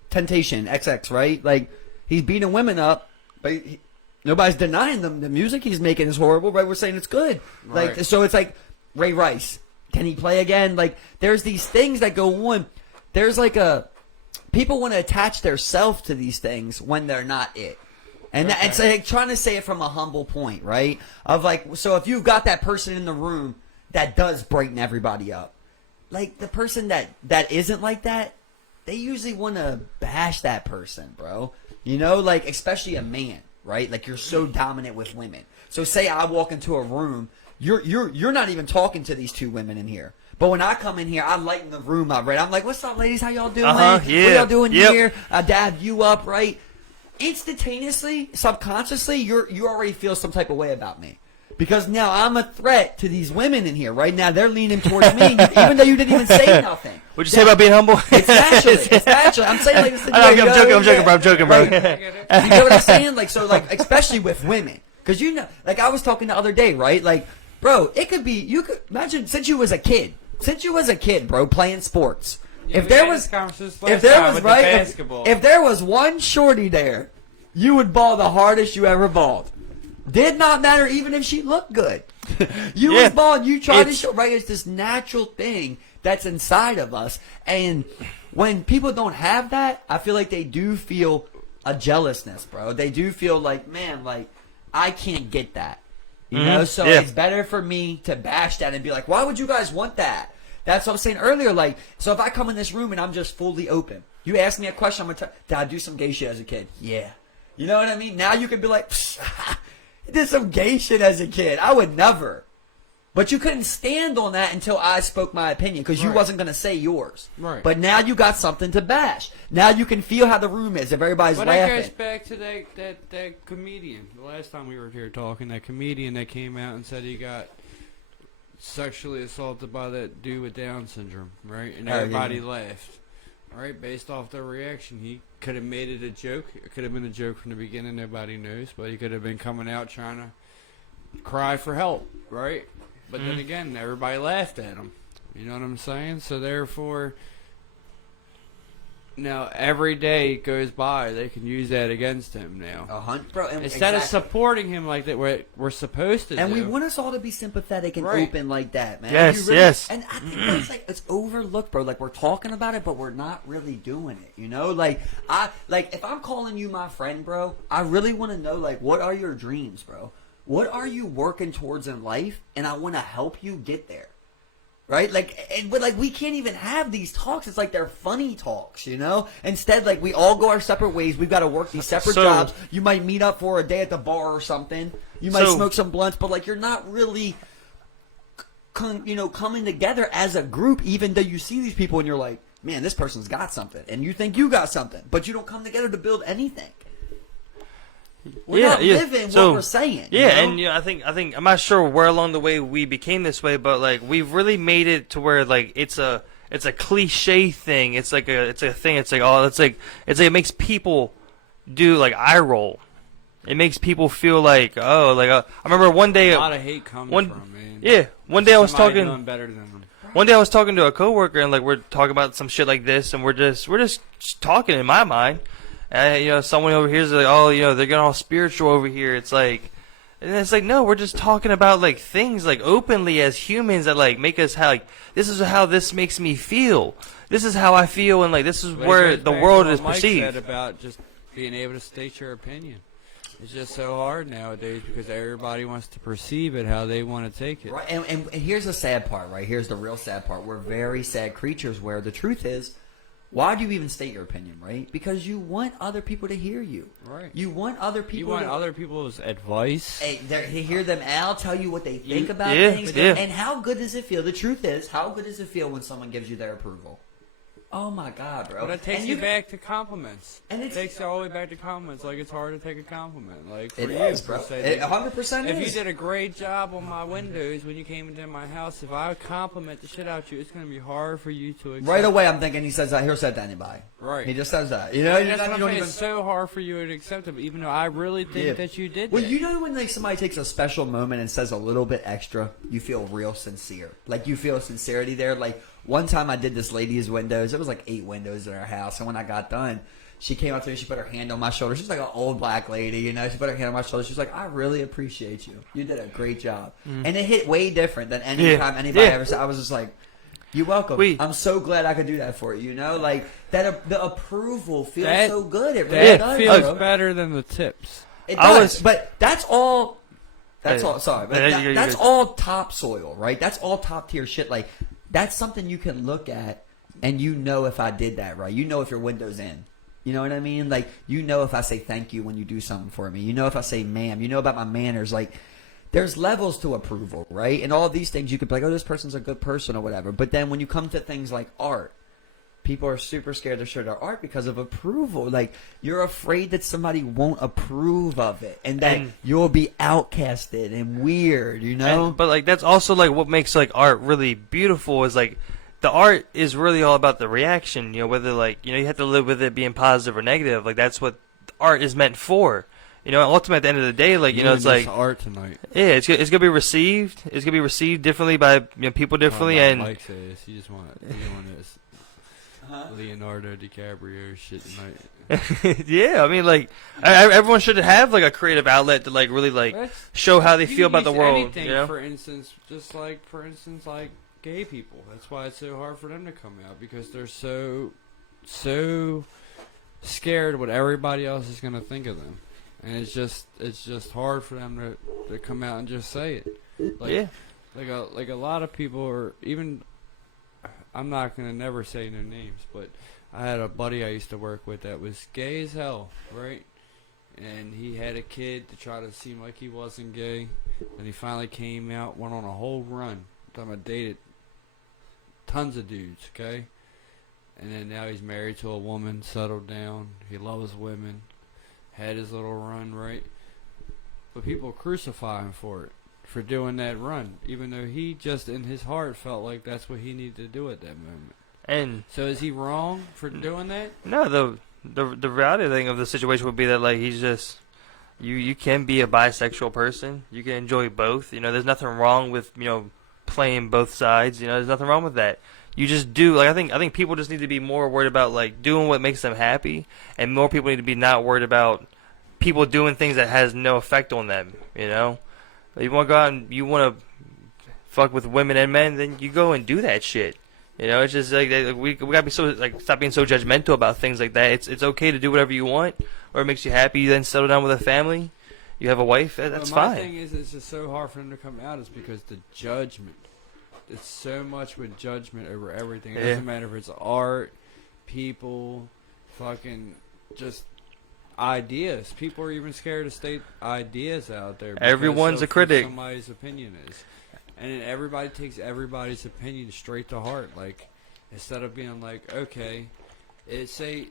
Temptation XX, right? Like he's beating women up, but nobody's denying them the music he's making is horrible, right? We're saying it's good. Right. Like so it's like Ray Rice. Can he play again? Like there's these things that go on. There's like people want to attach their self to these things when they're not it. And it's like trying to say it from a humble point, right? Of like, so if you've got that person in the room that does brighten everybody up, like the person that isn't like that, they usually want to bash that person, bro. Like especially a man, right? Like you're so dominant with women. So say I walk into a room, you're not even talking to these two women in here. But when I come in here, I lighten the room up, right? I'm like, what's up, ladies? How y'all doing? Yeah. What y'all doing Yep. here? I dab you up, right? Instantaneously, subconsciously, you already feel some type of way about me. Because now I'm a threat to these women in here. Right now, they're leaning towards me, even though you didn't even say nothing. What'd you say about being humble? It's naturally. I'm saying like this. I'm joking, bro. I'm joking, bro. You get what I'm saying? Like, so, like, especially with women. Because, like, I was talking the other day, right? Like, bro, it could be, you could, imagine, since you was a kid, bro, playing sports. If there was one shorty there, you would ball the hardest you ever balled. Did not matter even if she looked good. You was balling, you tried to show, right? It's this natural thing that's inside of us. And when people don't have that, I feel like they do feel a jealousness, bro. They do feel like, man, like, I can't get that. You know? So it's better for me to bash that and be like, why would you guys want that? That's what I was saying earlier. Like, so if I come in this room and I'm just fully open, you ask me a question, I'm going to tell, did I do some gay shit as a kid? Yeah. You know what I mean? Now you can be like, you did some gay shit as a kid. I would never. But you couldn't stand on that until I spoke my opinion because you wasn't going to say yours. Right. But now you got something to bash. Now you can feel how the room is if everybody's laughing. But that goes back to that comedian. The last time we were here talking, that comedian that came out and said he got sexually assaulted by that dude with Down syndrome, right? And everybody laughed. All right, based off the reaction, he could have made it a joke. It could have been a joke from the beginning. Nobody knows, but he could have been coming out trying to cry for help, right? But then again, everybody laughed at him. You know what I'm saying? So therefore, now every day goes by, they can use that against him now. Bro, Instead of supporting him like that, we're supposed to. And do. we want us all to be sympathetic and open like that, man. Yes, yes. And I think that's like it's overlooked, bro. Like we're talking about it, but we're not really doing it. You know, like if I'm calling you my friend, bro, I really want to know like what are your dreams, bro? What are you working towards in life? And I want to help you get there. Right? But we can't even have these talks. It's like they're funny talks, you know? Instead, like, we all go our separate ways. We've got to work these separate jobs. You might meet up for a day at the bar or something. You might smoke some blunts, but, like, you're not really, coming together as a group, even though you see these people and you're like, man, this person's got something, and you think you got something, but you don't come together to build anything. We're not living what we're saying. Yeah, you know? and I think I'm not sure where along the way we became this way, but like we've really made it to where like it's a cliche thing. It's like a thing. It's like it makes people do like eye roll. It makes people feel like I remember one day a lot of hate coming from man. Yeah, one day I was Somebody talking. doing better than them. One day I was talking to a coworker and like we're talking about some shit like this, and we're just talking in my mind. And someone over here is like, oh, they're getting all spiritual over here. It's like, and it's like, no, we're just talking about like things like openly as humans that like make us like this is how this makes me feel. This is how I feel, and like this is where the world is Mike perceived. said about just being able to state your opinion. It's just so hard nowadays because everybody wants to perceive it how they want to take it. Right, and here's the sad part, right? Here's the real sad part. We're very sad creatures where the truth is, why do you even state your opinion, right? Because you want other people to hear you. Right. You want other people You want other people's advice. to hear them out, tell you what they think about yeah, things. yeah. And how good does it feel? The truth is, how good does it feel when someone gives you their approval? Oh my God, bro! But it takes And you back to compliments. And It takes you all the way back to compliments. Like, it's hard to take a compliment. Like, for It you, is, per bro. se. It 100% If is. you did a great job on my windows when you came into my house, if I compliment the shit out of you, it's going to be hard for you to accept. Right away, I'm thinking he says that. He'll say that to anybody. Right. He just says that. That's you what I'm don't saying. even. It's so hard for you to accept it, even though I really think Yeah. that you did Well, that. you know when like somebody takes a special moment and says a little bit extra, you feel real sincere. Like you feel sincerity there. Like one time I did this lady's windows. It was like 8 windows in her house, and when I got done, she came up to me. She put her hand on my shoulder. She's like an old black lady, She put her hand on my shoulder. She's like, "I really appreciate you. You did a great job." And it hit way different than any time anybody ever said. I was just like, "You're welcome. I'm so glad I could do that for you." Like that. The approval feels so good. It really does. feels bro. better than the tips. It does, but that's all. That's all. Sorry, but you're that's good. all topsoil, right? That's all top tier shit. Like that's something you can look at, and if I did that right. If your window's in. You know what I mean? Like if I say thank you when you do something for me. If I say ma'am. About my manners. Like there's levels to approval, right? And all these things you could be like, oh, this person's a good person or whatever. But then when you come to things like art. People are super scared to share their art because of approval. Like, you're afraid that somebody won't approve of it and that you'll be outcasted and weird, But, like, that's also, like, what makes, like, art really beautiful is, like, the art is really all about the reaction, whether, like, you have to live with it being positive or negative. Like, that's what art is meant for. Ultimately, at the end of the day, like, it's like... art tonight. Yeah, it's going to be received. It's going to be received differently by people differently. And Mike says you just want this. Leonardo DiCaprio shit tonight. Yeah, I mean, like, everyone should have, like, a creative outlet to, like, really, like, show how they feel about the world, anything, for instance, like gay people. That's why it's so hard for them to come out, because they're so scared what everybody else is going to think of them. And it's just hard for them to come out and just say it. Like a lot of people are even... I'm not going to never say no names, but I had a buddy I used to work with that was gay as hell, right? And he had a kid to try to seem like he wasn't gay. Then he finally came out, went on a whole run. I dated tons of dudes, okay? And then now he's married to a woman, settled down. He loves women, had his little run, right? But people crucify him for it. For doing that run, even though he just in his heart felt like that's what he needed to do at that moment. And so is he wrong for doing that? No, the reality thing of the situation would be that, like, he's just you can be a bisexual person. You can enjoy both. There's nothing wrong with playing both sides. There's nothing wrong with that. You just do, like, I think people just need to be more worried about, like, doing what makes them happy, and more people need to be not worried about people doing things that has no effect on them. You want to go out and you want to fuck with women and men, then you go and do that shit. It's just like we gotta be so, like, stop being so judgmental about things like that. It's okay to do whatever you want, or it makes you happy. You then settle down with a family. You have a wife. That's fine. My thing is, it's just so hard for them to come out is because the judgment. It's so much with judgment over everything. It doesn't matter if it's art, people, fucking just. Ideas. People are even scared to state ideas out there. Everyone's a critic. Somebody's opinion is, and then everybody takes everybody's opinion straight to heart. Like, instead of being like, okay, say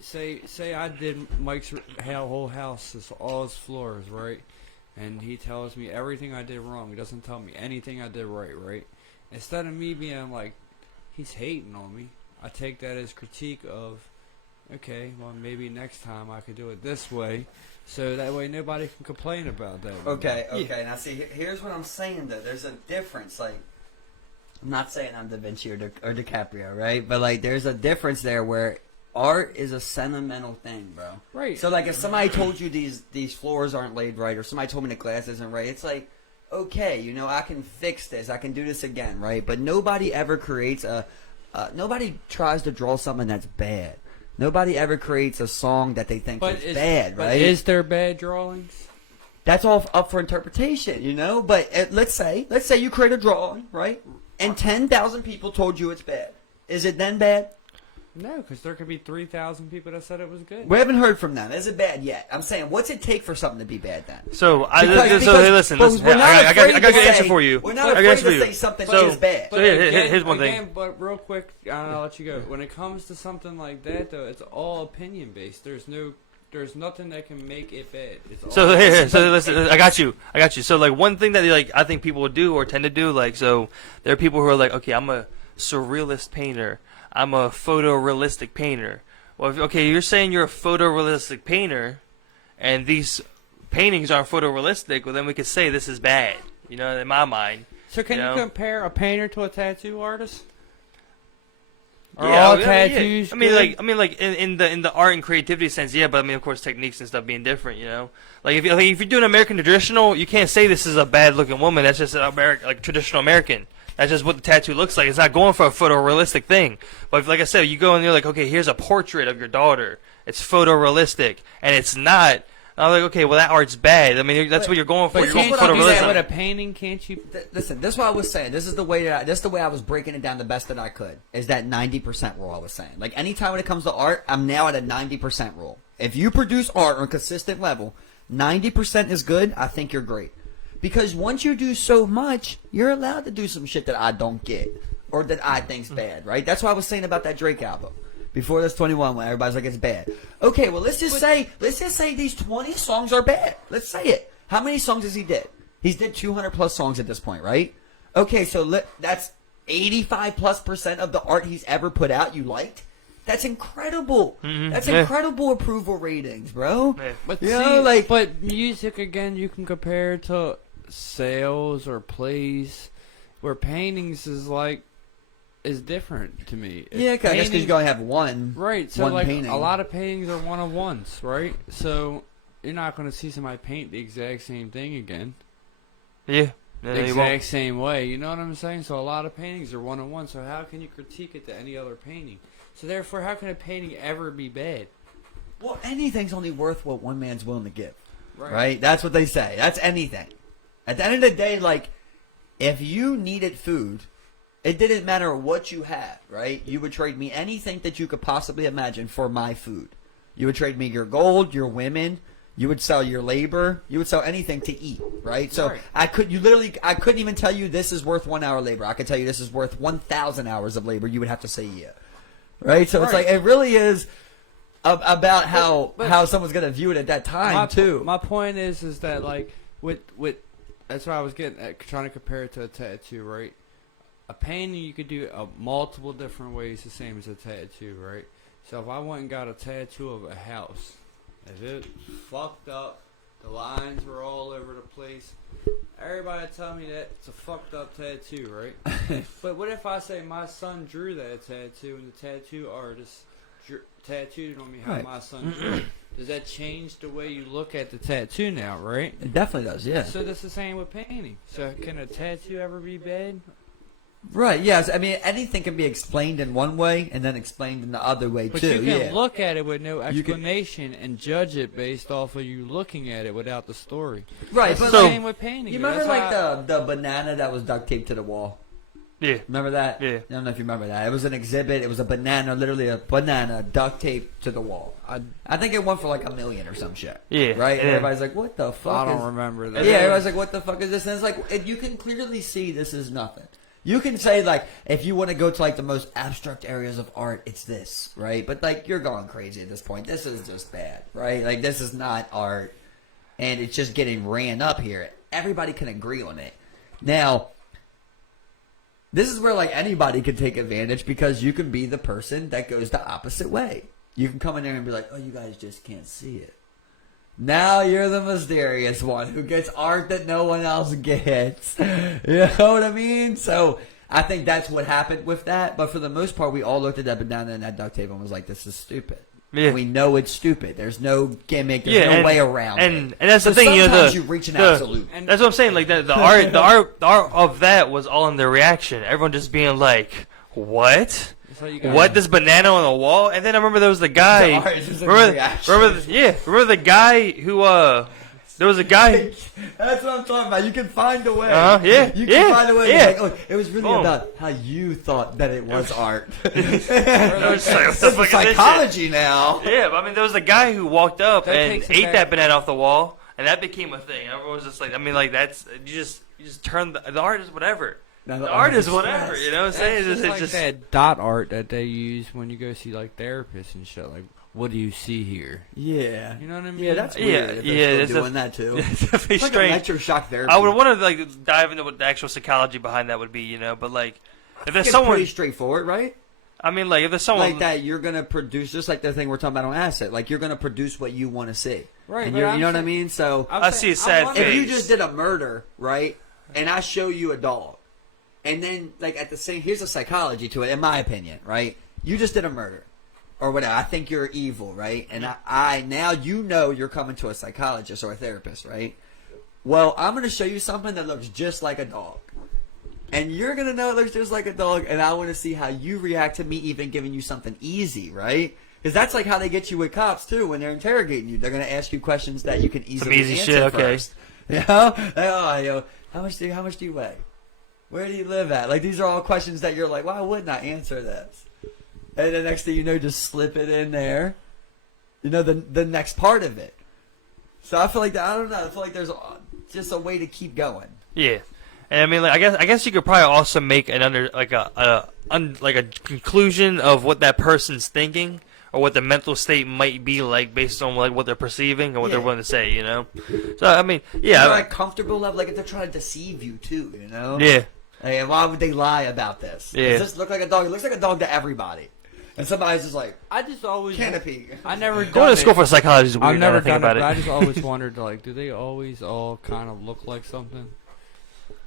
I did Mike's whole house, all his floors, right? And he tells me everything I did wrong. He doesn't tell me anything I did right? Instead of me being like, he's hating on me, I take that as critique of, okay, well, maybe next time I could do it this way, so that way nobody can complain about that. Okay. Now, see, here's what I'm saying, though. There's a difference. Like, I'm not saying I'm Da Vinci or DiCaprio, right? But, like, there's a difference there where art is a sentimental thing, bro. Right. So, like, if somebody told you these floors aren't laid right, or somebody told me the glass isn't right, it's like, okay, you know, I can fix this. I can do this again, right? But nobody ever creates nobody tries to draw something that's bad. Nobody ever creates a song that they think is bad, right? But is there bad drawings? That's all up for interpretation, you know? But let's say you create a drawing, right? And 10,000 people told you it's bad. Is it then bad? No, because there could be 3,000 people that said it was good. We haven't heard from them. Is it bad yet? I'm saying, what's it take for something to be bad then? So, Because listen. we're not I got afraid a good to answer say- for you. We're not I got an afraid answer for to you. say something So- is bad. So here's one thing. But real quick, I'll let you go. When it comes to something like that, though, it's all opinion based. There's nothing that can make it bad. It's all So listen, I got you. So like one thing that like I think people would do or tend to do, like, so there are people who are like, okay, I'm a surrealist painter. I'm a photorealistic painter. Well, okay, you're saying you're a photorealistic painter, and these paintings aren't photorealistic. Well, then we could say this is bad. You know, in my mind. So can you compare a painter to a tattoo artist? Are Yeah, all I mean, tattoos? I mean, good? like in the art and creativity sense, yeah. But I mean, of course, techniques and stuff being different, you know. Like if you're doing American traditional, you can't say this is a bad looking woman. That's just an like traditional American. That's just what the tattoo looks like. It's not going for a photorealistic thing. But if, like I said, you go and you're like, okay, here's a portrait of your daughter. It's photorealistic, and it's not. I'm like, okay, well that art's bad. I mean, that's what you're going for. But You're going can't for you do that photorealism. with a painting? Can't you? Listen, this is what I was saying. This is the way I was breaking it down the best that I could. Is that 90% rule I was saying. Like anytime when it comes to art, I'm now at a 90% rule. If you produce art on a consistent level, 90% is good. I think you're great. Because once you do so much, you're allowed to do some shit that I don't get or that I think's bad, right? That's what I was saying about that Drake album. Before this 21 when everybody's like it's bad. Okay, well let's just say these 20 songs are bad. Let's say it. How many songs has he did? He's did 200 plus songs at this point, right? Okay, so that's 85+% of the art he's ever put out you liked. That's incredible. Mm-hmm. That's incredible approval ratings, bro. Yeah. But You know, like- but music again, you can compare to sales or plays, where paintings is different to me. Yeah, I guess because you only have one. Right, so one like painting. a lot of paintings are one-on-ones, right? So you're not going to see somebody paint the exact same thing again, Yeah. the you won't. exact same way. You know what I'm saying? So a lot of paintings are one-on-one. So how can you critique it to any other painting? So therefore, how can a painting ever be bad? Well, anything's only worth what one man's willing to give. Right? That's what they say. That's anything. At the end of the day, like, if you needed food, it didn't matter what you had, right? You would trade me anything that you could possibly imagine for my food. You would trade me your gold, your women. You would sell your labor. You would sell anything to eat, right? So Right. I couldn't even tell you this is worth 1 hour labor. I could tell you this is worth 1,000 hours of labor. You would have to say yeah. Right? So it's Right. like, it really is about how but- someone's going to view it at that time, too. My point is that like with that's what I was getting at, trying to compare it to a tattoo, right? A painting you could do multiple different ways, the same as a tattoo, right? So if I went and got a tattoo of a house, if it fucked up, the lines were all over the place, everybody tell me that it's a fucked up tattoo, right? But what if I say my son drew that tattoo and the tattoo artist tattooed on me how Right. my son drew it? Does that change the way you look at the tattoo now, right? It definitely does, yeah. So that's the same with painting. So can a tattoo ever be bad? Right, yes. I mean, anything can be explained in one way and then explained in the other way, But too. you can yeah. look at it with no You can- explanation and judge it based off of you looking at it without the story. Right, That's but the like, same with painting. you remember That's like how- the banana that was duct taped to the wall? Yeah. Remember that? Yeah. I don't know if you remember that. It was an exhibit. It was a banana, literally a banana duct taped to the wall. I think it went for like $1 million or some shit. Yeah. Right? And Yeah. everybody's like, what the fuck I is... don't remember that. Yeah, everybody's like, what the fuck is this? And it's like, you can clearly see this is nothing. You can say, like, if you want to go to, like, the most abstract areas of art, it's this, right? But, like, you're going crazy at this point. This is just bad, right? Like, this is not art, and it's just getting ran up here. Everybody can agree on it. Now, this is where, like, anybody can take advantage because you can be the person that goes the opposite way. You can come in there and be like, oh, you guys just can't see it. Now you're the mysterious one who gets art that no one else gets. You know what I mean? So I think that's what happened with that. But for the most part, we all looked at that banana and that duct tape and was like, this is stupid. Yeah. We know it's stupid. There's no gimmick. There's no way around it. And that's the thing. Sometimes you reach an absolute. And that's what I'm saying. Like the art of that was all in the reaction. Everyone just being like, what? What, this banana on the wall? And then I remember there was the guy. Remember the guy who there was a guy. That's what I'm talking about. You can find a way. Yeah. You can find a way. Yeah. Like, oh, it was really about how you thought that it was art. It's psychology now. Yeah, but I mean, there was a guy who walked up and ate back. that banana off the wall, and that became a thing. Everyone was just like, I mean, like that's you just turn the art is whatever. Now, the art is whatever, you know what I'm saying? It's It's like just that dot art that they use when you go see like therapists and shit. Like, what do you see here? Yeah. You know what I mean? Yeah, that's weird. If they're still doing that too. It's definitely It's like strange. electroshock therapy. I would want to like dive into what the actual psychology behind that would be, you know. But like, if there's it's someone, pretty straightforward, right? I mean, like if there's someone Like that, you're gonna produce just like the thing we're talking about on asset. Like you're gonna produce what you want to see, Right, And but you I'm know what I saying- mean? So I see a sad if you face. just did a murder, right, and I show you a dog, and then like at the same, here's a psychology to it, in my opinion, right? You just did a murder, or whatever. I think you're evil, right? And I now you know you're coming to a psychologist or a therapist, right? Well, I'm gonna show you something that looks just like a dog. And you're going to know it looks just like a dog, and I want to see how you react to me even giving you something easy, right? Because that's like how they get you with cops, too, when they're interrogating you. They're going to ask you questions that you can easily easy answer shit, okay. first. You know? Like, oh, yo, how much do you weigh? Where do you live at? Like, these are all questions that you're like, why wouldn't I answer this? And the next thing you know, just slip it in there. You know, the next part of it. So I feel like that, I don't know, I feel like there's just a way to keep going. Yeah. And I mean, like, I guess you could probably also make an a conclusion of what that person's thinking or what the mental state might be like based on like what they're perceiving or what they're willing to say, you know. So I mean, yeah, They're at comfortable level, like if they're trying to deceive you too, you know. yeah, Like, why would they lie about this? Yeah. Does this look like a dog? It looks like a dog to everybody. And somebody's just like, I just always canopy. I never going to school for psychology is weird. I've never now that I think done it, about but I it. just always wondered, like, do they always all kind of look like something?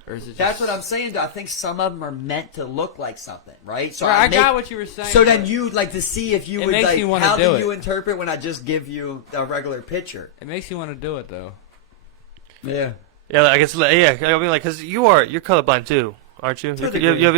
Or is it just... That's what I'm saying. I think some of them are meant to look like something, right? So I got what you were saying. So then you like to see if you It would makes like. me wanna How do do it. you interpret when I just give you a regular picture? It makes you want to do it, though. Yeah. Yeah, I guess. Yeah, I mean, like, because you're colorblind too, aren't you? To a You have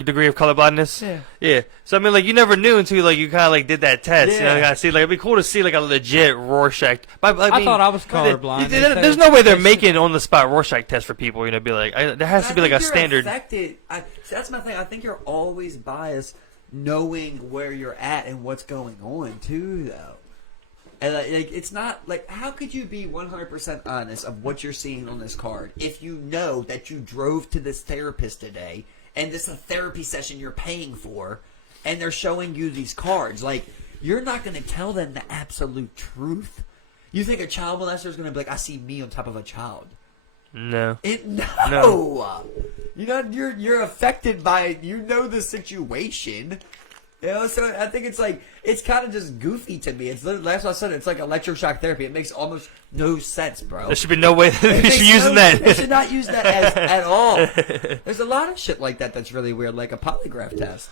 a degree of colorblindness. Yeah. Yeah. So I mean, like, you never knew until like you kind of like did that test. You know, Yeah. I see, like, it'd be cool to see like a legit Rorschach. But, I mean, thought I was colorblind. They There's said- no way they're they making on the spot Rorschach tests for people. You know, be like, there has to be like a standard. Affected. See, that's my thing. I think you're always biased, knowing where you're at and what's going on too, though. And like, it's not like, how could you be 100% honest of what you're seeing on this card if you know that you drove to this therapist today and this is a therapy session you're paying for, and they're showing you these cards? Like, you're not going to tell them the absolute truth. You think a child molester is going to be like, I see me on top of a child? No. No. You know, you're affected by it. You know the situation. You know, so I think it's like, it's kind of just goofy to me. It's literally, that's what I said. It's like electroshock therapy. It makes almost no sense, bro. There should be no way they should be using that. They should not use that at all. There's a lot of shit like that that's really weird, like a polygraph test.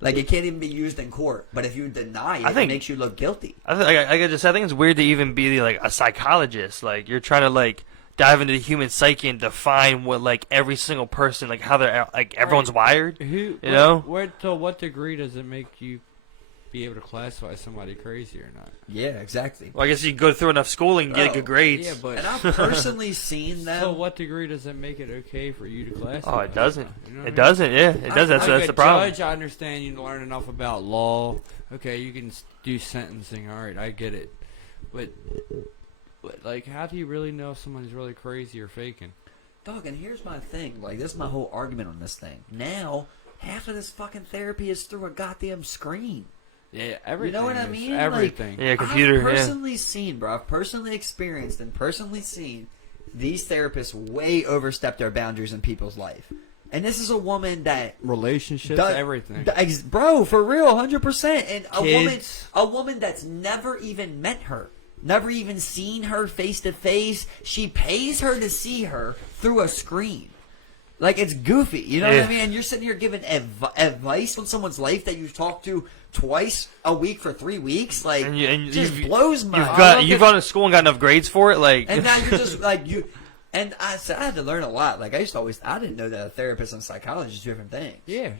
Like, it can't even be used in court. But if you deny it, it makes you look guilty. I think it's weird to even be like a psychologist. Like, you're trying to like dive into the human psyche and define what like every single person, like how they're like everyone's wired. You know? To what degree does it make you be able to classify somebody crazy or not? Yeah, exactly. Well, I guess you go through enough schooling and get good grades. Yeah, but And I've personally seen them. so what degree does it make it okay for you to classify? Oh, it doesn't. You know what I It mean? doesn't. Yeah, it does. That's Like the a problem. Judge, I understand you learn enough about law. Okay, you can do sentencing. All right, I get it. But like, how do you really know if somebody's really crazy or faking? Dog, and here's my thing. Like, this is my whole argument on this thing. Now, half of this fucking therapy is through a goddamn screen. Yeah, everything. You know what I mean? Everything. Yeah, computer. I've personally seen, bro. I've personally experienced and personally seen these therapists way overstep their boundaries in people's life. And this is a woman that Relationships, everything. Bro, for real, 100%. And Kids. a woman that's never even met her, never even seen her face to face. She pays her to see her through a screen. Like, it's goofy, you know what I mean? And you're sitting here giving advice on someone's life that you've talked to twice a week for 3 weeks. Like, and just blows my mind. You've gone to school and got enough grades for it, like. And now you're just like you. And I had to learn a lot. Like, I didn't know that a therapist and a psychologist are different things. Yeah.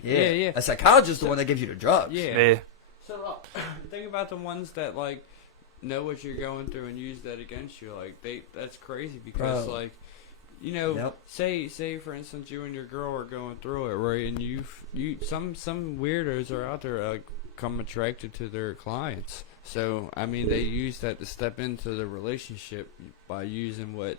A psychologist is the one that gives you the drugs. Yeah. So think about the ones that like know what you're going through and use that against you. Like that's crazy because Bro. like, you know, say for instance you and your girl are going through it, right? And you some weirdos are out there like come attracted to their clients. So I mean they use that to step into the relationship by using what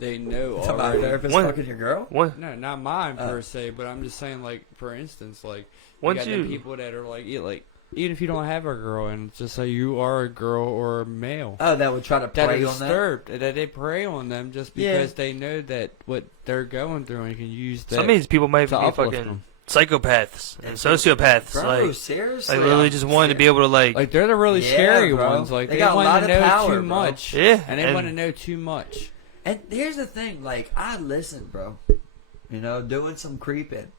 they know Talking about a already. therapist fucking your girl? What? No, not mine per se, but I'm just saying, like, for instance, like, Once you got the people that are like, even if you don't have a girl, and just say you are a girl or a male, Oh, that would try to that prey are on that? disturbed, that they prey on them just because they know that what they're going through and can use that. Some of these people might be to uplift fucking them. psychopaths and sociopaths. Bro, like, seriously. like literally just wanted to be able to like Like, they're the really scary bro. ones. Like, They they got a lot want of to know power, too bro. much. Yeah, And they and- want to know too much. And here's the thing, like, I listen, bro. You know, doing some creeping.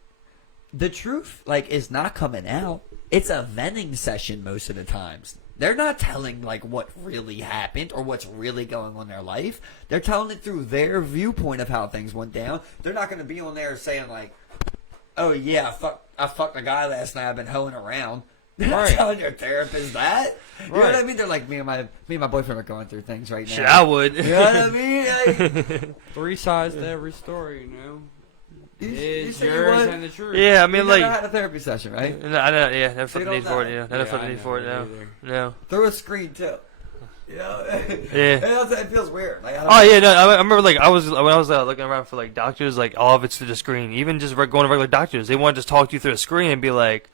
The truth, like, is not coming out. It's a venting session most of the times. They're not telling, like, what really happened or what's really going on in their life. They're telling it through their viewpoint of how things went down. They're not going to be on there saying, like, oh, yeah, I fucked a guy last night. I've been hoeing around. They're not telling your therapist that. You know what I mean? They're like, me and my boyfriend are going through things right now. shit. I would. You know what I mean? Like, 3 sides to every story, you know? you It's said you yours would? and the truth. Yeah, I You mean never like. had a therapy session, right? No, I know. Yeah, never So you felt the need don't for it. know. Yeah, never Yeah, felt the I need for it. never No, either. no. Through a screen too. You know? Yeah. And also, it feels weird. Like, I don't Oh know. yeah, no. I remember like when I was looking around for like doctors, like all of it's through the screen. Even just going to regular doctors, they want to just talk to you through a screen and be like,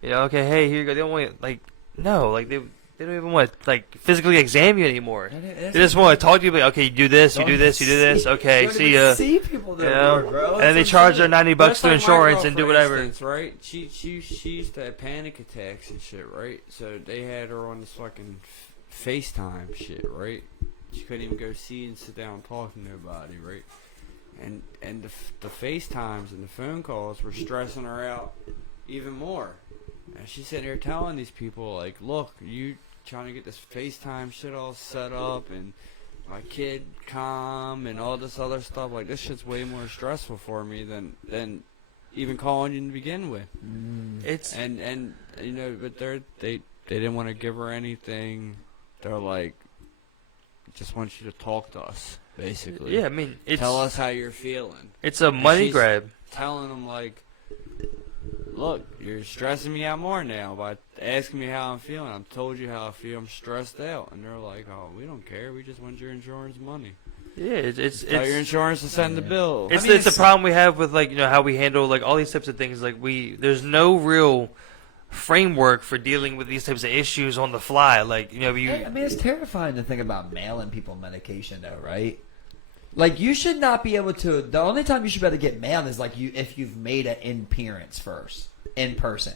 you know, okay, hey, here you go. They don't want like no, like they don't even want to like physically examine you anymore. They just want to talk to you, like, okay, you do this, you do this, you do this. Okay, Don't see even ya. See people You there, know, bro. and then they charge their $90 That's through like my insurance girl, and do for whatever. Instance, right? She used to have panic attacks and shit, right? So they had her on this fucking FaceTime shit, right? She couldn't even go see and sit down and talk to nobody, right? And the FaceTimes and the phone calls were stressing her out even more. And she's sitting here telling these people, like, look, you trying to get this FaceTime shit all set up and my kid calm and all this other stuff. Like, this shit's way more stressful for me than even calling you to begin with. It's And you know, but they didn't want to give her anything. They're like, just want you to talk to us, basically. yeah, I mean, it's Tell us how you're feeling. it's a money she's grab. Telling them like, look, you're stressing me out more now by asking me how I'm feeling. I've told you how I feel. I'm stressed out. And they're like, oh, we don't care. We just want your insurance money. Yeah, it's Tell your insurance to send the bill. It's the problem we have with like you know how we handle like all these types of things. Like there's no real framework for dealing with these types of issues on the fly. Like you know I mean, it's terrifying to think about mailing people medication, though, right? Like, you should not be able to. The only time you should be able to get mail is like if you've made an appearance first in person.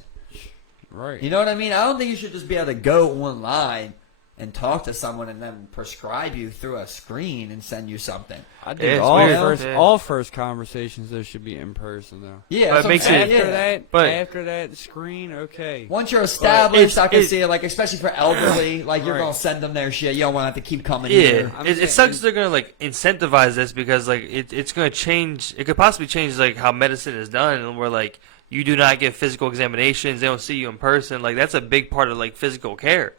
Right. You know what I mean? I don't think you should just be able to go online and talk to someone and then prescribe you through a screen and send you something. I Yeah, think it's all weird. first Yeah. all first conversations though should be in person though. Yeah, But that's it what makes I'm it- saying, After yeah. that, But- after that screen, okay. Once you're established, I can it's- see it. Like, especially for elderly, like you're Right. gonna send them their shit. You don't want to have to keep coming Yeah, here. I'm it saying- sucks they're gonna like incentivize this because like it's gonna change. It could possibly change like how medicine is done, and where like you do not get physical examinations, they don't see you in person. Like that's a big part of like physical care,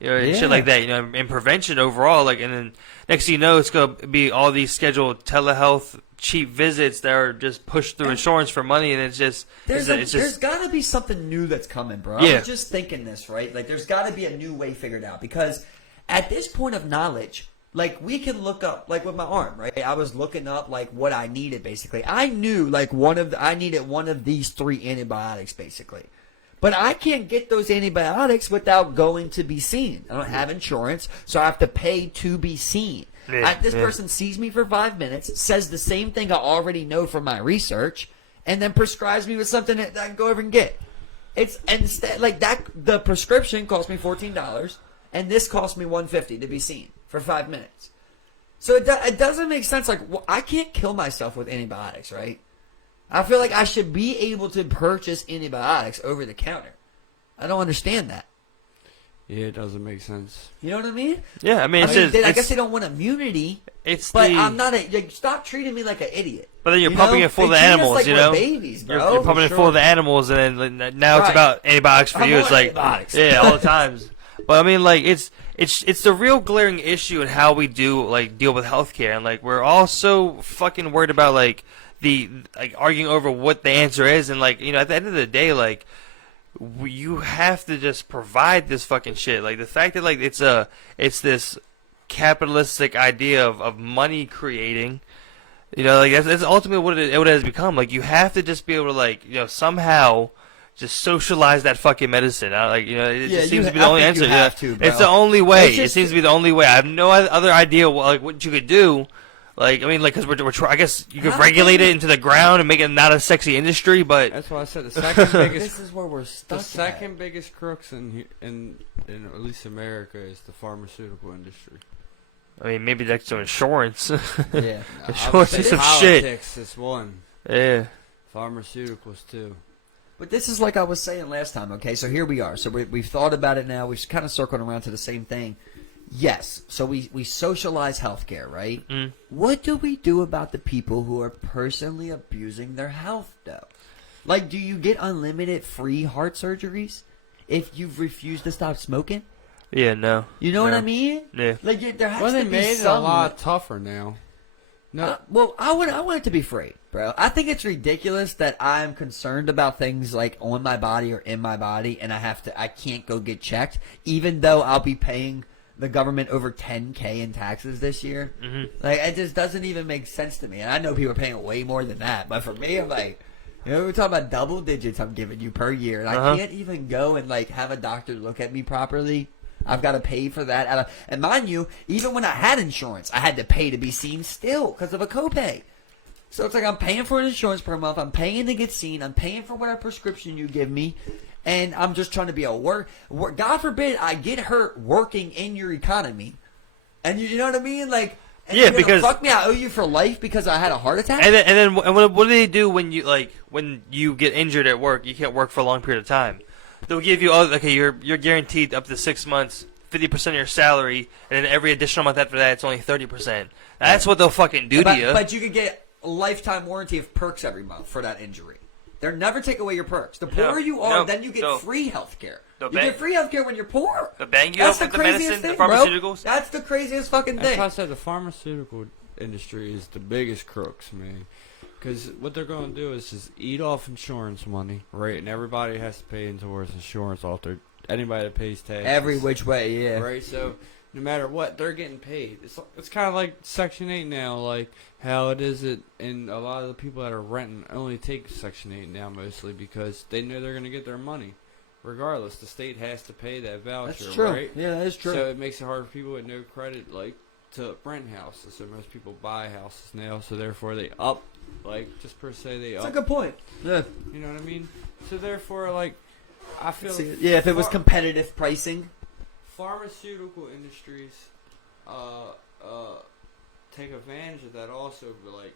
you know, and Yeah. shit like that. You know, and prevention overall. Like, and then next thing you know, it's gonna be all these scheduled telehealth cheap visits that are just pushed through insurance for money, and it's just There's it's there's got to be something new that's coming, bro. I Yeah. was just thinking this, right? Like, there's got to be a new way figured out because at this point of knowledge, like we can look up, like with my arm, right? I was looking up like what I needed basically. I knew like I needed one of these 3 antibiotics basically. But I can't get those antibiotics without going to be seen. I don't have insurance, so I have to pay to be seen. This person sees me for 5 minutes, says the same thing I already know from my research, and then prescribes me with something that I can go over and get. It's instead like that. The prescription cost me $14, and this cost me $150 to be seen for 5 minutes. So it doesn't make sense. Like, well, I can't kill myself with antibiotics, right? I feel like I should be able to purchase antibiotics over the counter. I don't understand that. Yeah, it doesn't make sense. You know what I mean? Yeah, I mean, I guess they don't want immunity. I'm not stop treating me like an idiot. But then you're pumping it full of the animals, like you know? We're babies, bro. You're pumping it full of the animals, and then now it's about antibiotics for you. It's like, yeah, all the times. But I mean, like, it's the real glaring issue in how we deal with healthcare, and like we're all so fucking worried about like arguing over what the answer is, and like, you know, at the end of the day, like, you have to just provide this fucking shit. Like the fact that like it's this capitalistic idea of money creating. You know, like that's ultimately what it has become. Like you have to just be able to like, you know, somehow just socialize that fucking medicine. Like, you know, it just seems to be the only answer. It's the only way. It seems to be the only way. I have no other idea what you could do. Like, I mean, like, because we're I guess you could regulate it into the ground and make it not a sexy industry, but that's why I said the second biggest. This is where we're stuck. The second biggest crooks in at least America is the pharmaceutical industry. I mean, maybe that's some insurance. Yeah, insurance is some shit. Politics is one. Yeah, pharmaceuticals too. But this is like I was saying last time. Okay, so here we are. So we've thought about it now. We've kind of circled around to the same thing. Yes, so we socialize healthcare, right? Mm. What do we do about the people who are personally abusing their health, though? Like, do you get unlimited free heart surgeries if you've refused to stop smoking? Yeah, no. You know what I mean? Yeah. Like, there has they to be made it a lot tougher now. No. Well, I want it to be free, bro. I think it's ridiculous that I'm concerned about things like on my body or in my body, and I can't go get checked, even though I'll be paying the government over $10,000 in taxes this year. Mm-hmm. Like, it just doesn't even make sense to me. And I know people are paying way more than that, but for me, I'm like, you know, we're talking about double digits I'm giving you per year, and I can't even go and like have a doctor look at me properly. I've got to pay for that. And mind you, even when I had insurance, I had to pay to be seen still because of a copay. So it's like I'm paying for an insurance per month. I'm paying to get seen. I'm paying for whatever prescription you give me. And I'm just trying to be a work. God forbid I get hurt working in your economy. And you know what I mean? Like, yeah, because fuck me, I owe you for life because I had a heart attack. And then what do they do when you get injured at work? You can't work for a long period of time. They'll give you you're guaranteed up to 6 months, 50% of your salary, and then every additional month after that, it's only 30%. That's what they'll fucking do to you. But you could get a lifetime warranty of perks every month for that injury. They'll never take away your perks. The poorer you are, then you get free health care. You get free health care when you're poor. They'll bang you That's up the with the craziest medicine, thing, the pharmaceuticals. Bro. That's the craziest fucking thing. That's why I said the pharmaceutical industry is the biggest crooks, man. Because what they're going to do is just eat off insurance money, right? And everybody has to pay towards insurance anybody that pays taxes. Every which way, yeah. Right, so no matter what, they're getting paid. It's kind of like Section 8 now, like how it is and a lot of the people that are renting only take Section 8 now mostly because they know they're going to get their money. Regardless, the state has to pay that voucher, That's true. right? Yeah, that is true. So it makes it hard for people with no credit, like, to rent houses. So most people buy houses now, so therefore they up. Like, just per se, they up. That's a good point. Yeah. You know what I mean? So, therefore, like, I feel... Yeah, if it was competitive pricing. Pharmaceutical industries take advantage of that also, but, like,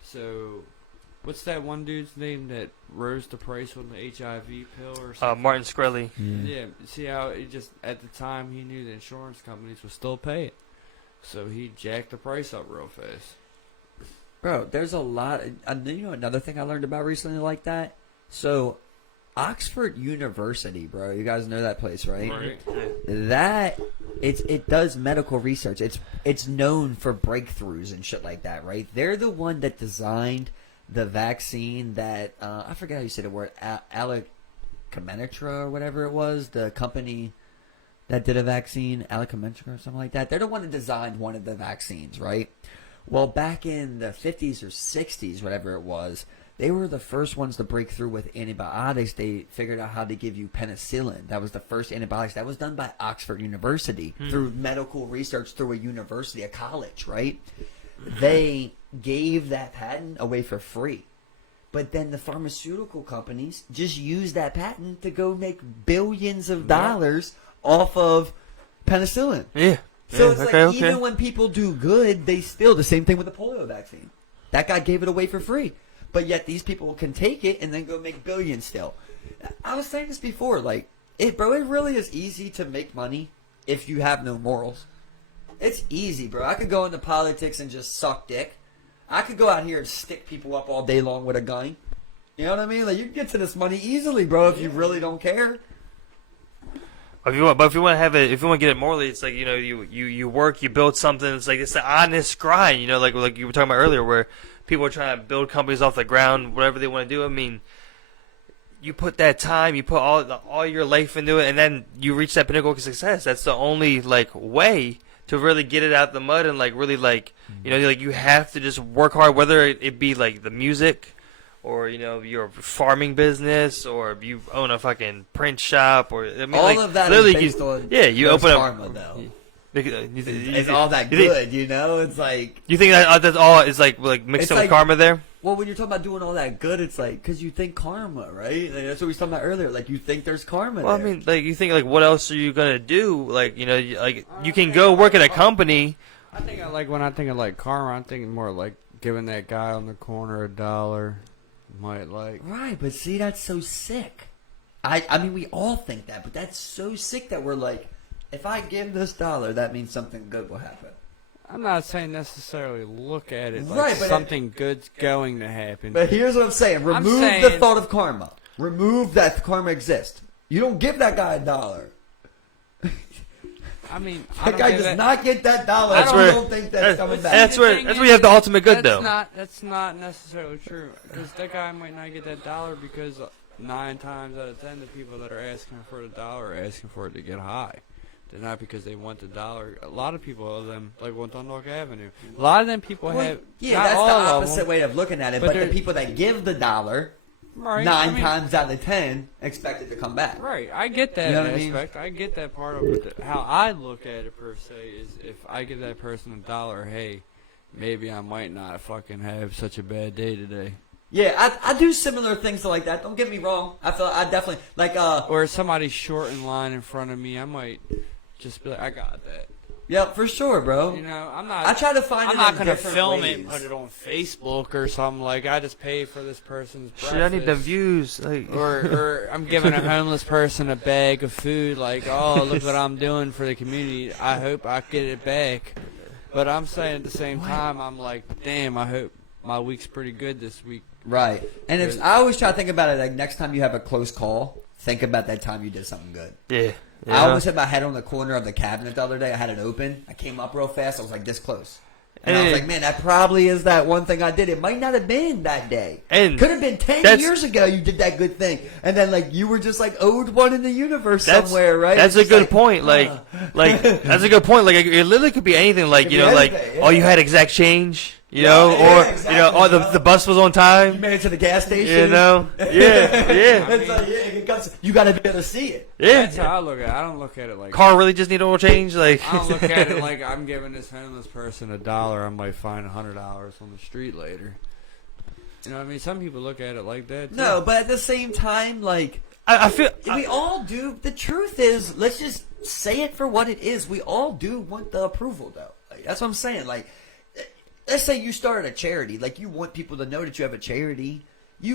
so... What's that one dude's name that rose the price on the HIV pill or something? Martin Shkreli. Yeah, see how it just... At the time, he knew the insurance companies would still pay it. So, he jacked the price up real fast. Bro, there's a lot. You know another thing I learned about recently like that? So, Oxford University, bro. You guys know that place, right? Right. It does medical research. It's known for breakthroughs and shit like that, right? They're the one that designed the vaccine that I forget how you said the word, Alec or whatever it was, the company that did a vaccine, Alicomentric or something like that. They're the one that designed one of the vaccines, right? Well, back in the 50s or 60s, whatever it was, they were the first ones to break through with antibiotics. They figured out how to give you penicillin. That was the first antibiotics. That was done by Oxford University through medical research through a university, a college, right? They gave that patent away for free. But then the pharmaceutical companies just used that patent to go make billions of dollars off of penicillin. Yeah. So it's like even when people do good, they still, the same thing with the polio vaccine. That guy gave it away for free. But yet these people can take it and then go make billions still. I was saying this before, like, it really is easy to make money if you have no morals. It's easy, bro. I could go into politics and just suck dick. I could go out here and stick people up all day long with a gun. You know what I mean? Like, you can get to this money easily, bro, if you really don't care. If you want to have it, if you want to get it morally, it's like, you know, you work, you build something. It's like it's the honest grind, you know, like you were talking about earlier, where people are trying to build companies off the ground, whatever they want to do. I mean, you put that time, you put all your life into it, and then you reach that pinnacle of success. That's the only like way to really get it out the mud and like really like, you know, like you have to just work hard, whether it be like the music, or you know, your farming business, or you own a fucking print shop, or I mean, all like, of that literally is based on you open karma, up. though. It's all that good, you know? It's like... You think that's all is like mixed in with karma there? Well, when you're talking about doing all that good, it's like, because you think karma, right? Like, that's what we were talking about earlier. Like, you think there's karma Well, there. I mean, like, you think, like, what else are you going to do? Like, you know, like, you can go work at a company. I think when I think of, like, karma, I'm thinking more like giving that guy on the corner $1. Might, like... Right, but see, that's so sick. I mean, we all think that, but that's so sick that we're like, if I give this $1, that means something good will happen. I'm not saying necessarily look at it like Right, but something good's going to happen. But here's what I'm saying. Remove the thought of karma. Remove that karma exists. You don't give that guy $1. I mean, that guy does not get that $1. That's I don't think that's coming back. That's where you have the ultimate good, though. That's not necessarily true. Because that guy might not get that $1 because 9 times out of 10, the people that are asking for the $1 are asking for it to get high. They're not because they want the $1. A lot of people of them, like on Dundalk Avenue, a lot of them people have. Yeah, that's the opposite way of looking at it. But the people that give the $1, right, 9 times out of 10 expect it to come back. Right, I get that aspect. I get that part of it. How I look at it per se is if I give that person $1, hey, maybe I might not fucking have such a bad day today. Yeah, I do similar things like that. Don't get me wrong. I definitely like or if somebody's short in line in front of me, I might just be like, I got that. Yeah, for sure, bro. You know, I'm not. I try to find. I'm not gonna film ways. it and put it on Facebook or something. Like I just pay for this person's breakfast. Shit, I need the views. Like. Or I'm giving a homeless person a bag of food. Like, oh, look what I'm doing for the community. I hope I get it back. But I'm saying at the same time, I'm like, damn, I hope my week's pretty good this week. Right, and I always try to think about it like next time you have a close call, think about that time you did something good. Yeah. I almost had my head on the corner of the cabinet the other day. I had it open. I came up real fast. I was like this close. And I was like, man, that probably is that one thing I did. It might not have been that day. And could have been 10 years ago you did that good thing. And then, like, you were just, like, owed one in the universe somewhere, right? That's a good point. Like, that's a good point. Like, it literally could be anything. Like, you know, like, oh, you had exact change. You know, exactly. You know, oh, the bus was on time. You made it to the gas station. You know, yeah. It's like, it comes, you got to be able to see it. Yeah. That's how I look at it. I don't look at it like car really just need oil change. Like I don't look at it like I'm giving this homeless person $1. I might find $100 on the street later. You know what I mean? Some people look at it like that too. No, but at the same time, like I feel we all do. The truth is, let's just say it for what it is. We all do want the approval, though. Like, that's what I'm saying. Like, let's say you started a charity. Like, you want people to know that you have a charity. We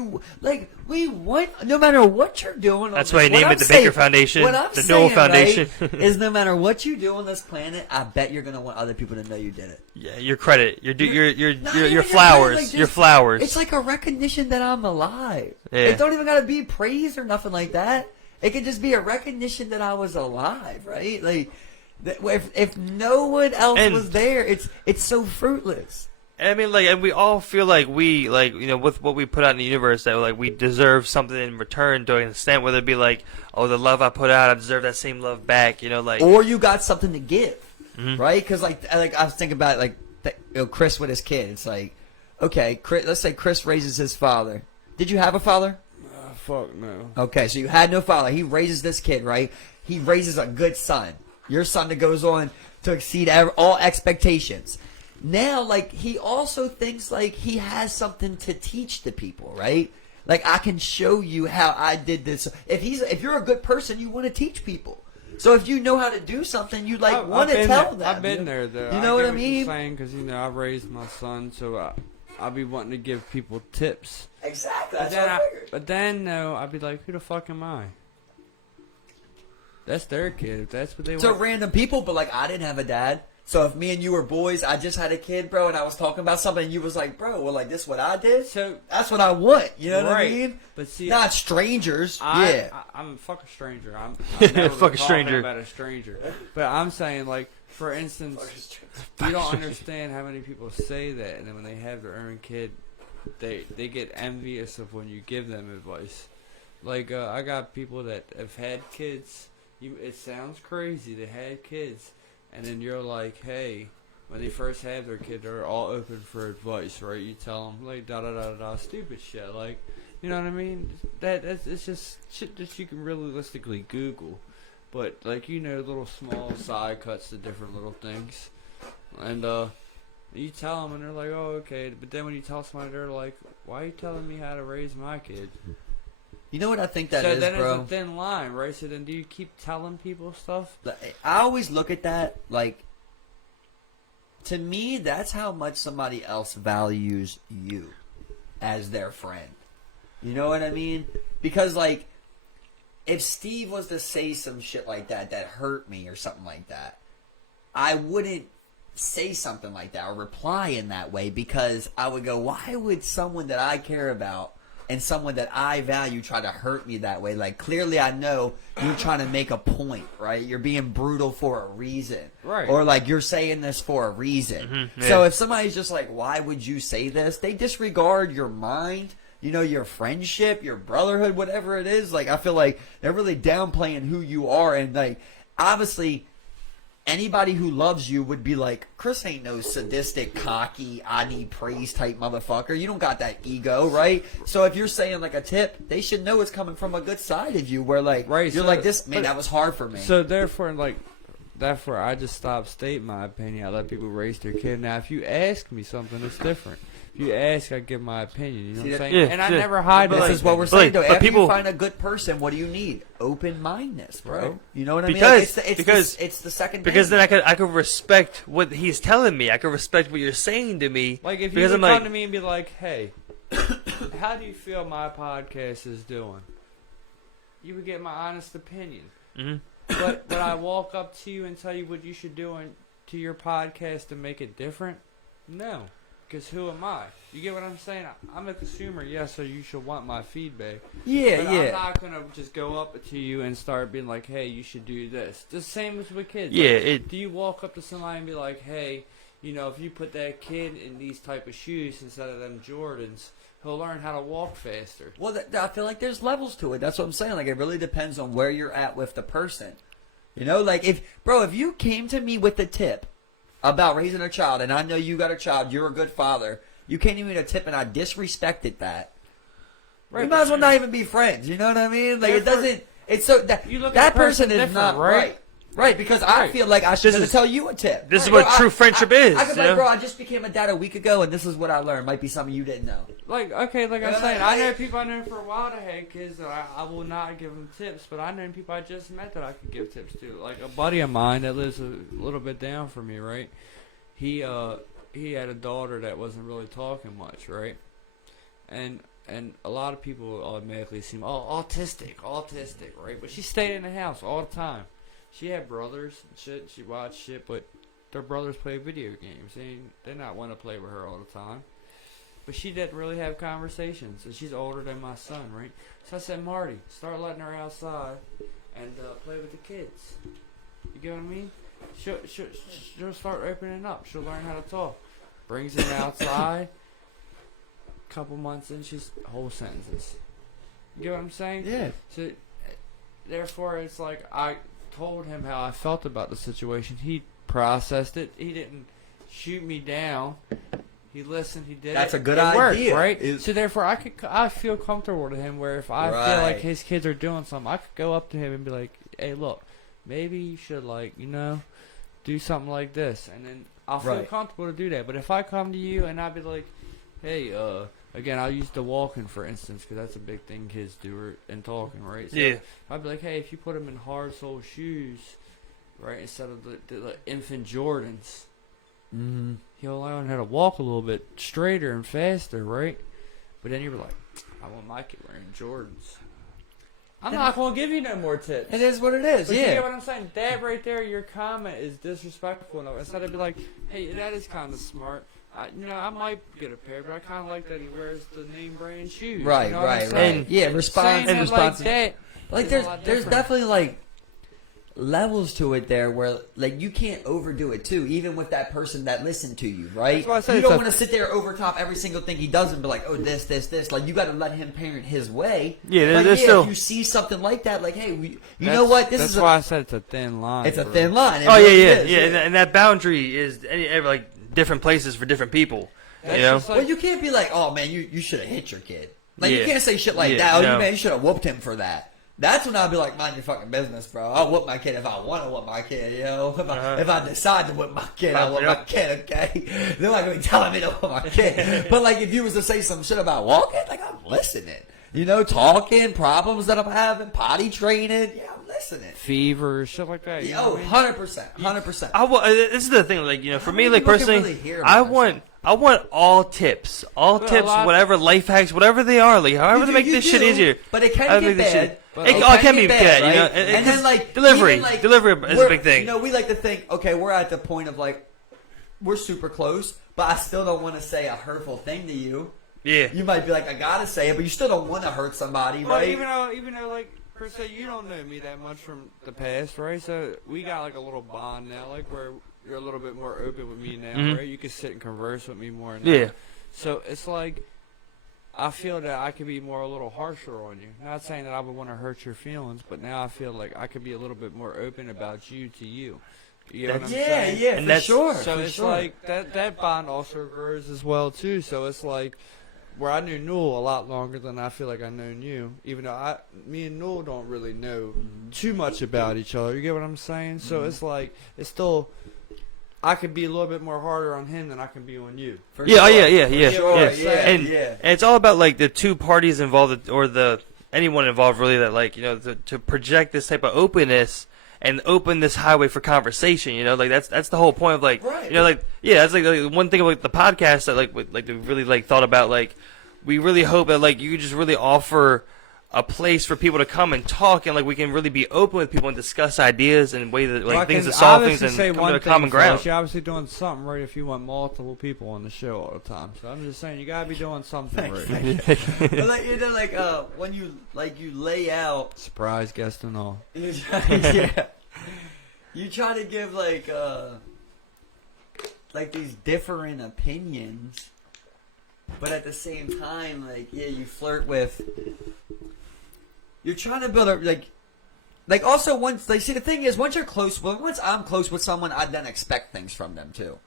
want, no matter what you're doing. That's why I named it the Baker Foundation, the Noel Foundation. Right, is no matter what you do on this planet, I bet you're gonna want other people to know you did it. Yeah, your credit, your flowers, like your flowers. It's like a recognition that I'm alive. Yeah. It don't even gotta be praise or nothing like that. It could just be a recognition that I was alive, right? Like, if no one else was there, it's so fruitless. And I mean, like, and we all feel like we, like, you know, with what we put out in the universe, that like we deserve something in return to an extent. Whether it be like, oh, the love I put out, I deserve that same love back. You know, like, or you got something to give, Mhm. right? Because like I was thinking about like Chris with his kid. It's like, okay, let's say Chris raises his father. Did you have a father? Fuck no. Okay, so you had no father. He raises this kid, right? He raises a good son. Your son that goes on to exceed all expectations. Now, like, he also thinks like he has something to teach the people, right? Like, I can show you how I did this. If you're a good person, you want to teach people. So if you know how to do something, you like want to tell them. I've been there, though. You know what I You're mean? saying, because I raised my son, so I'll be wanting to give people tips. Exactly. That's what I figured. But then, no, I'd be like, who the fuck am I? That's their kid. If that's what they So want. random people, but like I didn't have a dad. So if me and you were boys, I just had a kid, bro, and I was talking about something, and you was like, bro, well, like this what I did. So that's what I want. You know what I right. mean? But see, not strangers. Yeah. I'm a fucking stranger. I'm never Fuck a talking stranger. about a stranger. But I'm saying, like, for instance, you don't understand how many people say that, and then when they have their own kid, they get envious of when you give them advice. Like, I got people that have had kids. It sounds crazy. They had kids, and then you're like, hey, when they first have their kid, they're all open for advice, right? You tell them like da da da da stupid shit, like, you know what I mean? It's just shit that you can realistically Google, but like, you know, little small side cuts to different little things, and you tell them, and they're like, oh, okay. But then when you tell somebody, they're like, why are you telling me how to raise my kid? You know what I think that so is, then bro? it's a thin line, right? So then do you keep telling people stuff? I always look at that like, to me, that's how much somebody else values you as their friend. You know what I mean? Because like, if Steve was to say some shit like that hurt me or something like that, I wouldn't say something like that or reply in that way, because I would go, why would someone that I care about and someone that I value try to hurt me that way? Like, clearly I know you're trying to make a point, right? You're being brutal for a reason. Right. Or like, you're saying this for a reason. Mm-hmm, yeah. So if somebody's just like, why would you say this? They disregard your mind, you know, your friendship, your brotherhood, whatever it is. Like, I feel like they're really downplaying who you are. And like, obviously, anybody who loves you would be like, Chris ain't no sadistic, cocky, I need praise type motherfucker. You don't got that ego, right? So if you're saying like a tip, they should know it's coming from a good side of you, where like, Right, you're so- like, this, man, but- that was hard for me. So therefore, I just stopped stating my opinion. I let people raise their kid. Now, if you ask me something, it's different. If you ask, I give my opinion. You know See, what I'm that- saying? Yeah, and I yeah. never hide This my is what we're opinion. saying, though. but After people- you find a good person, what do you need? Open-mindedness, bro. Right. You know what I mean? Because- Like, because- it's the second Because thing. then I could respect what he's telling me. I could respect what you're saying to me. Like, if you because would I'm come like, to me and be like, hey, how do you feel my podcast is doing? You would get my honest opinion. mhm. But when I walk up to you and tell you what you should do to your podcast to make it different, no. Because who am I? You get what I'm saying? I'm a consumer, yes, so you should want my feedback. Yeah, But yeah. I'm not going to just go up to you and start being like, hey, you should do this. The same as with kids. Yeah, Like, do you walk up to somebody and be like, hey, you know, if you put that kid in these type of shoes instead of them Jordans, he'll learn how to walk faster. Well, I feel like there's levels to it. That's what I'm saying. Like, it really depends on where you're at with the person. You know, like, if you came to me with a tip about raising a child, and I know you got a child, you're a good father, you came to me with a tip and I disrespected that, Right, we might as well not even be friends. You know what I mean? Like, it Therefore, doesn't, it's so, that, you look at that the person person is different, not right? right. Right, because I Right. feel like I should This is- tell you a tip. this is Bro, what true friendship is, I could be you like, know? bro, I just became a dad a week ago, and this is what I learned. Might be something you didn't know. Like, okay, like I'm Yeah, saying, I know like- people I know for a while that had kids that I will not give them tips, but I know people I just met that I could give tips to. Like a buddy of mine that lives a little bit down from me, right? He had a daughter that wasn't really talking much, right? And a lot of people automatically seem, autistic, right? But she stayed in the house all the time. She had brothers and shit. She watched shit, but their brothers play video games. They not want to play with her all the time. But she didn't really have conversations, and she's older than my son, right? So I said, Marty, start letting her outside and play with the kids. You get what I mean? She'll start opening up. She'll learn how to talk. brings him outside. Couple months in, she's whole sentences. You get what I'm saying? Yeah. So, therefore, it's like I told him how I felt about the situation. He processed it. He didn't shoot me down. He listened. He did. That's it. a good it worked, idea. right? So therefore, I feel comfortable to him. Where if I feel like his kids are doing something, I could go up to him and be like, "Hey, look, maybe you should do something like this," and then I'll feel comfortable to do that. But if I come to you and I'd be like, "Hey, again, I'll use the walking for instance, because that's a big thing kids do in talking, right?" So yeah. I'd be like, "Hey, if you put them in hard sole shoes, right, instead of the infant Jordans, he'll learn how to walk a little bit straighter and faster, right?" But then you were like, "I want my kid wearing Jordans." I'm not going to give you no more tips. It is what it is, But yeah. you get what I'm saying? That right there, your comment is disrespectful enough. Instead of be like, "Hey, that is kind of smart. I might get a pair, but I kind of like that he wears the name brand shoes." Right, you know what I'm right, saying? right. Yeah, response Saying and it response. like that. Like is a there's lot there's different. definitely like levels to it there where like you can't overdo it too, even with that person that listened to you, right? That's why I said you it's don't a- want to sit there overtop every single thing he does and be like, "Oh, this." Like you got to let him parent his way. Yeah, but there's yeah, still- if you see something like that, like, hey, you know what? This That's is why I said it's a thin line. it's a bro. thin line. It Oh really yeah, is, and that boundary is like different places for different people. That's You know? just like- Well, you can't be like, "Oh man, you should have hit your kid." Like you Yeah. can't say shit like Yeah, that. Oh, no. you should have whooped him for that. That's when I'll be like, "Mind your fucking business, bro. I'll whoop my kid if I want to whoop my kid, yo. If I decide to whoop my kid, I'll whoop my kid, okay? They're not going to be telling me to whoop my kid. But, like, if you was to say some shit about walking, like, I'm listening. You know, talking, problems that I'm having, potty training, yeah, I'm listening. fever, shit like that. You know Yo, what I mean? 100%, 100%. This is the thing, like, you know, for How me, many like, people can personally, really hear about I want all tips, But a lot- whatever life hacks, whatever they are, like, however to make this shit easier. But it can However get make this bad. shit- But It can be bad, you know. right? And then, like, delivery even, like, is a we're- big thing. You know, we like to think, okay, we're at the point of, like, we're super close, but I still don't want to say a hurtful thing to you. Yeah. You might be like, I gotta say it, but you still don't want to hurt somebody, Well, right? even though, like, per se, you don't know me that much from the past, right? So we got like a little bond now, like where you're a little bit more open with me now, Mhm. right? You can sit and converse with me more now. Yeah. So it's like I feel that I could be a little harsher on you. Not saying that I would want to hurt your feelings, but now I feel like I could be a little bit more open about you to you. You get what I'm saying? Yeah, And for that's- sure. So for it's sure. like that bond also grows as well too. So it's like where I knew Newell a lot longer than I feel like I known you, even though me and Newell don't really know too much about each other. You get what I'm saying? So it's like it's still I could be a little bit more harder on him than I can be on you. For Yeah, oh, sure. yeah, For yeah, sure, yeah. yeah, And, yeah. and it's all about like the two parties involved, or anyone involved, really. That like, you know, to project this type of openness and open this highway for conversation. You know, like that's the whole point of like, Right. you know, like yeah, that's like one thing about the podcast that like we really like thought about. Like we really hope that like you could just really offer a place for people to come and talk, and like we can really be open with people and discuss ideas and way that like things to solve things and come to a common ground. You're obviously doing something right if you want multiple people on the show all the time. So I'm just saying you gotta be doing something right. But like, you know, like when you lay out, Surprise guest and all. you yeah, you try to give like these different opinions, but at the same time, like you flirt with. You're trying to build a like also once like see the thing is once you're close once I'm close with someone I then expect things from them too,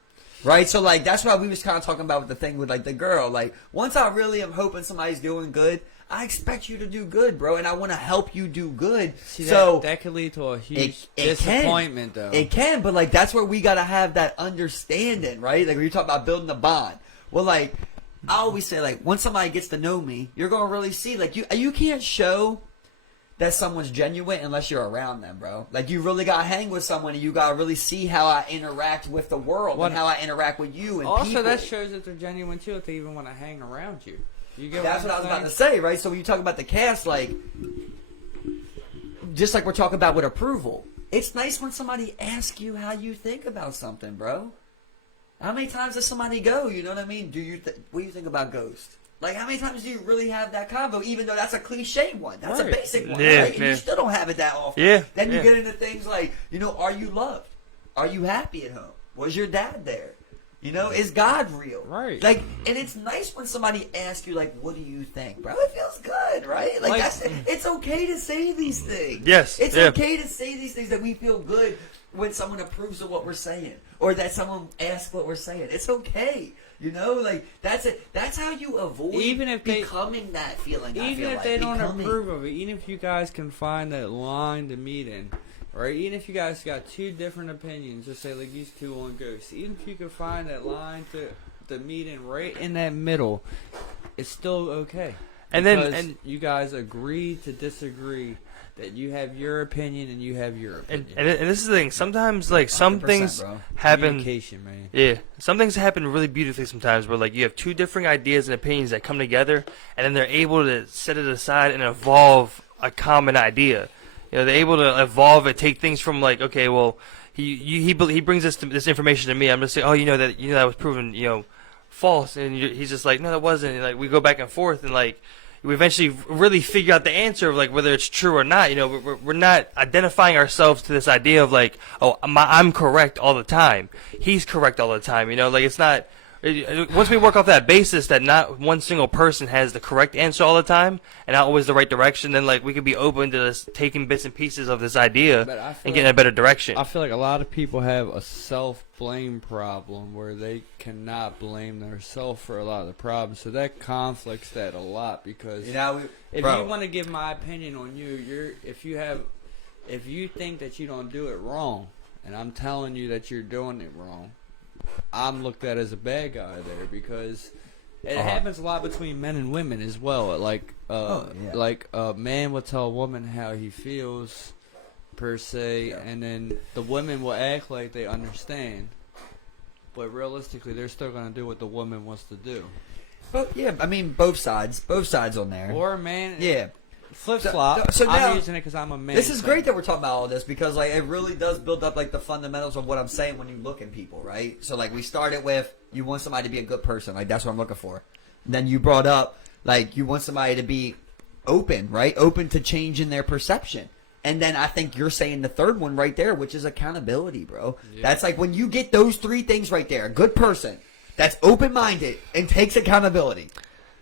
right? So like that's why we was kind of talking about with the thing with like the girl. Like once I really am hoping somebody's doing good, I expect you to do good, bro, and I want to help you do good. See, so that could lead to a huge it can. disappointment, though. It can, but like that's where we gotta have that understanding, right? Like when you talk about building a bond. Well, like I always say, like once somebody gets to know me, you're gonna really see like you can't show that someone's genuine unless you're around them, bro. Like you really gotta hang with someone and you gotta really see how I interact with the world and how I interact with you and also, people. that shows that they're genuine too if they even want to hang around you. You get That's what what I I'm was about to saying? say, right? So when you talk about the cast, like just like we're talking about with approval, it's nice when somebody asks you how you think about something, bro. How many times does somebody go? You know what I mean? What do you think about Ghost? Like, how many times do you really have that convo? Even though that's a cliche one, that's a Right. basic one, Yeah, right? And yeah. you still don't have it that often. Yeah, Then you yeah. get into things like, you know, are you loved? Are you happy at home? Was your dad there? You know, is God real? Right. Like, and it's nice when somebody asks you, like, what do you think? Bro, it feels good, right? Like it's okay to say these things. Yes. It's okay to say these things that we feel good when someone approves of what we're saying. Or that someone asks what we're saying. It's okay. You know, like, that's it. That's how you avoid becoming that feeling. Even if they don't approve of it, even if you guys can find that line to meet in, right? Even if you guys got two different opinions, just say like these two on Ghost. Even if you can find that line to meet in right in that middle, it's still okay. And you guys agree to disagree. That you have your opinion and you have your opinion. And this is the thing. Sometimes like some things happen. Communication, man. Yeah, some things happen really beautifully sometimes, where like you have two different ideas and opinions that come together, and then they're able to set it aside and evolve a common idea. You know, they're able to evolve it, take things from like, okay, well, he brings this information to me. I'm just saying, oh, that was proven false, and he's just like, no, that wasn't. And like we go back and forth, and like we eventually really figure out the answer of like whether it's true or not. We're not identifying ourselves to this idea of like, oh, I'm correct all the time. He's correct all the time. Like it's not. Once we work off that basis that not one single person has the correct answer all the time and not always the right direction, then like we could be open to this, taking bits and pieces of this idea and getting a better direction. I feel like a lot of people have a self-blame problem where they cannot blame themselves for a lot of the problems. So that conflicts that a lot because if you want to give my opinion on you, if you think that you don't do it wrong, and I'm telling you that you're doing it wrong, I'm looked at as a bad guy there because it happens a lot between men and women as well. Like a man will tell a woman how he feels per se, and then the women will act like they understand, but realistically, they're still going to do what the woman wants to do. But yeah, I mean both sides on there. Or a man, yeah. Flip-flop. So now, I'm using it because I'm a man. This is great that we're talking about all this because like it really does build up like the fundamentals of what I'm saying when you look at people, right? So like we started with you want somebody to be a good person, like that's what I'm looking for. And then you brought up like you want somebody to be open, right? Open to changing their perception. And then I think you're saying the third one right there, which is accountability, bro. Yeah. That's like when you get those three things right there, a good person that's open-minded and takes accountability.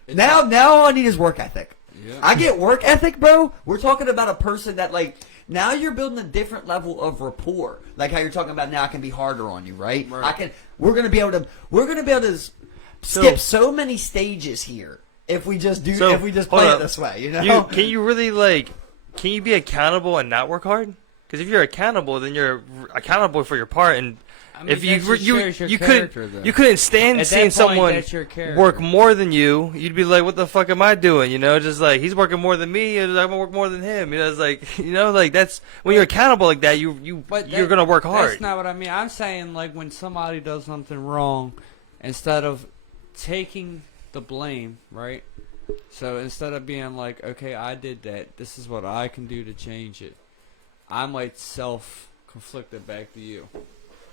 Now all I need is work ethic. Yeah. I get work ethic, bro. We're talking about a person that, like, now you're building a different level of rapport. Like how you're talking about now I can be harder on you, right? We're gonna be able to skip so many stages here if we just play it this way, Can you be accountable and not work hard? Because if you're accountable, then you're accountable for your part, and I mean, if you couldn't stand seeing someone work more than you, you'd be like, "What the fuck am I doing?" Just like he's working more than me, and I'm gonna work more than him. It's like that's when you're accountable like that. You're gonna work hard. That's not what I mean. I'm saying like when somebody does something wrong, instead of taking the blame, right? So instead of being like, "Okay, I did that. This is what I can do to change it," I'm like self-conflicted back to you.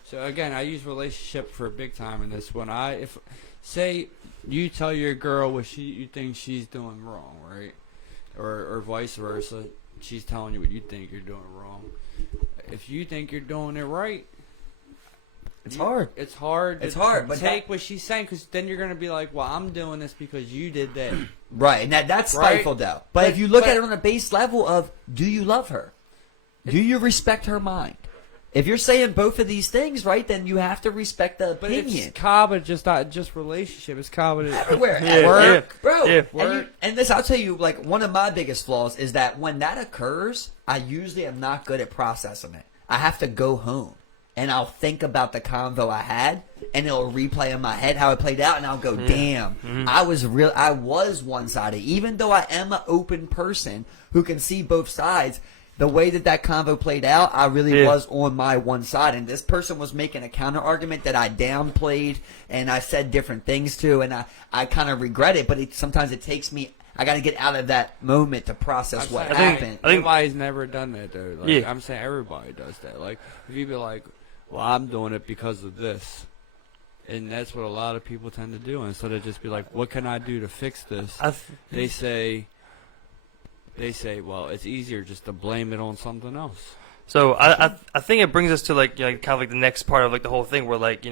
So again, I use relationship for big time in this one. If say you tell your girl what you think she's doing wrong, right, or vice versa, she's telling you what you think you're doing wrong. If you think you're doing it right, it's hard. It's hard. But take what she's saying because then you're gonna be like, well, I'm doing this because you did that. Right, and that's spiteful though. But if you look at it on a base level of, do you love her? Do you respect her mind? If you're saying both of these things, right, then you have to respect the opinion. But it's common, just not just relationship. It's common everywhere. At work, bro. Yeah. And this, I'll tell you, like one of my biggest flaws is that when that occurs, I usually am not good at processing it. I have to go home and I'll think about the convo I had, and it'll replay in my head how it played out, and I'll go, "Damn, I was one-sided." Even though I am an open person who can see both sides. The way that convo played out, I really was on my one side. And this person was making a counter argument that I downplayed and I said different things to. And I kind of regret it, but sometimes it takes me, I got to get out of that moment to process what happened. I think everybody's never done that, though. Like, I'm saying everybody does that. Like, if you be like, well, I'm doing it because of this. And that's what a lot of people tend to do. Instead of just be like, what can I do to fix this? They say, well, it's easier just to blame it on something else. So I think it brings us to like kind of like the next part of like the whole thing where like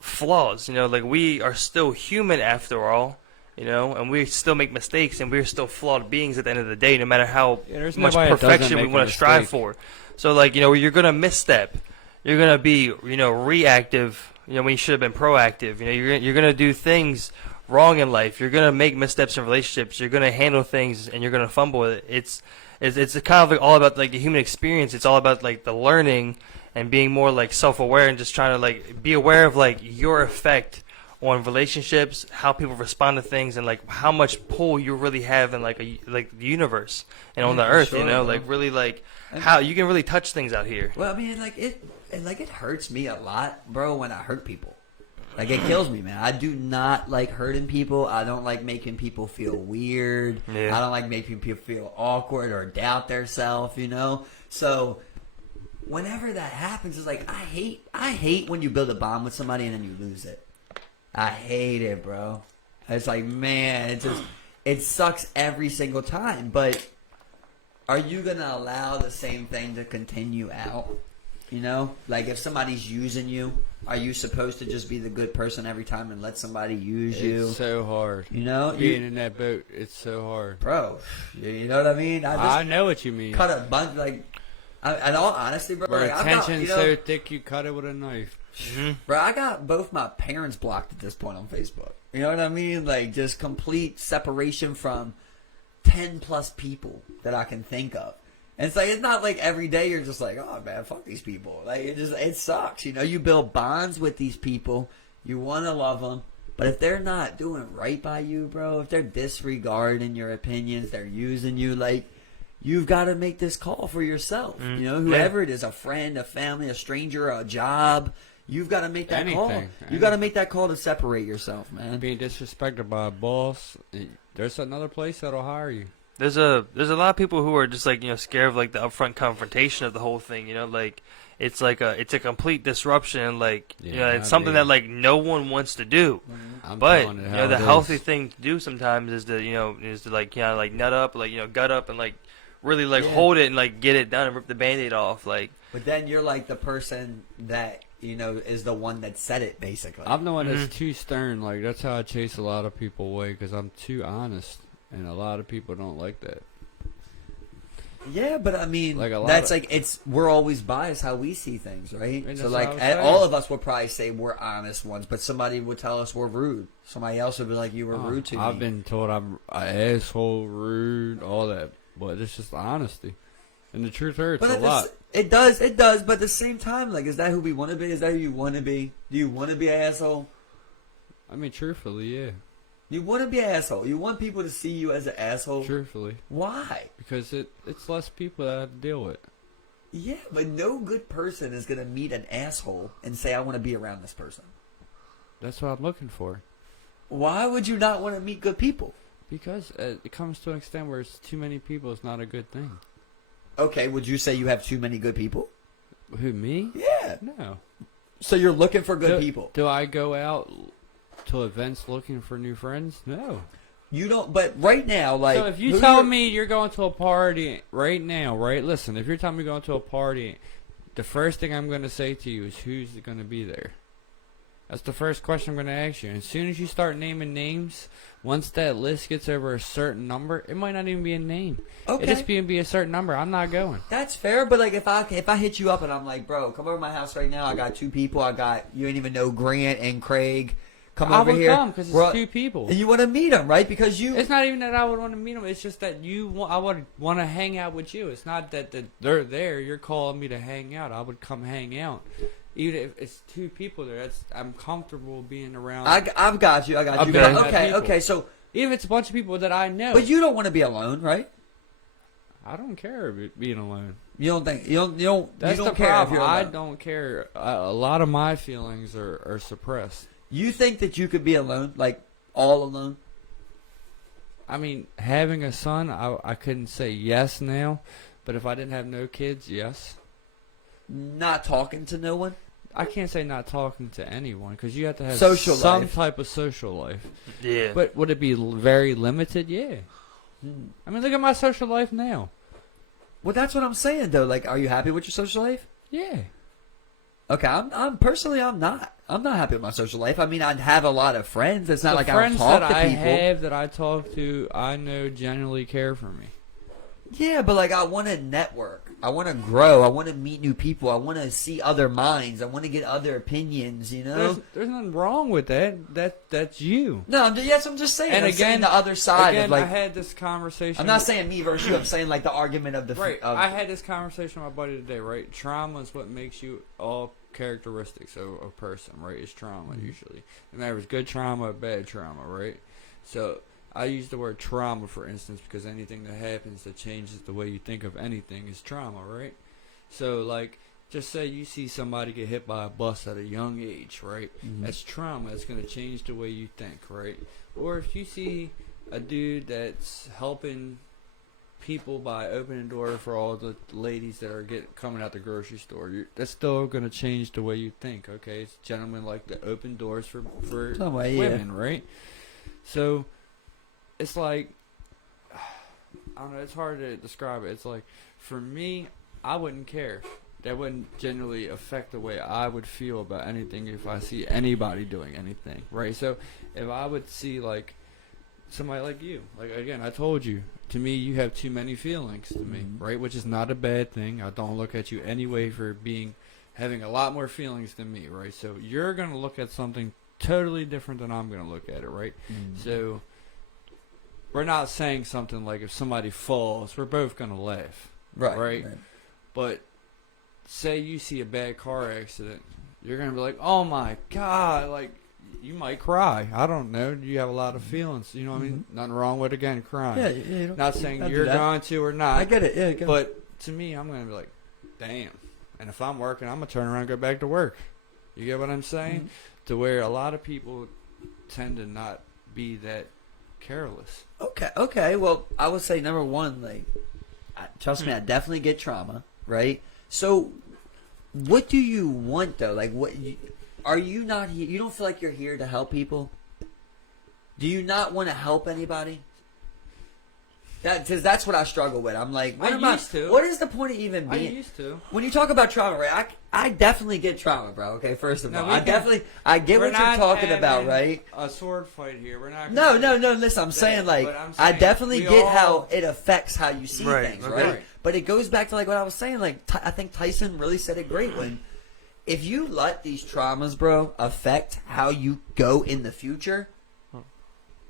flaws. You know, like we are still human after all. You know, and we still make mistakes, and we're still flawed beings at the end of the day, no matter how there's much nobody that doesn't perfection we make a want to strive mistake. for. So, like, you know, you're gonna misstep. You're gonna be, you know, reactive. You know, when you should have been proactive. You know, you're gonna do things wrong in life. You're gonna make missteps in relationships. You're gonna handle things, and you're gonna fumble with it. It's kind of like all about like the human experience. It's all about like the learning and being more like self-aware and just trying to like be aware of like your effect on relationships, how people respond to things, and like how much pull you really have in like the universe and on the earth. Sure, you know, bro. like really like how you can really touch things out here. Well, I mean, like it hurts me a lot, bro, when I hurt people. Like it kills me, man. I do not like hurting people. I don't like making people feel weird. Yeah. I don't like making people feel awkward or doubt themselves. You know, so whenever that happens, it's like I hate when you build a bond with somebody and then you lose it. I hate it, bro. It's like, man, it sucks every single time. But are you gonna allow the same thing to continue out? You know, like if somebody's using you, are you supposed to just be the good person every time and let somebody use you? It's so hard. You know, Being in that boat, it's so hard. bro. You know what I mean? I know what you mean. cut a bunch. Like, in all honesty, bro. Where Like, I've got, attention's you know, so thick, you cut it with a knife. bro, I got both my parents blocked at this point on Facebook. You know what I mean? Like, just complete separation from 10 plus people that I can think of. And it's like, it's not like every day you're just like, oh man, fuck these people. Like, it sucks. You know, you build bonds with these people. You want to love them. But if they're not doing right by you, bro, if they're disregarding your opinions, they're using you, like, you've got to make this call for yourself. You know, whoever it is, a friend, a family, a stranger, a job, you've got to make that call. You got to make that call to separate yourself, man. Being disrespected by a boss, there's another place that'll hire you. There's a lot of people who are just like, you know, scared of like the upfront confrontation of the whole thing. You know, like it's a complete disruption. Like, you know, it's something that like no one wants to do. But you know, the healthy thing to do sometimes is to like, you know, like nut up, like, you know, gut up and like really like hold it and like get it done and rip the Band-Aid off. Like, but then you're like the person that, you know, is the one that said it, basically. I'm the one that's too stern. Like, that's how I chase a lot of people away, because I'm too honest. And a lot of people don't like that. Yeah, but I mean, Like that's like, we're always biased how we see things, right? And So that's like, what I was all saying. of us would probably say we're honest ones, but somebody would tell us we're rude. Somebody else would be like, you were rude to me. I've been told I'm an asshole, rude, all that. But it's just honesty. And the truth hurts But a lot. it does. But at the same time, like, is that who we want to be? Is that who you want to be? Do you want to be an asshole? I mean, truthfully, yeah. You want to be an asshole. You want people to see you as an asshole. Truthfully. Why? Because it's less people that I have to deal with. Yeah, but no good person is going to meet an asshole and say, I want to be around this person. That's what I'm looking for. Why would you not want to meet good people? Because it comes to an extent where it's too many people is not a good thing. Okay, would you say you have too many good people? Who, me? Yeah. No. So you're looking for good people. Do I go out to events looking for new friends? No. You don't, but right now, like... So if you tell me you're going to a party right now, right? Listen, if you're telling me you're going to a party, the first thing I'm going to say to you is who's going to be there? That's the first question I'm going to ask you. And as soon as you start naming names, once that list gets over a certain number, it might not even be a name. Okay. It just be a certain number. I'm not going. That's fair, but like if I hit you up and I'm like, bro, come over to my house right now. I got 2 people. you ain't even know Grant and Craig. Come I over would here. come because it's 2 people. And you want to meet them, right? Because you... It's not even that I would want to meet them. It's just that I would want to hang out with you. It's not that they're there. You're calling me to hang out. I would come hang out. Even if it's 2 people there, I'm comfortable being around. I've got you. I got you. Okay. Okay. So even if it's a bunch of people that I know. but you don't want to be alone, right? I don't care about being alone. You don't think you don't That's you don't the care problem. if you're I alone. don't care. A lot of my feelings are suppressed. You think that you could be alone, like all alone? I mean, having a son, I couldn't say yes now, but if I didn't have no kids, yes. Not talking to no one? I can't say not talking to anyone because you have to have Social some life. type of social life. yeah. But would it be very limited? Yeah. I mean, look at my social life now. Well, that's what I'm saying, though. Like, are you happy with your social life? Yeah. Okay, I'm personally, I'm not happy with my social life. I mean, I have a lot of friends. It's not The like I friends don't talk that to I people. have that I talk to, I know genuinely care for me. Yeah, but like I want to network. I want to grow. I want to meet new people. I want to see other minds. I want to get other opinions. You know. There's nothing wrong with that. That's you. No, I'm just saying. And I'm saying again, the other side again, of like. I had this conversation. I'm not saying me versus you. I'm saying like the argument of the. Right. Of, I had this conversation with my buddy today. Right. Trauma is what makes you all characteristics of a person. Right. It's trauma usually. And there was good trauma, or bad trauma. Right. So I use the word trauma, for instance, because anything that happens that changes the way you think of anything is trauma, right? So, like, just say you see somebody get hit by a bus at a young age, right? That's trauma. It's going to change the way you think, right? Or if you see a dude that's helping people by opening the door for all the ladies that are coming out the grocery store, that's still going to change the way you think, okay? It's gentlemen like to open doors for women, right? So it's like, I don't know, it's hard to describe it. It's like, for me, I wouldn't care. That wouldn't generally affect the way I would feel about anything if I see anybody doing anything, right? So if I would see, like, somebody like you, like, again, I told you, to me, you have too many feelings to me, right? Which is not a bad thing. I don't look at you anyway for having a lot more feelings than me, right? So you're going to look at something totally different than I'm going to look at it, right? So we're not saying something like if somebody falls, we're both going to laugh. Right? But say you see a bad car accident, you're going to be like, oh my God, like, you might cry. I don't know. You have a lot of feelings. You know what I mean? Nothing wrong with, again, crying. Yeah. Not saying you're going to or not. I get it. Yeah, But to me, I'm going to be like, damn. And if I'm working, I'm going to turn around and go back to work. You get what I'm saying? To where a lot of people tend to not be that careless. Okay. Well, I would say number one, like, trust me, I definitely get trauma, right? So, what do you want though? Like, are you not here? You don't feel like you're here to help people? Do you not want to help anybody? Because that's what I struggle with. I'm like, what is the point of even being? I used to. When you talk about trauma, right? I definitely get trauma, bro. Okay, first of all, I get what you're talking about, right? A sword fight here. We're not. No. Listen, I'm saying like I definitely get how it affects how you see things, right? But it goes back to like what I was saying. Like I think Tyson really said it great when if you let these traumas, bro, affect how you go in the future,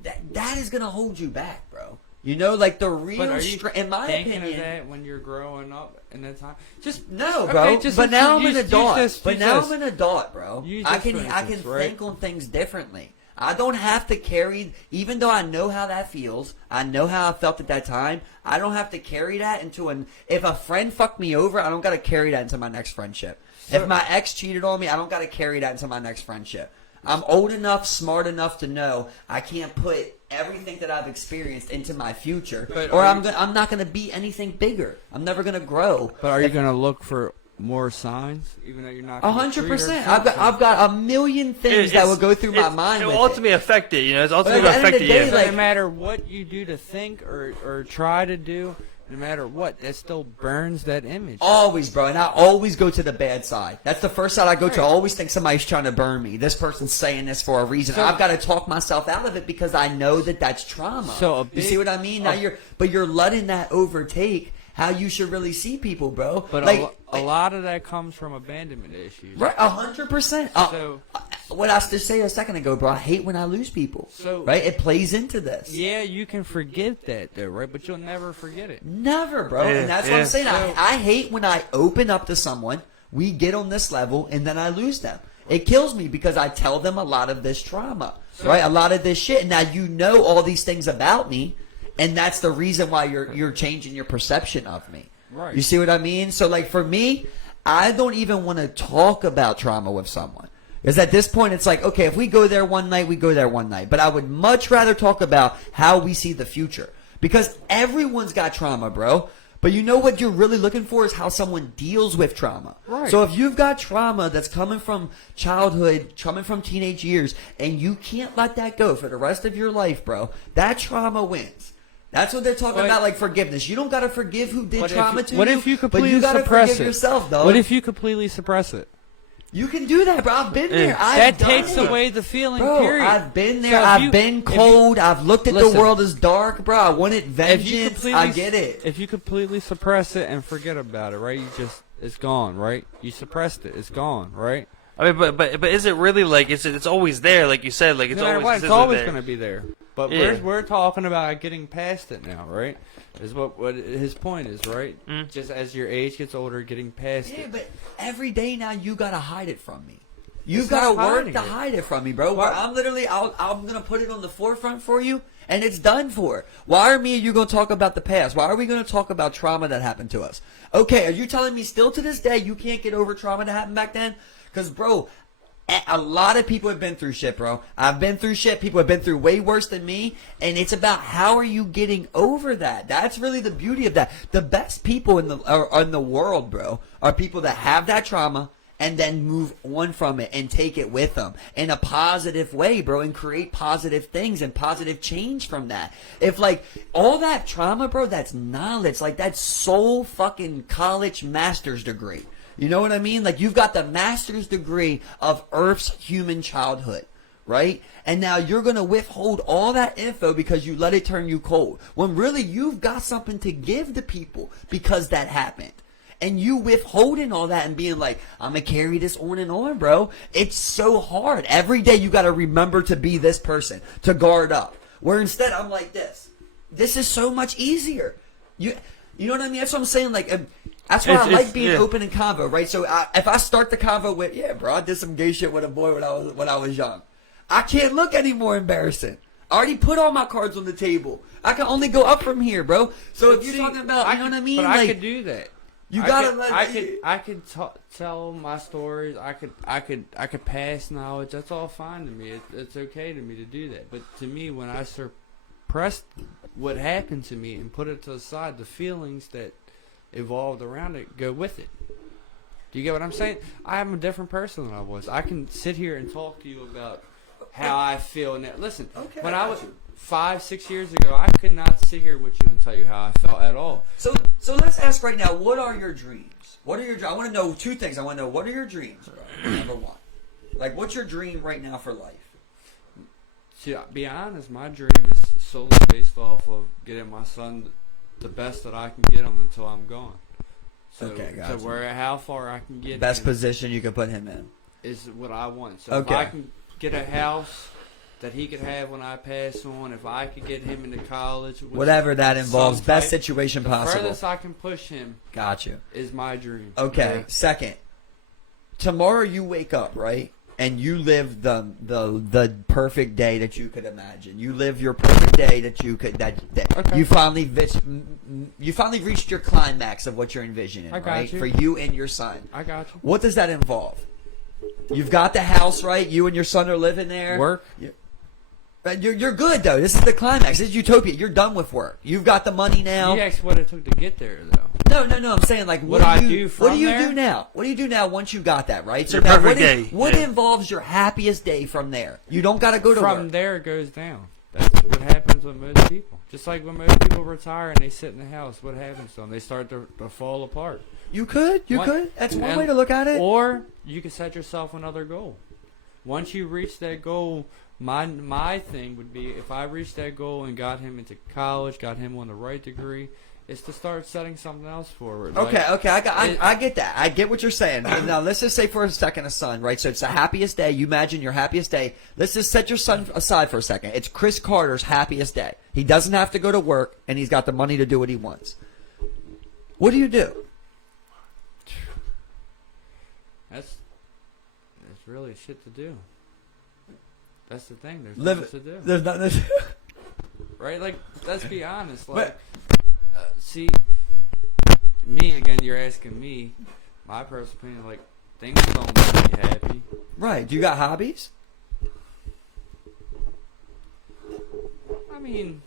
that is gonna hold you back, bro. You know, like the real strength, in my opinion. Of that when you're growing up in that time? Just no, bro. Okay, but now I'm an adult. I'm an adult, bro. I can think on things differently. I don't have to carry, even though I know how that feels. I know how I felt at that time. I don't have to carry that if a friend fucked me over, I don't got to carry that into my next friendship. If my ex cheated on me, I don't got to carry that into my next friendship. I'm old enough, smart enough to know I can't put everything that I've experienced into my future, I'm not going to be anything bigger. I'm never going to grow. But are you going to look for more signs, even though you're not? 100%. I've got a million things that will go through my mind. It will ultimately affect it. You know, it's ultimately affected you. No matter what you do to think or try to do. No matter what, that still burns that image. Always, bro. And I always go to the bad side. That's the first side I go to. I always think somebody's trying to burn me. This person's saying this for a reason. So, I've got to talk myself out of it because I know that that's trauma. You see what I mean? Now you're letting that overtake how you should really see people, bro. But like, a lot of that comes from abandonment issues. Right, 100%. So, what I was to say a second ago, bro, I hate when I lose people. So, right? It plays into this. Yeah, you can forget that, though, right? But you'll never forget it. Never, bro. Yeah, and that's what I'm saying. I hate when I open up to someone, we get on this level, and then I lose them. It kills me because I tell them a lot of this trauma, right? A lot of this shit. And now you know all these things about me, and that's the reason why you're changing your perception of me. Right. You see what I mean? So, like, for me, I don't even want to talk about trauma with someone. Because at this point, it's like, okay, if we go there one night, we go there one night. But I would much rather talk about how we see the future. Because everyone's got trauma, bro. But you know what you're really looking for is how someone deals with trauma. Right. So if you've got trauma that's coming from childhood, coming from teenage years, and you can't let that go for the rest of your life, bro, that trauma wins. That's what they're talking about, like forgiveness. You don't got to forgive who did trauma to you. What if you completely but you gotta suppress forgive it? Yourself, though. What if you completely suppress it? You can do that, bro. I've been there. That done takes it. away the feeling, Bro, period. I've been there. So if I've you- been if you- cold. I've looked at Listen. the world as dark, bro. I wanted If you vengeance. completely, I get it. If you completely suppress it and forget about it, right? It's gone, right? You suppressed it. It's gone, right? I mean, but is it really like it's always there? Like you said, like it's No matter always what, it's consistently always there. going to be there. But Yeah. we're talking about getting past it now, right? Is what his point is, right? Mm. Just as your age gets older, getting past Yeah, it. but every day now you gotta hide it from me. You've It's got to not work hiding to it. hide it from me, bro. Where Why- I'm literally, I'm gonna put it on the forefront for you, and it's done for. Why are me and you gonna talk about the past? Why are we gonna talk about trauma that happened to us? Okay, are you telling me still to this day you can't get over trauma that happened back then? Because, bro, a lot of people have been through shit, bro. I've been through shit. People have been through way worse than me. And it's about how are you getting over that? That's really the beauty of that. The best people in the world, bro, are people that have that trauma and then move on from it and take it with them in a positive way, bro, and create positive things and positive change from that. If, like, all that trauma, bro, that's knowledge. Like, that's soul fucking college master's degree. You know what I mean? Like, you've got the master's degree of Earth's human childhood, right? And now you're going to withhold all that info because you let it turn you cold. When really you've got something to give to people because that happened. And you withholding all that and being like, I'm going to carry this on and on, bro. It's so hard. Every day you got to remember to be this person, to guard up. Where instead I'm like this. This is so much easier. You know what I mean? That's what I'm saying. Like, that's why I like being open in convo, right? So if I start the convo with, yeah, bro, I did some gay shit with a boy when I was young. I can't look any more embarrassing. I already put all my cards on the table. I can only go up from here, bro. So if you're talking about, you know what I mean? But like, I could do that. You I gotta could, let. I could tell my stories. I could pass knowledge. That's all fine to me. It's okay to me to do that. But to me, when I suppressed what happened to me and put it to the side, the feelings that evolved around it go with it. Do you get what I'm saying? I am a different person than I was. I can sit here and talk to you about how I feel now. Listen, Okay, when I I got was you. 5-6 years ago, I could not sit here with you and tell you how I felt at all. So let's ask right now, what are your dreams? What are your I want to know two things. I want to know, what are your dreams, bro? Number one. Like, what's your dream right now for life? To be honest, my dream is solely based off of getting my son the best that I can get him until I'm gone. So, Okay, to gotcha. where how far I can get Best him position you can put him in. is what I want. So Okay. if I can get a house that he could have when I pass on, if I could get him into college, with Whatever that involves, some best type- situation the possible. furthest I can push him Got you. is my dream. Okay, Yeah. second. Tomorrow you wake up, right? And you live the perfect day that you could imagine. You live your perfect day that you could Okay. you finally reached your climax of what you're envisioning, I got right? you. For you and your son. I got you. What does that involve? You've got the house, right? You and your son are living there. Work. But you're good though. This is the climax. This is utopia. You're done with work. You've got the money now. You asked what it took to get there, though. No. I'm saying, like, What I do what from do you there? do now? What do you do now once you got that, right? So Your now, perfect day. what Yeah. involves your happiest day from there? You don't got to go to From work. there, it goes down. That's what happens with most people. Just like when most people retire and they sit in the house, what happens to them? They start to fall apart. You could. One- That's one and- way to look at it. Or you can set yourself another goal. Once you reach that goal, my thing would be, if I reached that goal and got him into college, got him on the right degree, is to start setting something else forward. Okay, Like, I get that. I get what you're saying. Now, let's just say for a second a son, right? So it's the happiest day. You imagine your happiest day. Let's just set your son aside for a second. It's Chris Carter's happiest day. He doesn't have to go to work, and he's got the money to do what he wants. What do you do? That's really shit to do. That's the thing. There's Live nothing to do. There's nothing. Right? Like, let's be honest. But- Like, see, me again. You're asking me. My personal opinion, like, things don't make me happy. Right. Do you got hobbies? I mean,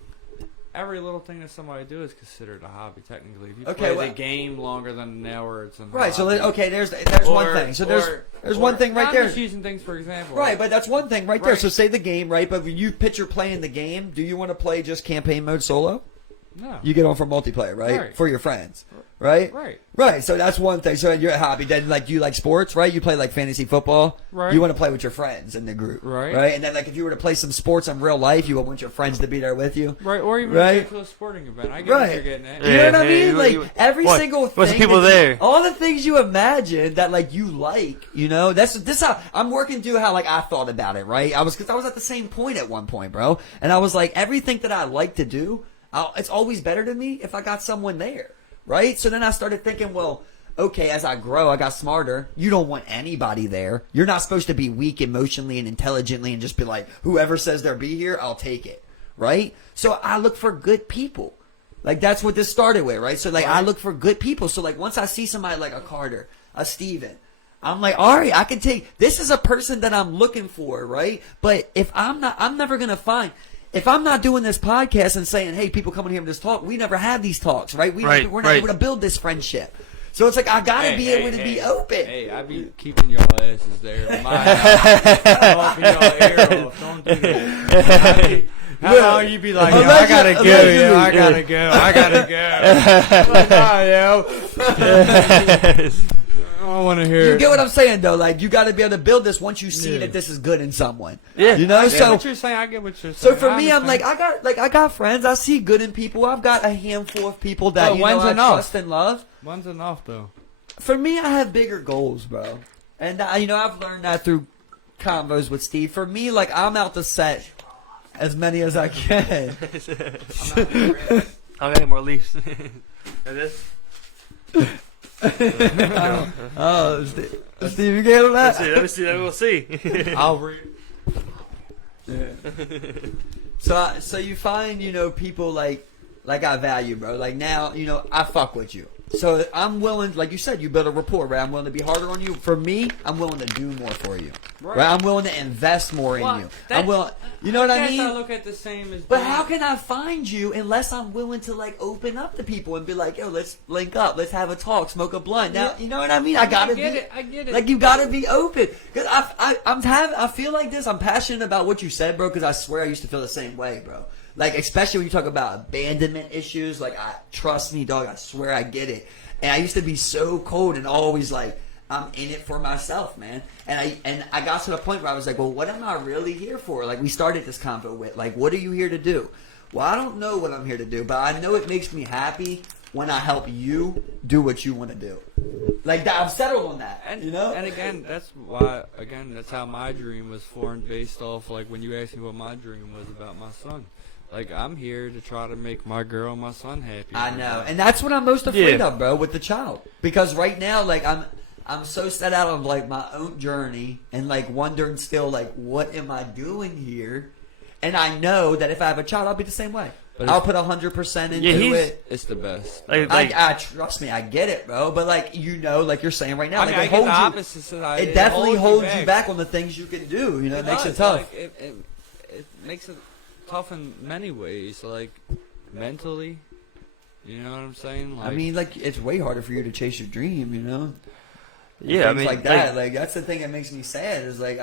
every little thing that somebody do is considered a hobby. Technically, if you Okay, play well- the game longer than an hour, it's a Right. So hobby. okay, there's one Or- thing. So or- there's one thing right I'm there. just using things for example. Right, but that's one thing right there. Right. So say the game, right? But when you picture playing the game, do you want to play just campaign mode solo? No. You get on for multiplayer, right? Right. For your friends, right? Right. Right. So that's one thing. So you're happy. Then, like, do you like sports, right? You play, like, fantasy football. Right. You want to play with your friends in the group. Right. Right? And then, like, if you were to play some sports in real life, you would want your friends to be there with you. Right, or even Right. go to a sporting event. I get what you're Right. getting at. You know what I Yeah, mean? Like, every what? single thing. What's the people that there? all the things you imagine that, like, you like, you know? This how I'm working through how, like, I thought about it, right? Because I was at the same point at one point, bro. And I was like, everything that I like to do, it's always better to me if I got someone there, right? So then I started thinking, well, okay, as I grow, I got smarter. You don't want anybody there. You're not supposed to be weak emotionally and intelligently and just be like, whoever says they'll be here, I'll take it, right? So I look for good people. Like, that's what this started with, right? So, like, I look for good people. So, like, once I see somebody like a Carter, a Steven, I'm like, all right, I can take, this is a person that I'm looking for, right? But if I'm never going to find, if I'm not doing this podcast and saying, hey, people come in here and just talk, we never have these talks, right? We're not able to build this friendment. So it's like, I gotta be able to be open. Hey, I be keeping y'all asses there in my house. Walking y'all ear off. Don't do that. How long you be like, yo, I gotta go, yo, I gotta go, I gotta go. Like, nah, yo. I don't want to hear. You get what I'm saying, though? Like, you gotta be able to build this once you see that this is good in someone. Yeah. You know? I get So what you're saying. I get what you're saying. So for me, I'm like, I got friends. I see good in people. I've got a handful of people that But when's I enough? trust and love. When's enough, though? For me, I have bigger goals, bro. And I've learned that through combos with Steve. For me, like, I'm out to set as many as I can. I don't got any more leaves. This? Oh, Steve, you get that? Let me see. We'll see. I'll read. Yeah. So you find, people like I value, bro. Like, now, I fuck with you. So I'm willing, like you said, you build a rapport, right? I'm willing to be harder on you. For me, I'm willing to do more for you. Right? I'm willing to invest more in you. I'm willing, you know what I mean? I look at the same as. But how can I find you unless I'm willing to, like, open up to people and be like, yo, let's link up, let's have a talk, smoke a blunt. Now, you know what I mean? I get it. Like, you gotta be open. Cause I feel like this. I'm passionate about what you said, bro. Cause I swear I used to feel the same way, bro. Like, especially when you talk about abandonment issues. Like, trust me, dog. I swear I get it. And I used to be so cold and always like, I'm in it for myself, man. And I got to the point where I was like, well, what am I really here for? Like, we started this convo with, like, what are you here to do? Well, I don't know what I'm here to do, but I know it makes me happy when I help you do what you want to do. Like, I've settled on that, And, you know? And again, that's how my dream was formed, based off, like, when you asked me what my dream was about my son. Like, I'm here to try to make my girl and my son happy. I know. And that's what I'm most afraid of, bro, with the child. Because right now, like, I'm so set out on, like, my own journey and, like, wondering still, like, what am I doing here? And I know that if I have a child, I'll be the same way. But I'll put 100% into it. It's the best. I trust me, I get it, bro. But, like, like you're saying right now, like, it holds it definitely holds you back on the things you can do. It makes it tough. Like, it makes it tough in many ways, like mentally. You know what I'm saying? Like, I mean, like, it's way harder for you to chase your dream, Yeah, things I mean, like that. Like, that's the thing that makes me sad. Is like,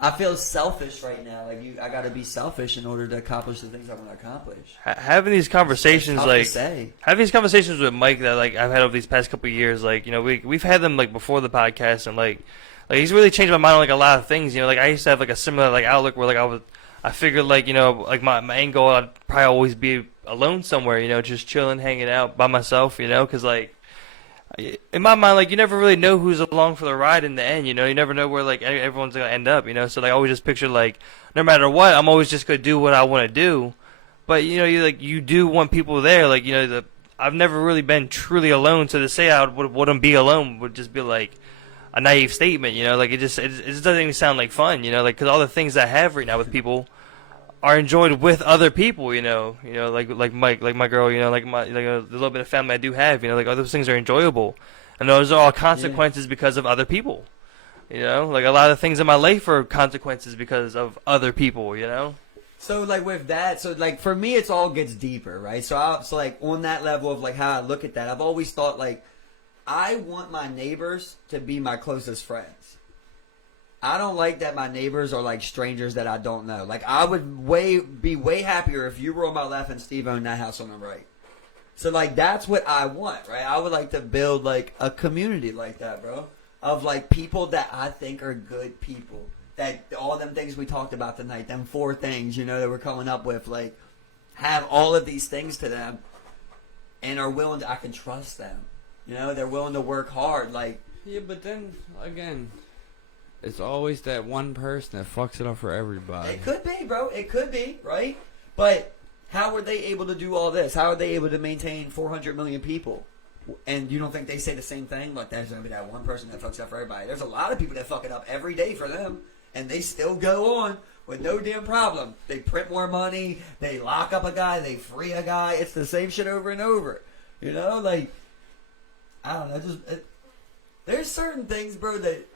I feel selfish right now. Like, I got to be selfish in order to accomplish the things I want to accomplish. Having these conversations, having these conversations with Mike that, like, I've had over these past couple of years, like, we've had them, like, before the podcast, and like he's really changed my mind on, like, a lot of things. Like, I used to have, like, a similar, like, outlook where, like, I figured, like, like, my end goal, I'd probably always be alone somewhere, just chilling, hanging out by myself, because, like, in my mind, like, you never really know who's along for the ride in the end, you never know where, like, everyone's going to end up, so, like, I always just picture, like, no matter what, I'm always just going to do what I want to do, but, you do want people there, like, I've never really been truly alone, so to say I wouldn't be alone would just be, like, a naive statement, like, it just doesn't even sound like fun, like, because all the things I have right now with people are enjoyed with other people, like Mike, like my girl, like the little bit of family I do have, like, all those things are enjoyable, and those are all consequences because of other people, like, a lot of things in my life are consequences because of other people, So, like, with that, so, like, for me, it's all gets deeper, right? So, like, on that level of, like, how I look at that, I've always thought, like, I want my neighbors to be my closest friends. I don't like that my neighbors are like strangers that I don't know. Like I would be way happier if you were on my left and Steve owned that house on the right. So like that's what I want, right? I would like to build like a community like that, bro. Of like people that I think are good people. That all them things we talked about tonight, them 4 things, you know, that we're coming up with, like have all of these things to them and are willing to, I can trust them. You know, they're willing to work hard, like. Yeah, but then again, it's always that one person that fucks it up for everybody. It could be, bro. It could be, right? But how are they able to do all this? How are they able to maintain 400 million people? And you don't think they say the same thing? Like, there's going to be that one person that fucks up for everybody. There's a lot of people that fuck it up every day for them, and they still go on with no damn problem. They print more money. They lock up a guy. They free a guy. It's the same shit over and over. You know? Like, I don't know. There's certain things, bro, that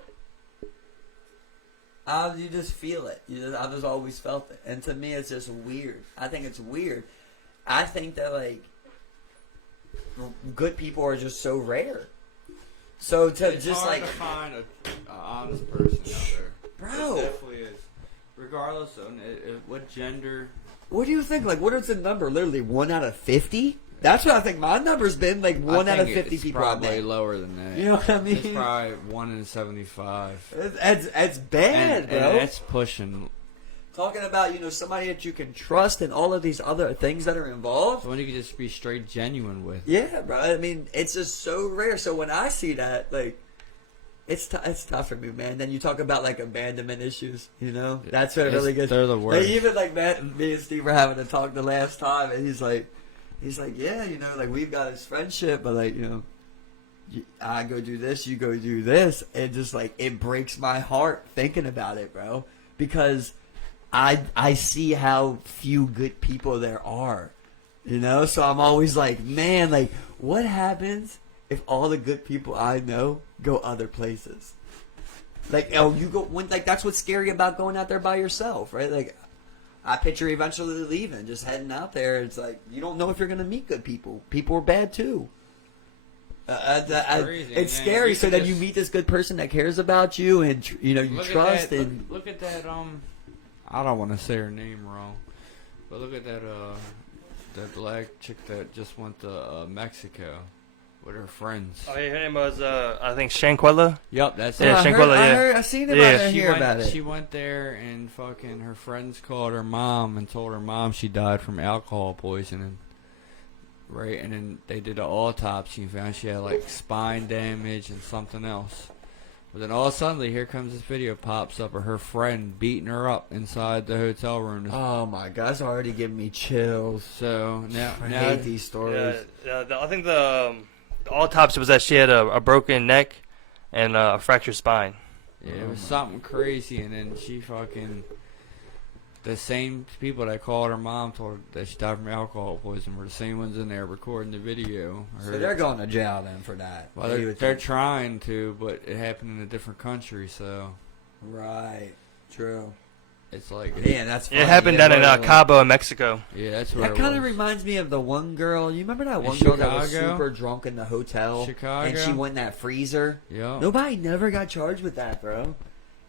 you just feel it. I've just always felt it. And to me, it's just weird. I think it's weird. I think that, like, good people are just so rare. So to it's just hard like to find an honest person out there, bro. It definitely is. Regardless of what gender. What do you think? Like, what is the number? Literally 1 out of 50? That's what I think my number's been. Like 1 out of 50 it's people. Probably lower than that. You know what I mean? It's probably 1 in 75. It's bad, bro. And that's pushing. Talking about, you know, somebody that you can trust and all of these other things that are involved. Someone you can just be straight genuine with. Yeah, bro. I mean, it's just so rare. So when I see that, like, it's tough for me, man. Then you talk about, like, abandonment issues, you know? That's what it really gets. They're the worst. Like, even, like, me and Steve were having a talk the last time, and he's like, yeah, you know, like, we've got this friendship, but, like, you know, I go do this, you go do this. And just, like, it breaks my heart thinking about it, bro. Because I see how few good people there are, you know? So I'm always like, man, like, what happens if all the good people I know go other places? Like, like, that's what's scary about going out there by yourself, right? Like, I picture eventually leaving, just heading out there. It's like, you don't know if you're going to meet good people. People are bad, too. It's scary. So then you meet this good person that cares about you and, you know, you trust. Look at that, I don't want to say her name wrong, but look at that black chick that just went to Mexico with her friends. Oh yeah, her name was I think Shanquella. Yep, that's yeah, it. Shanquella. I seen it. I hear about it. She went there and fucking her friends called her mom and told her mom she died from alcohol poisoning. Right, and then they did an autopsy and found she had like spine damage and something else. But then all of a sudden, here comes this video pops up of her friend beating her up inside the hotel room. Oh my god, it's already giving me chills. So now I hate these stories. I think the autopsy was that she had a broken neck and a fractured spine. Yeah, it was something crazy, and then she fucking. The same people that called her mom told her that she died from alcohol poisoning were the same ones in there recording the video. So they're going to jail then for that. Well, they're trying to, but it happened in a different country, so. Right. True. It's like. Yeah, that's funny. It happened down in Cabo, in Mexico. Yeah, that's where that kind of reminds me of the one girl. You remember that one girl that was super drunk in the hotel? Chicago? And she went in that freezer? Yeah. Nobody never got charged with that, bro.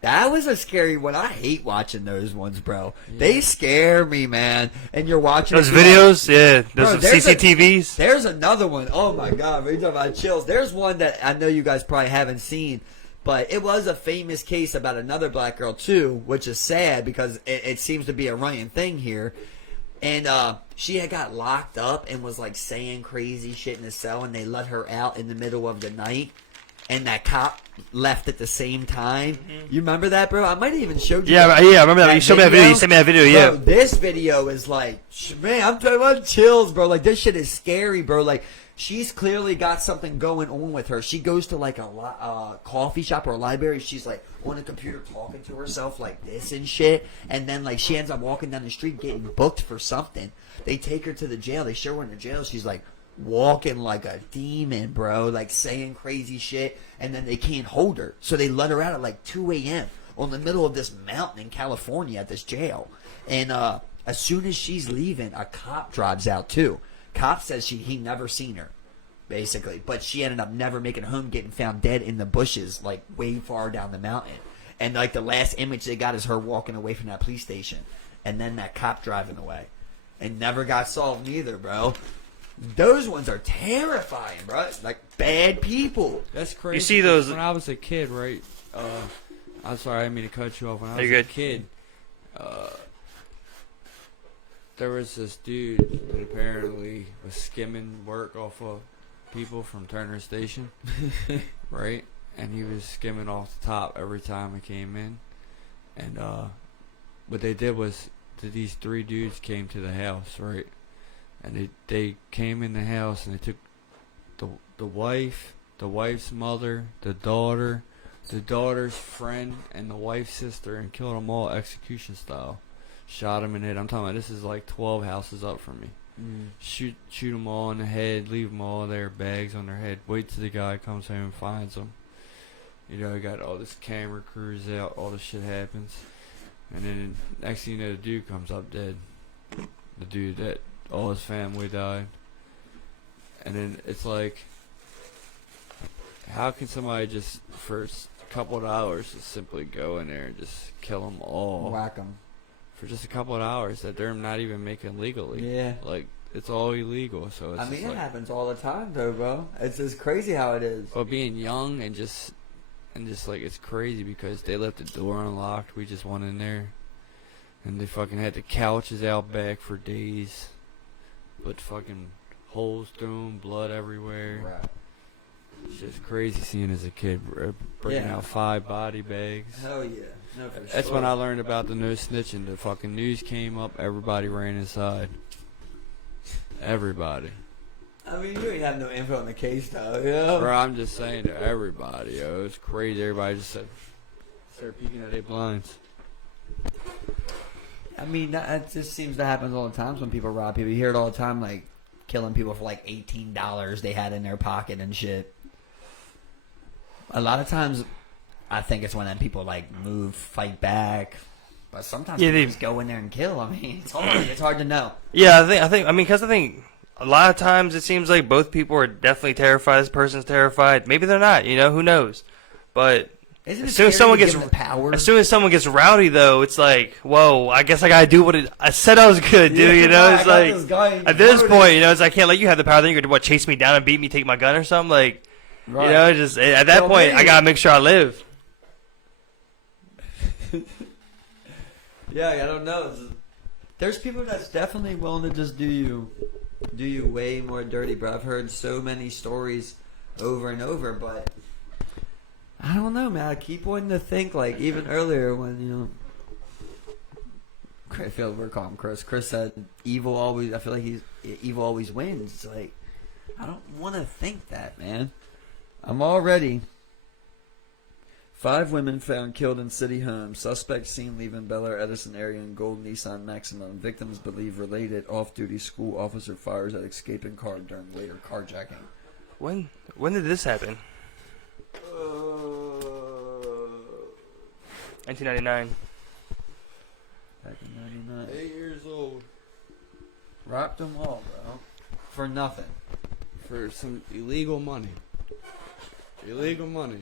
That was a scary one. I hate watching those ones, bro. Yeah. They scare me, man. And you're watching those videos, yeah. Those CCTVs. There's another one. Oh my god, we're talking about chills. There's one that I know you guys probably haven't seen, but it was a famous case about another black girl too, which is sad because it seems to be a running thing here. And she had got locked up and was like saying crazy shit in the cell, and they let her out in the middle of the night. And that cop left at the same time. Mm-hmm. You remember that, bro? I might have even showed you. Yeah, I remember that. You showed me that video. You sent me that video, yeah. Bro, this video is like, man, I'm talking about chills, bro. Like, this shit is scary, bro. Like, she's clearly got something going on with her. She goes to, like, a coffee shop or a library. She's, like, on a computer talking to herself like this and shit. And then, like, she ends up walking down the street getting booked for something. They take her to the jail. They show her in the jail. She's, like, walking like a demon, bro, like saying crazy shit, and then they can't hold her, so they let her out at like 2 a.m. on the middle of this mountain in California at this jail. And as soon as she's leaving, a cop drives out too. Cop says he never seen her, basically, but she ended up never making it home, getting found dead in the bushes, like way far down the mountain. And like the last image they got is her walking away from that police station, and then that cop driving away, and never got solved neither, bro. Those ones are terrifying, bro. Like bad people. That's crazy. You see those when I was a kid, right? I'm sorry, I didn't mean to cut you off. When I was You're a good. kid, there was this dude that apparently was skimming work off of people from Turner Station, right? And he was skimming off the top every time I came in. And what they did was that these 3 dudes came to the house, right? And they came in the house and they took the wife, the wife's mother, the daughter, the daughter's friend, and the wife's sister, and killed them all execution style. Shot them in the head. I'm talking about this is like 12 houses up from me. Shoot them all in the head, leave them all there, bags on their head. Wait till the guy comes home and finds them. You know, you got all this camera crews out, all this shit happens. And then next thing you know, the dude comes up dead. The dude that all his family died. And then it's like, how can somebody just, for a couple of hours, just simply go in there and just kill them all? Whack them. For just a couple of hours that they're not even making legally. Yeah. Like, it's all illegal, so it's I mean, just it like, happens all the time, though, bro. It's just crazy how it is. well, being young and just like, it's crazy because they left the door unlocked. We just went in there, and they fucking had the couches out back for days, put fucking holes through them, blood everywhere. Right. It's just crazy seeing as a kid bringing Yeah. out 5 body bags. Hell yeah. No, for That's sure. when I learned about the no snitching. The fucking news came up, everybody ran inside. Everybody. I mean, you ain't have no info on the case, though, you know? Bro, I'm just saying to everybody, yo. It's crazy. Everybody just started peeking at their blinds. I mean, that just seems to happen all the time when people rob people. You hear it all the time, like, killing people for, like, $18 they had in their pocket and shit. A lot of times, I think it's when then people, like, move, fight back. But sometimes Yeah, people they- just go in there and kill. I mean, it's hard to know. Yeah, because I think a lot of times it seems like both people are definitely terrified. This person's terrified. Maybe they're not. You know, who knows? But Isn't it as soon as scary someone to gets give them power? as soon as someone gets rowdy, though, it's like, whoa, I guess I gotta do what I said I was gonna do. Yeah, You know, I it's got this guy like at this loaded. point, you know, it's I can't let you have the power. Then you're gonna chase me down and beat me, take my gun or something. Like, Right. you know, just at that Kill point, me. I gotta make sure I live. Yeah, I don't know. There's people that's definitely willing to just do you way more dirty, bro. I've heard so many stories over and over, but I don't know, man. I keep wanting to think, like, even earlier when, you know, I feel we're calling Chris. Chris said evil always, I feel like evil always wins. It's like, I don't want to think that, man. I'm already 5 women found killed in city homes. Suspects seen leaving Bel Air Edison area in gold Nissan Maximum. Victims believed related. Off-duty school officer fires at escaping car during later carjacking. When did this happen? 1999. Back in 99. 8 years old. Robbed them all, bro. For nothing. For some illegal money. Illegal money.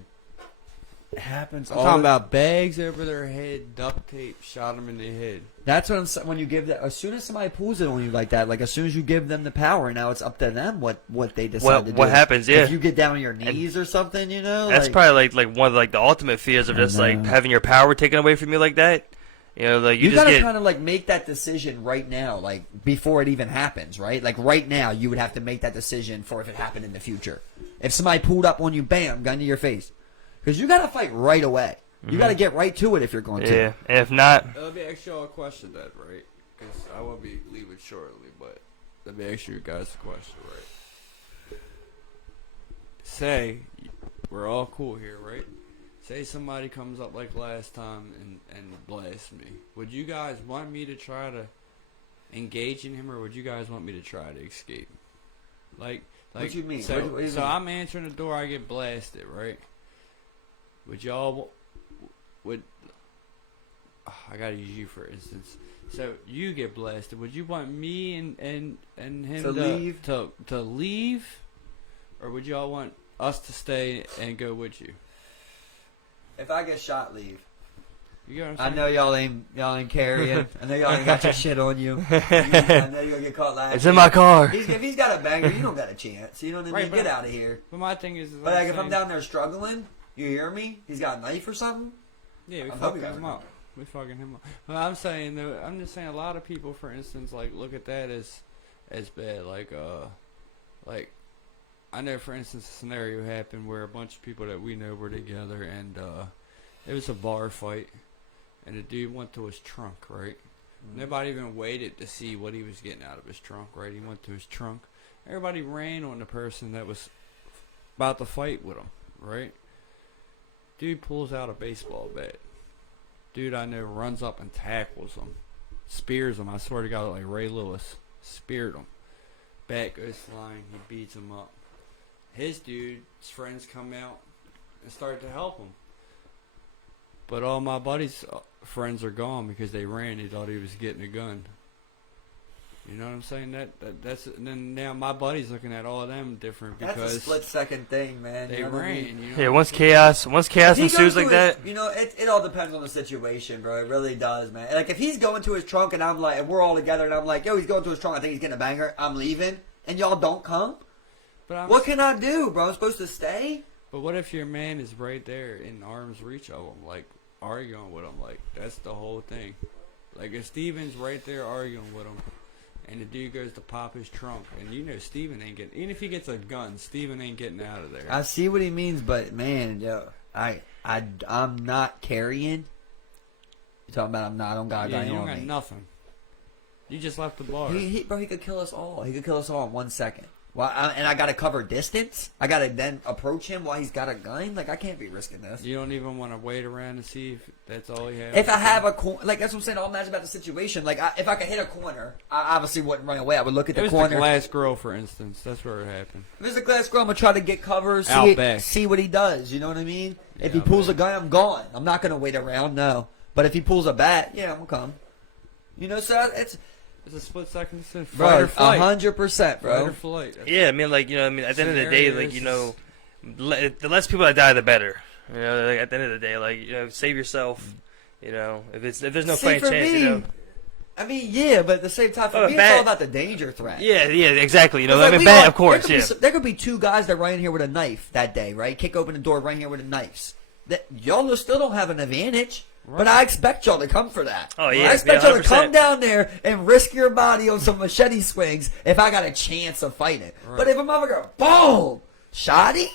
It happens I'm all talking the- about bags over their head, duct tape, shot them in the head. That's what I'm saying. When you give that, as soon as somebody pulls it on you like that, like as soon as you give them the power, now it's up to them what they decide to do. What happens? Yeah, If you get down on your knees or something, you know, that's like, probably like one of like the ultimate fears of I just like know. having your power taken away from you like that. You know, like you just gotta get kind of like make that decision right now, like before it even happens, right? Like right now, you would have to make that decision for if it happened in the future. If somebody pulled up on you, bam, gun to your face, because you gotta fight right away. You gotta get right to it if you're going to. yeah, and if not, Let me ask y'all a question then, right? Because I will be leaving shortly, but let me ask you guys a question, right? Say, we're all cool here, right? Say somebody comes up like last time and blasts me. Would you guys want me to try to engage in him, or would you guys want me to try to escape? Like What you mean? So, What do you so mean? I'm answering the door, I get blasted, right? Would y'all would I gotta use you for instance. So you get blasted. Would you want me and him To leave? to leave, or would y'all want us to stay and go with you? If I get shot, leave. You know what I I'm saying? know y'all ain't carrying. I know y'all ain't got your shit on you. I know you're gonna get caught laughing. It's in my car. If he's got a banger, you don't got a chance. You know what I mean? Right, but Get out of here. But my thing is But like, if I'm down there struggling, you hear me? He's got a knife or something. yeah, we I'm fucking hoping him that's up. We fucking him up. But I'm saying though, I'm just saying a lot of people, for instance, like look at that as bad. Like I know, for instance, a scenario happened where a bunch of people that we know were together, and it was a bar fight, and the dude went to his trunk, right? Nobody even waited to see what he was getting out of his trunk, right? He went to his trunk. Everybody ran on the person that was about to fight with him, right? Dude pulls out a baseball bat. Dude I know runs up and tackles him. Spears him. I swear to God, like Ray Lewis. Speared him. Bat goes flying. He beats him up. His dude's friends come out and start to help him. But all my buddies' friends are gone because they ran. They thought he was getting a gun. You know what I'm saying? That's and then now my buddy's looking at all of them different because That's a split second thing, man. they You know what I ran. mean? You know Yeah, what once I'm saying? chaos He goes ensues to like his- that. You know, it all depends on the situation, bro. It really does, man. Like, if he's going to his trunk and I'm like, and we're all together and I'm like, yo, he's going to his trunk, I think he's getting a banger, I'm leaving, and y'all don't come? But What can I do, bro? I'm supposed to stay? But what if your man is right there in arm's reach of him, like arguing with him? Like that's the whole thing. Like if Steven's right there arguing with him, and the dude goes to pop his trunk, and you know Steven ain't getting. Even if he gets a gun, Steven ain't getting out of there. I see what he means, but, man, yo, I'm not carrying. You talking about I don't got a yeah, guy you don't on got me. nothing. You just left the bar. Bro, he could kill us all. He could kill us all in 1 second. Well, and I got to cover distance. I got to then approach him while he's got a gun. Like, I can't be risking this. You don't even want to wait around and see if that's all he has. If I have a corner, like that's what I'm saying. I'll imagine about the situation. Like if I could hit a corner, I obviously wouldn't run away. I would look at it the was corner. the glass girl, for instance. That's where it happened. If there's a glass girl, I'm gonna try to get cover, Out back. see what he does. You know what I mean? If he out pulls a back. gun, I'm gone. I'm not gonna wait around. No. But if he pulls a bat, yeah, I'm gonna come. You know, so it's It's a split second decision. Fight bro, or flight. 100%, Fight bro. or flight. That's- Yeah, I mean, like, you know, I mean, at the end of the day, like, you know, the less people that die, the better. You know, like, at the end of the day, like, you know, save yourself. You know, if there's no See, fighting for chance, me, you know. I mean, yeah, but at the same time, for Oh, me, it's bat- all about the danger threat. Yeah, exactly. You know, It's like I mean, we bad, all- of course, there yeah. could be there could be two guys that run in here with a knife that day, right? Kick open the door, run here with a knives. That y'all still don't have an advantage. But I expect y'all to come for that. Oh, yeah, I expect yeah, y'all to come 100%. down there and risk your body on some machete swings if I got a chance of fighting. Right. But if a motherfucker, boom, shotty,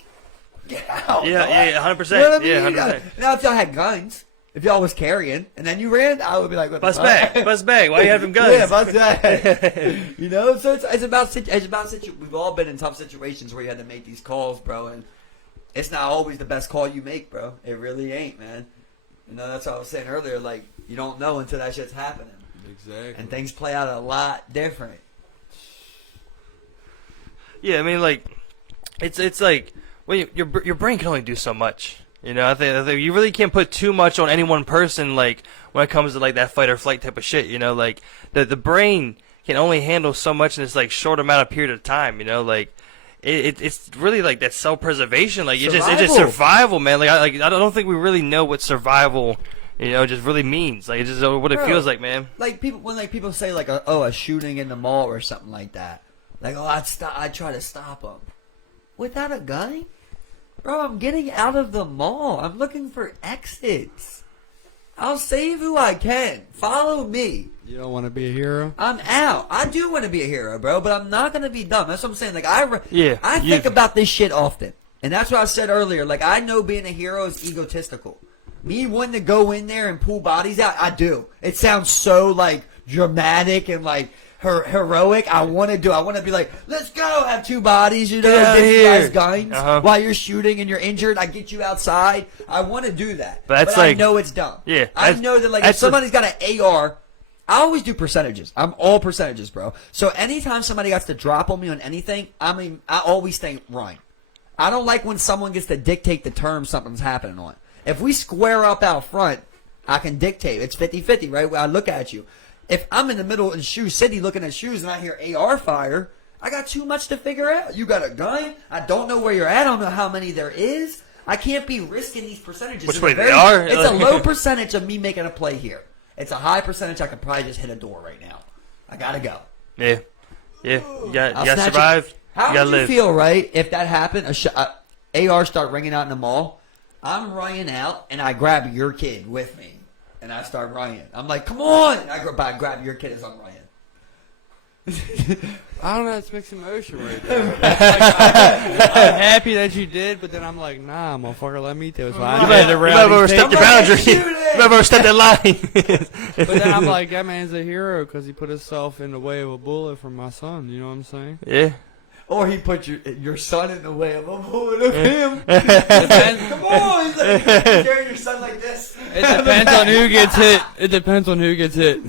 get out. Yeah, dog. yeah, 100%. You know what I mean? Yeah, You gotta- 100%. Now, if y'all had guns, if y'all was carrying and then you ran, I would be like, what the Bust fuck? back, bust back. Why you have them guns? Yeah, bust back. You know, so it's about we've all been in tough situations where you had to make these calls, bro, and it's not always the best call you make, bro. It really ain't, man. You know, that's what I was saying earlier. Like, you don't know until that shit's happening, Exactly. and things play out a lot different. Yeah, I mean, like, it's like, well, your brain can only do so much. You know, I think you really can't put too much on any one person, like, when it comes to, like, that fight or flight type of shit, you know? Like, the brain can only handle so much in this, like, short amount of period of time, you know? Like, it's really, like, that self-preservation. Like, it's just survival, man. Like, I don't think we really know what survival, you know, just really means. Like, it's just what it Bro, feels like, man. Like, when people say, like, a shooting in the mall or something like that. Like, oh, I'd try to stop them. Without a gun? Bro, I'm getting out of the mall. I'm looking for exits. I'll save who I can. Follow me. You don't want to be a hero? I'm out. I do want to be a hero, bro, but I'm not going to be dumb. That's what I'm saying. Like, I think you- about this shit often. And that's what I said earlier. Like, I know being a hero is egotistical. Me wanting to go in there and pull bodies out, I do. It sounds so, like, dramatic and, like, heroic. I want to be like, let's go, have two bodies, you know, Get outta get you here. guys guns Uh-huh. while you're shooting and you're injured. I get you outside. I want to do that. But that's I like- know it's dumb. Yeah, I that's- know that, like, if that's the- somebody's got an AR, I always do percentages. I'm all percentages, bro. So anytime somebody gets to drop on me on anything, I always think run. I don't like when someone gets to dictate the term something's happening on. If we square up out front, I can dictate. It's 50-50, right? Where I look at you. If I'm in the middle in Shoe City looking at shoes and I hear AR fire, I got too much to figure out. You got a gun. I don't know where you're at. I don't know how many there is. I can't be risking these percentages. Which It's way a they are? It's a low percentage of me making a play here. It's a high percentage I could probably just hit a door right now. I gotta go. Yeah. You gotta I'll snatch survive. it. How you gotta would you live. feel, right, if that happened? AR start ringing out in the mall. I'm running out, and I grab your kid with me, and I start running. I'm like, come on! And I grab your kid as I'm running. I don't know. It's mixed emotion right there. I'm happy that you did, but then I'm like, nah, motherfucker, let me do it. So I You made might a rowdy overstep pick. your boundary. Shoot You it. might overstep that line. But then I'm like, that man's a hero because he put himself in the way of a bullet for my son. You know what I'm saying? Yeah. Or he put your son in the way of a bullet of him. Depends- Come on! He's like, you carry your son like this. It depends on who gets hit. It depends on who gets hit.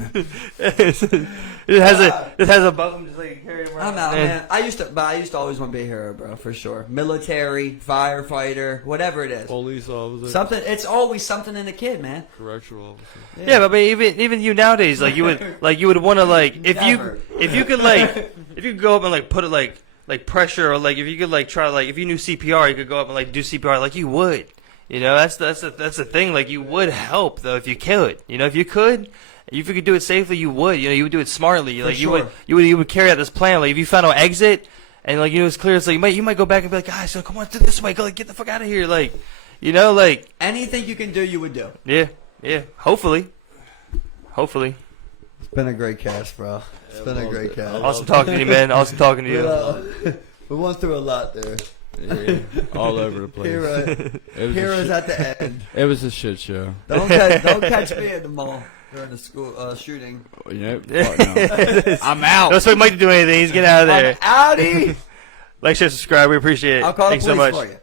It has a button just like carry him around. I'm out, man. I used to always want to be a hero, bro, for sure. Military, firefighter, whatever it is. Police officer. Something. It's always something in a kid, man. Correctional officer. Yeah, but I mean, even you nowadays, like you would want to like if Never. you could like if you could go up and like put it like pressure or like if you could like try like if you knew CPR, you could go up and like do CPR like you would. You know, that's the thing. Like you would help though if you could. You know, if you could do it safely, you would. You know, you would do it smartly. Like sure. you would carry out this plan. Like if you found an exit and like you know it's clear, it's like you might go back and be like, guys, so come on, do this way. Go like get the fuck out of here. Like, you know, like Anything you can do, you would do. yeah. Hopefully. It's been a great cast, bro. It's been a great cast. Awesome talking to you, man. Awesome talking to you. We went through a lot there. Yeah, all over the place. Heroes at the end. It was a shit show. Don't catch me at the mall during the school shooting. You know, fuck no. I'm out. Don't expect Mike to do anything. He's getting out of there. I'm outie. Like, share, subscribe. We appreciate it. I'll call the Thanks so police much. for you.